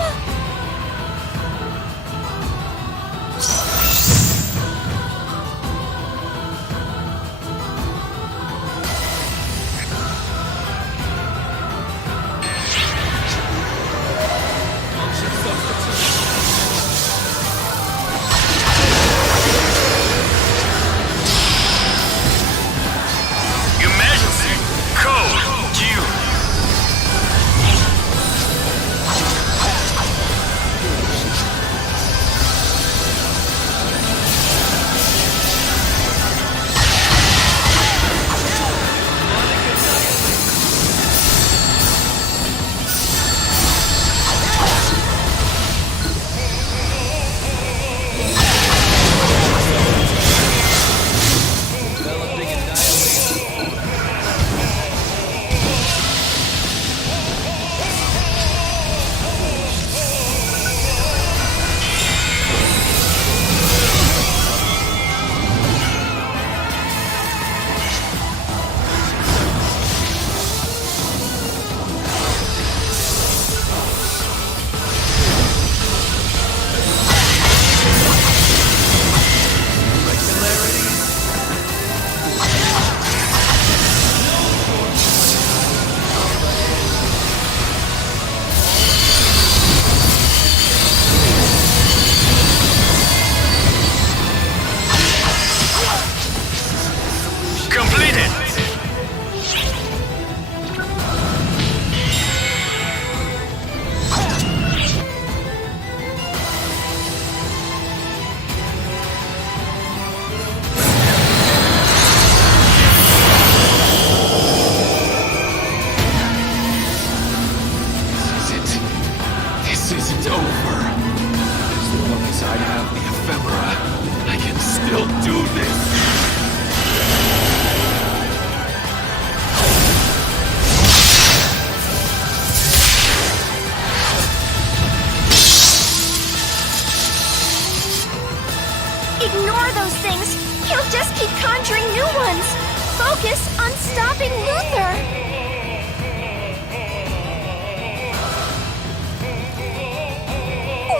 stopping Luther!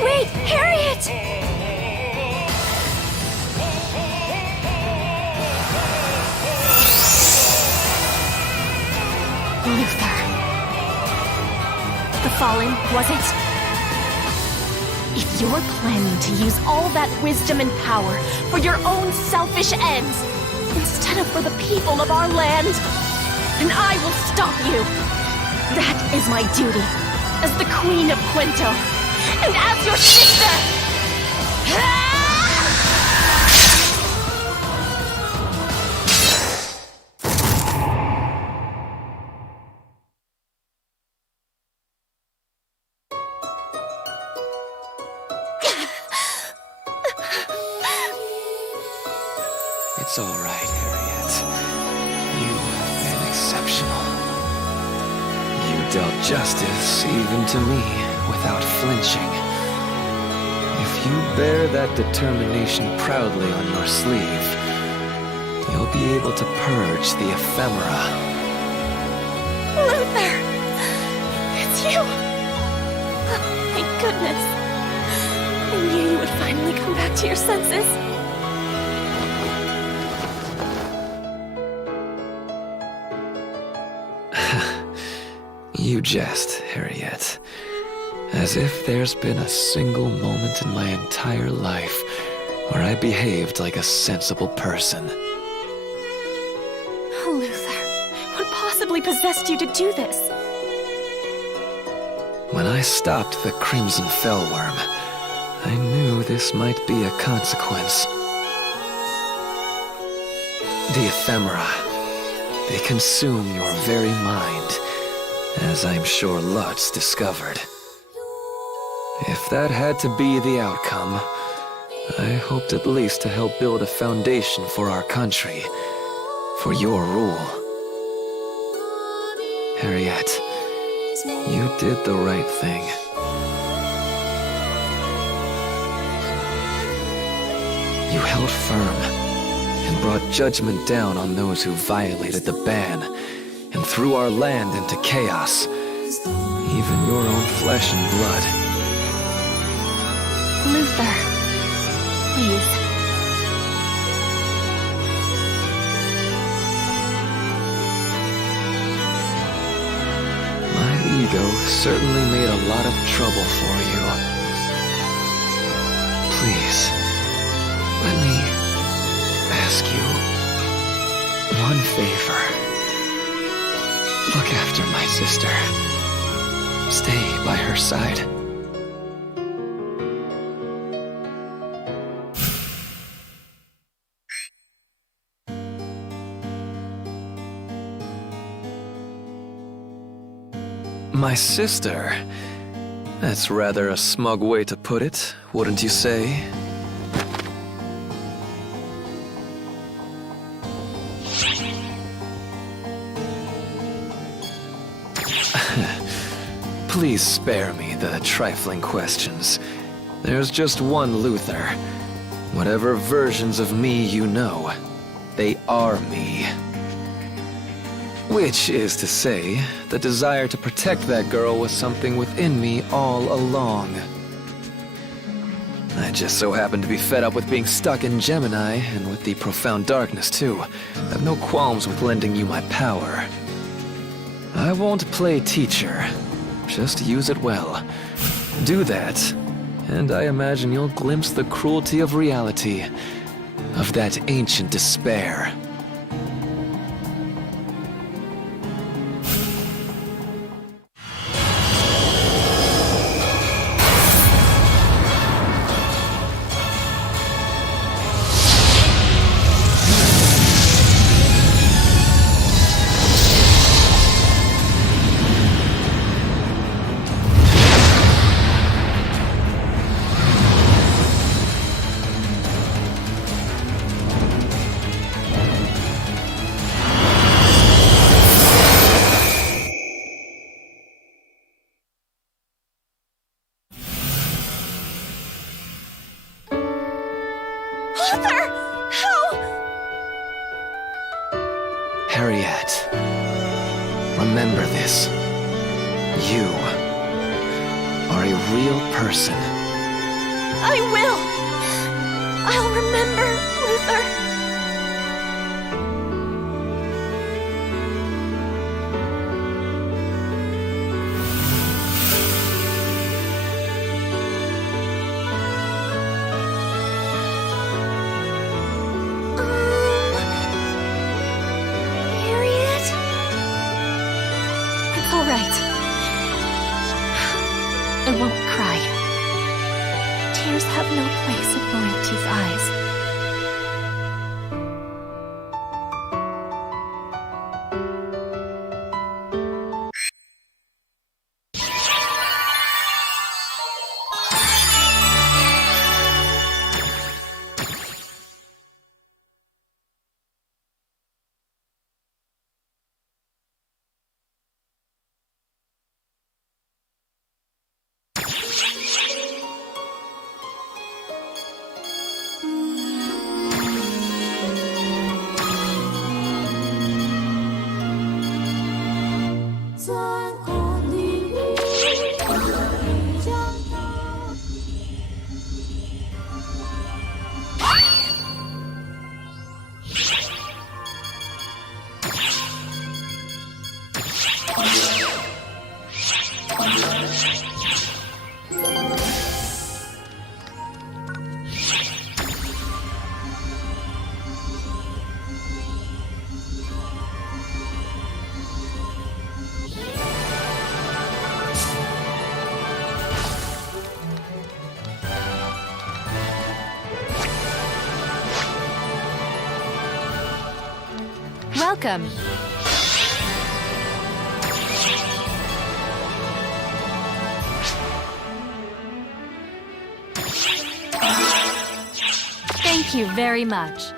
Wait, Harriet! Luther. The Fallen, was it? If you're planning to use all that wisdom and power for your own selfish ends, instead of for the people of our land, then I will stop you. That is my duty, as the Queen of Quento, and as your sister! It's all right, Harriet. You've been exceptional. You dealt justice even to me without flinching. If you bear that determination proudly on your sleeve, you'll be able to purge the ephemera. Luther! It's you! Oh, thank goodness. I knew you would finally come back to your senses. You jest, Harriet. As if there's been a single moment in my entire life where I behaved like a sensible person. Oh, Luther, what possibly possessed you to do this? When I stopped the Crimson Fellworm, I knew this might be a consequence. The ephemera, they consume your very mind, as I'm sure Lutz discovered. If that had to be the outcome, I hoped at least to help build a foundation for our country, for your rule. Harriet, you did the right thing. You held firm and brought judgment down on those who violated the ban and threw our land into chaos, even your own flesh and blood. Luther, please. My ego certainly made a lot of trouble for you. Please, let me ask you one favor. Look after my sister. Stay by her side. My sister? That's rather a smug way to put it, wouldn't you say? Please spare me the trifling questions. There's just one Luther. Whatever versions of me you know, they are me. Which is to say, the desire to protect that girl was something within me all along. I just so happen to be fed up with being stuck in Gemini, and with the profound darkness too. I have no qualms with lending you my power. I won't play teacher. Just use it well. Do that, and I imagine you'll glimpse the cruelty of reality, of that ancient despair. Harriet, remember this. You are a real person. I will! I'll remember, Luther. Harriet? It's all right. I won't cry. Tears have no place in royalty's eyes. Welcome. Thank you very much.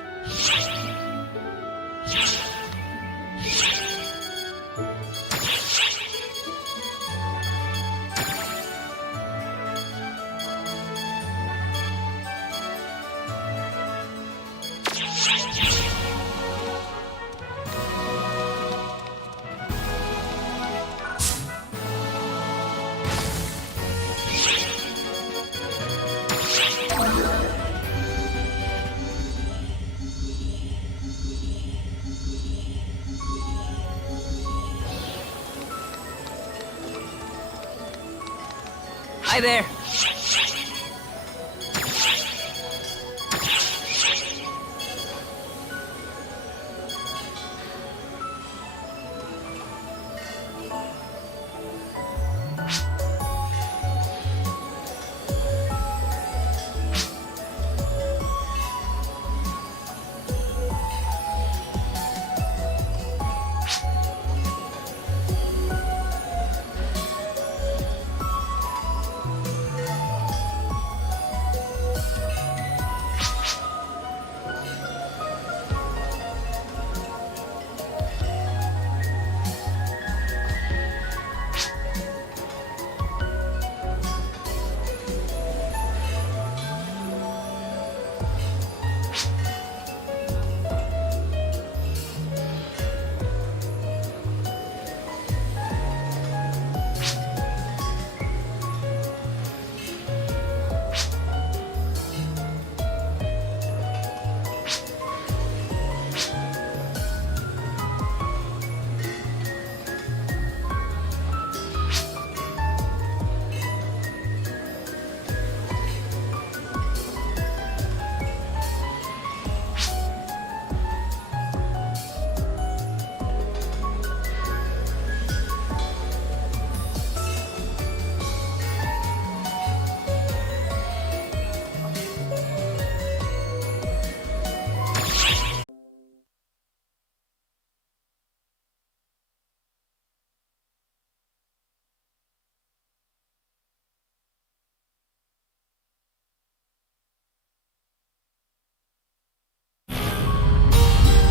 Hi there.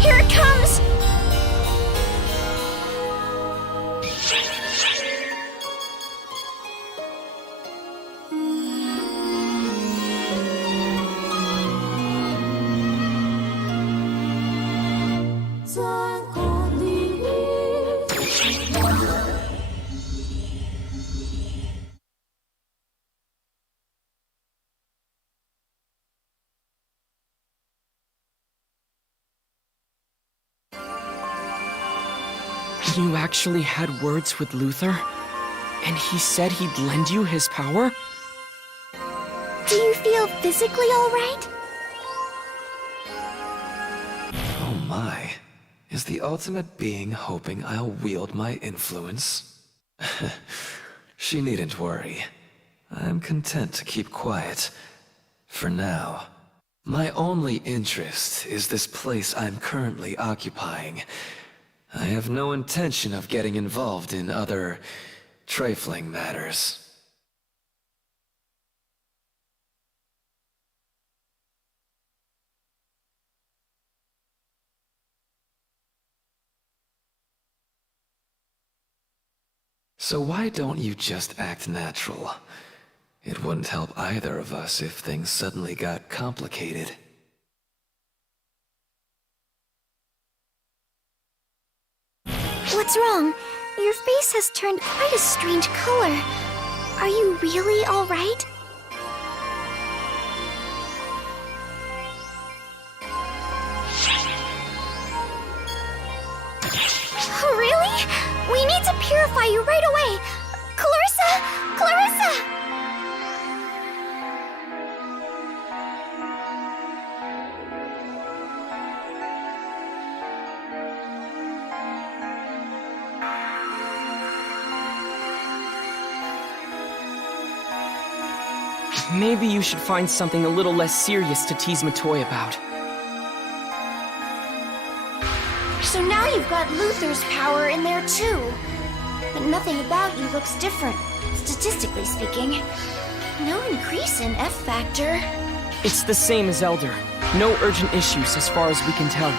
Here it comes! You actually had words with Luther? And he said he'd lend you his power? Do you feel physically alright? Oh my. Is the ultimate being hoping I'll wield my influence? She needn't worry. I'm content to keep quiet. For now. My only interest is this place I'm currently occupying. I have no intention of getting involved in other trifling matters. So why don't you just act natural? It wouldn't help either of us if things suddenly got complicated. What's wrong? Your face has turned quite a strange color. Are you really alright? Really? We need to purify you right away! Clarissa! Clarissa! Maybe you should find something a little less serious to tease Matoy about. So now you've got Luther's power in there too. But nothing about you looks different, statistically speaking. No increase in F factor. It's the same as Elder. No urgent issues as far as we can tell.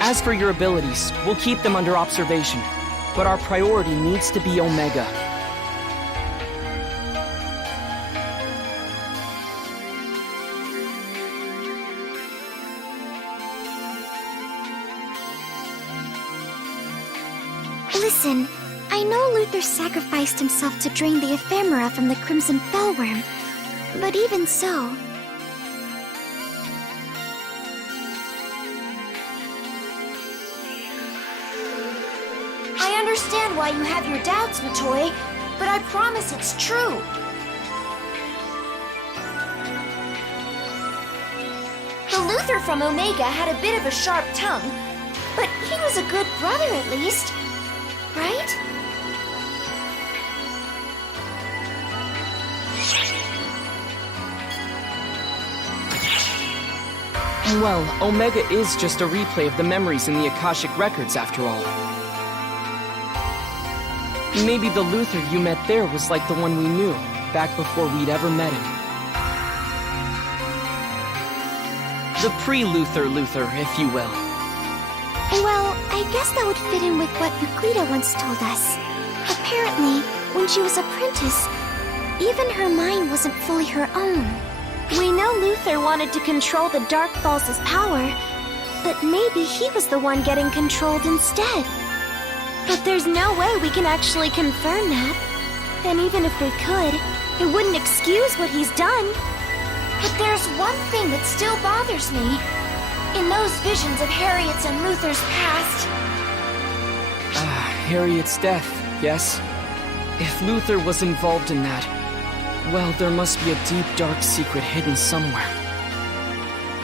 As for your abilities, we'll keep them under observation. But our priority needs to be Omega. Listen, I know Luther sacrificed himself to drain the ephemera from the Crimson Fellworm, but even so... I understand why you have your doubts, Matoy, but I promise it's true. The Luther from Omega had a bit of a sharp tongue, but he was a good brother at least. Right? Well, Omega is just a replay of the memories in the Akashic Records, after all. Maybe the Luther you met there was like the one we knew, back before we'd ever met him. The pre-Luther Luther, if you will. Well, I guess that would fit in with what Euclida once told us. Apparently, when she was apprentice, even her mind wasn't fully her own. We know Luther wanted to control the Dark Falls' power, but maybe he was the one getting controlled instead. But there's no way we can actually confirm that. And even if we could, it wouldn't excuse what he's done. But there's one thing that still bothers me. In those visions of Harriet's and Luther's past... Harriet's death, yes? If Luther was involved in that, well, there must be a deep, dark secret hidden somewhere.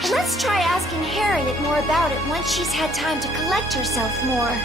Let's try asking Harriet more about it once she's had time to collect herself more.